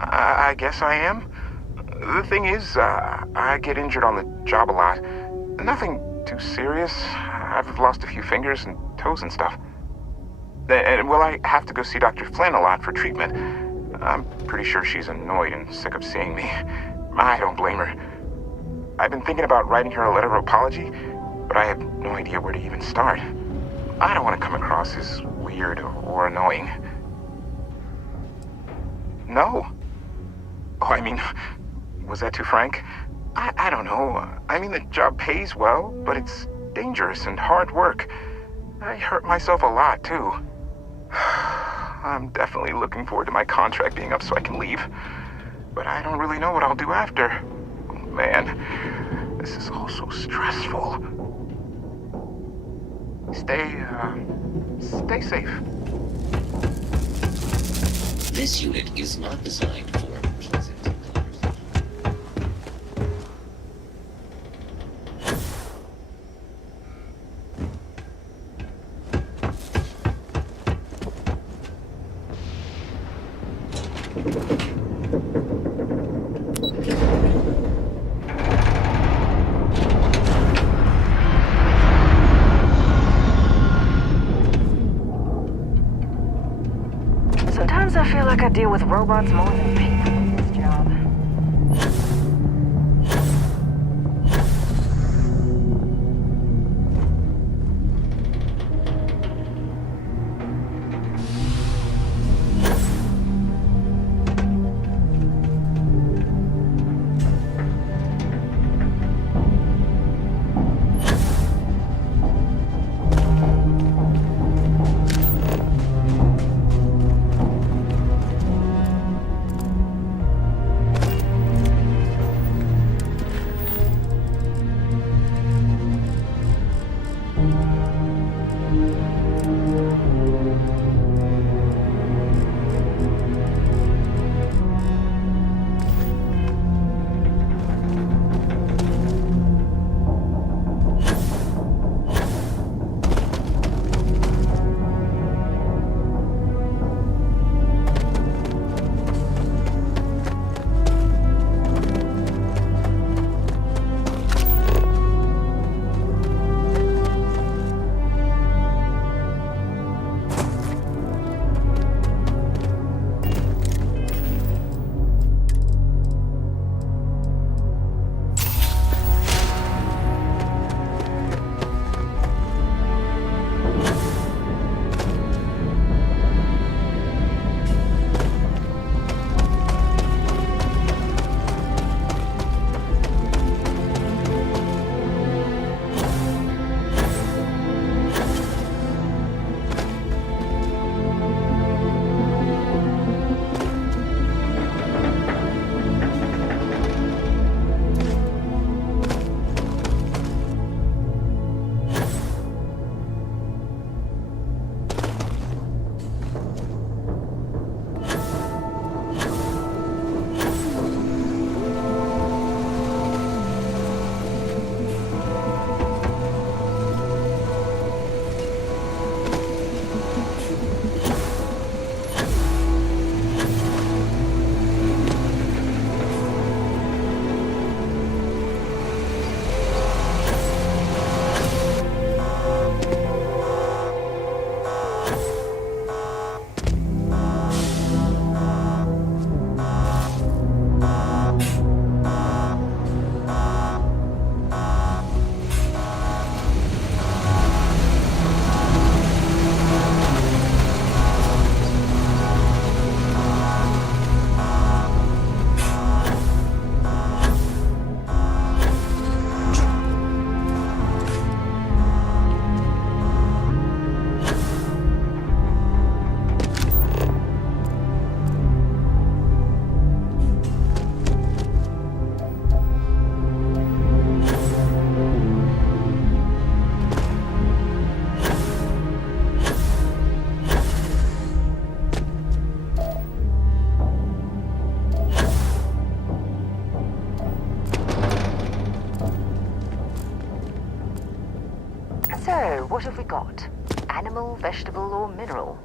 I guess I am. The thing is, I get injured on the job a lot. Nothing too serious. I've lost a few fingers and toes and stuff. And will I have to go see Dr. Flynn a lot for treatment? I'm pretty sure she's annoyed and sick of seeing me. I don't blame her. I've been thinking about writing her a letter of apology, but I have no idea where to even start. I don't want to come across as weird or annoying. No? Oh, I mean, was that too frank? I don't know. I mean, the job pays well, but it's dangerous and hard work. I hurt myself a lot, too. I'm definitely looking forward to my contract being up so I can leave. But I don't really know what I'll do after. Oh, man, this is all so stressful. Stay safe. This unit is not designed for pleasant Sometimes I feel like I deal with robots more than people in this job. So, what have we got? Animal, vegetable, or mineral?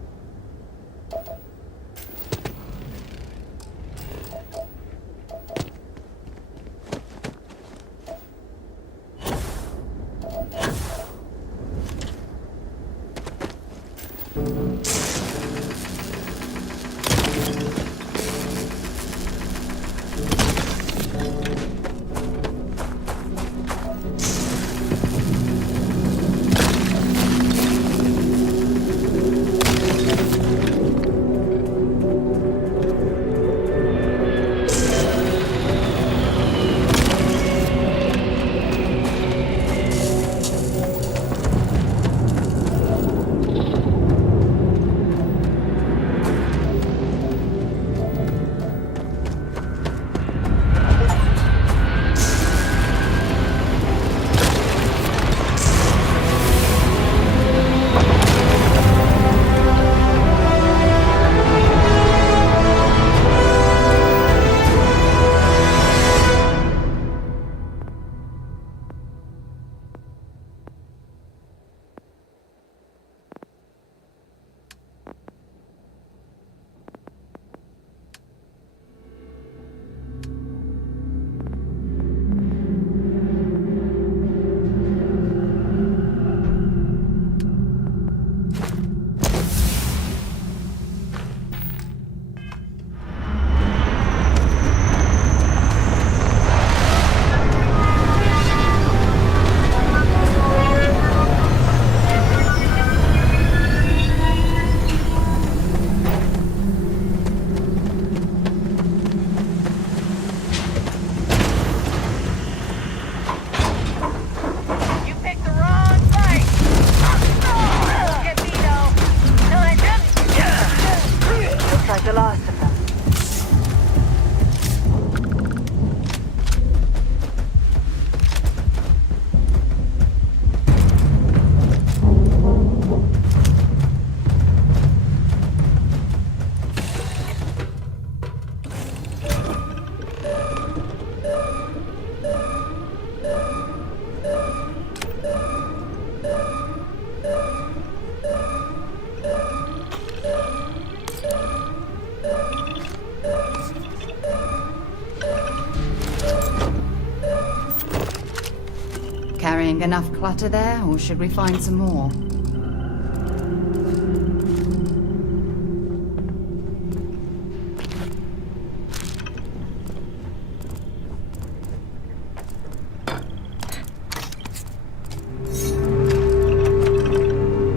carrying enough clutter there, or should we find some more?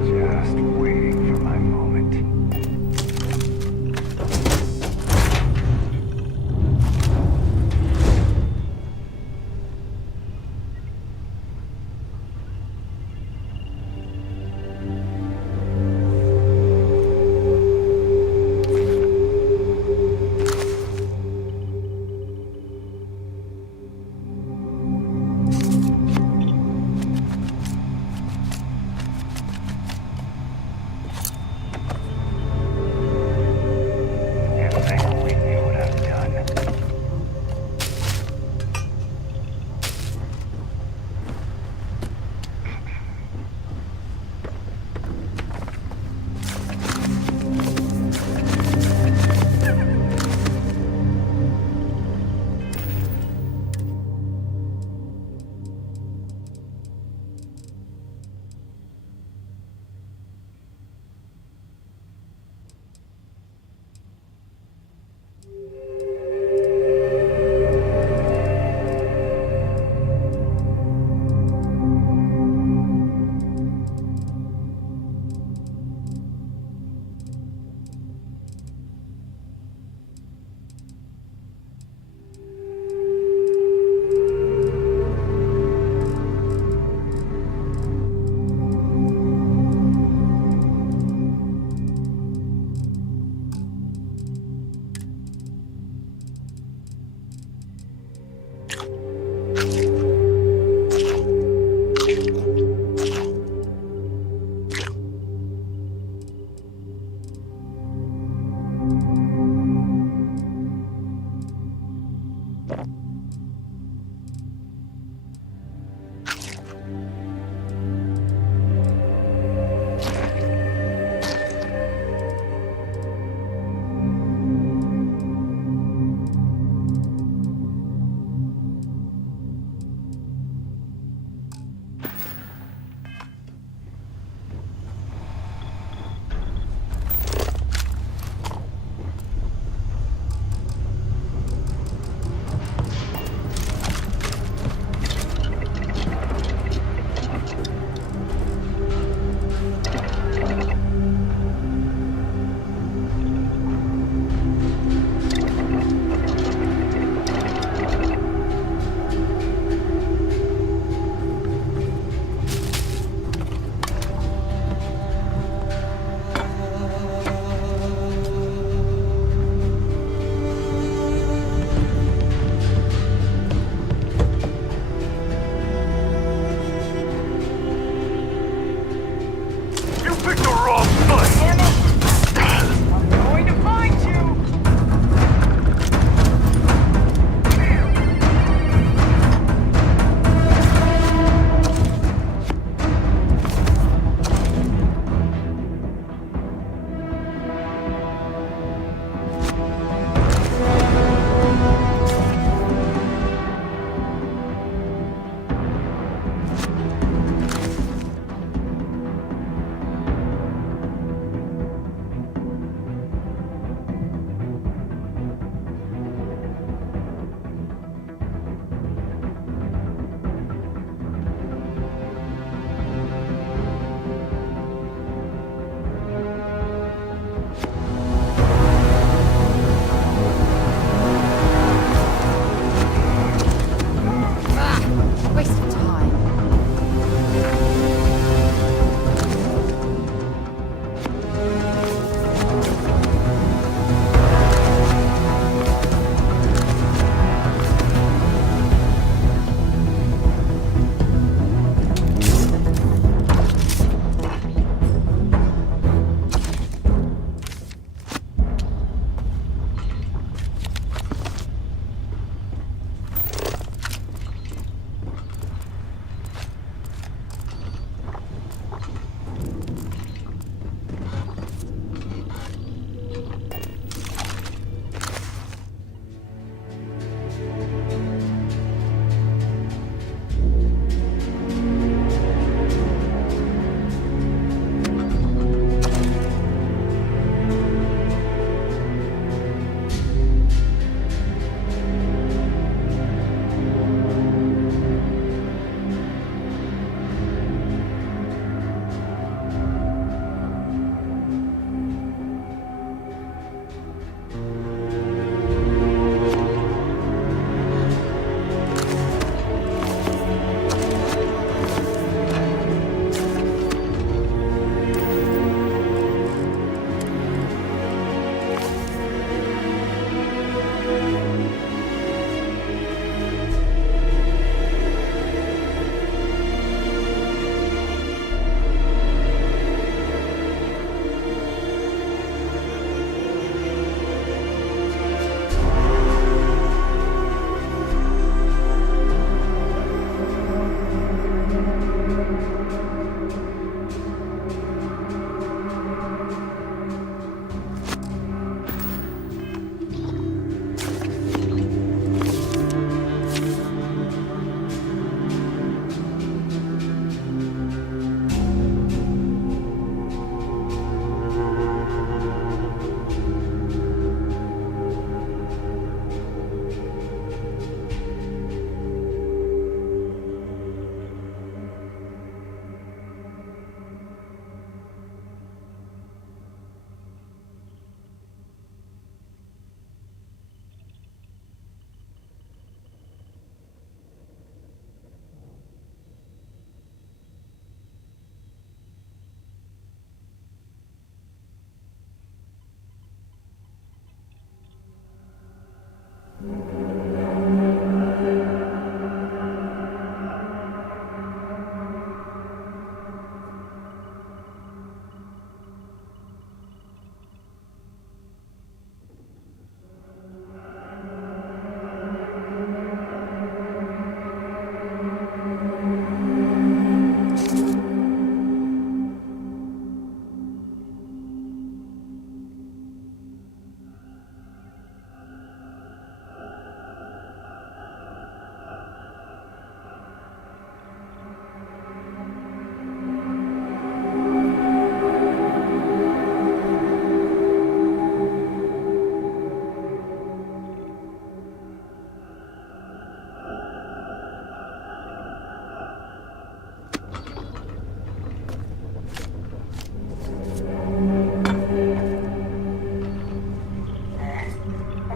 Just waiting for my moment.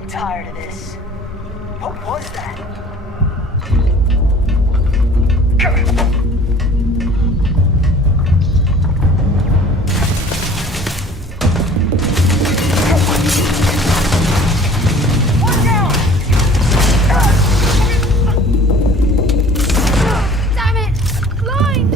I'm tired of this. What was that? Damn it! Blind!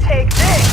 Take this!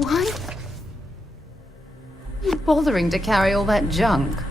Why are you bothering to carry all that junk?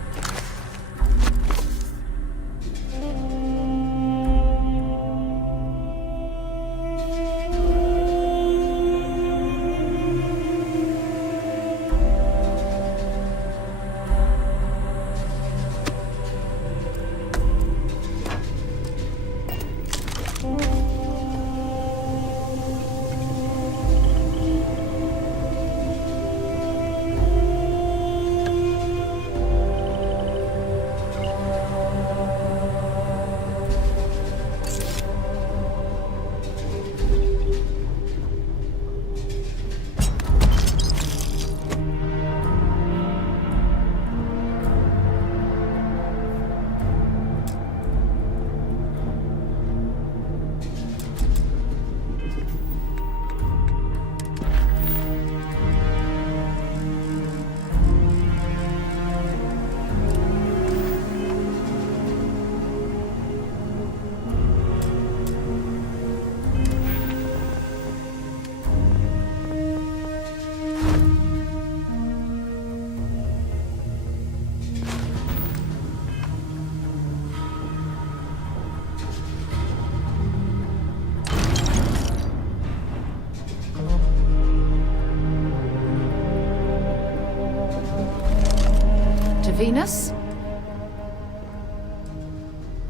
Venus?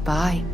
Bye.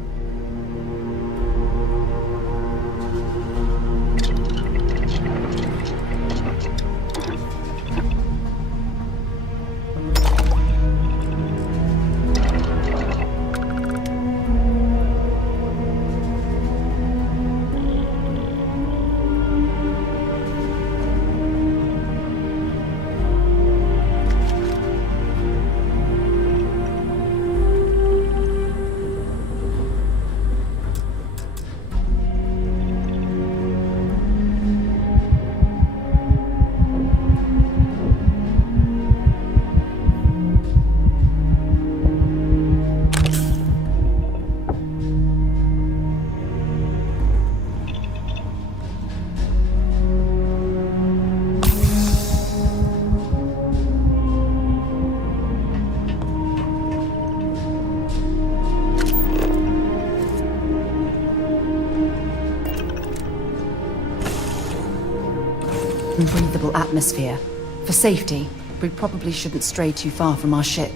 Breathable atmosphere. For safety, we probably shouldn't stray too far from our ship.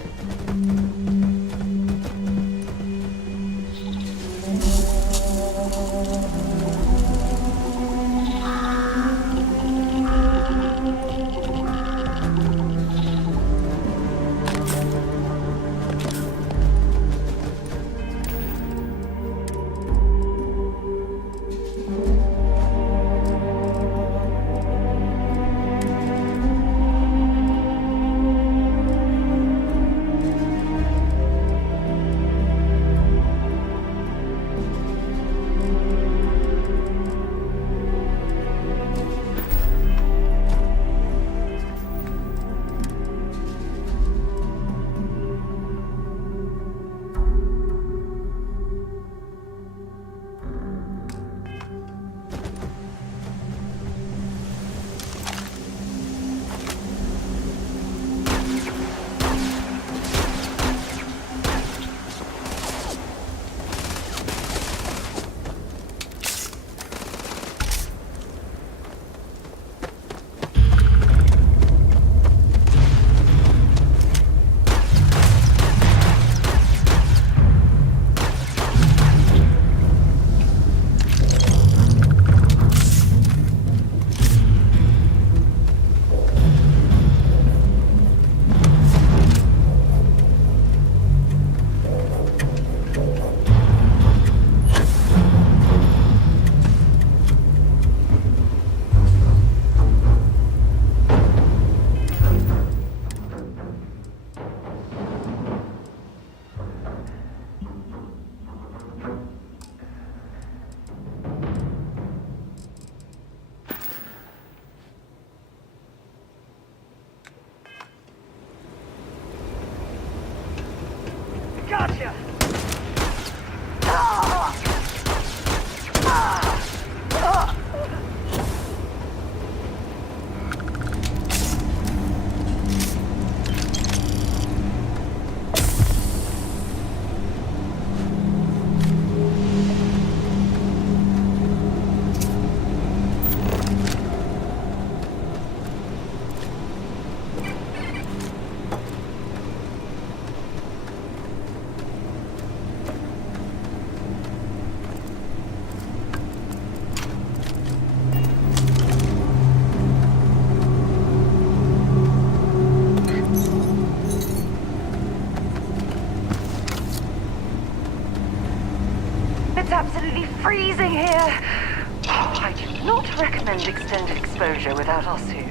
freezing here. Oh, I do not recommend extended exposure without our suits.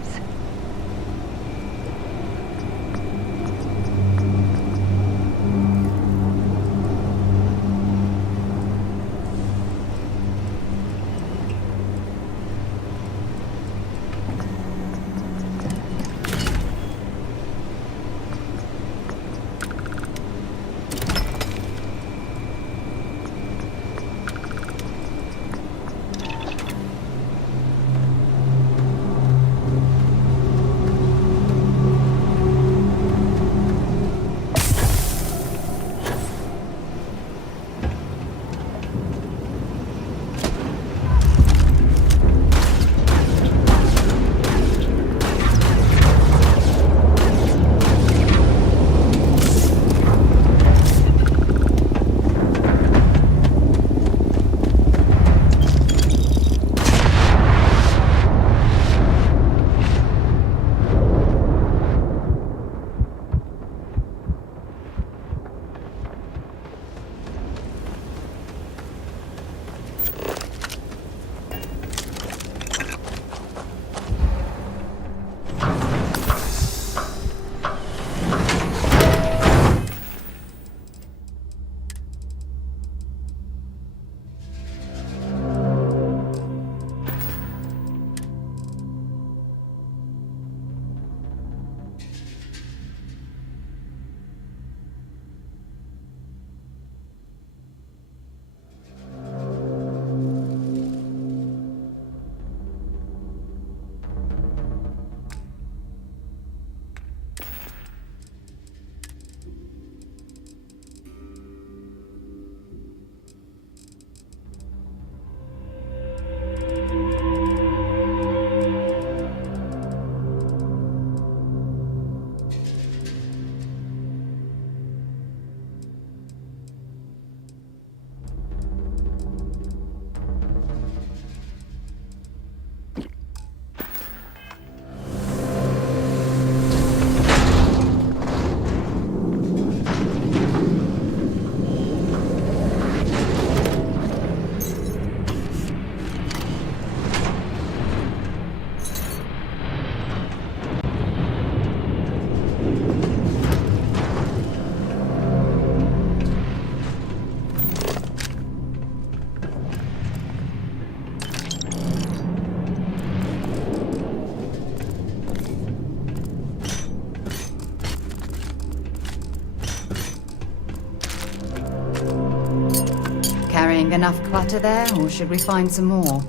Carrying enough clutter there, or should we find some more?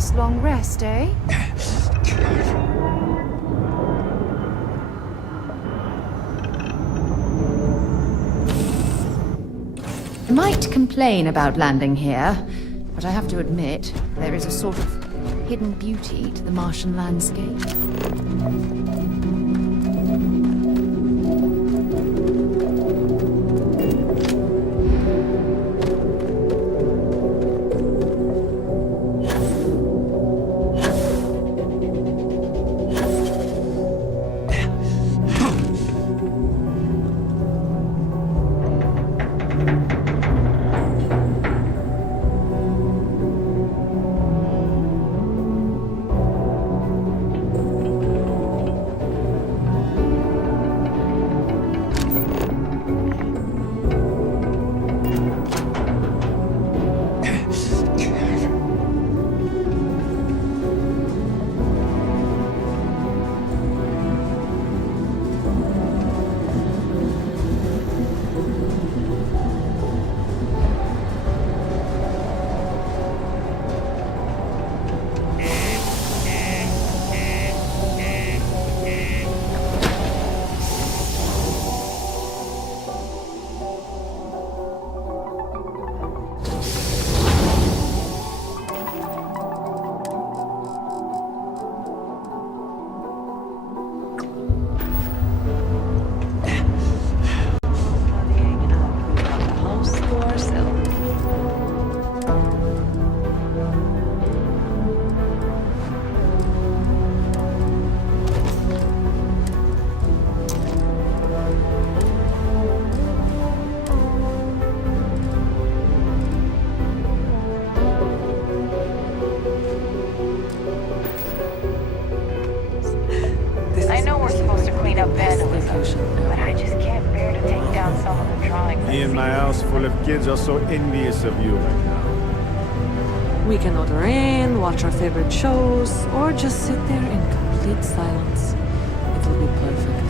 nice long rest, eh? I might complain about landing here, but I have to admit, there is a sort of hidden beauty to the Martian landscape. I know we're supposed to clean up vandalism, but I just can't bear to take down some of the drawings. Me and my house full of kids are so envious of you right now. We can order in, watch our favorite shows, or just sit there in complete silence. It'll be perfect.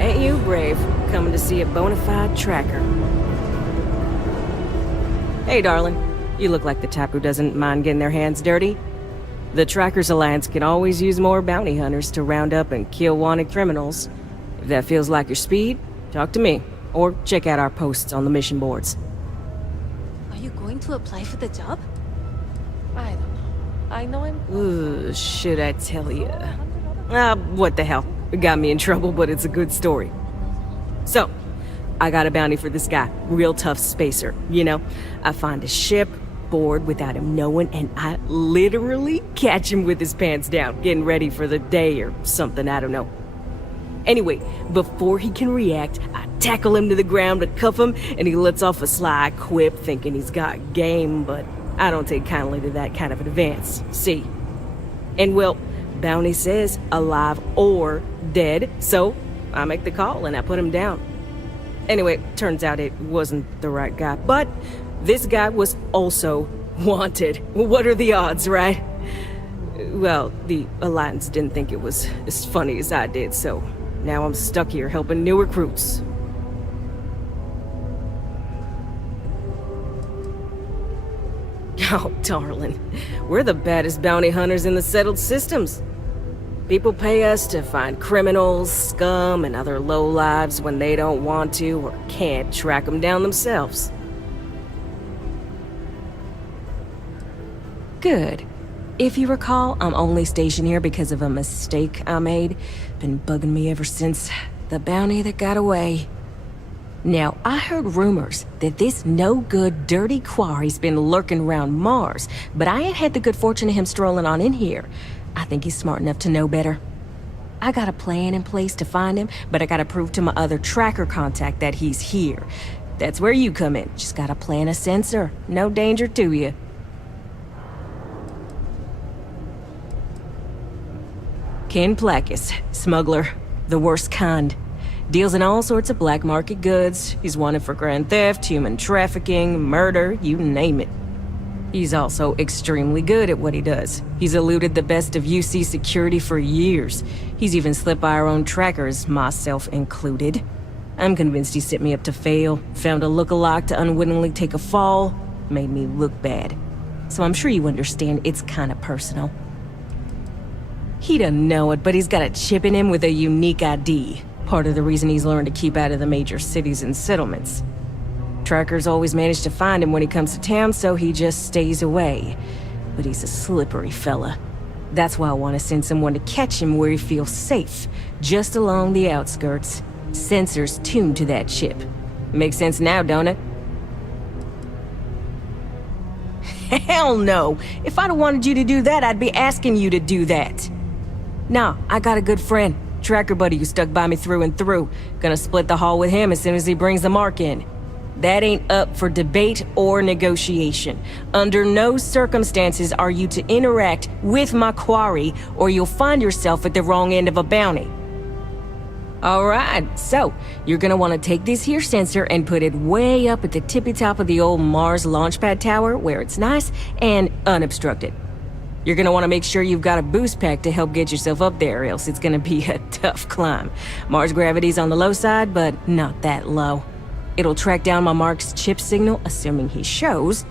Ain't you brave, coming to see a bona fide tracker? Hey, darling. You look like the type who doesn't mind getting their hands dirty. The Trackers Alliance can always use more bounty hunters to round up and kill wanted criminals. If that feels like your speed, talk to me, or check out our posts on the mission boards. Are you going to apply for the job? I don't know. I know I'm... Ooh, should I tell you? What the hell? It got me in trouble, but it's a good story. So, I got a bounty for this guy. Real tough spacer, you know? I find a ship, board without him knowing, and I literally catch him with his pants down, getting ready for the day or something, I don't know. Anyway, before he can react, I tackle him to the ground to cuff him, and he lets off a sly quip thinking he's got game, but I don't take kindly to that kind of advance, see? And well, bounty says alive or dead, so I make the call and I put him down. Anyway, turns out it wasn't the right guy, but this guy was also wanted. What are the odds, right? Well, the Alliance didn't think it was as funny as I did, so now I'm stuck here helping new recruits. Oh, darling, we're the baddest bounty hunters in the settled systems. People pay us to find criminals, scum, and other lowlives when they don't want to or can't track them down themselves. Good. If you recall, I'm only stationed here because of a mistake I made. Been bugging me ever since the bounty that got away. Now, I heard rumors that this no-good, dirty quarry's been lurking around Mars, but I ain't had the good fortune of him strolling on in here. I think he's smart enough to know better. I got a plan in place to find him, but I gotta prove to my other tracker contact that he's here. That's where you come in. Just gotta plant a sensor. No danger to you. Ken Placus, smuggler. The worst kind. Deals in all sorts of black market goods. He's wanted for grand theft, human trafficking, murder, you name it. He's also extremely good at what he does. He's eluded the best of UC security for years. He's even slipped by our own trackers, myself included. I'm convinced he set me up to fail, found a look-alike to unwittingly take a fall, made me look bad. So I'm sure you understand it's kinda personal. He doesn't know it, but he's got a chip in him with a unique ID. Part of the reason he's learned to keep out of the major cities and settlements. Trackers always manage to find him when he comes to town, so he just stays away. But he's a slippery fella. That's why I want to send someone to catch him where he feels safe, just along the outskirts. Sensors tuned to that chip. Makes sense now, don't it? Hell no! If I'd have wanted you to do that, I'd be asking you to do that. Nah, I got a good friend, tracker buddy who stuck by me through and through. Gonna split the haul with him as soon as he brings the mark in. That ain't up for debate or negotiation. Under no circumstances are you to interact with my quarry, or you'll find yourself at the wrong end of a bounty. Alright, so you're gonna want to take this here sensor and put it way up at the tippy top of the old Mars launchpad tower where it's nice and unobstructed. You're gonna want to make sure you've got a boost pack to help get yourself up there, else it's gonna be a tough climb. Mars gravity's on the low side, but not that low. It'll track down my Mark's chip signal, assuming he shows,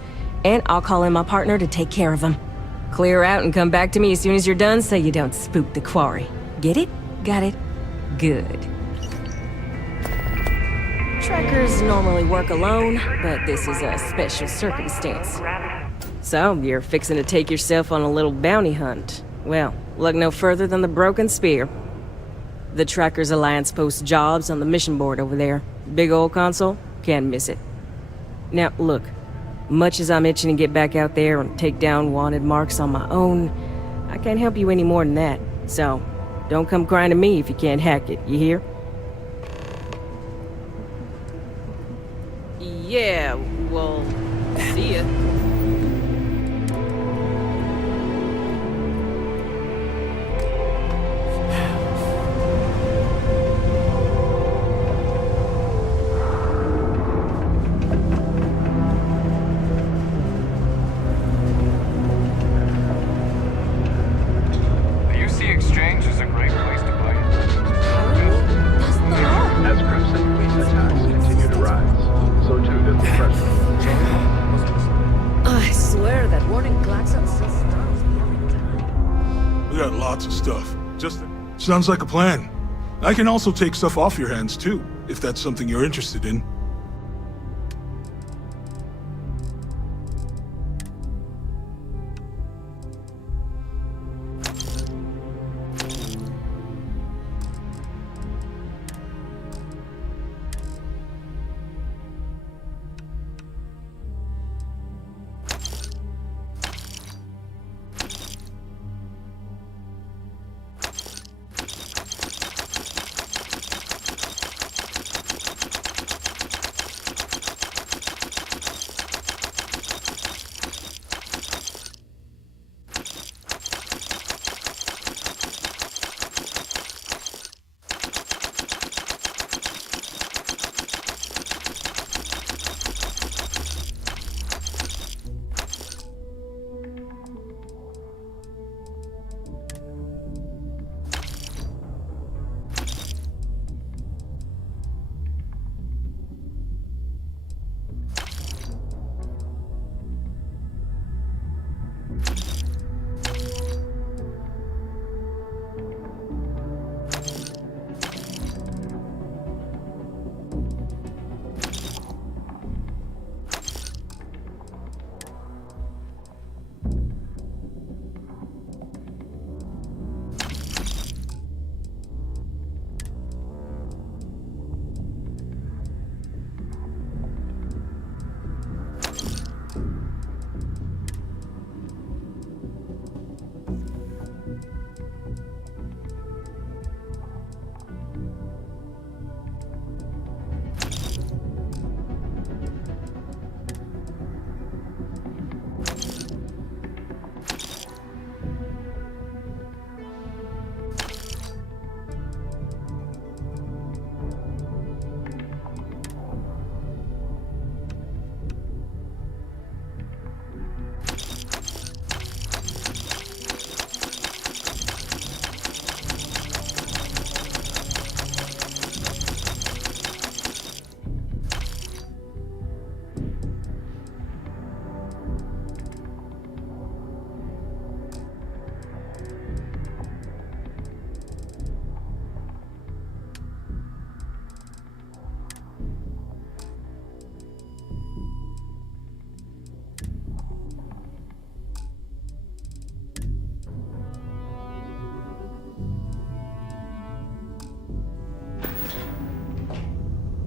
and I'll call in my partner to take care of him. Clear out and come back to me as soon as you're done so you don't spook the quarry. Get it? Got it? Good. Trackers normally work alone, but this is a special circumstance. So, you're fixing to take yourself on a little bounty hunt. Well, look no further than the Broken Spear. The Trackers Alliance posts jobs on the mission board over there. Big old console, can't miss it. Now, look, much as I'm itching to get back out there and take down wanted marks on my own, I can't help you any more than that. So, don't come crying to me if you can't hack it, you hear? Yeah, well, see ya. Sounds like a plan. I can also take stuff off your hands too, if that's something you're interested in.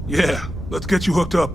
Yeah, let's get you hooked up.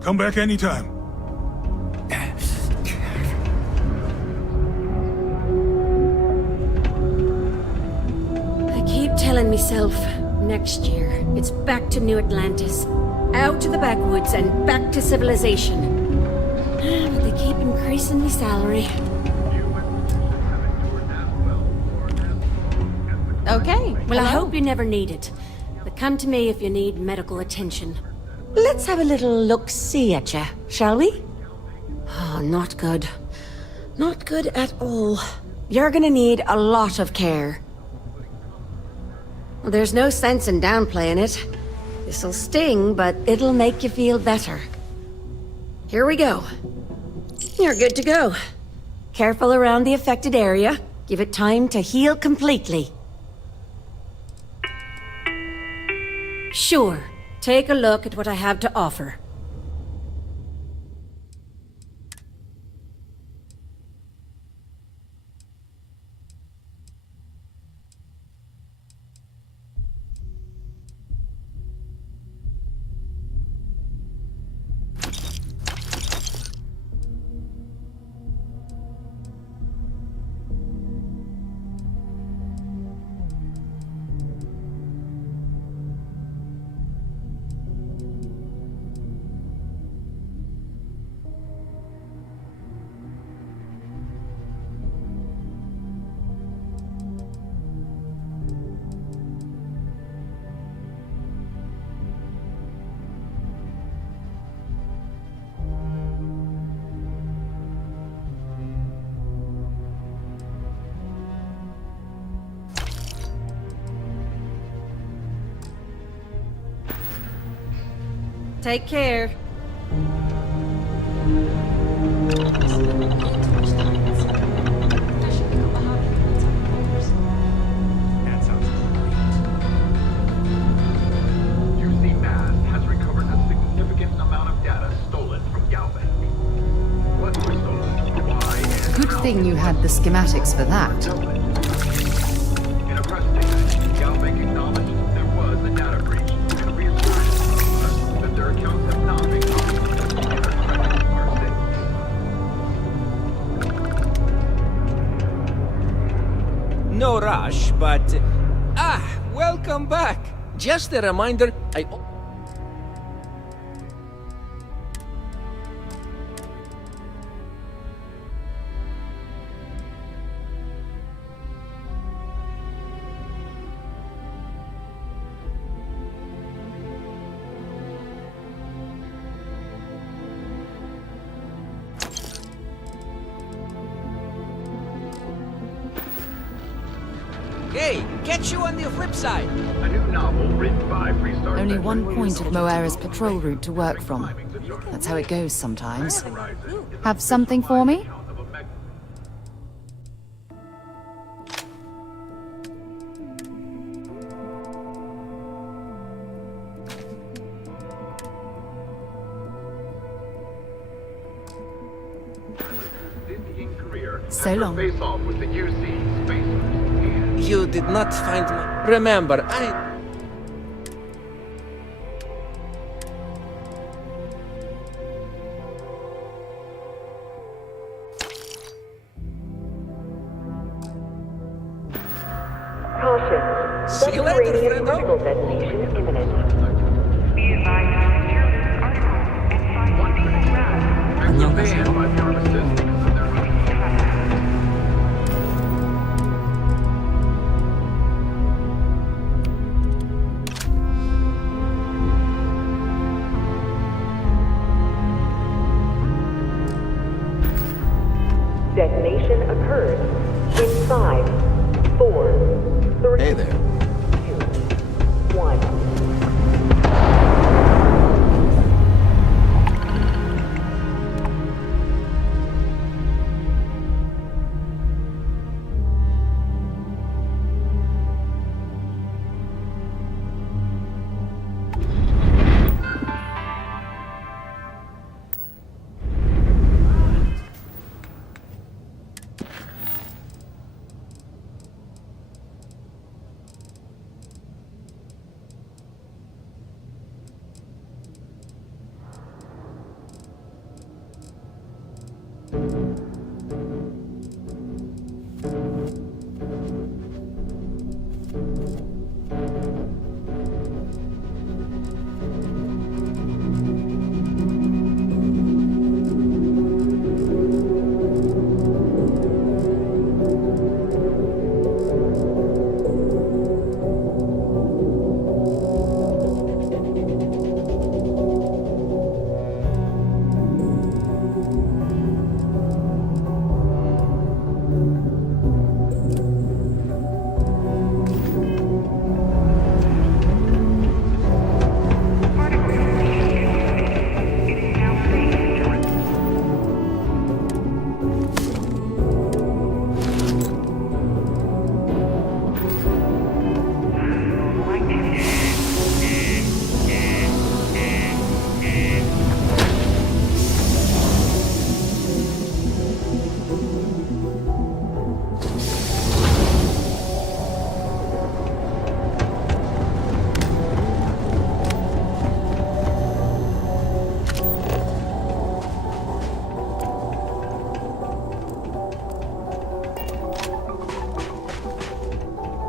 Come back anytime. I keep telling myself, next year, it's back to New Atlantis. Out to the backwoods and back to civilization. But they keep increasing my salary. Okay. Well, I hello. hope you never need it. But come to me if you need medical attention. Let's have a little look-see at you, shall we? Oh, not good. Not good at all. You're gonna need a lot of care. Well, there's no sense in downplaying it. This'll sting, but it'll make you feel better. Here we go. You're good to go. Careful around the affected area. Give it time to heal completely. Sure. Take a look at what I have to offer. Take care. That sounds great. UC Mass has recovered a significant amount of data stolen from Galvin. What was stolen, why, and Good how thing you had the schematics for that. In a press statement, Galvin acknowledged there was a data breach and reassured us that their accounts have not been copied and their credits are safe. No rush, but... welcome back! Just a reminder, Hey, catch you on the flip side! A new novel written by Freestar. Only one point of Moera's patrol route to work from. That's how it goes sometimes. Have something for me? So long. Face off with the UC Spacers. you did not find my... Remember, I... Caution. See you later, Subterranean friendo. particle detonation imminent. 안녕하세요. Detonation occurs in 5, 4, 3, Hey there. 2, 1.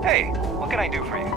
Hey, what can I do for you?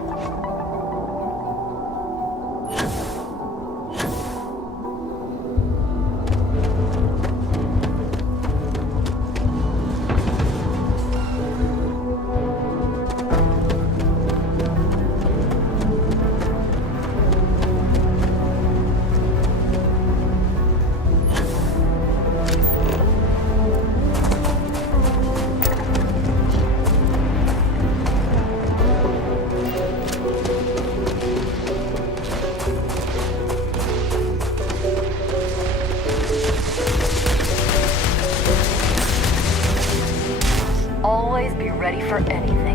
Always be ready for anything.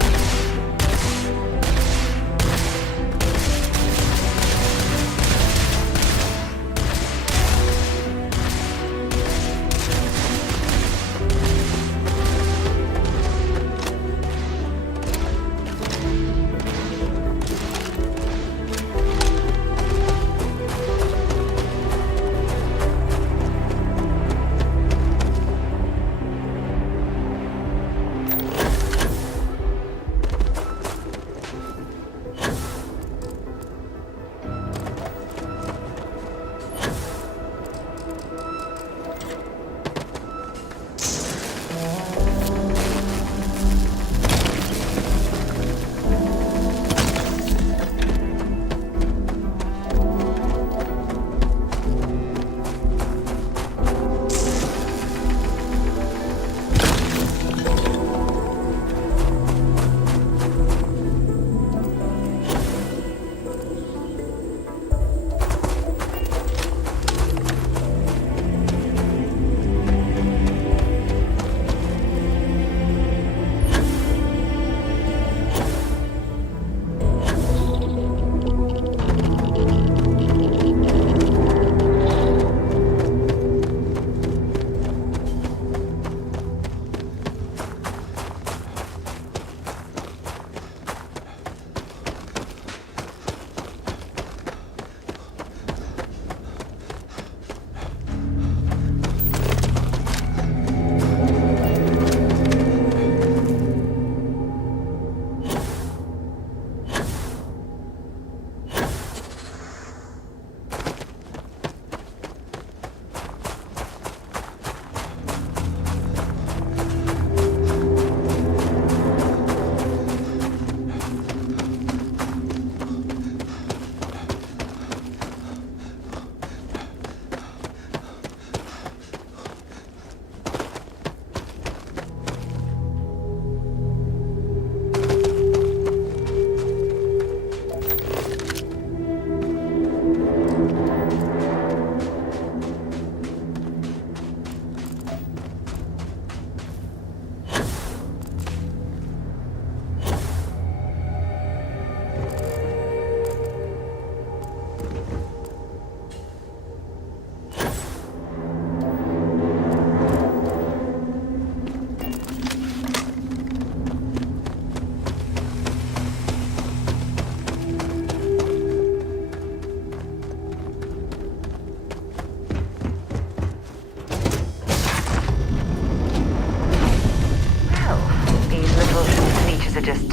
just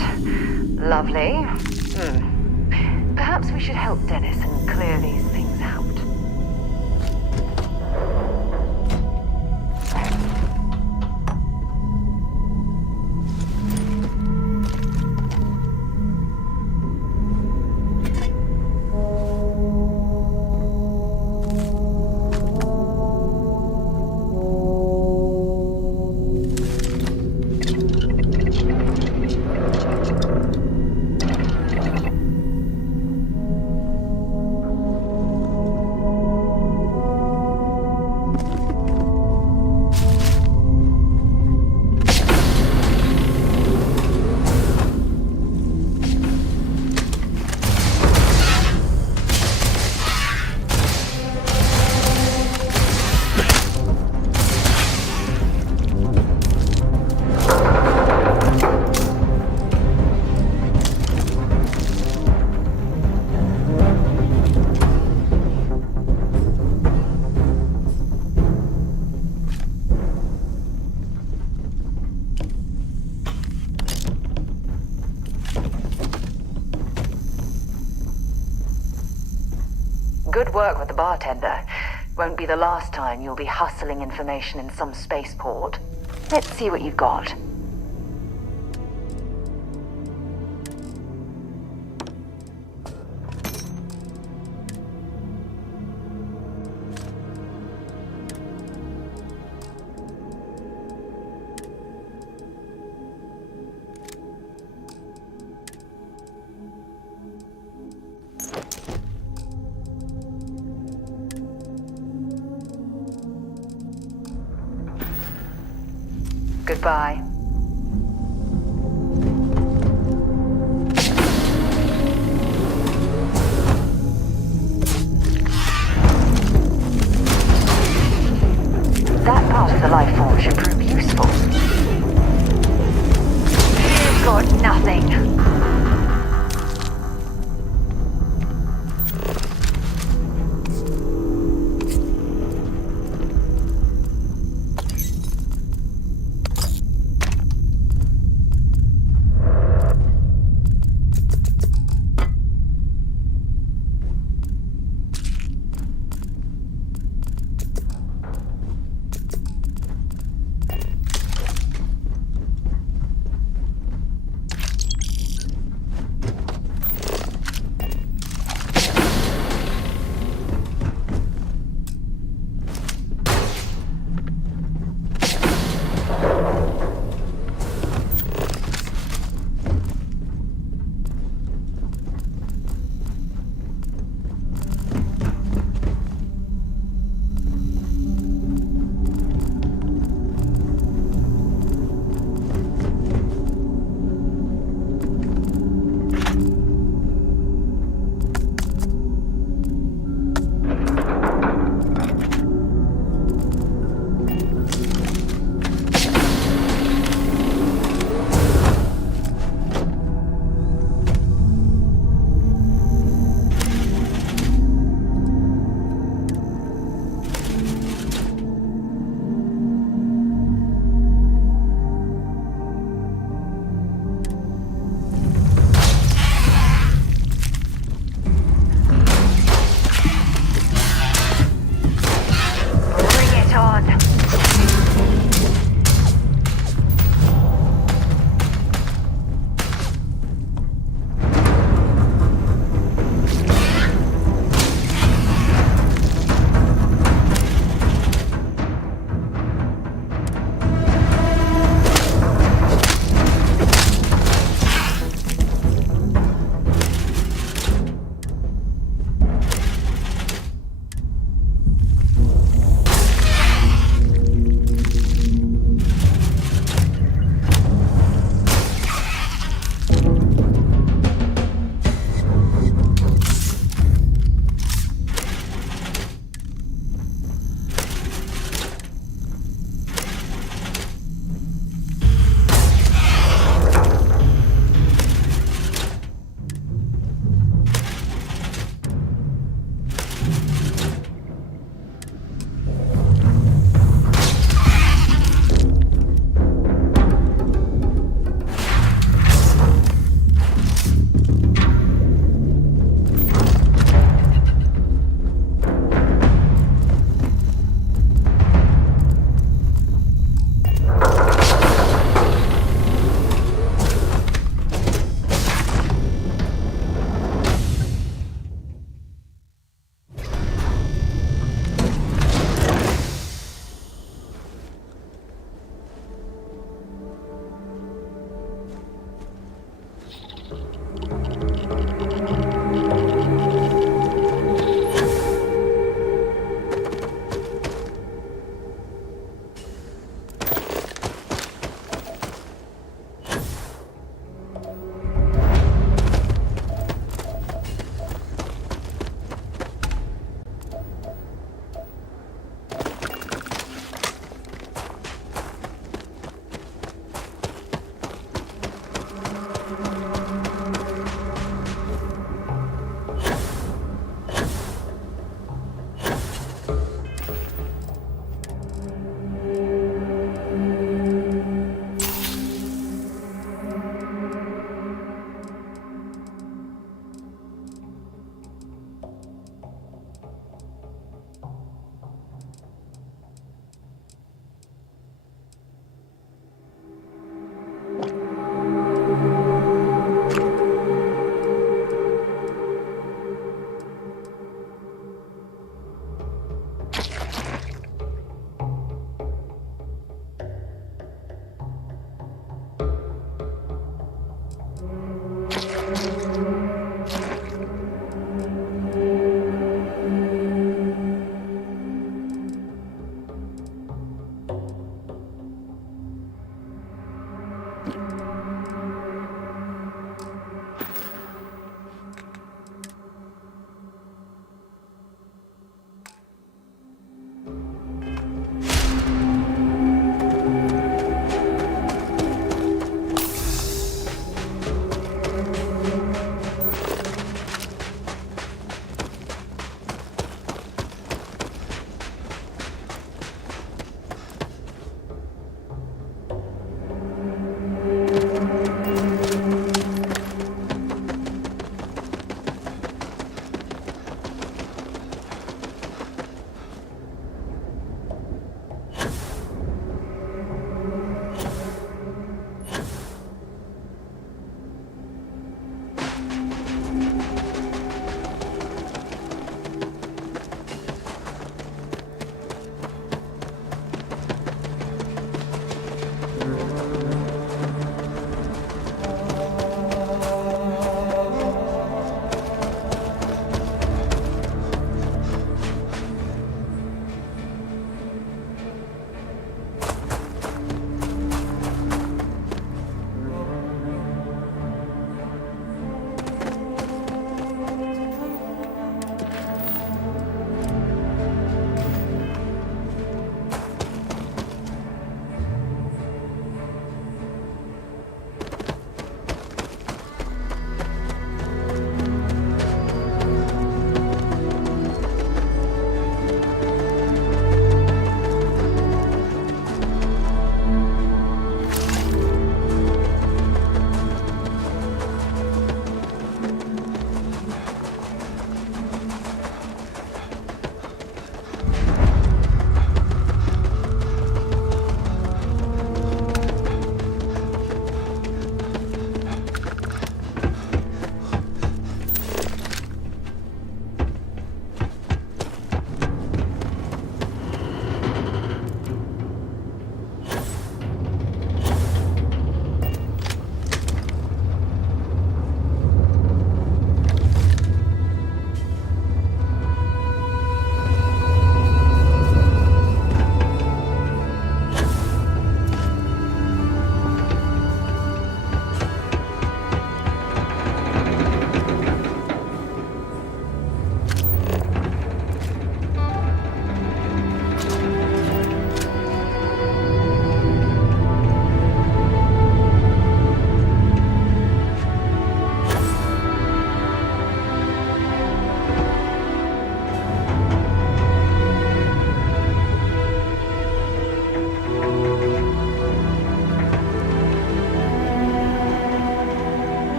lovely. Perhaps we should help Dennis and clear these things out. Good work with the bartender. Won't be the last time you'll be hustling information in some spaceport. Let's see what you've got. Goodbye. That part of the life form should prove useful. You've got nothing.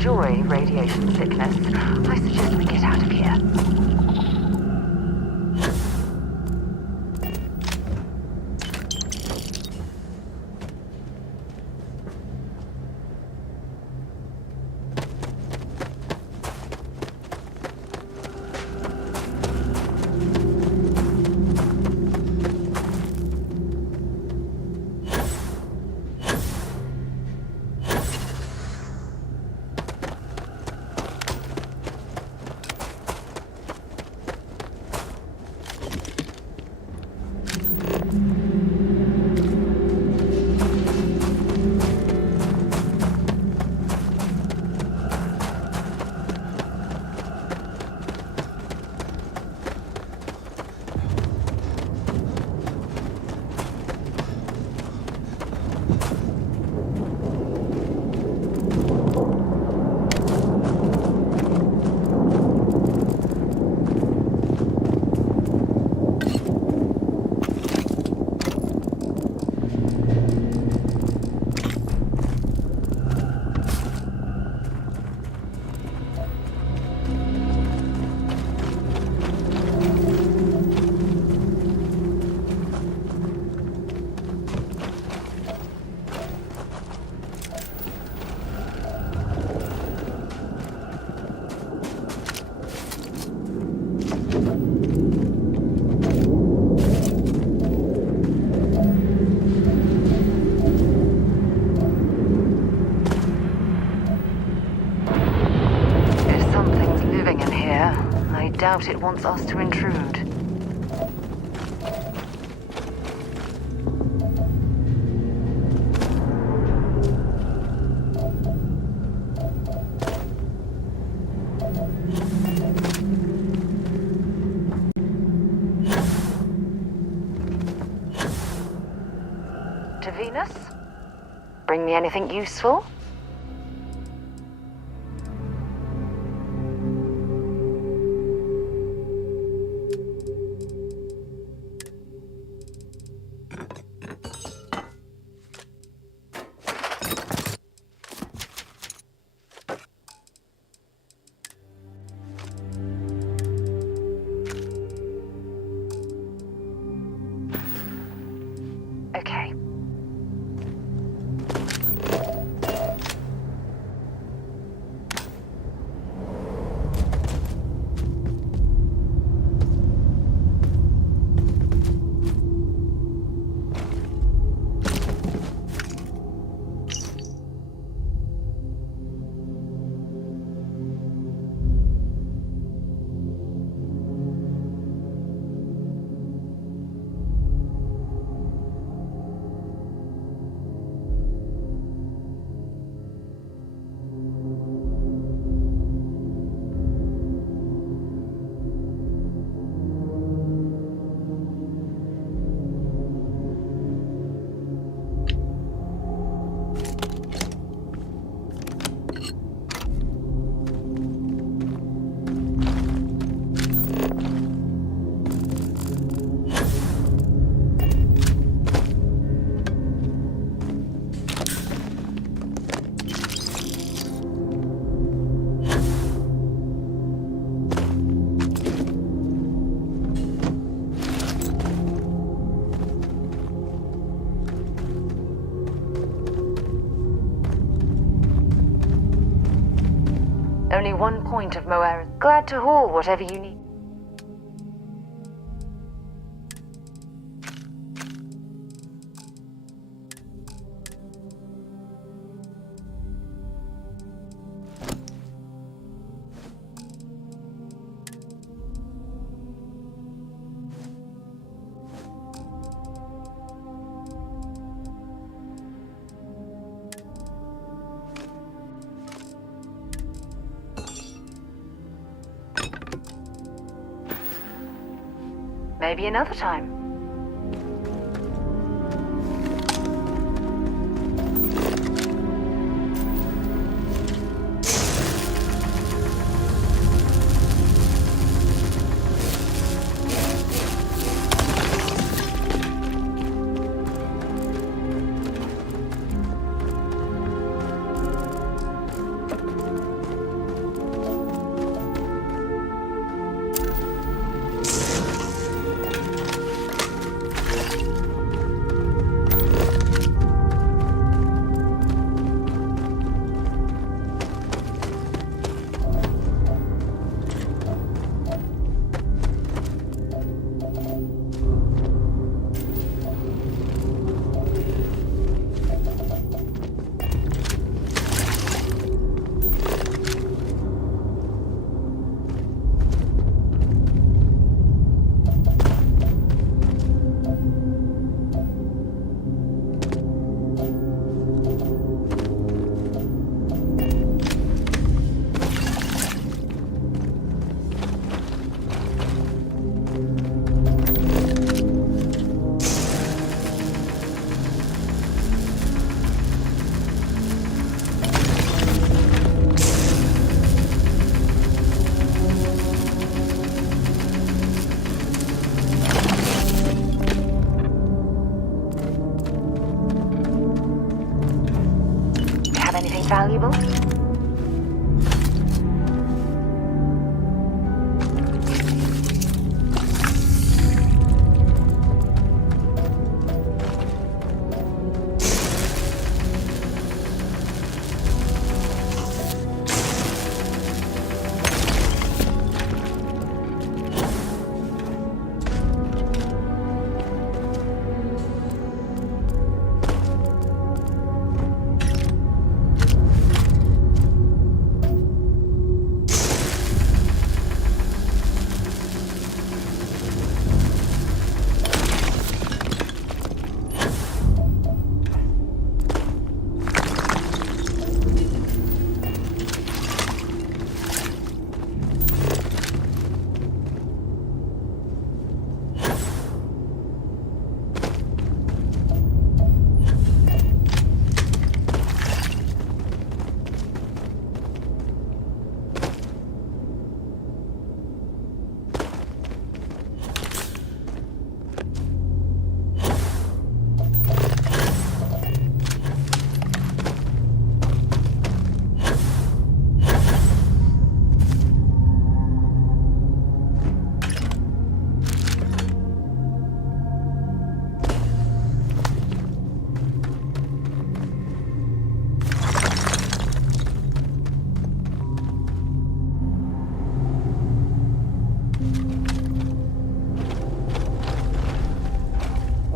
enjoy radiation sickness, I suggest we get out of here. Doubt it wants us to intrude. To Venus? Bring me anything useful? Okay. Only one point of Moera. Glad to haul whatever you need. Maybe another time.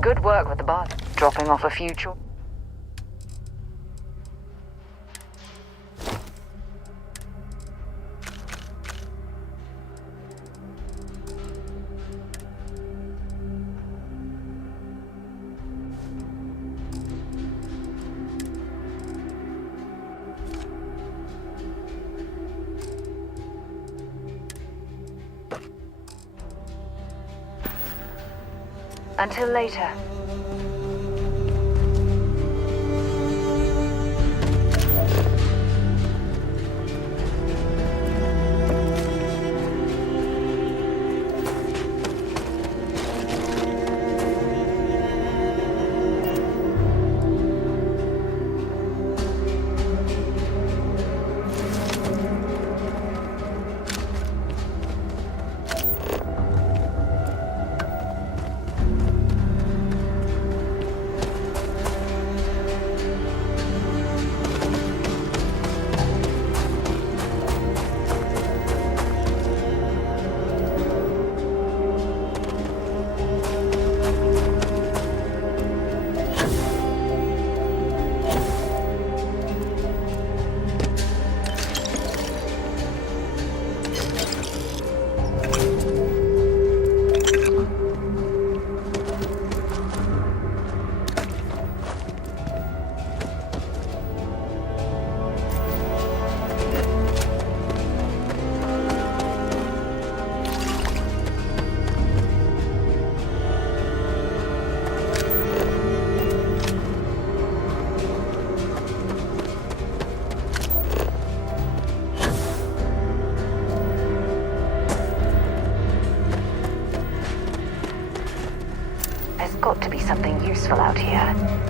Good work with the bot. Dropping off a few Until later. There's got to be something useful out here.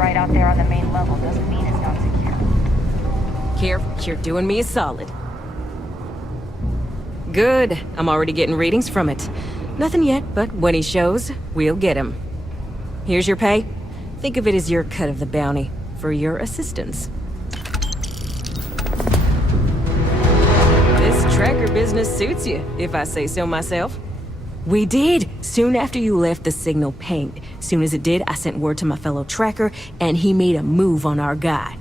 right out there on the main level doesn't mean it's not secure. Here, you're doing me a solid. Good. I'm already getting readings from it. Nothing yet, but when he shows, we'll get him. Here's your pay. Think of it as your cut of the bounty for your assistance. This tracker business suits you, if I say so myself. We did, soon after you left the signal pinged. Soon as it did, I sent word to my fellow tracker, and he made a move on our guy.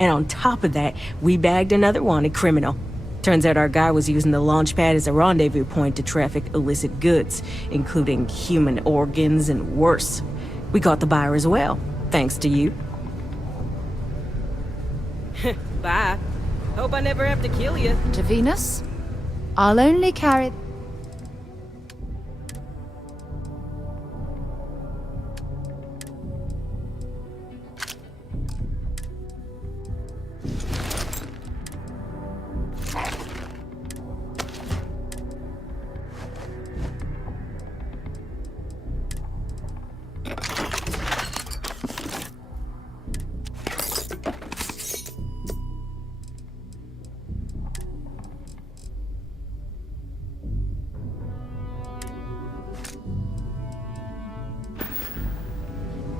And on top of that, we bagged another wanted criminal. Turns out our guy was using the launch pad as a rendezvous point to traffic illicit goods, including human organs and worse. We caught the buyer as well, thanks to you. Bye. Hope I never have to kill you. To Venus? I'll only carry...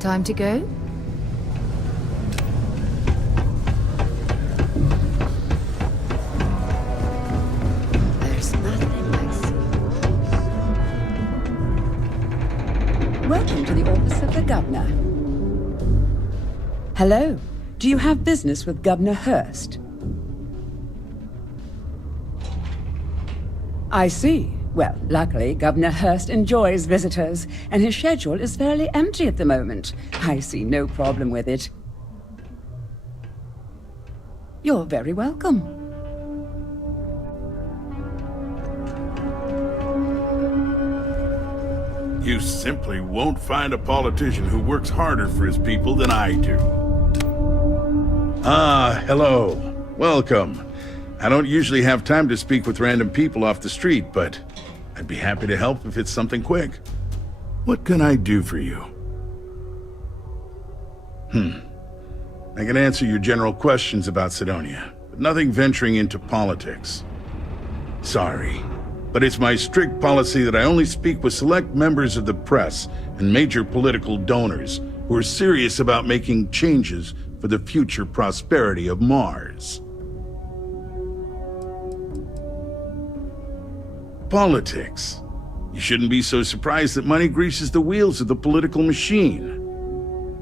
Time to go? There's nothing like Welcome to the office of the Governor. Hello. Do you have business with Governor Hurst? I see. Well, luckily, Governor Hurst enjoys visitors, and his schedule is fairly empty at the moment. I see no problem with it. You're very welcome. You simply won't find a politician who works harder for his people than I do. Ah, hello. Welcome. I don't usually have time to speak with random people off the street, but I'd be happy to help if it's something quick. What can I do for you? I can answer your general questions about Cydonia, but nothing venturing into politics. Sorry, but it's my strict policy that I only speak with select members of the press and major political donors who are serious about making changes for the future prosperity of Mars. Politics. You shouldn't be so surprised that money greases the wheels of the political machine.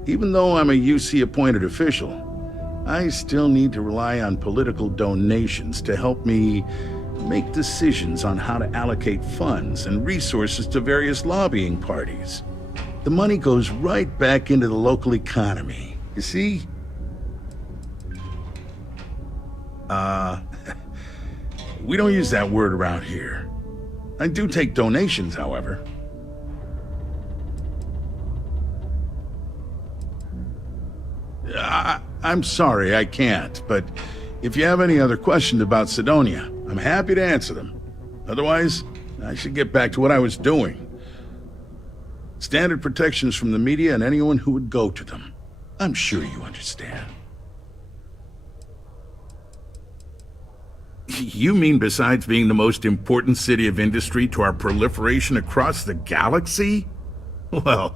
Even though I'm a UC-appointed official, I still need to rely on political donations to help me make decisions on how to allocate funds and resources to various lobbying parties. The money goes right back into the local economy, you see? We don't use that word around here. I do take donations, however. I'm sorry, I can't, but if you have any other questions about Cydonia, I'm happy to answer them. Otherwise, I should get back to what I was doing. Standard protections from the media and anyone who would go to them. I'm sure you understand. You mean besides being the most important city of industry to our proliferation across the galaxy? Well,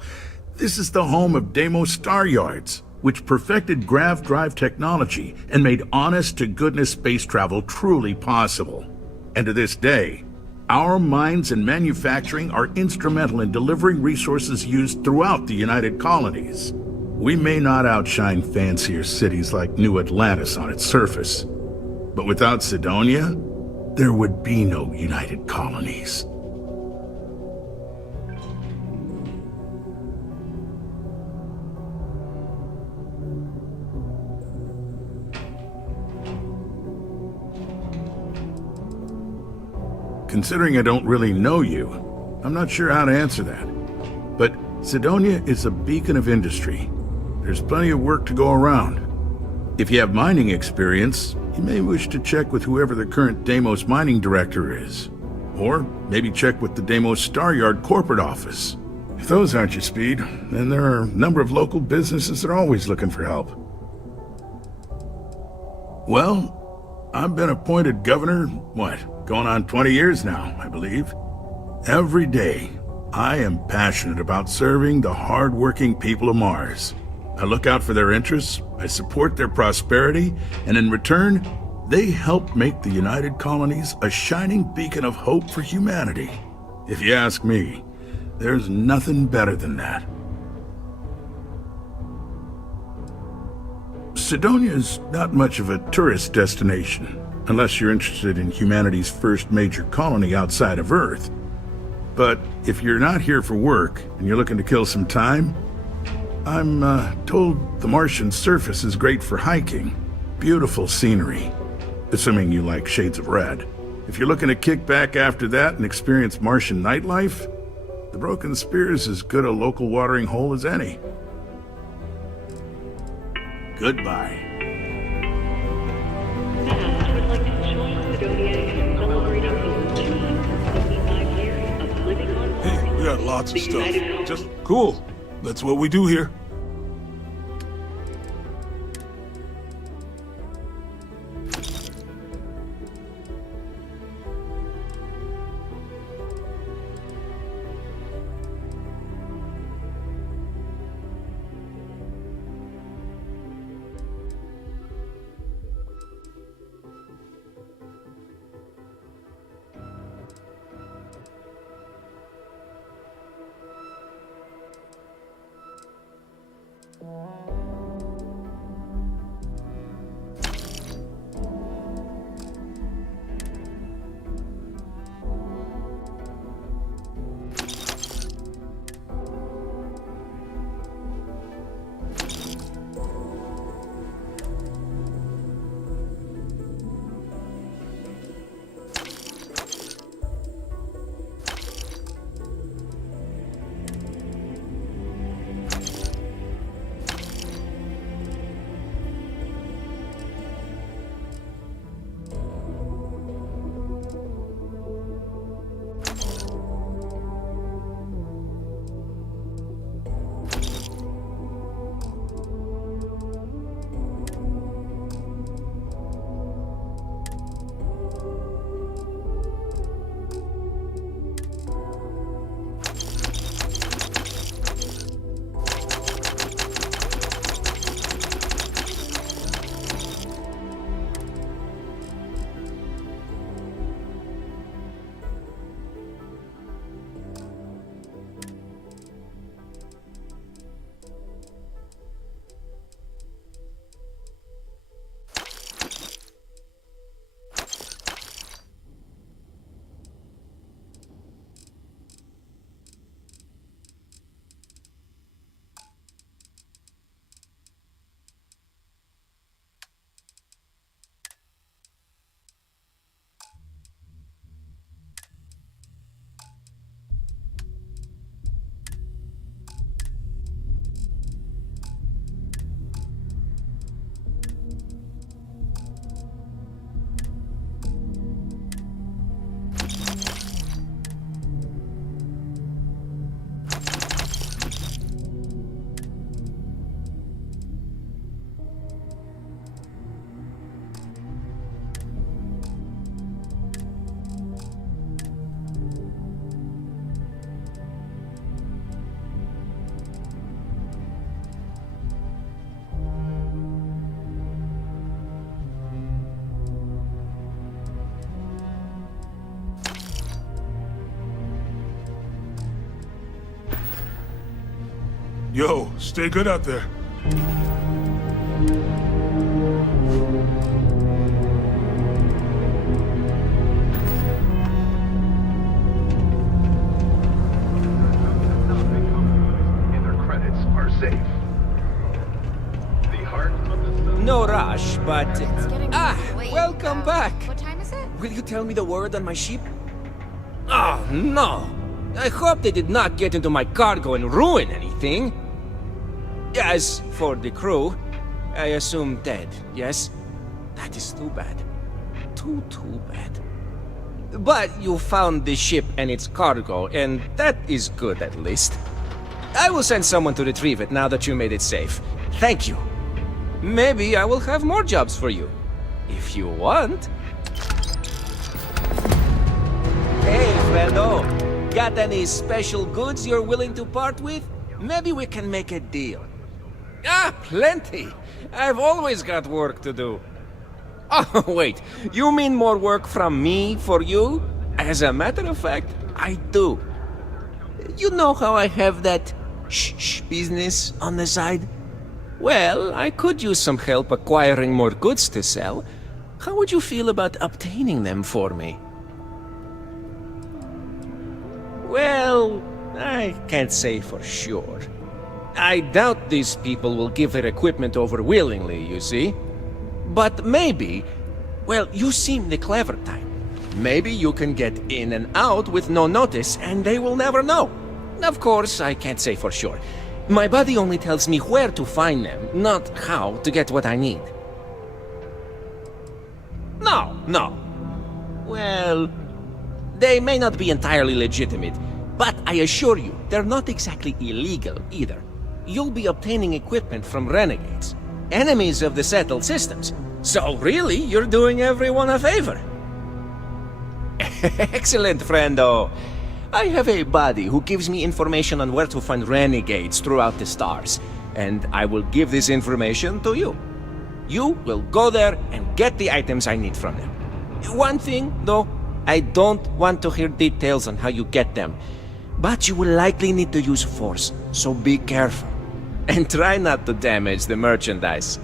this is the home of Deimos Star Yards, which perfected grav drive technology and made honest-to-goodness space travel truly possible. And to this day, our mines and manufacturing are instrumental in delivering resources used throughout the United Colonies. We may not outshine fancier cities like New Atlantis on its surface, but without Cydonia, there would be no United Colonies. Considering I don't really know you, I'm not sure how to answer that. But Cydonia is a beacon of industry. There's plenty of work to go around. If you have mining experience, you may wish to check with whoever the current Deimos mining director is. Or maybe check with the Deimos Star Yard corporate office. If those aren't your speed, then there are a number of local businesses that are always looking for help. Well, I've been appointed governor, going on 20 years now, I believe. Every day, I am passionate about serving the hard-working people of Mars. I look out for their interests, I support their prosperity, and in return, they help make the United Colonies a shining beacon of hope for humanity. If you ask me, there's nothing better than that. Sidonia's not much of a tourist destination, unless you're interested in humanity's first major colony outside of Earth. But if you're not here for work, and you're looking to kill some time, I'm told the Martian surface is great for hiking. Beautiful scenery, assuming you like shades of red. If you're looking to kick back after that and experience Martian nightlife, the Broken Spear is as good a local watering hole as any. Goodbye. Fast would like to join Sidonia in celebrating over 275 years of living on Mars. Hey, we got lots of stuff. Just cool. That's what we do here. Yo, stay good out there. And their credits are safe. The heart of the sun. No rush, but... Wait, welcome back! What time is it? Will you tell me the word on my ship? Oh, no! I hope they did not get into my cargo and ruin anything. As for the crew, I assume dead, yes? That is too bad. Too bad. But you found the ship and its cargo, and that is good at least. I will send someone to retrieve it now that you made it safe. Thank you. Maybe I will have more jobs for you. If you want. Hey, Fredo. Got any special goods you're willing to part with? Maybe we can make a deal. Ah, plenty. I've always got work to do. Oh, wait. You mean more work from me for you? As a matter of fact, I do. You know how I have that shh business on the side? Well, I could use some help acquiring more goods to sell. How would you feel about obtaining them for me? Well, I can't say for sure. I doubt these people will give their equipment over willingly, you see. But maybe, well, you seem the clever type. Maybe you can get in and out with no notice and they will never know. Of course, I can't say for sure. My buddy only tells me where to find them, not how to get what I need. No. Well, they may not be entirely legitimate, but I assure you, they're not exactly illegal either. You'll be obtaining equipment from renegades, enemies of the settled systems. So really, you're doing everyone a favor. Excellent, friendo. I have a buddy who gives me information on where to find renegades throughout the stars, and I will give this information to you. You will go there and get the items I need from them. One thing, though, I don't want to hear details on how you get them, but you will likely need to use force, so be careful. And try not to damage the merchandise.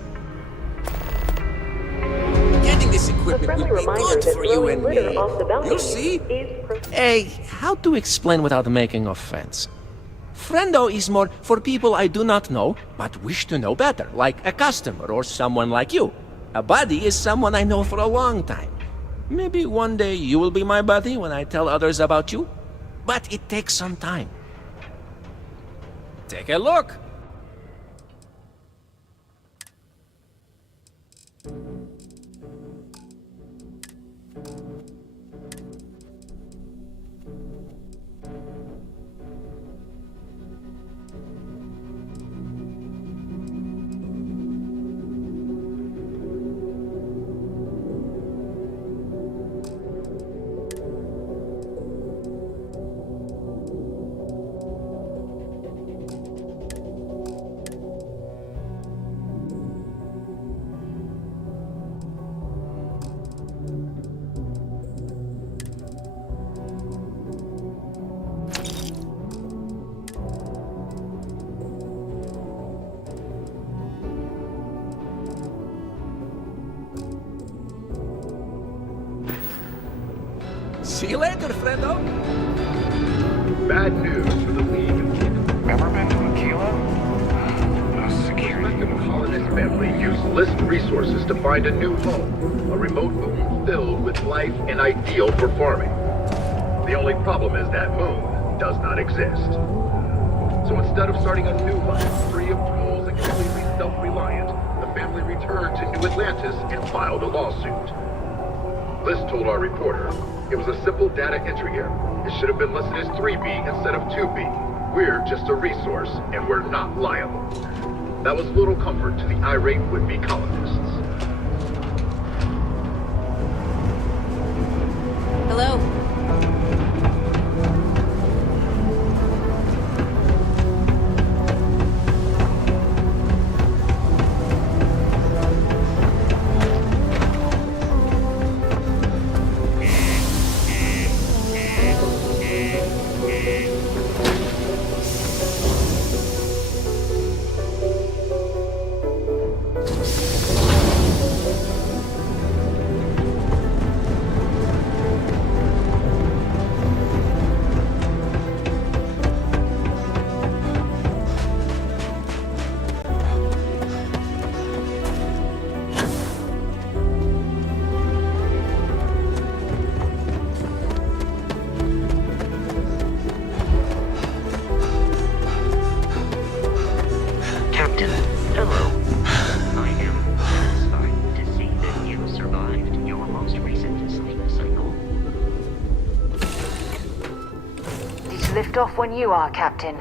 Getting this equipment will be good for you and me. You'll see. Hey, how to explain without making offense? Friendo is more for people I do not know, but wish to know better, like a customer or someone like you. A buddy is someone I know for a long time. Maybe one day you will be my buddy when I tell others about you, but it takes some time. Take a look. See you later, Fredo. Bad news for the League. Ever been to Aquila? Security. The colonist family used list resources to find a new home, a remote moon filled with life and ideal for farming. The only problem is that moon does not exist. So instead of starting a new life free of tools and completely self-reliant, the family returned to New Atlantis and filed a lawsuit. Liz told our reporter it was a simple data entry error. It should have been listed as 3B instead of 2B. We're just a resource, and we're not liable. That was little comfort to the irate would-be colonists. Hello. Lift off when you are, Captain.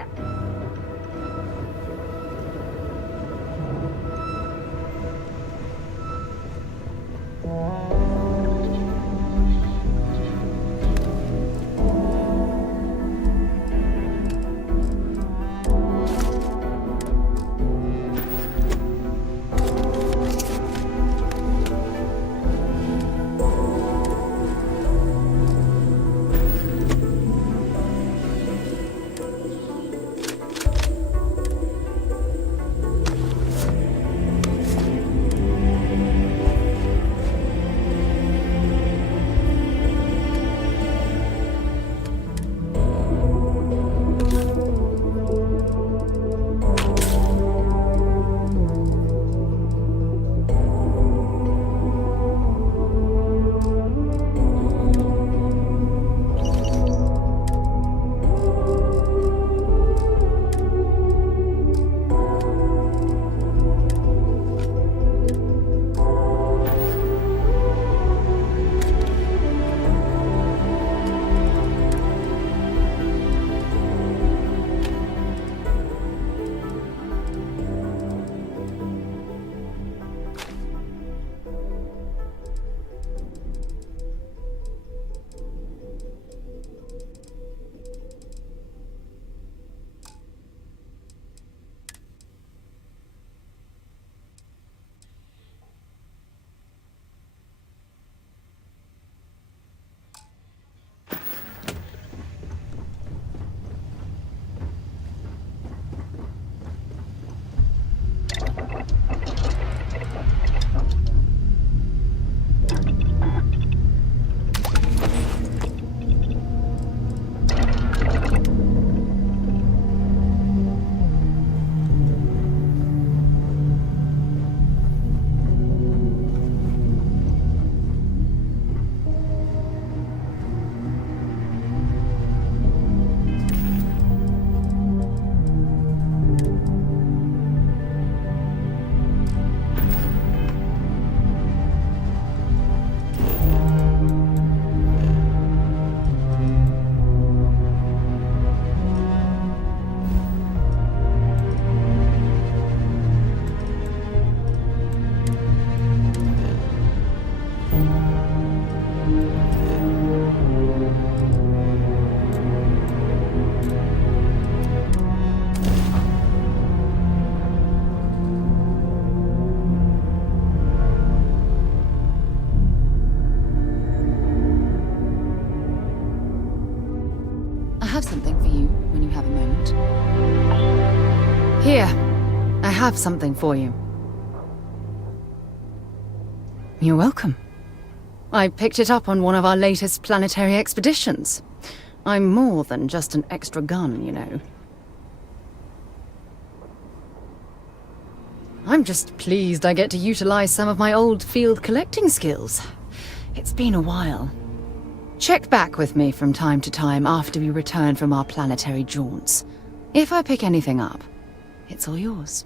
I have something for you when you have a moment. Here, I have something for you. You're welcome. I picked it up on one of our latest planetary expeditions. I'm more than just an extra gun, you know. I'm just pleased I get to utilize some of my old field collecting skills. It's been a while. Check back with me from time to time after we return from our planetary jaunts. If I pick anything up, it's all yours.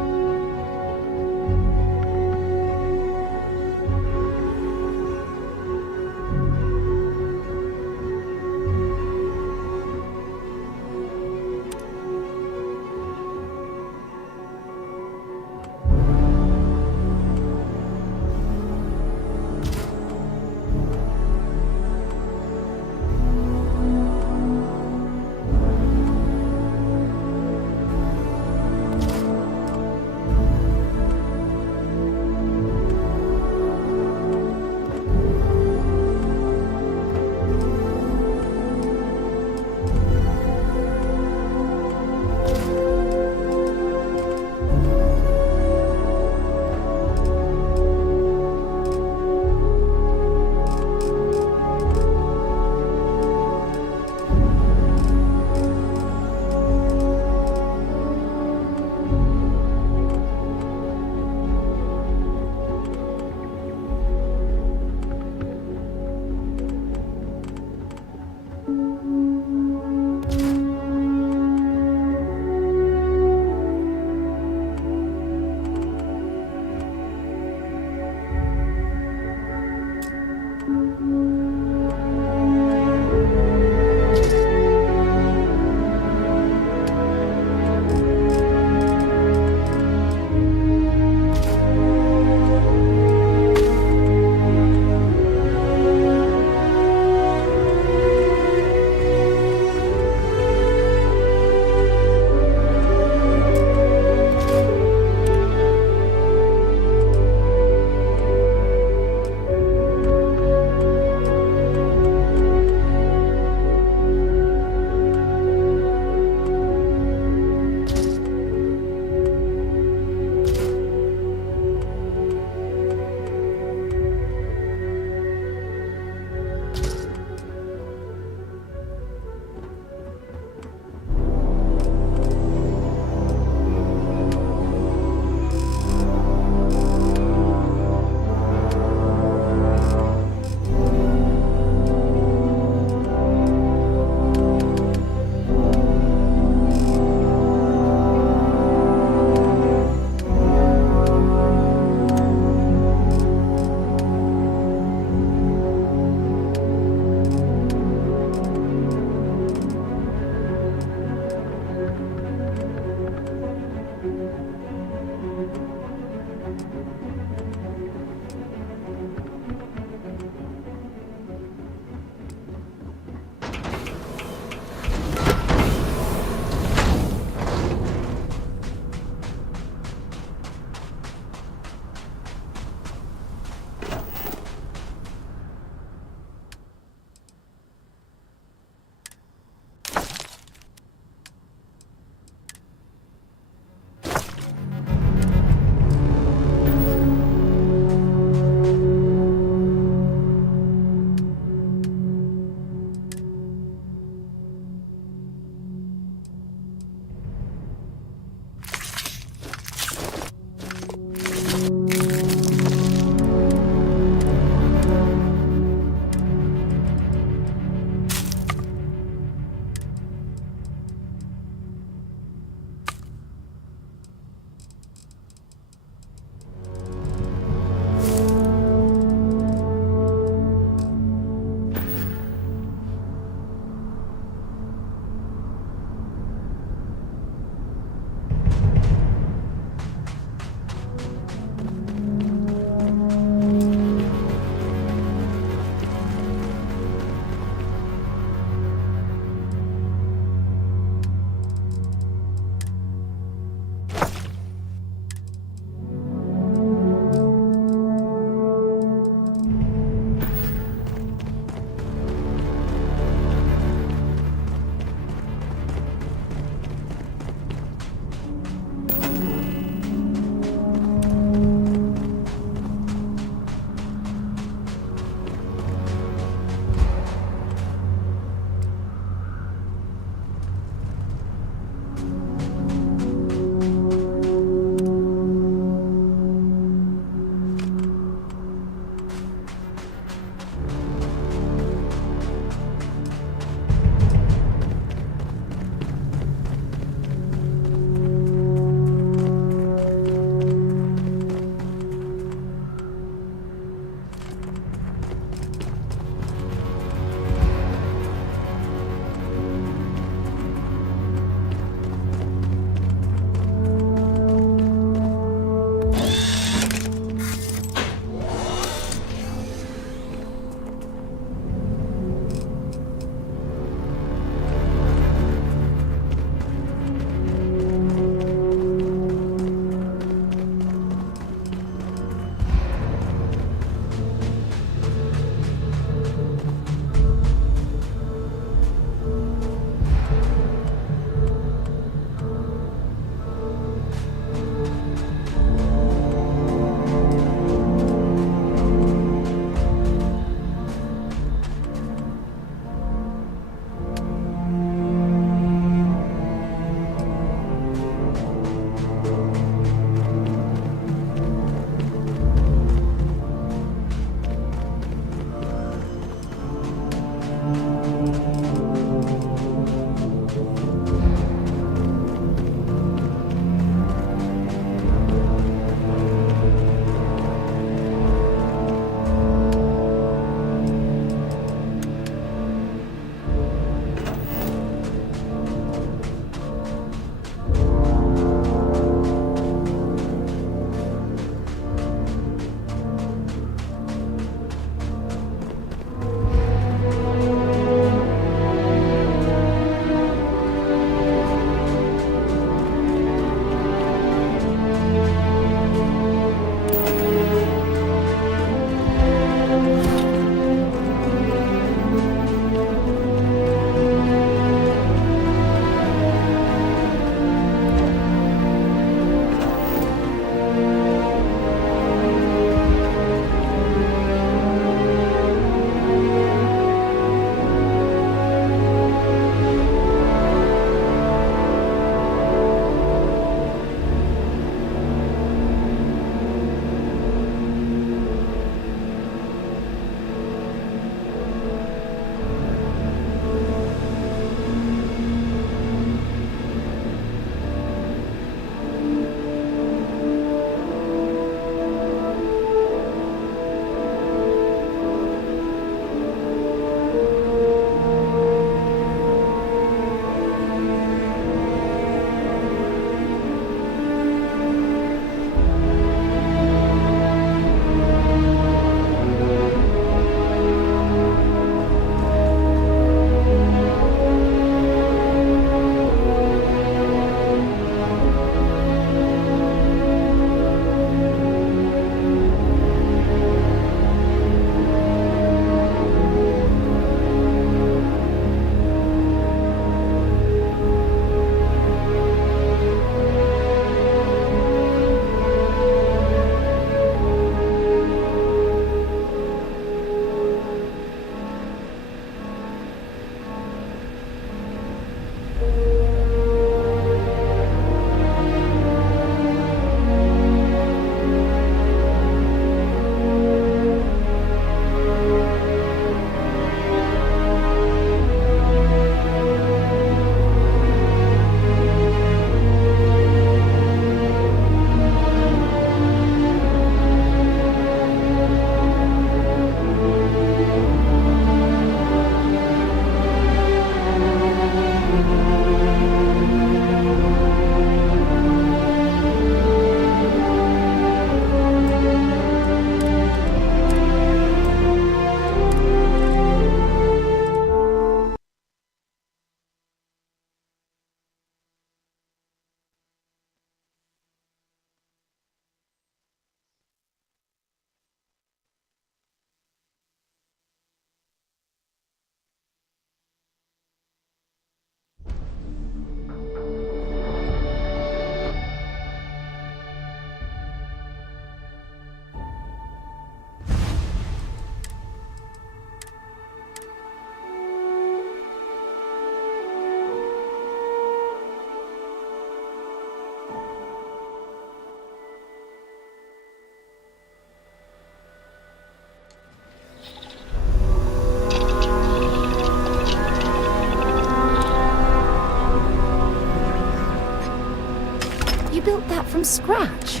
from scratch.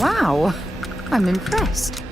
Wow, I'm impressed.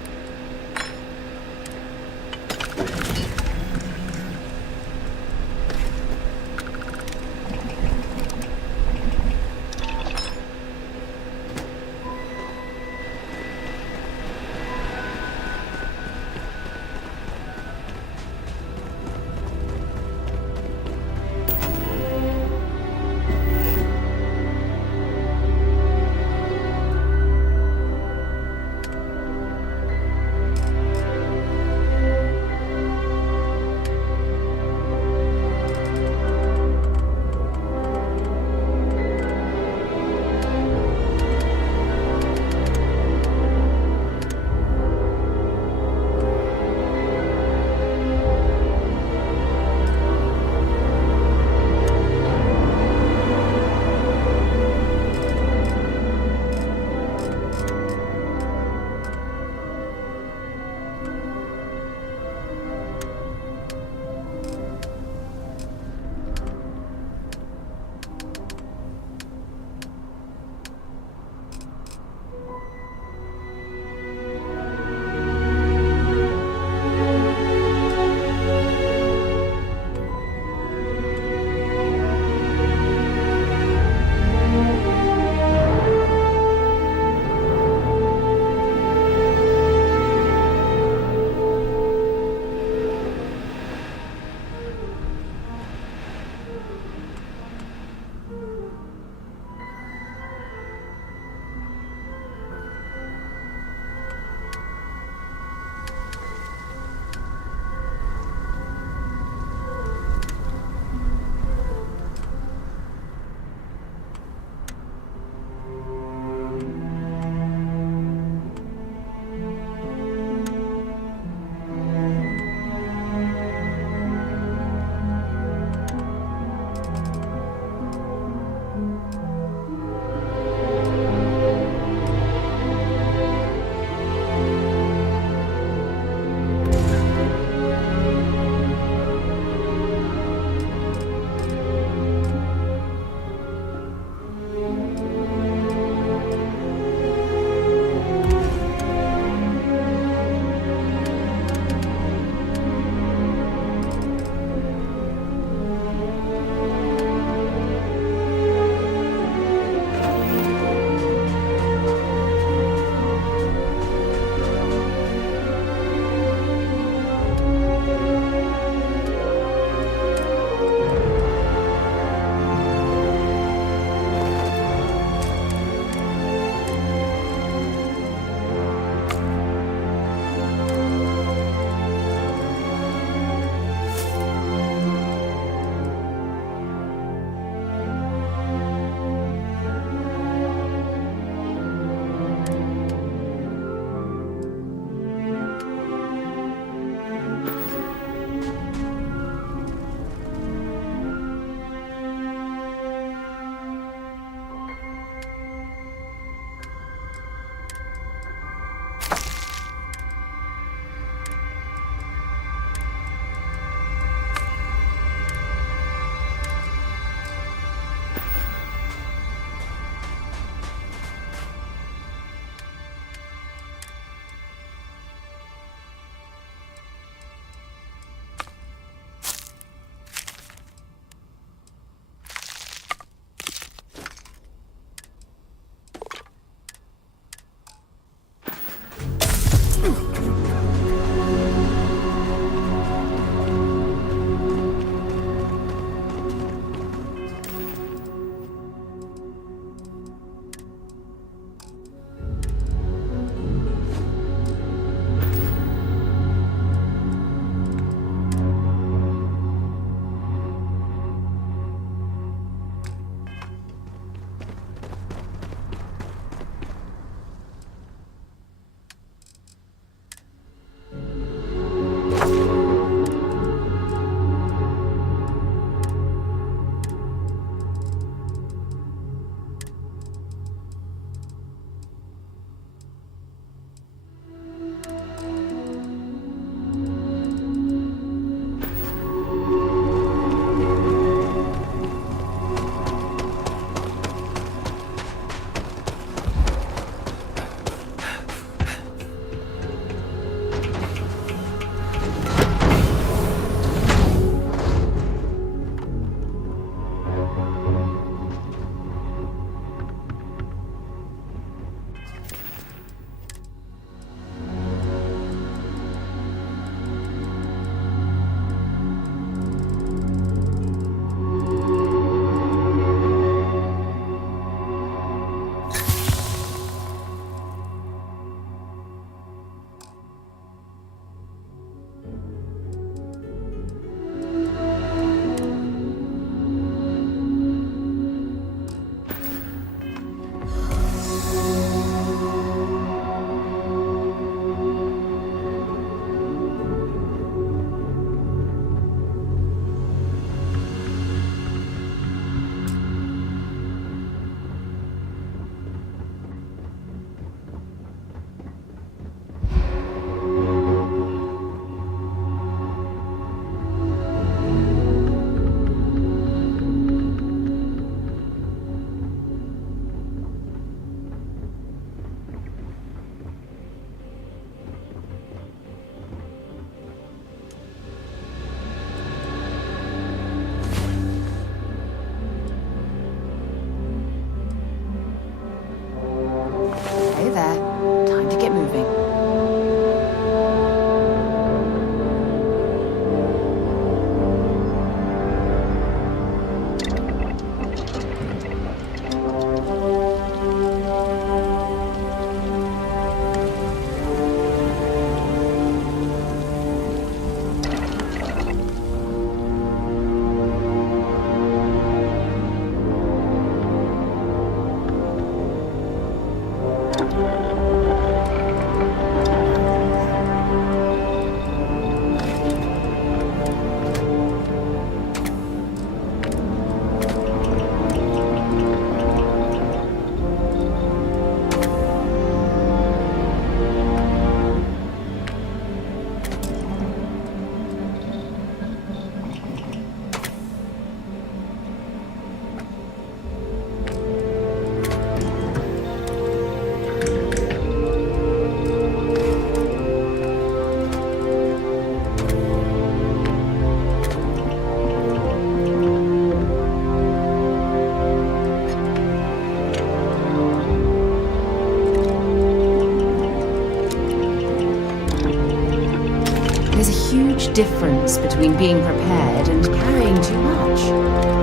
difference between being prepared and carrying too much.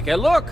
Take a look.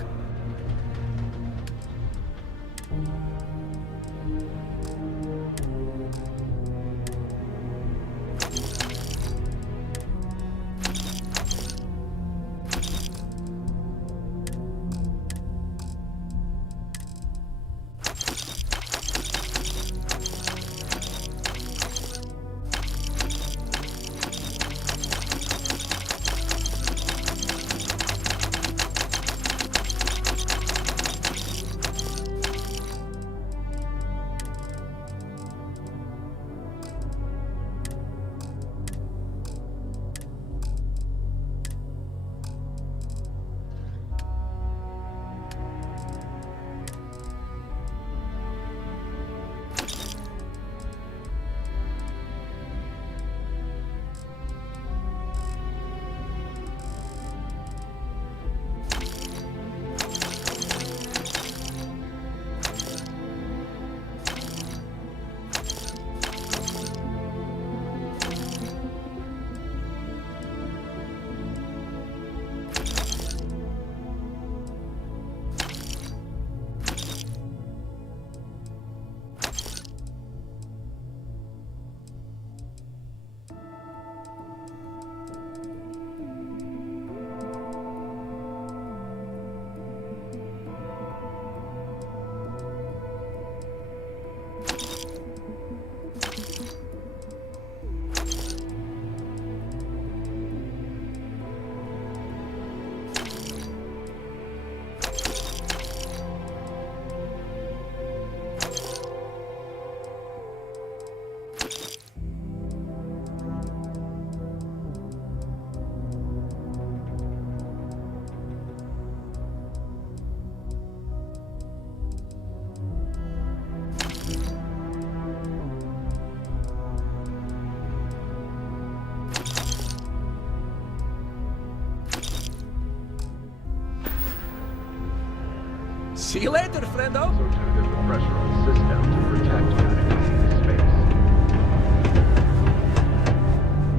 See you later, friendo. So tuned in the pressure on the system to protect humanity in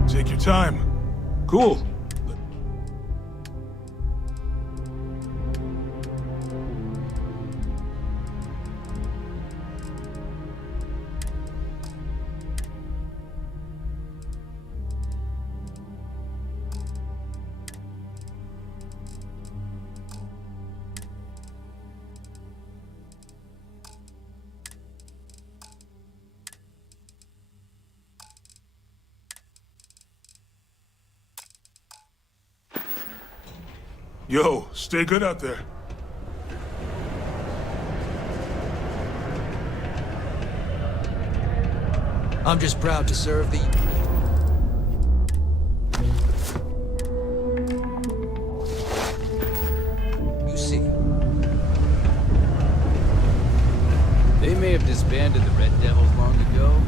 space. Take your time. Cool. Yo, stay good out there. I'm just proud to serve the... You see. They may have disbanded the Red Devils long ago.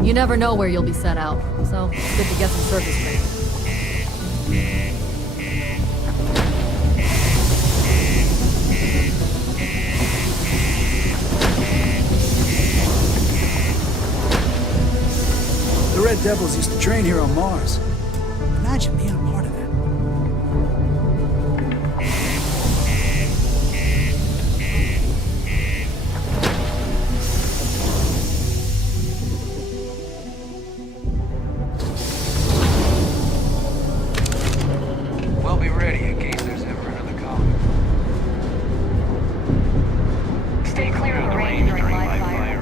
You never know where you'll be sent out, so it's good to get some surface training. The Red Devils used to train here on Mars. Imagine being a part of that. We'll be ready in case there's ever another colony. Stay clear of the range during live fire.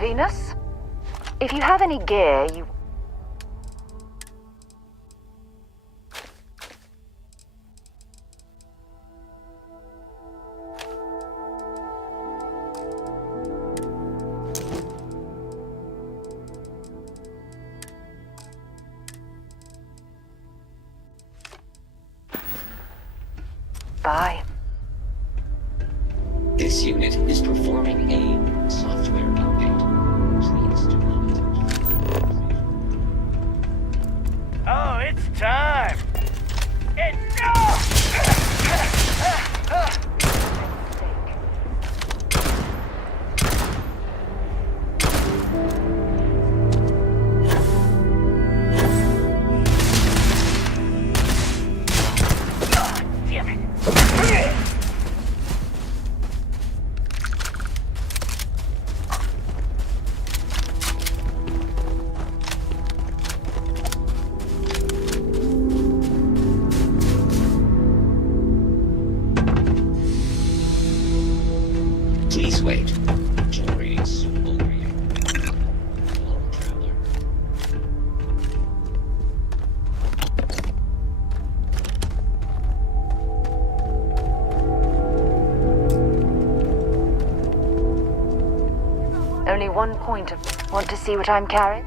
Venus? If you have any gear, you... Bye. This unit is performing a software update. Please do not. Oh, it's time! It's... Please wait. Generating suitable reading. Lone traveler. Only one point of... Want to see what I'm carrying?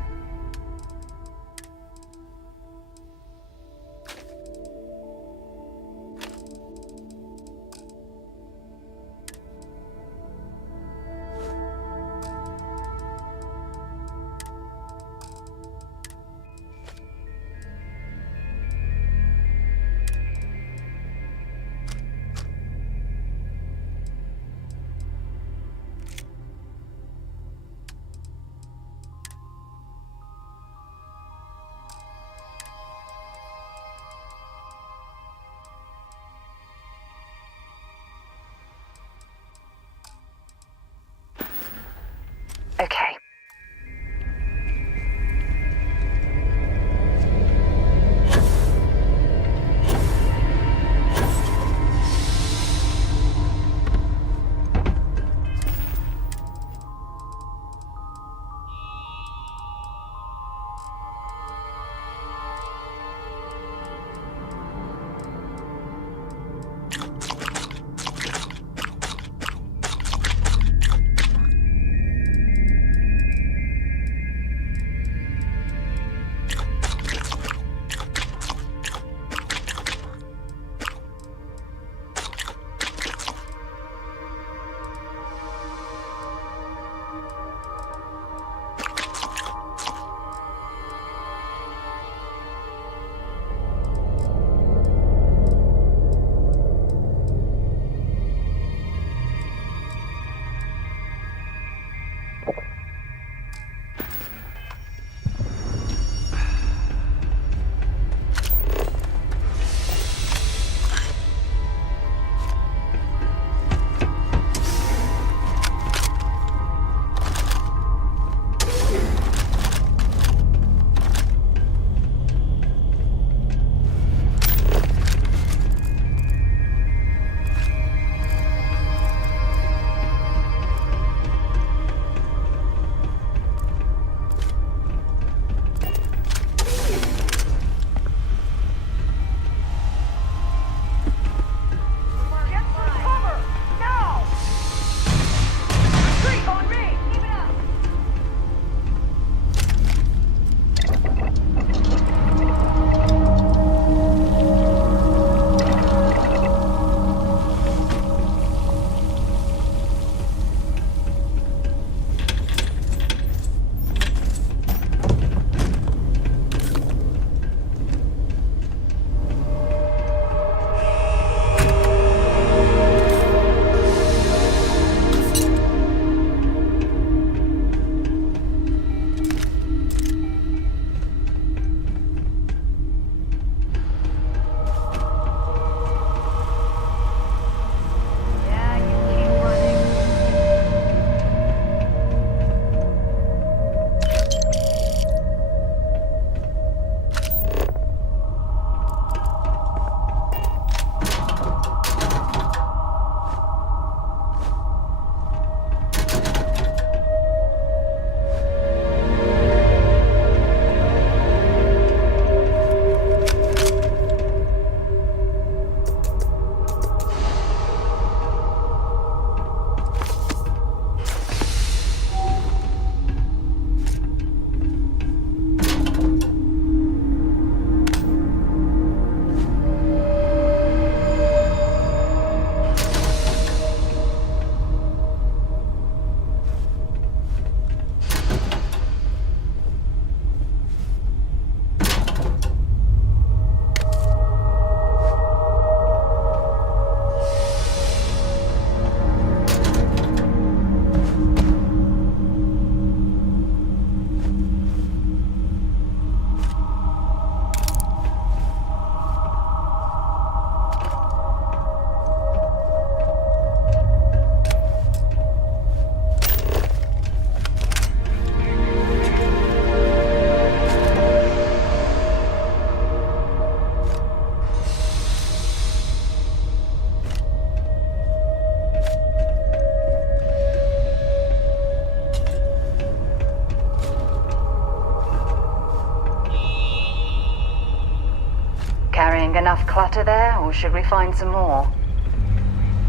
Think enough clutter there, or should we find some more?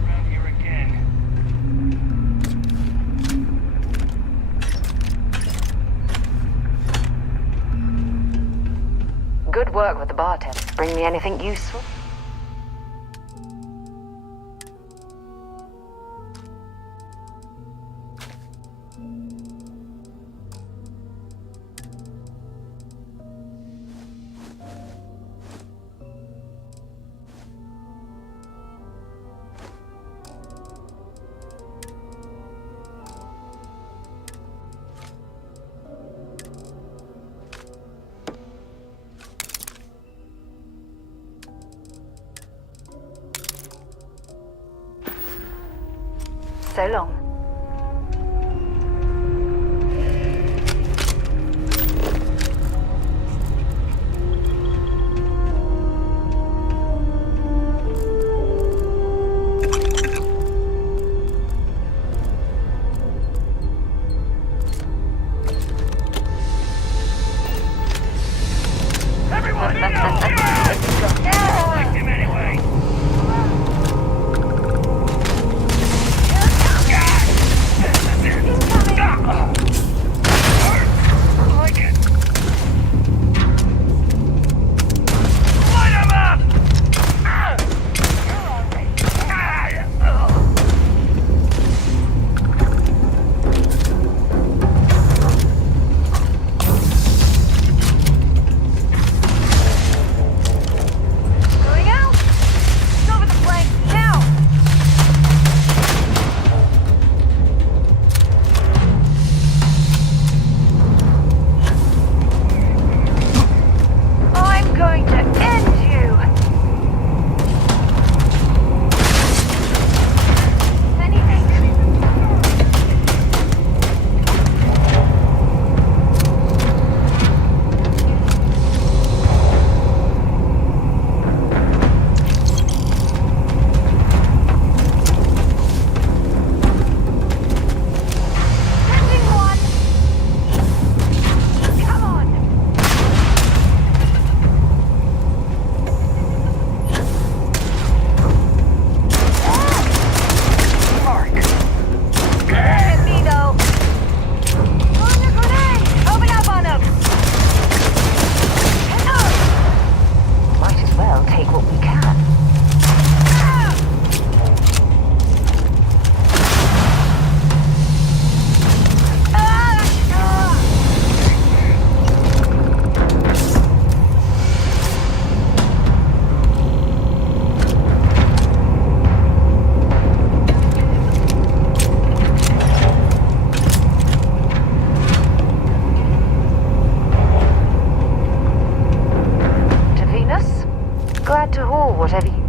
Around here again. Good work with the bartender. Bring me anything useful? So long. Everyone, no! I like him anyway! Whatever you...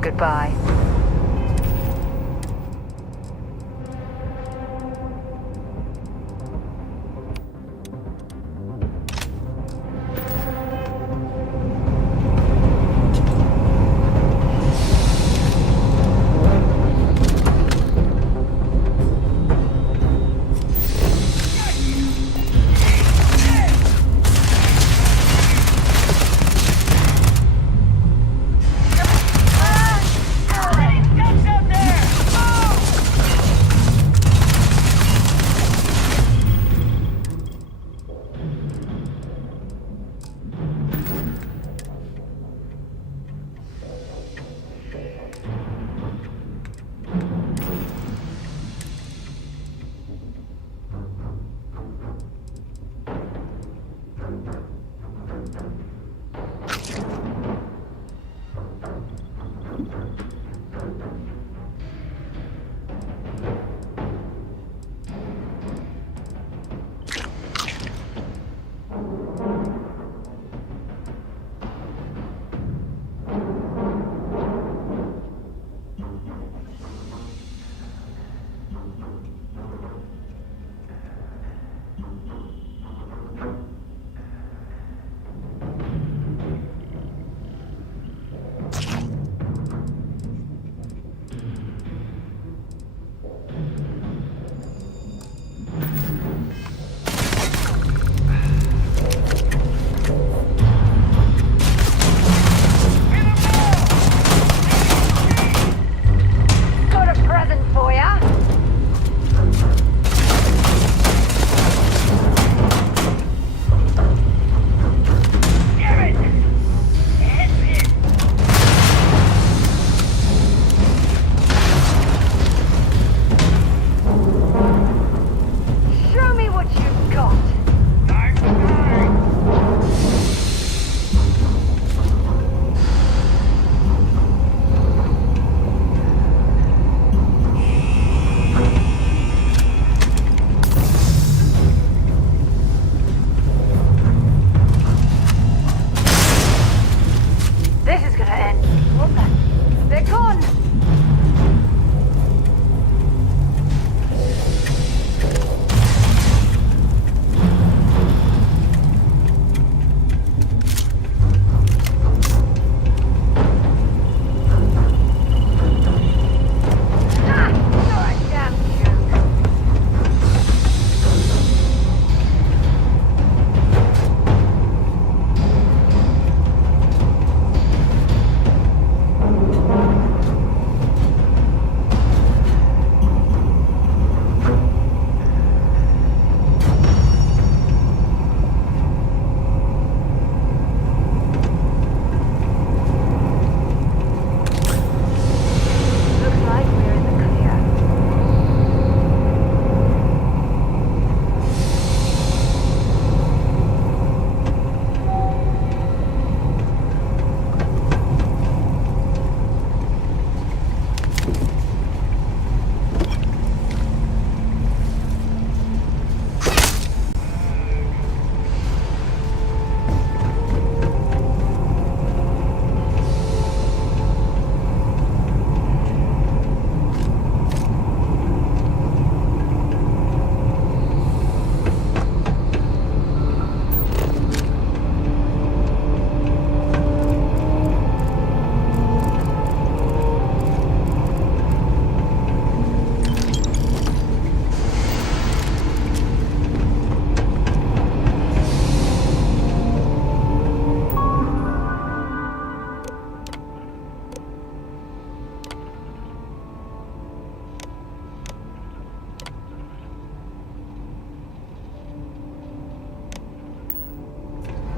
Goodbye.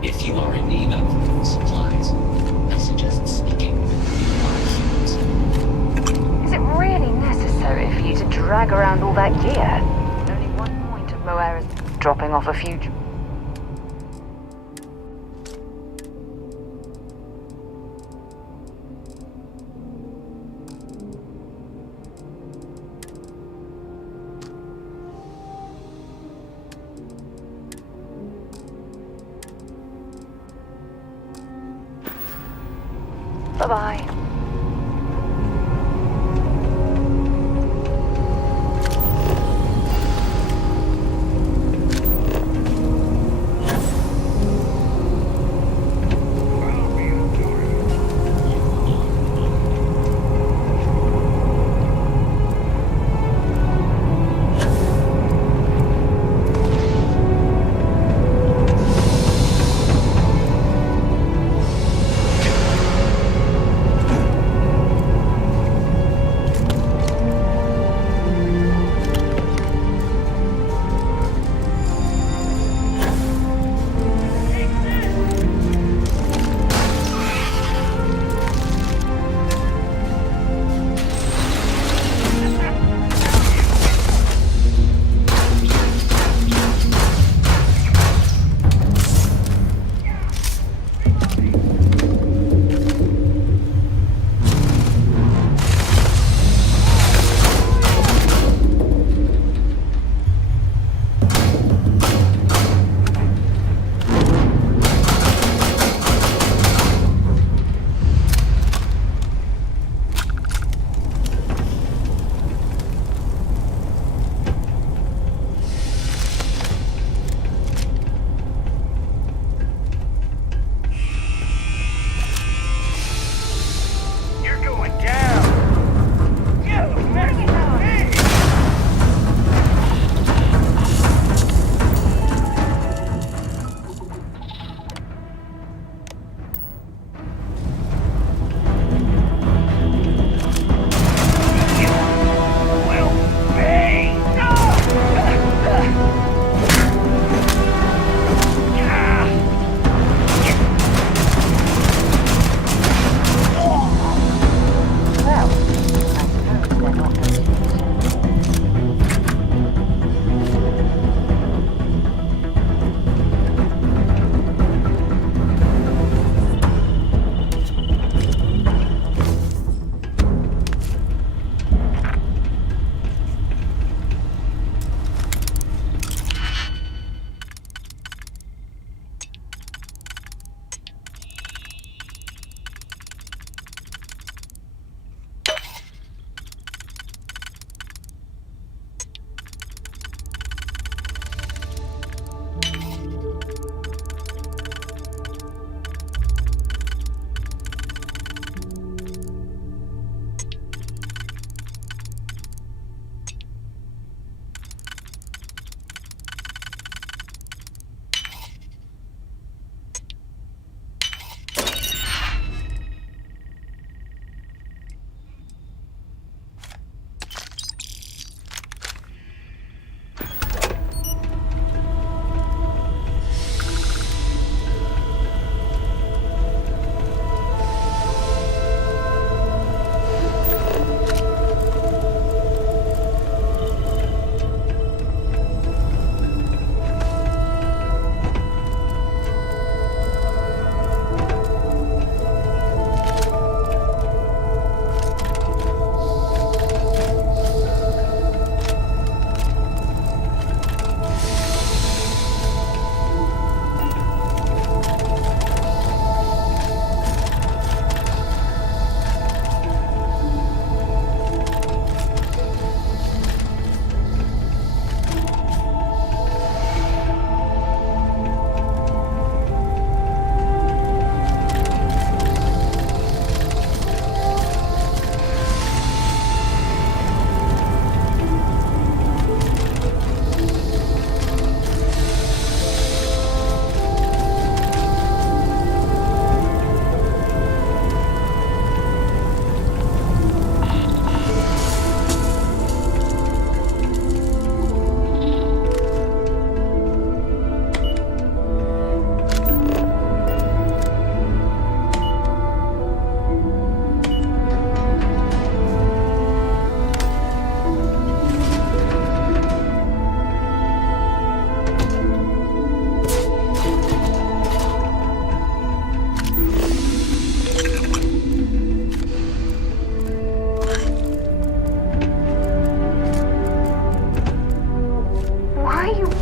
If you are in need of supplies, I suggest speaking with the live. Is it really necessary for you to drag around all that gear? Only one point of Moera is dropping off a few... Bye-bye.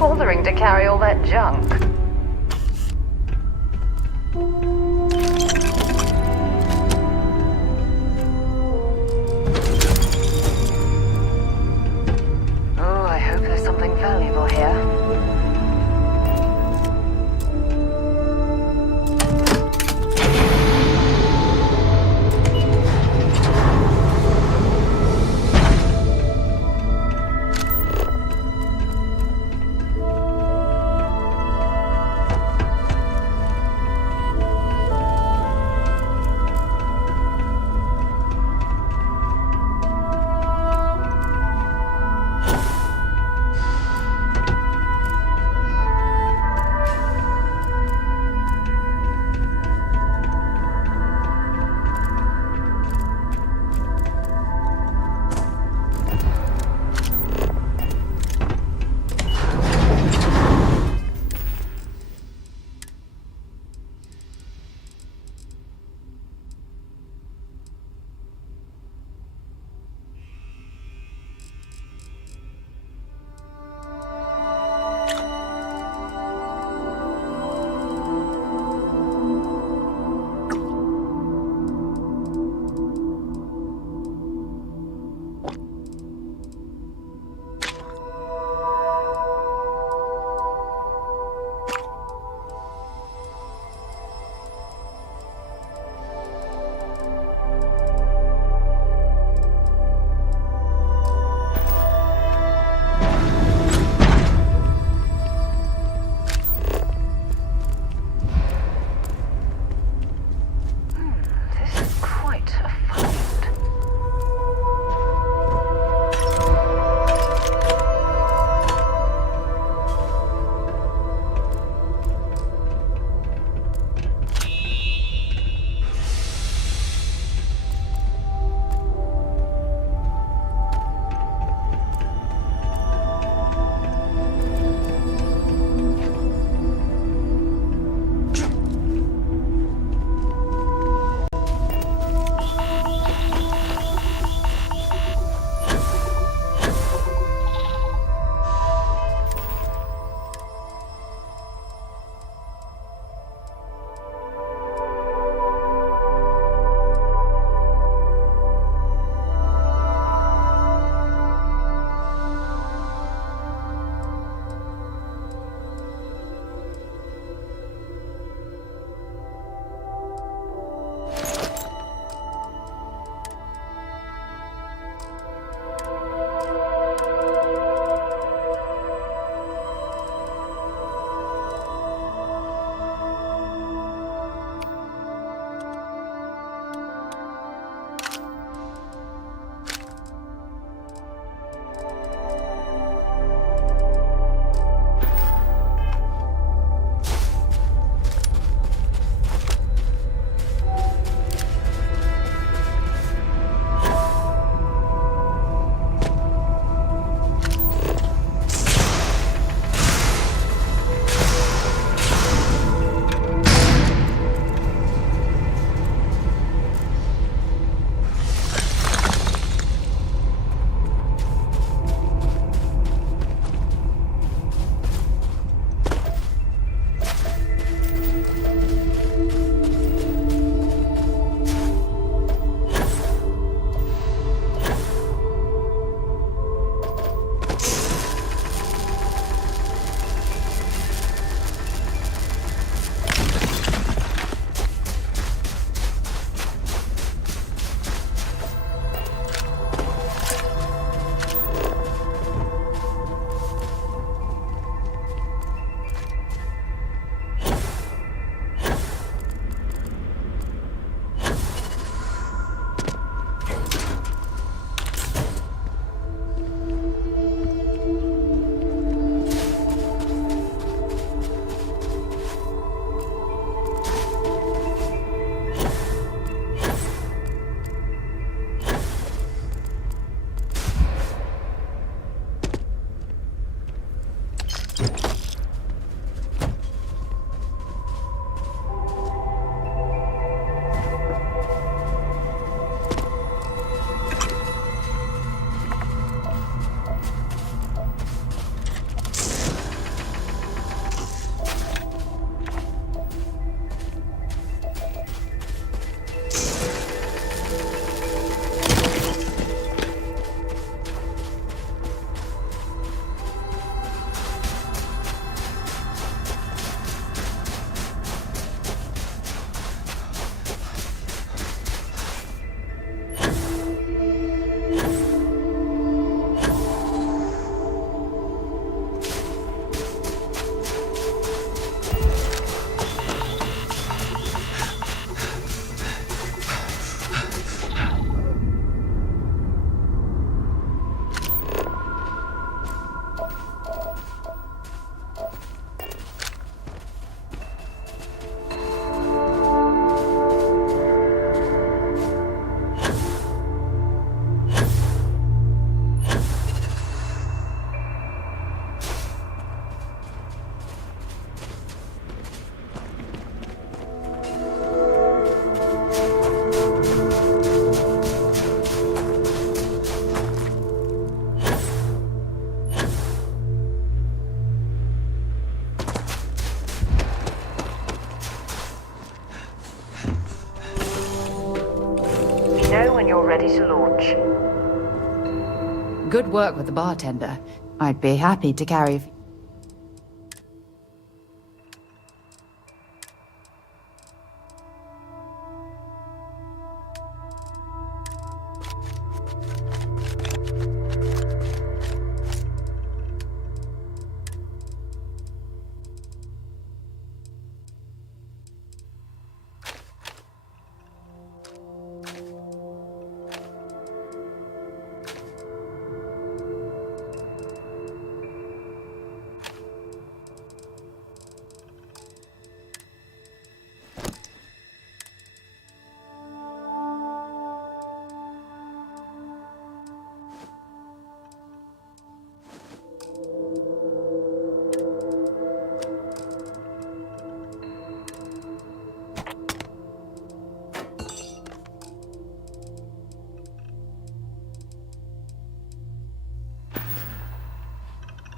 bothering to carry all that junk? Oh, I hope there's something valuable here. much. Good work with the bartender. I'd be happy to carry...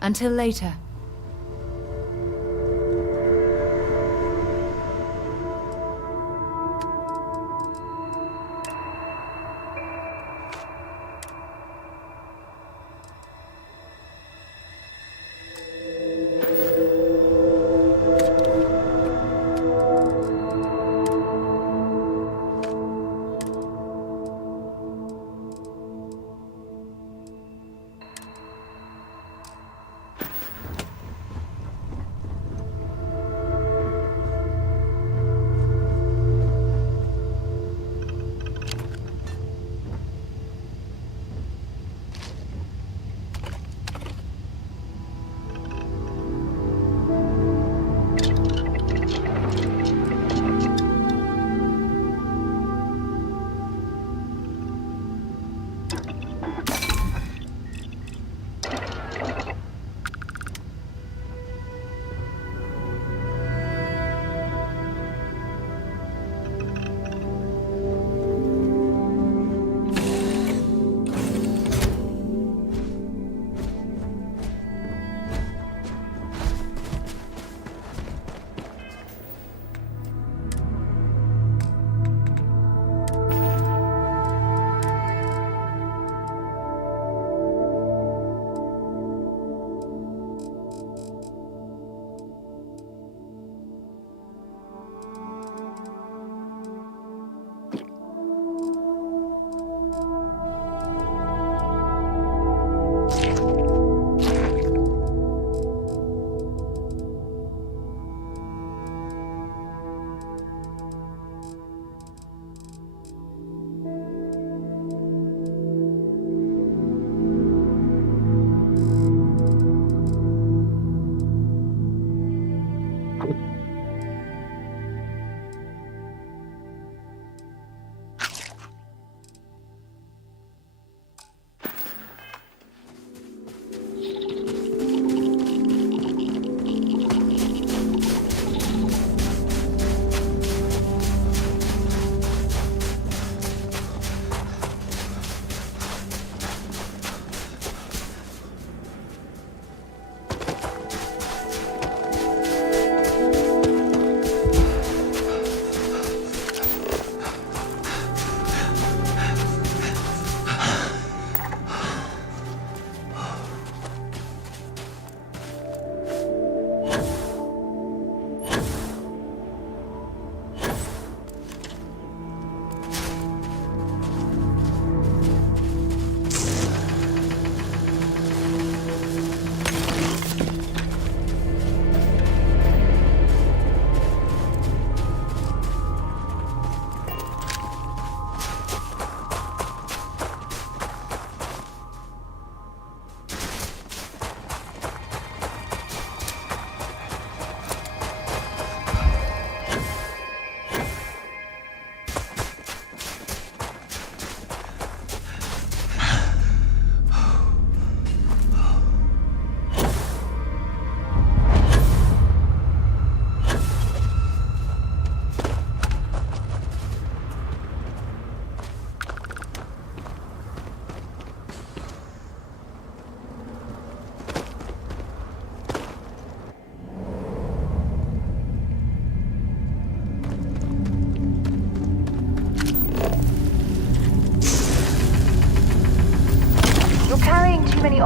Until later.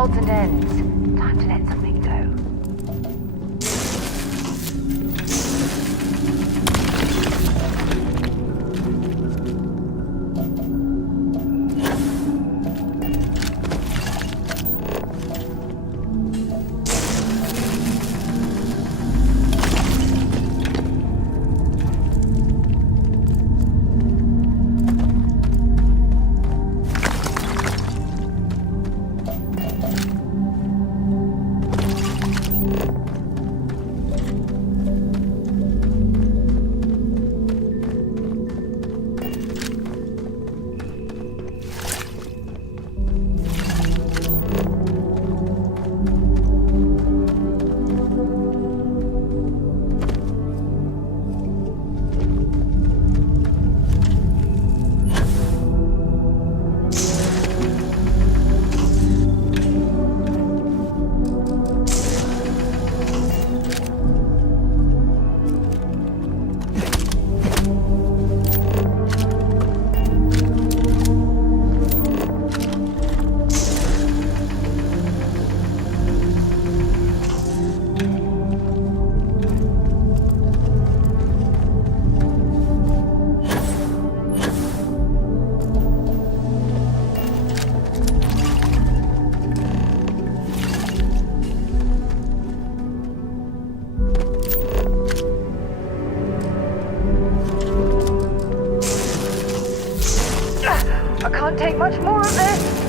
odds and ends. Time to let something go. I can't take much more of this.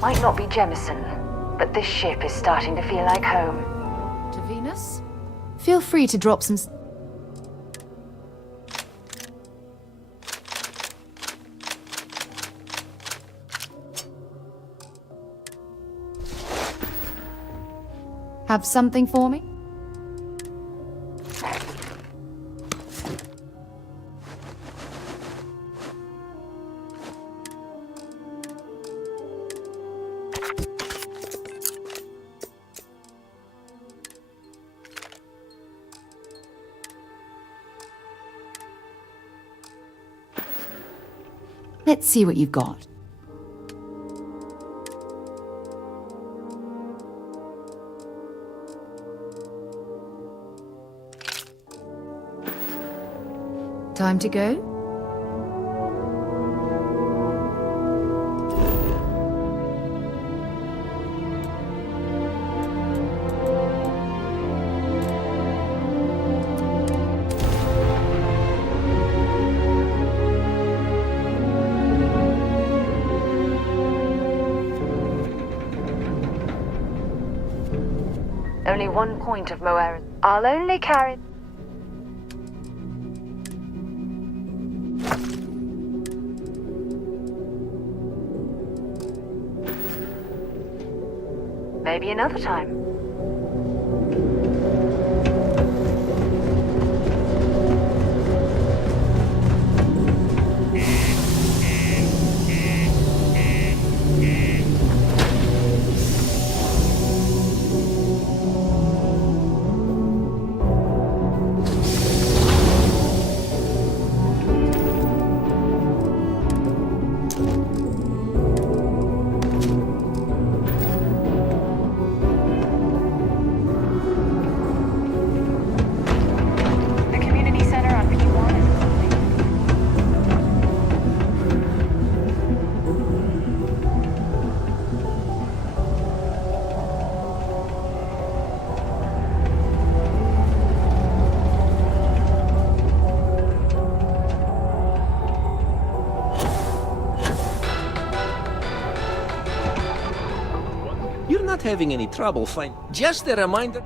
Might not be Jemison, but this ship is starting to feel like home. To Venus? Feel free to drop some... Have something for me? Let's see what you've got. Time to go? Only 1 point of Moera. I'll only carry... Maybe another time. Not having any trouble find. Just a reminder.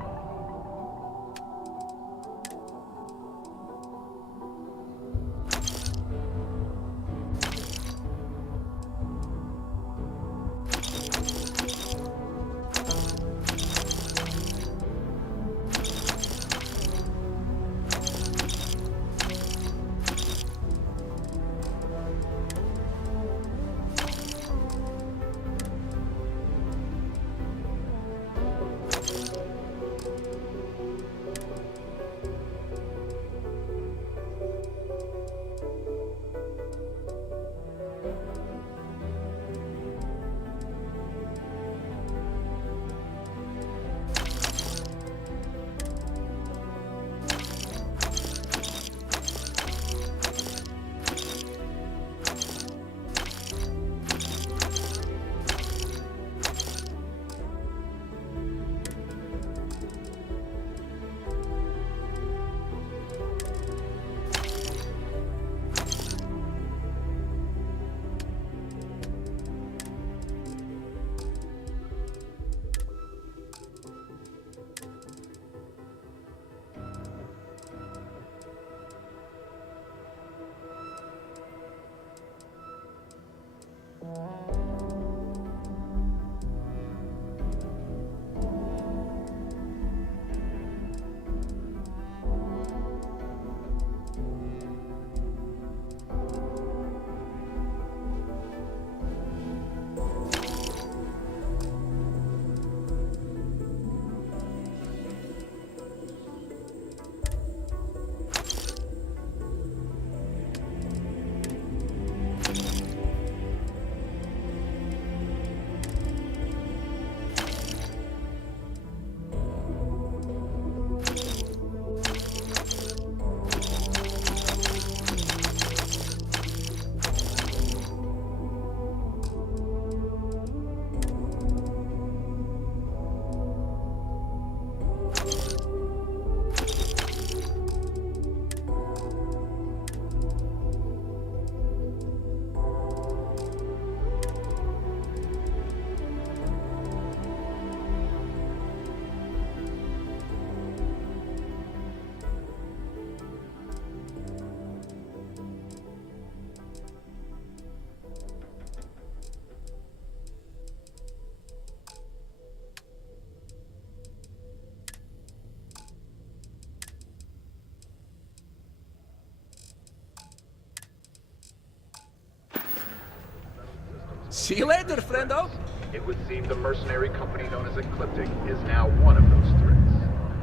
See you later, friendo. It would seem the mercenary company known as Ecliptic is now one of those threats.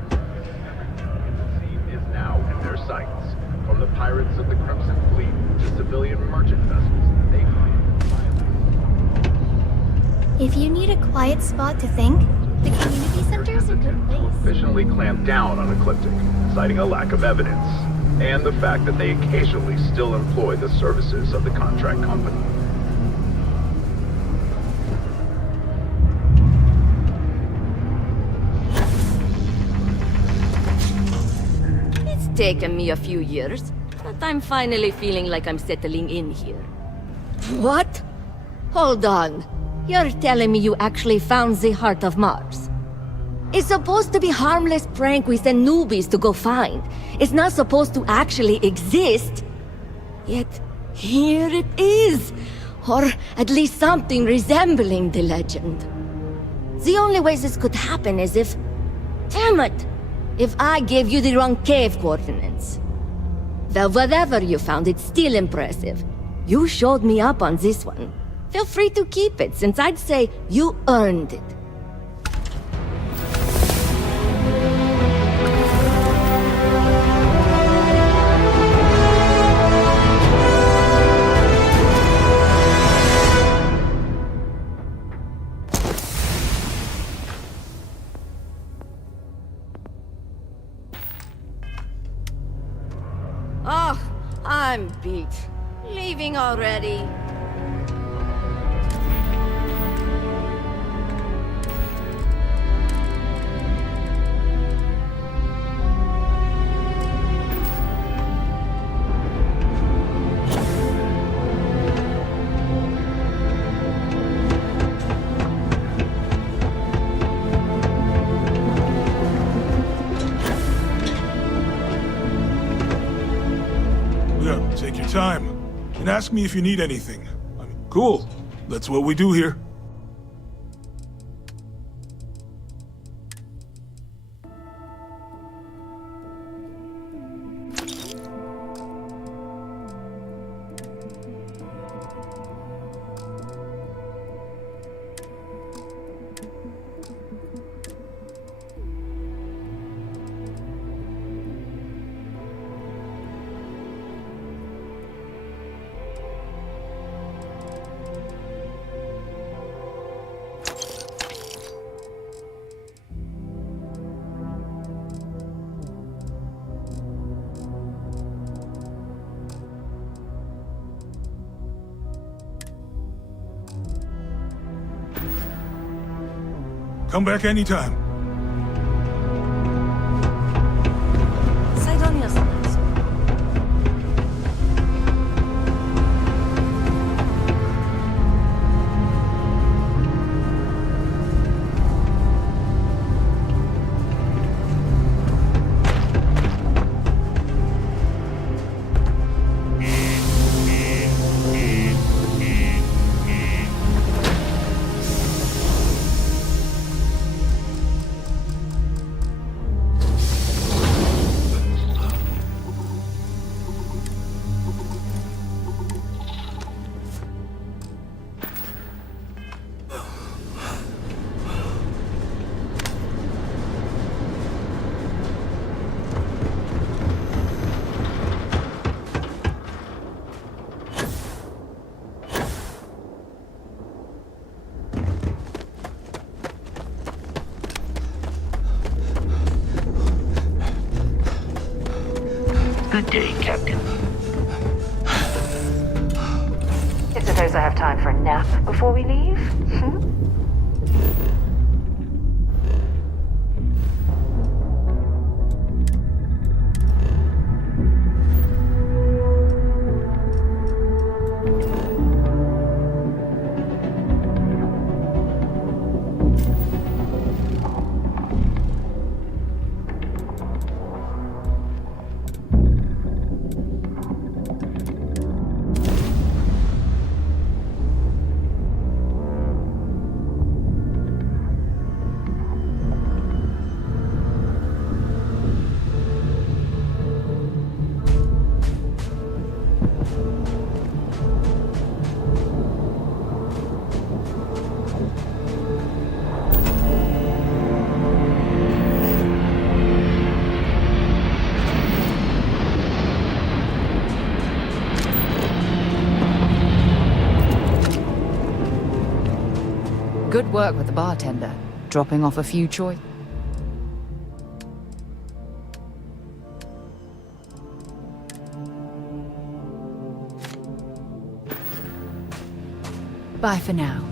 Everything it would seem is now in their sights, from the pirates of the Crimson Fleet to civilian merchant vessels that they claim. If you need a quiet spot to think, the community center is a good place. Efficiently clamp down on Ecliptic, citing a lack of evidence, and the fact that they occasionally still employ the services of the contract company. It's taken me a few years, but I'm finally feeling like I'm settling in here. What? Hold on. You're telling me you actually found the heart of Mars? It's supposed to be a harmless prank we send newbies to go find. It's not supposed to actually exist. Yet, here it is. Or at least something resembling the legend. The only way this could happen is if... Damn it! If I gave you the wrong cave coordinates. Well, whatever you found, it's still impressive. You showed me up on this one. Feel free to keep it, since I'd say you earned it. Oh, I'm beat. Leaving already. Yeah, take your time. And ask me if you need anything. I mean, cool. That's what we do here. Come back anytime. Sidonia's nice. Good day, Captain. I suppose I have time for a nap before we leave? Good work with the bartender, dropping off a few choice. Bye for now.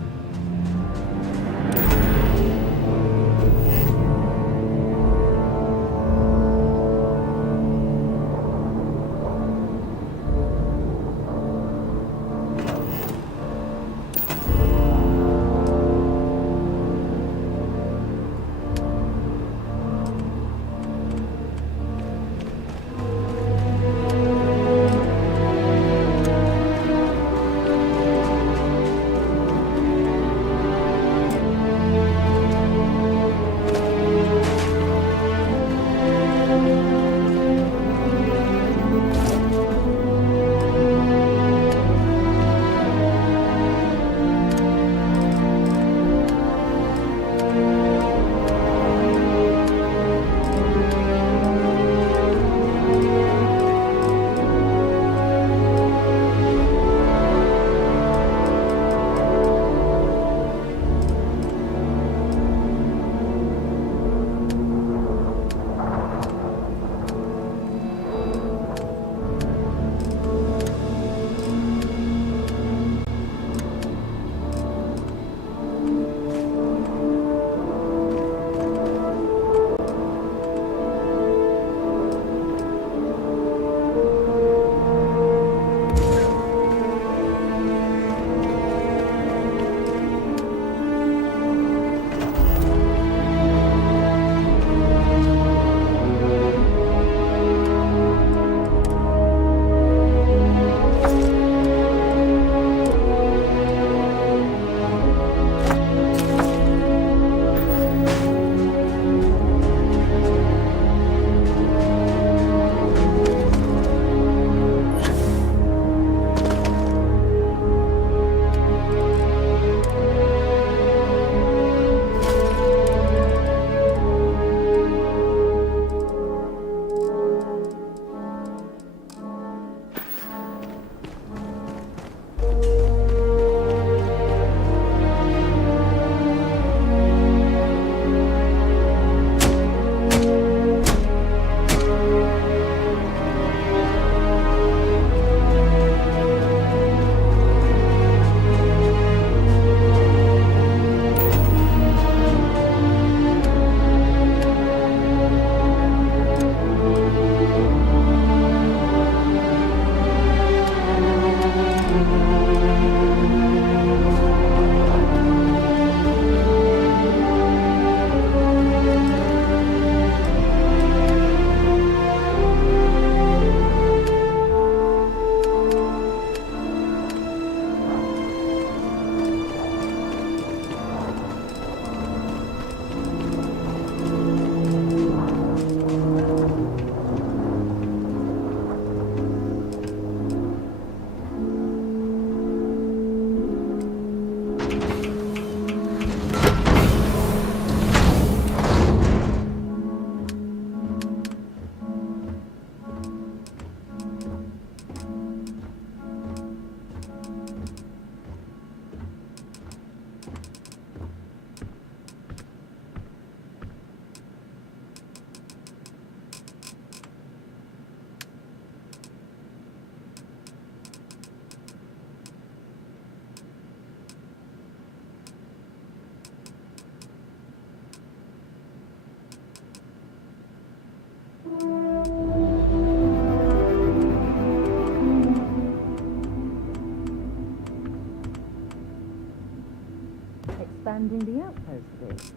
Expanding the outpost bit.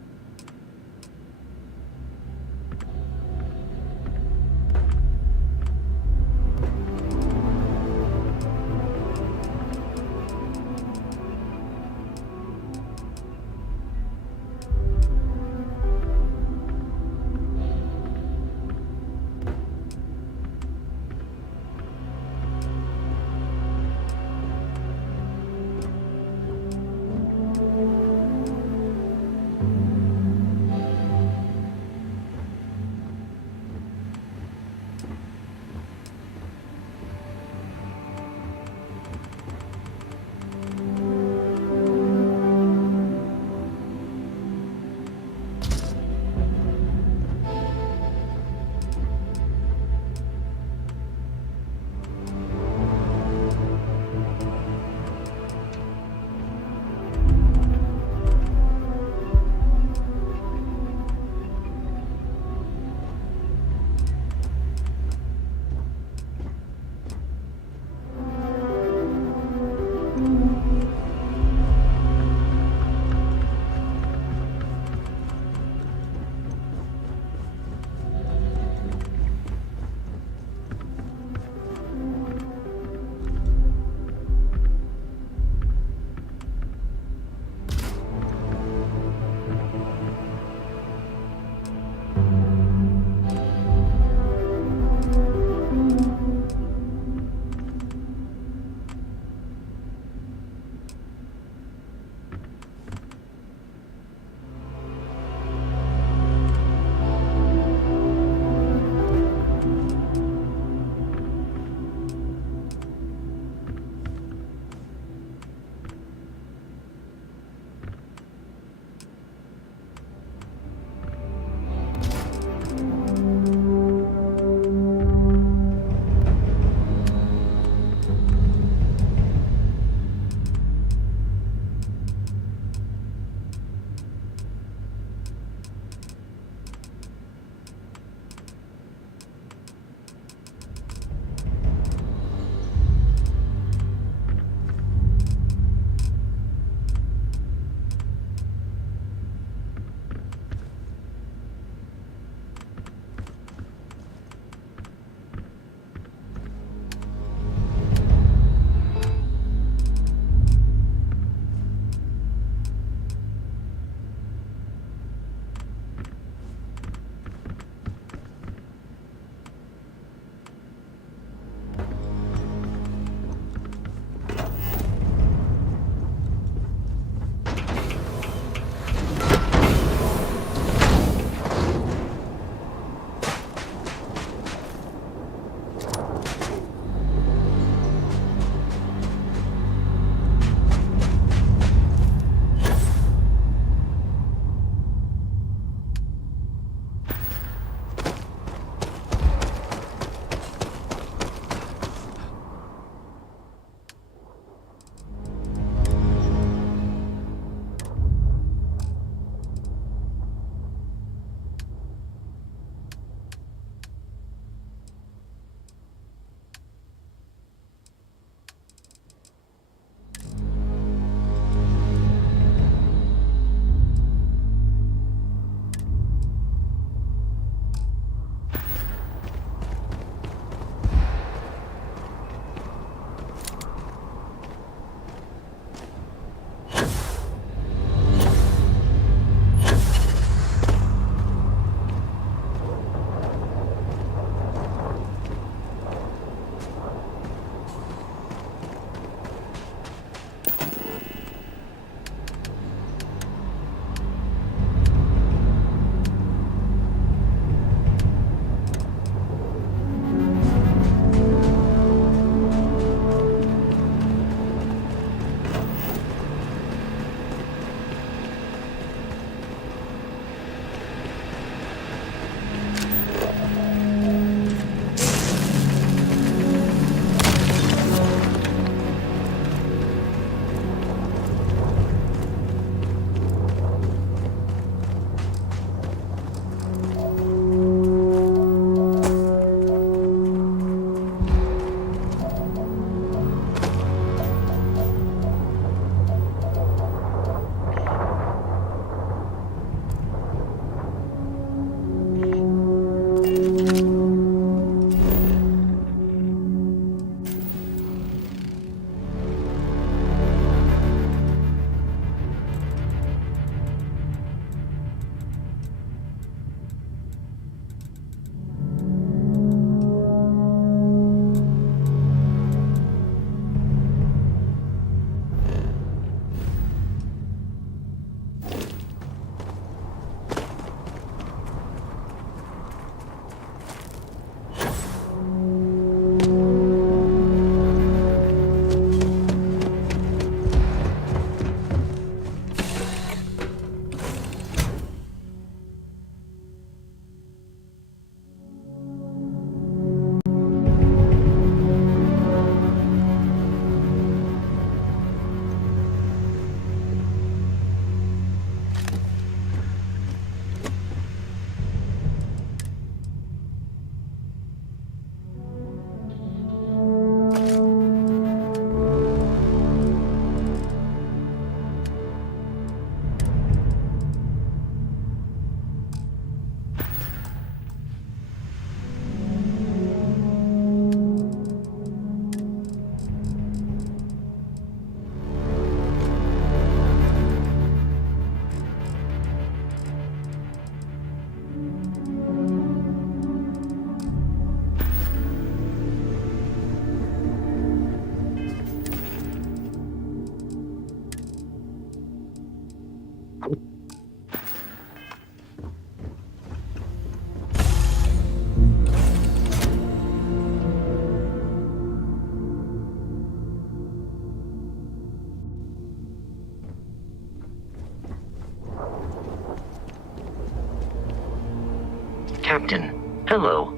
Captain, hello.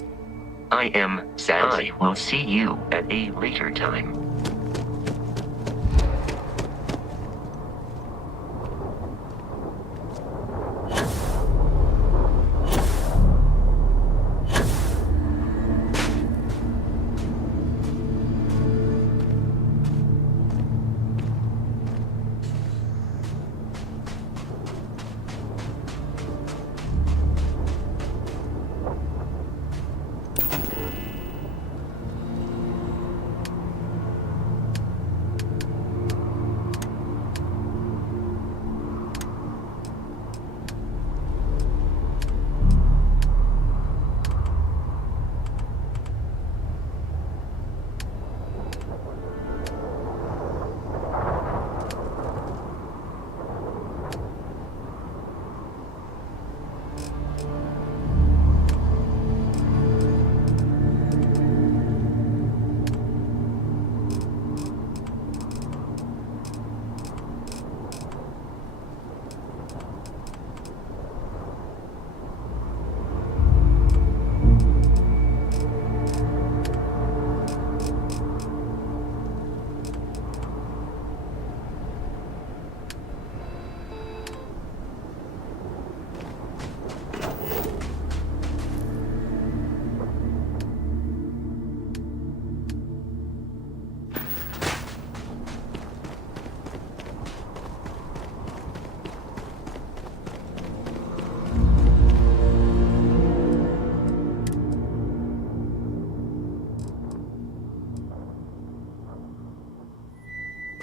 I am Zaz. I will see you at a later time.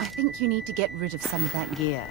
I think you need to get rid of some of that gear.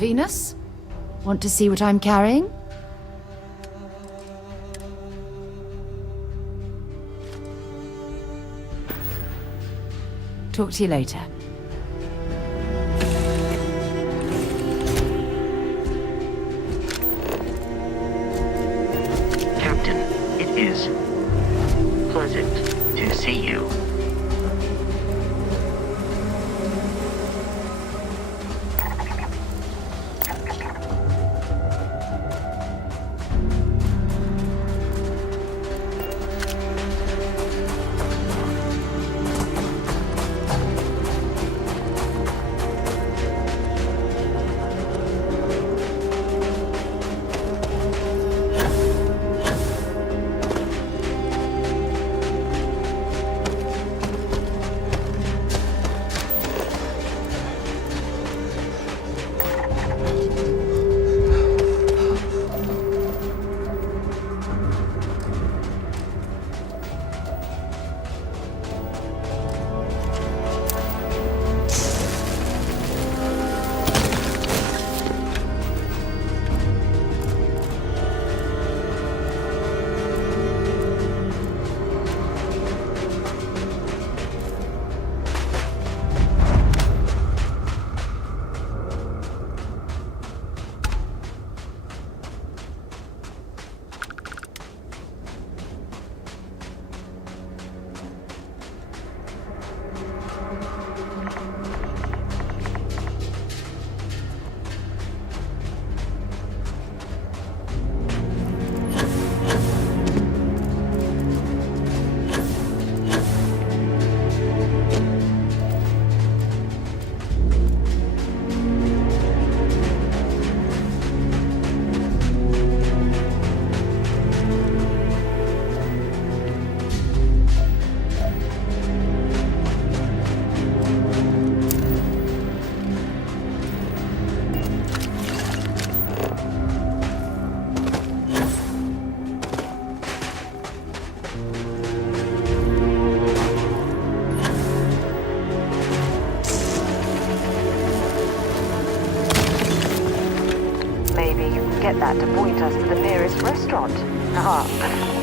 Venus? Want to see what I'm carrying? Talk to you later. Captain, it is pleasant to see you. Maybe you can get that to point us to the nearest restaurant. Ah,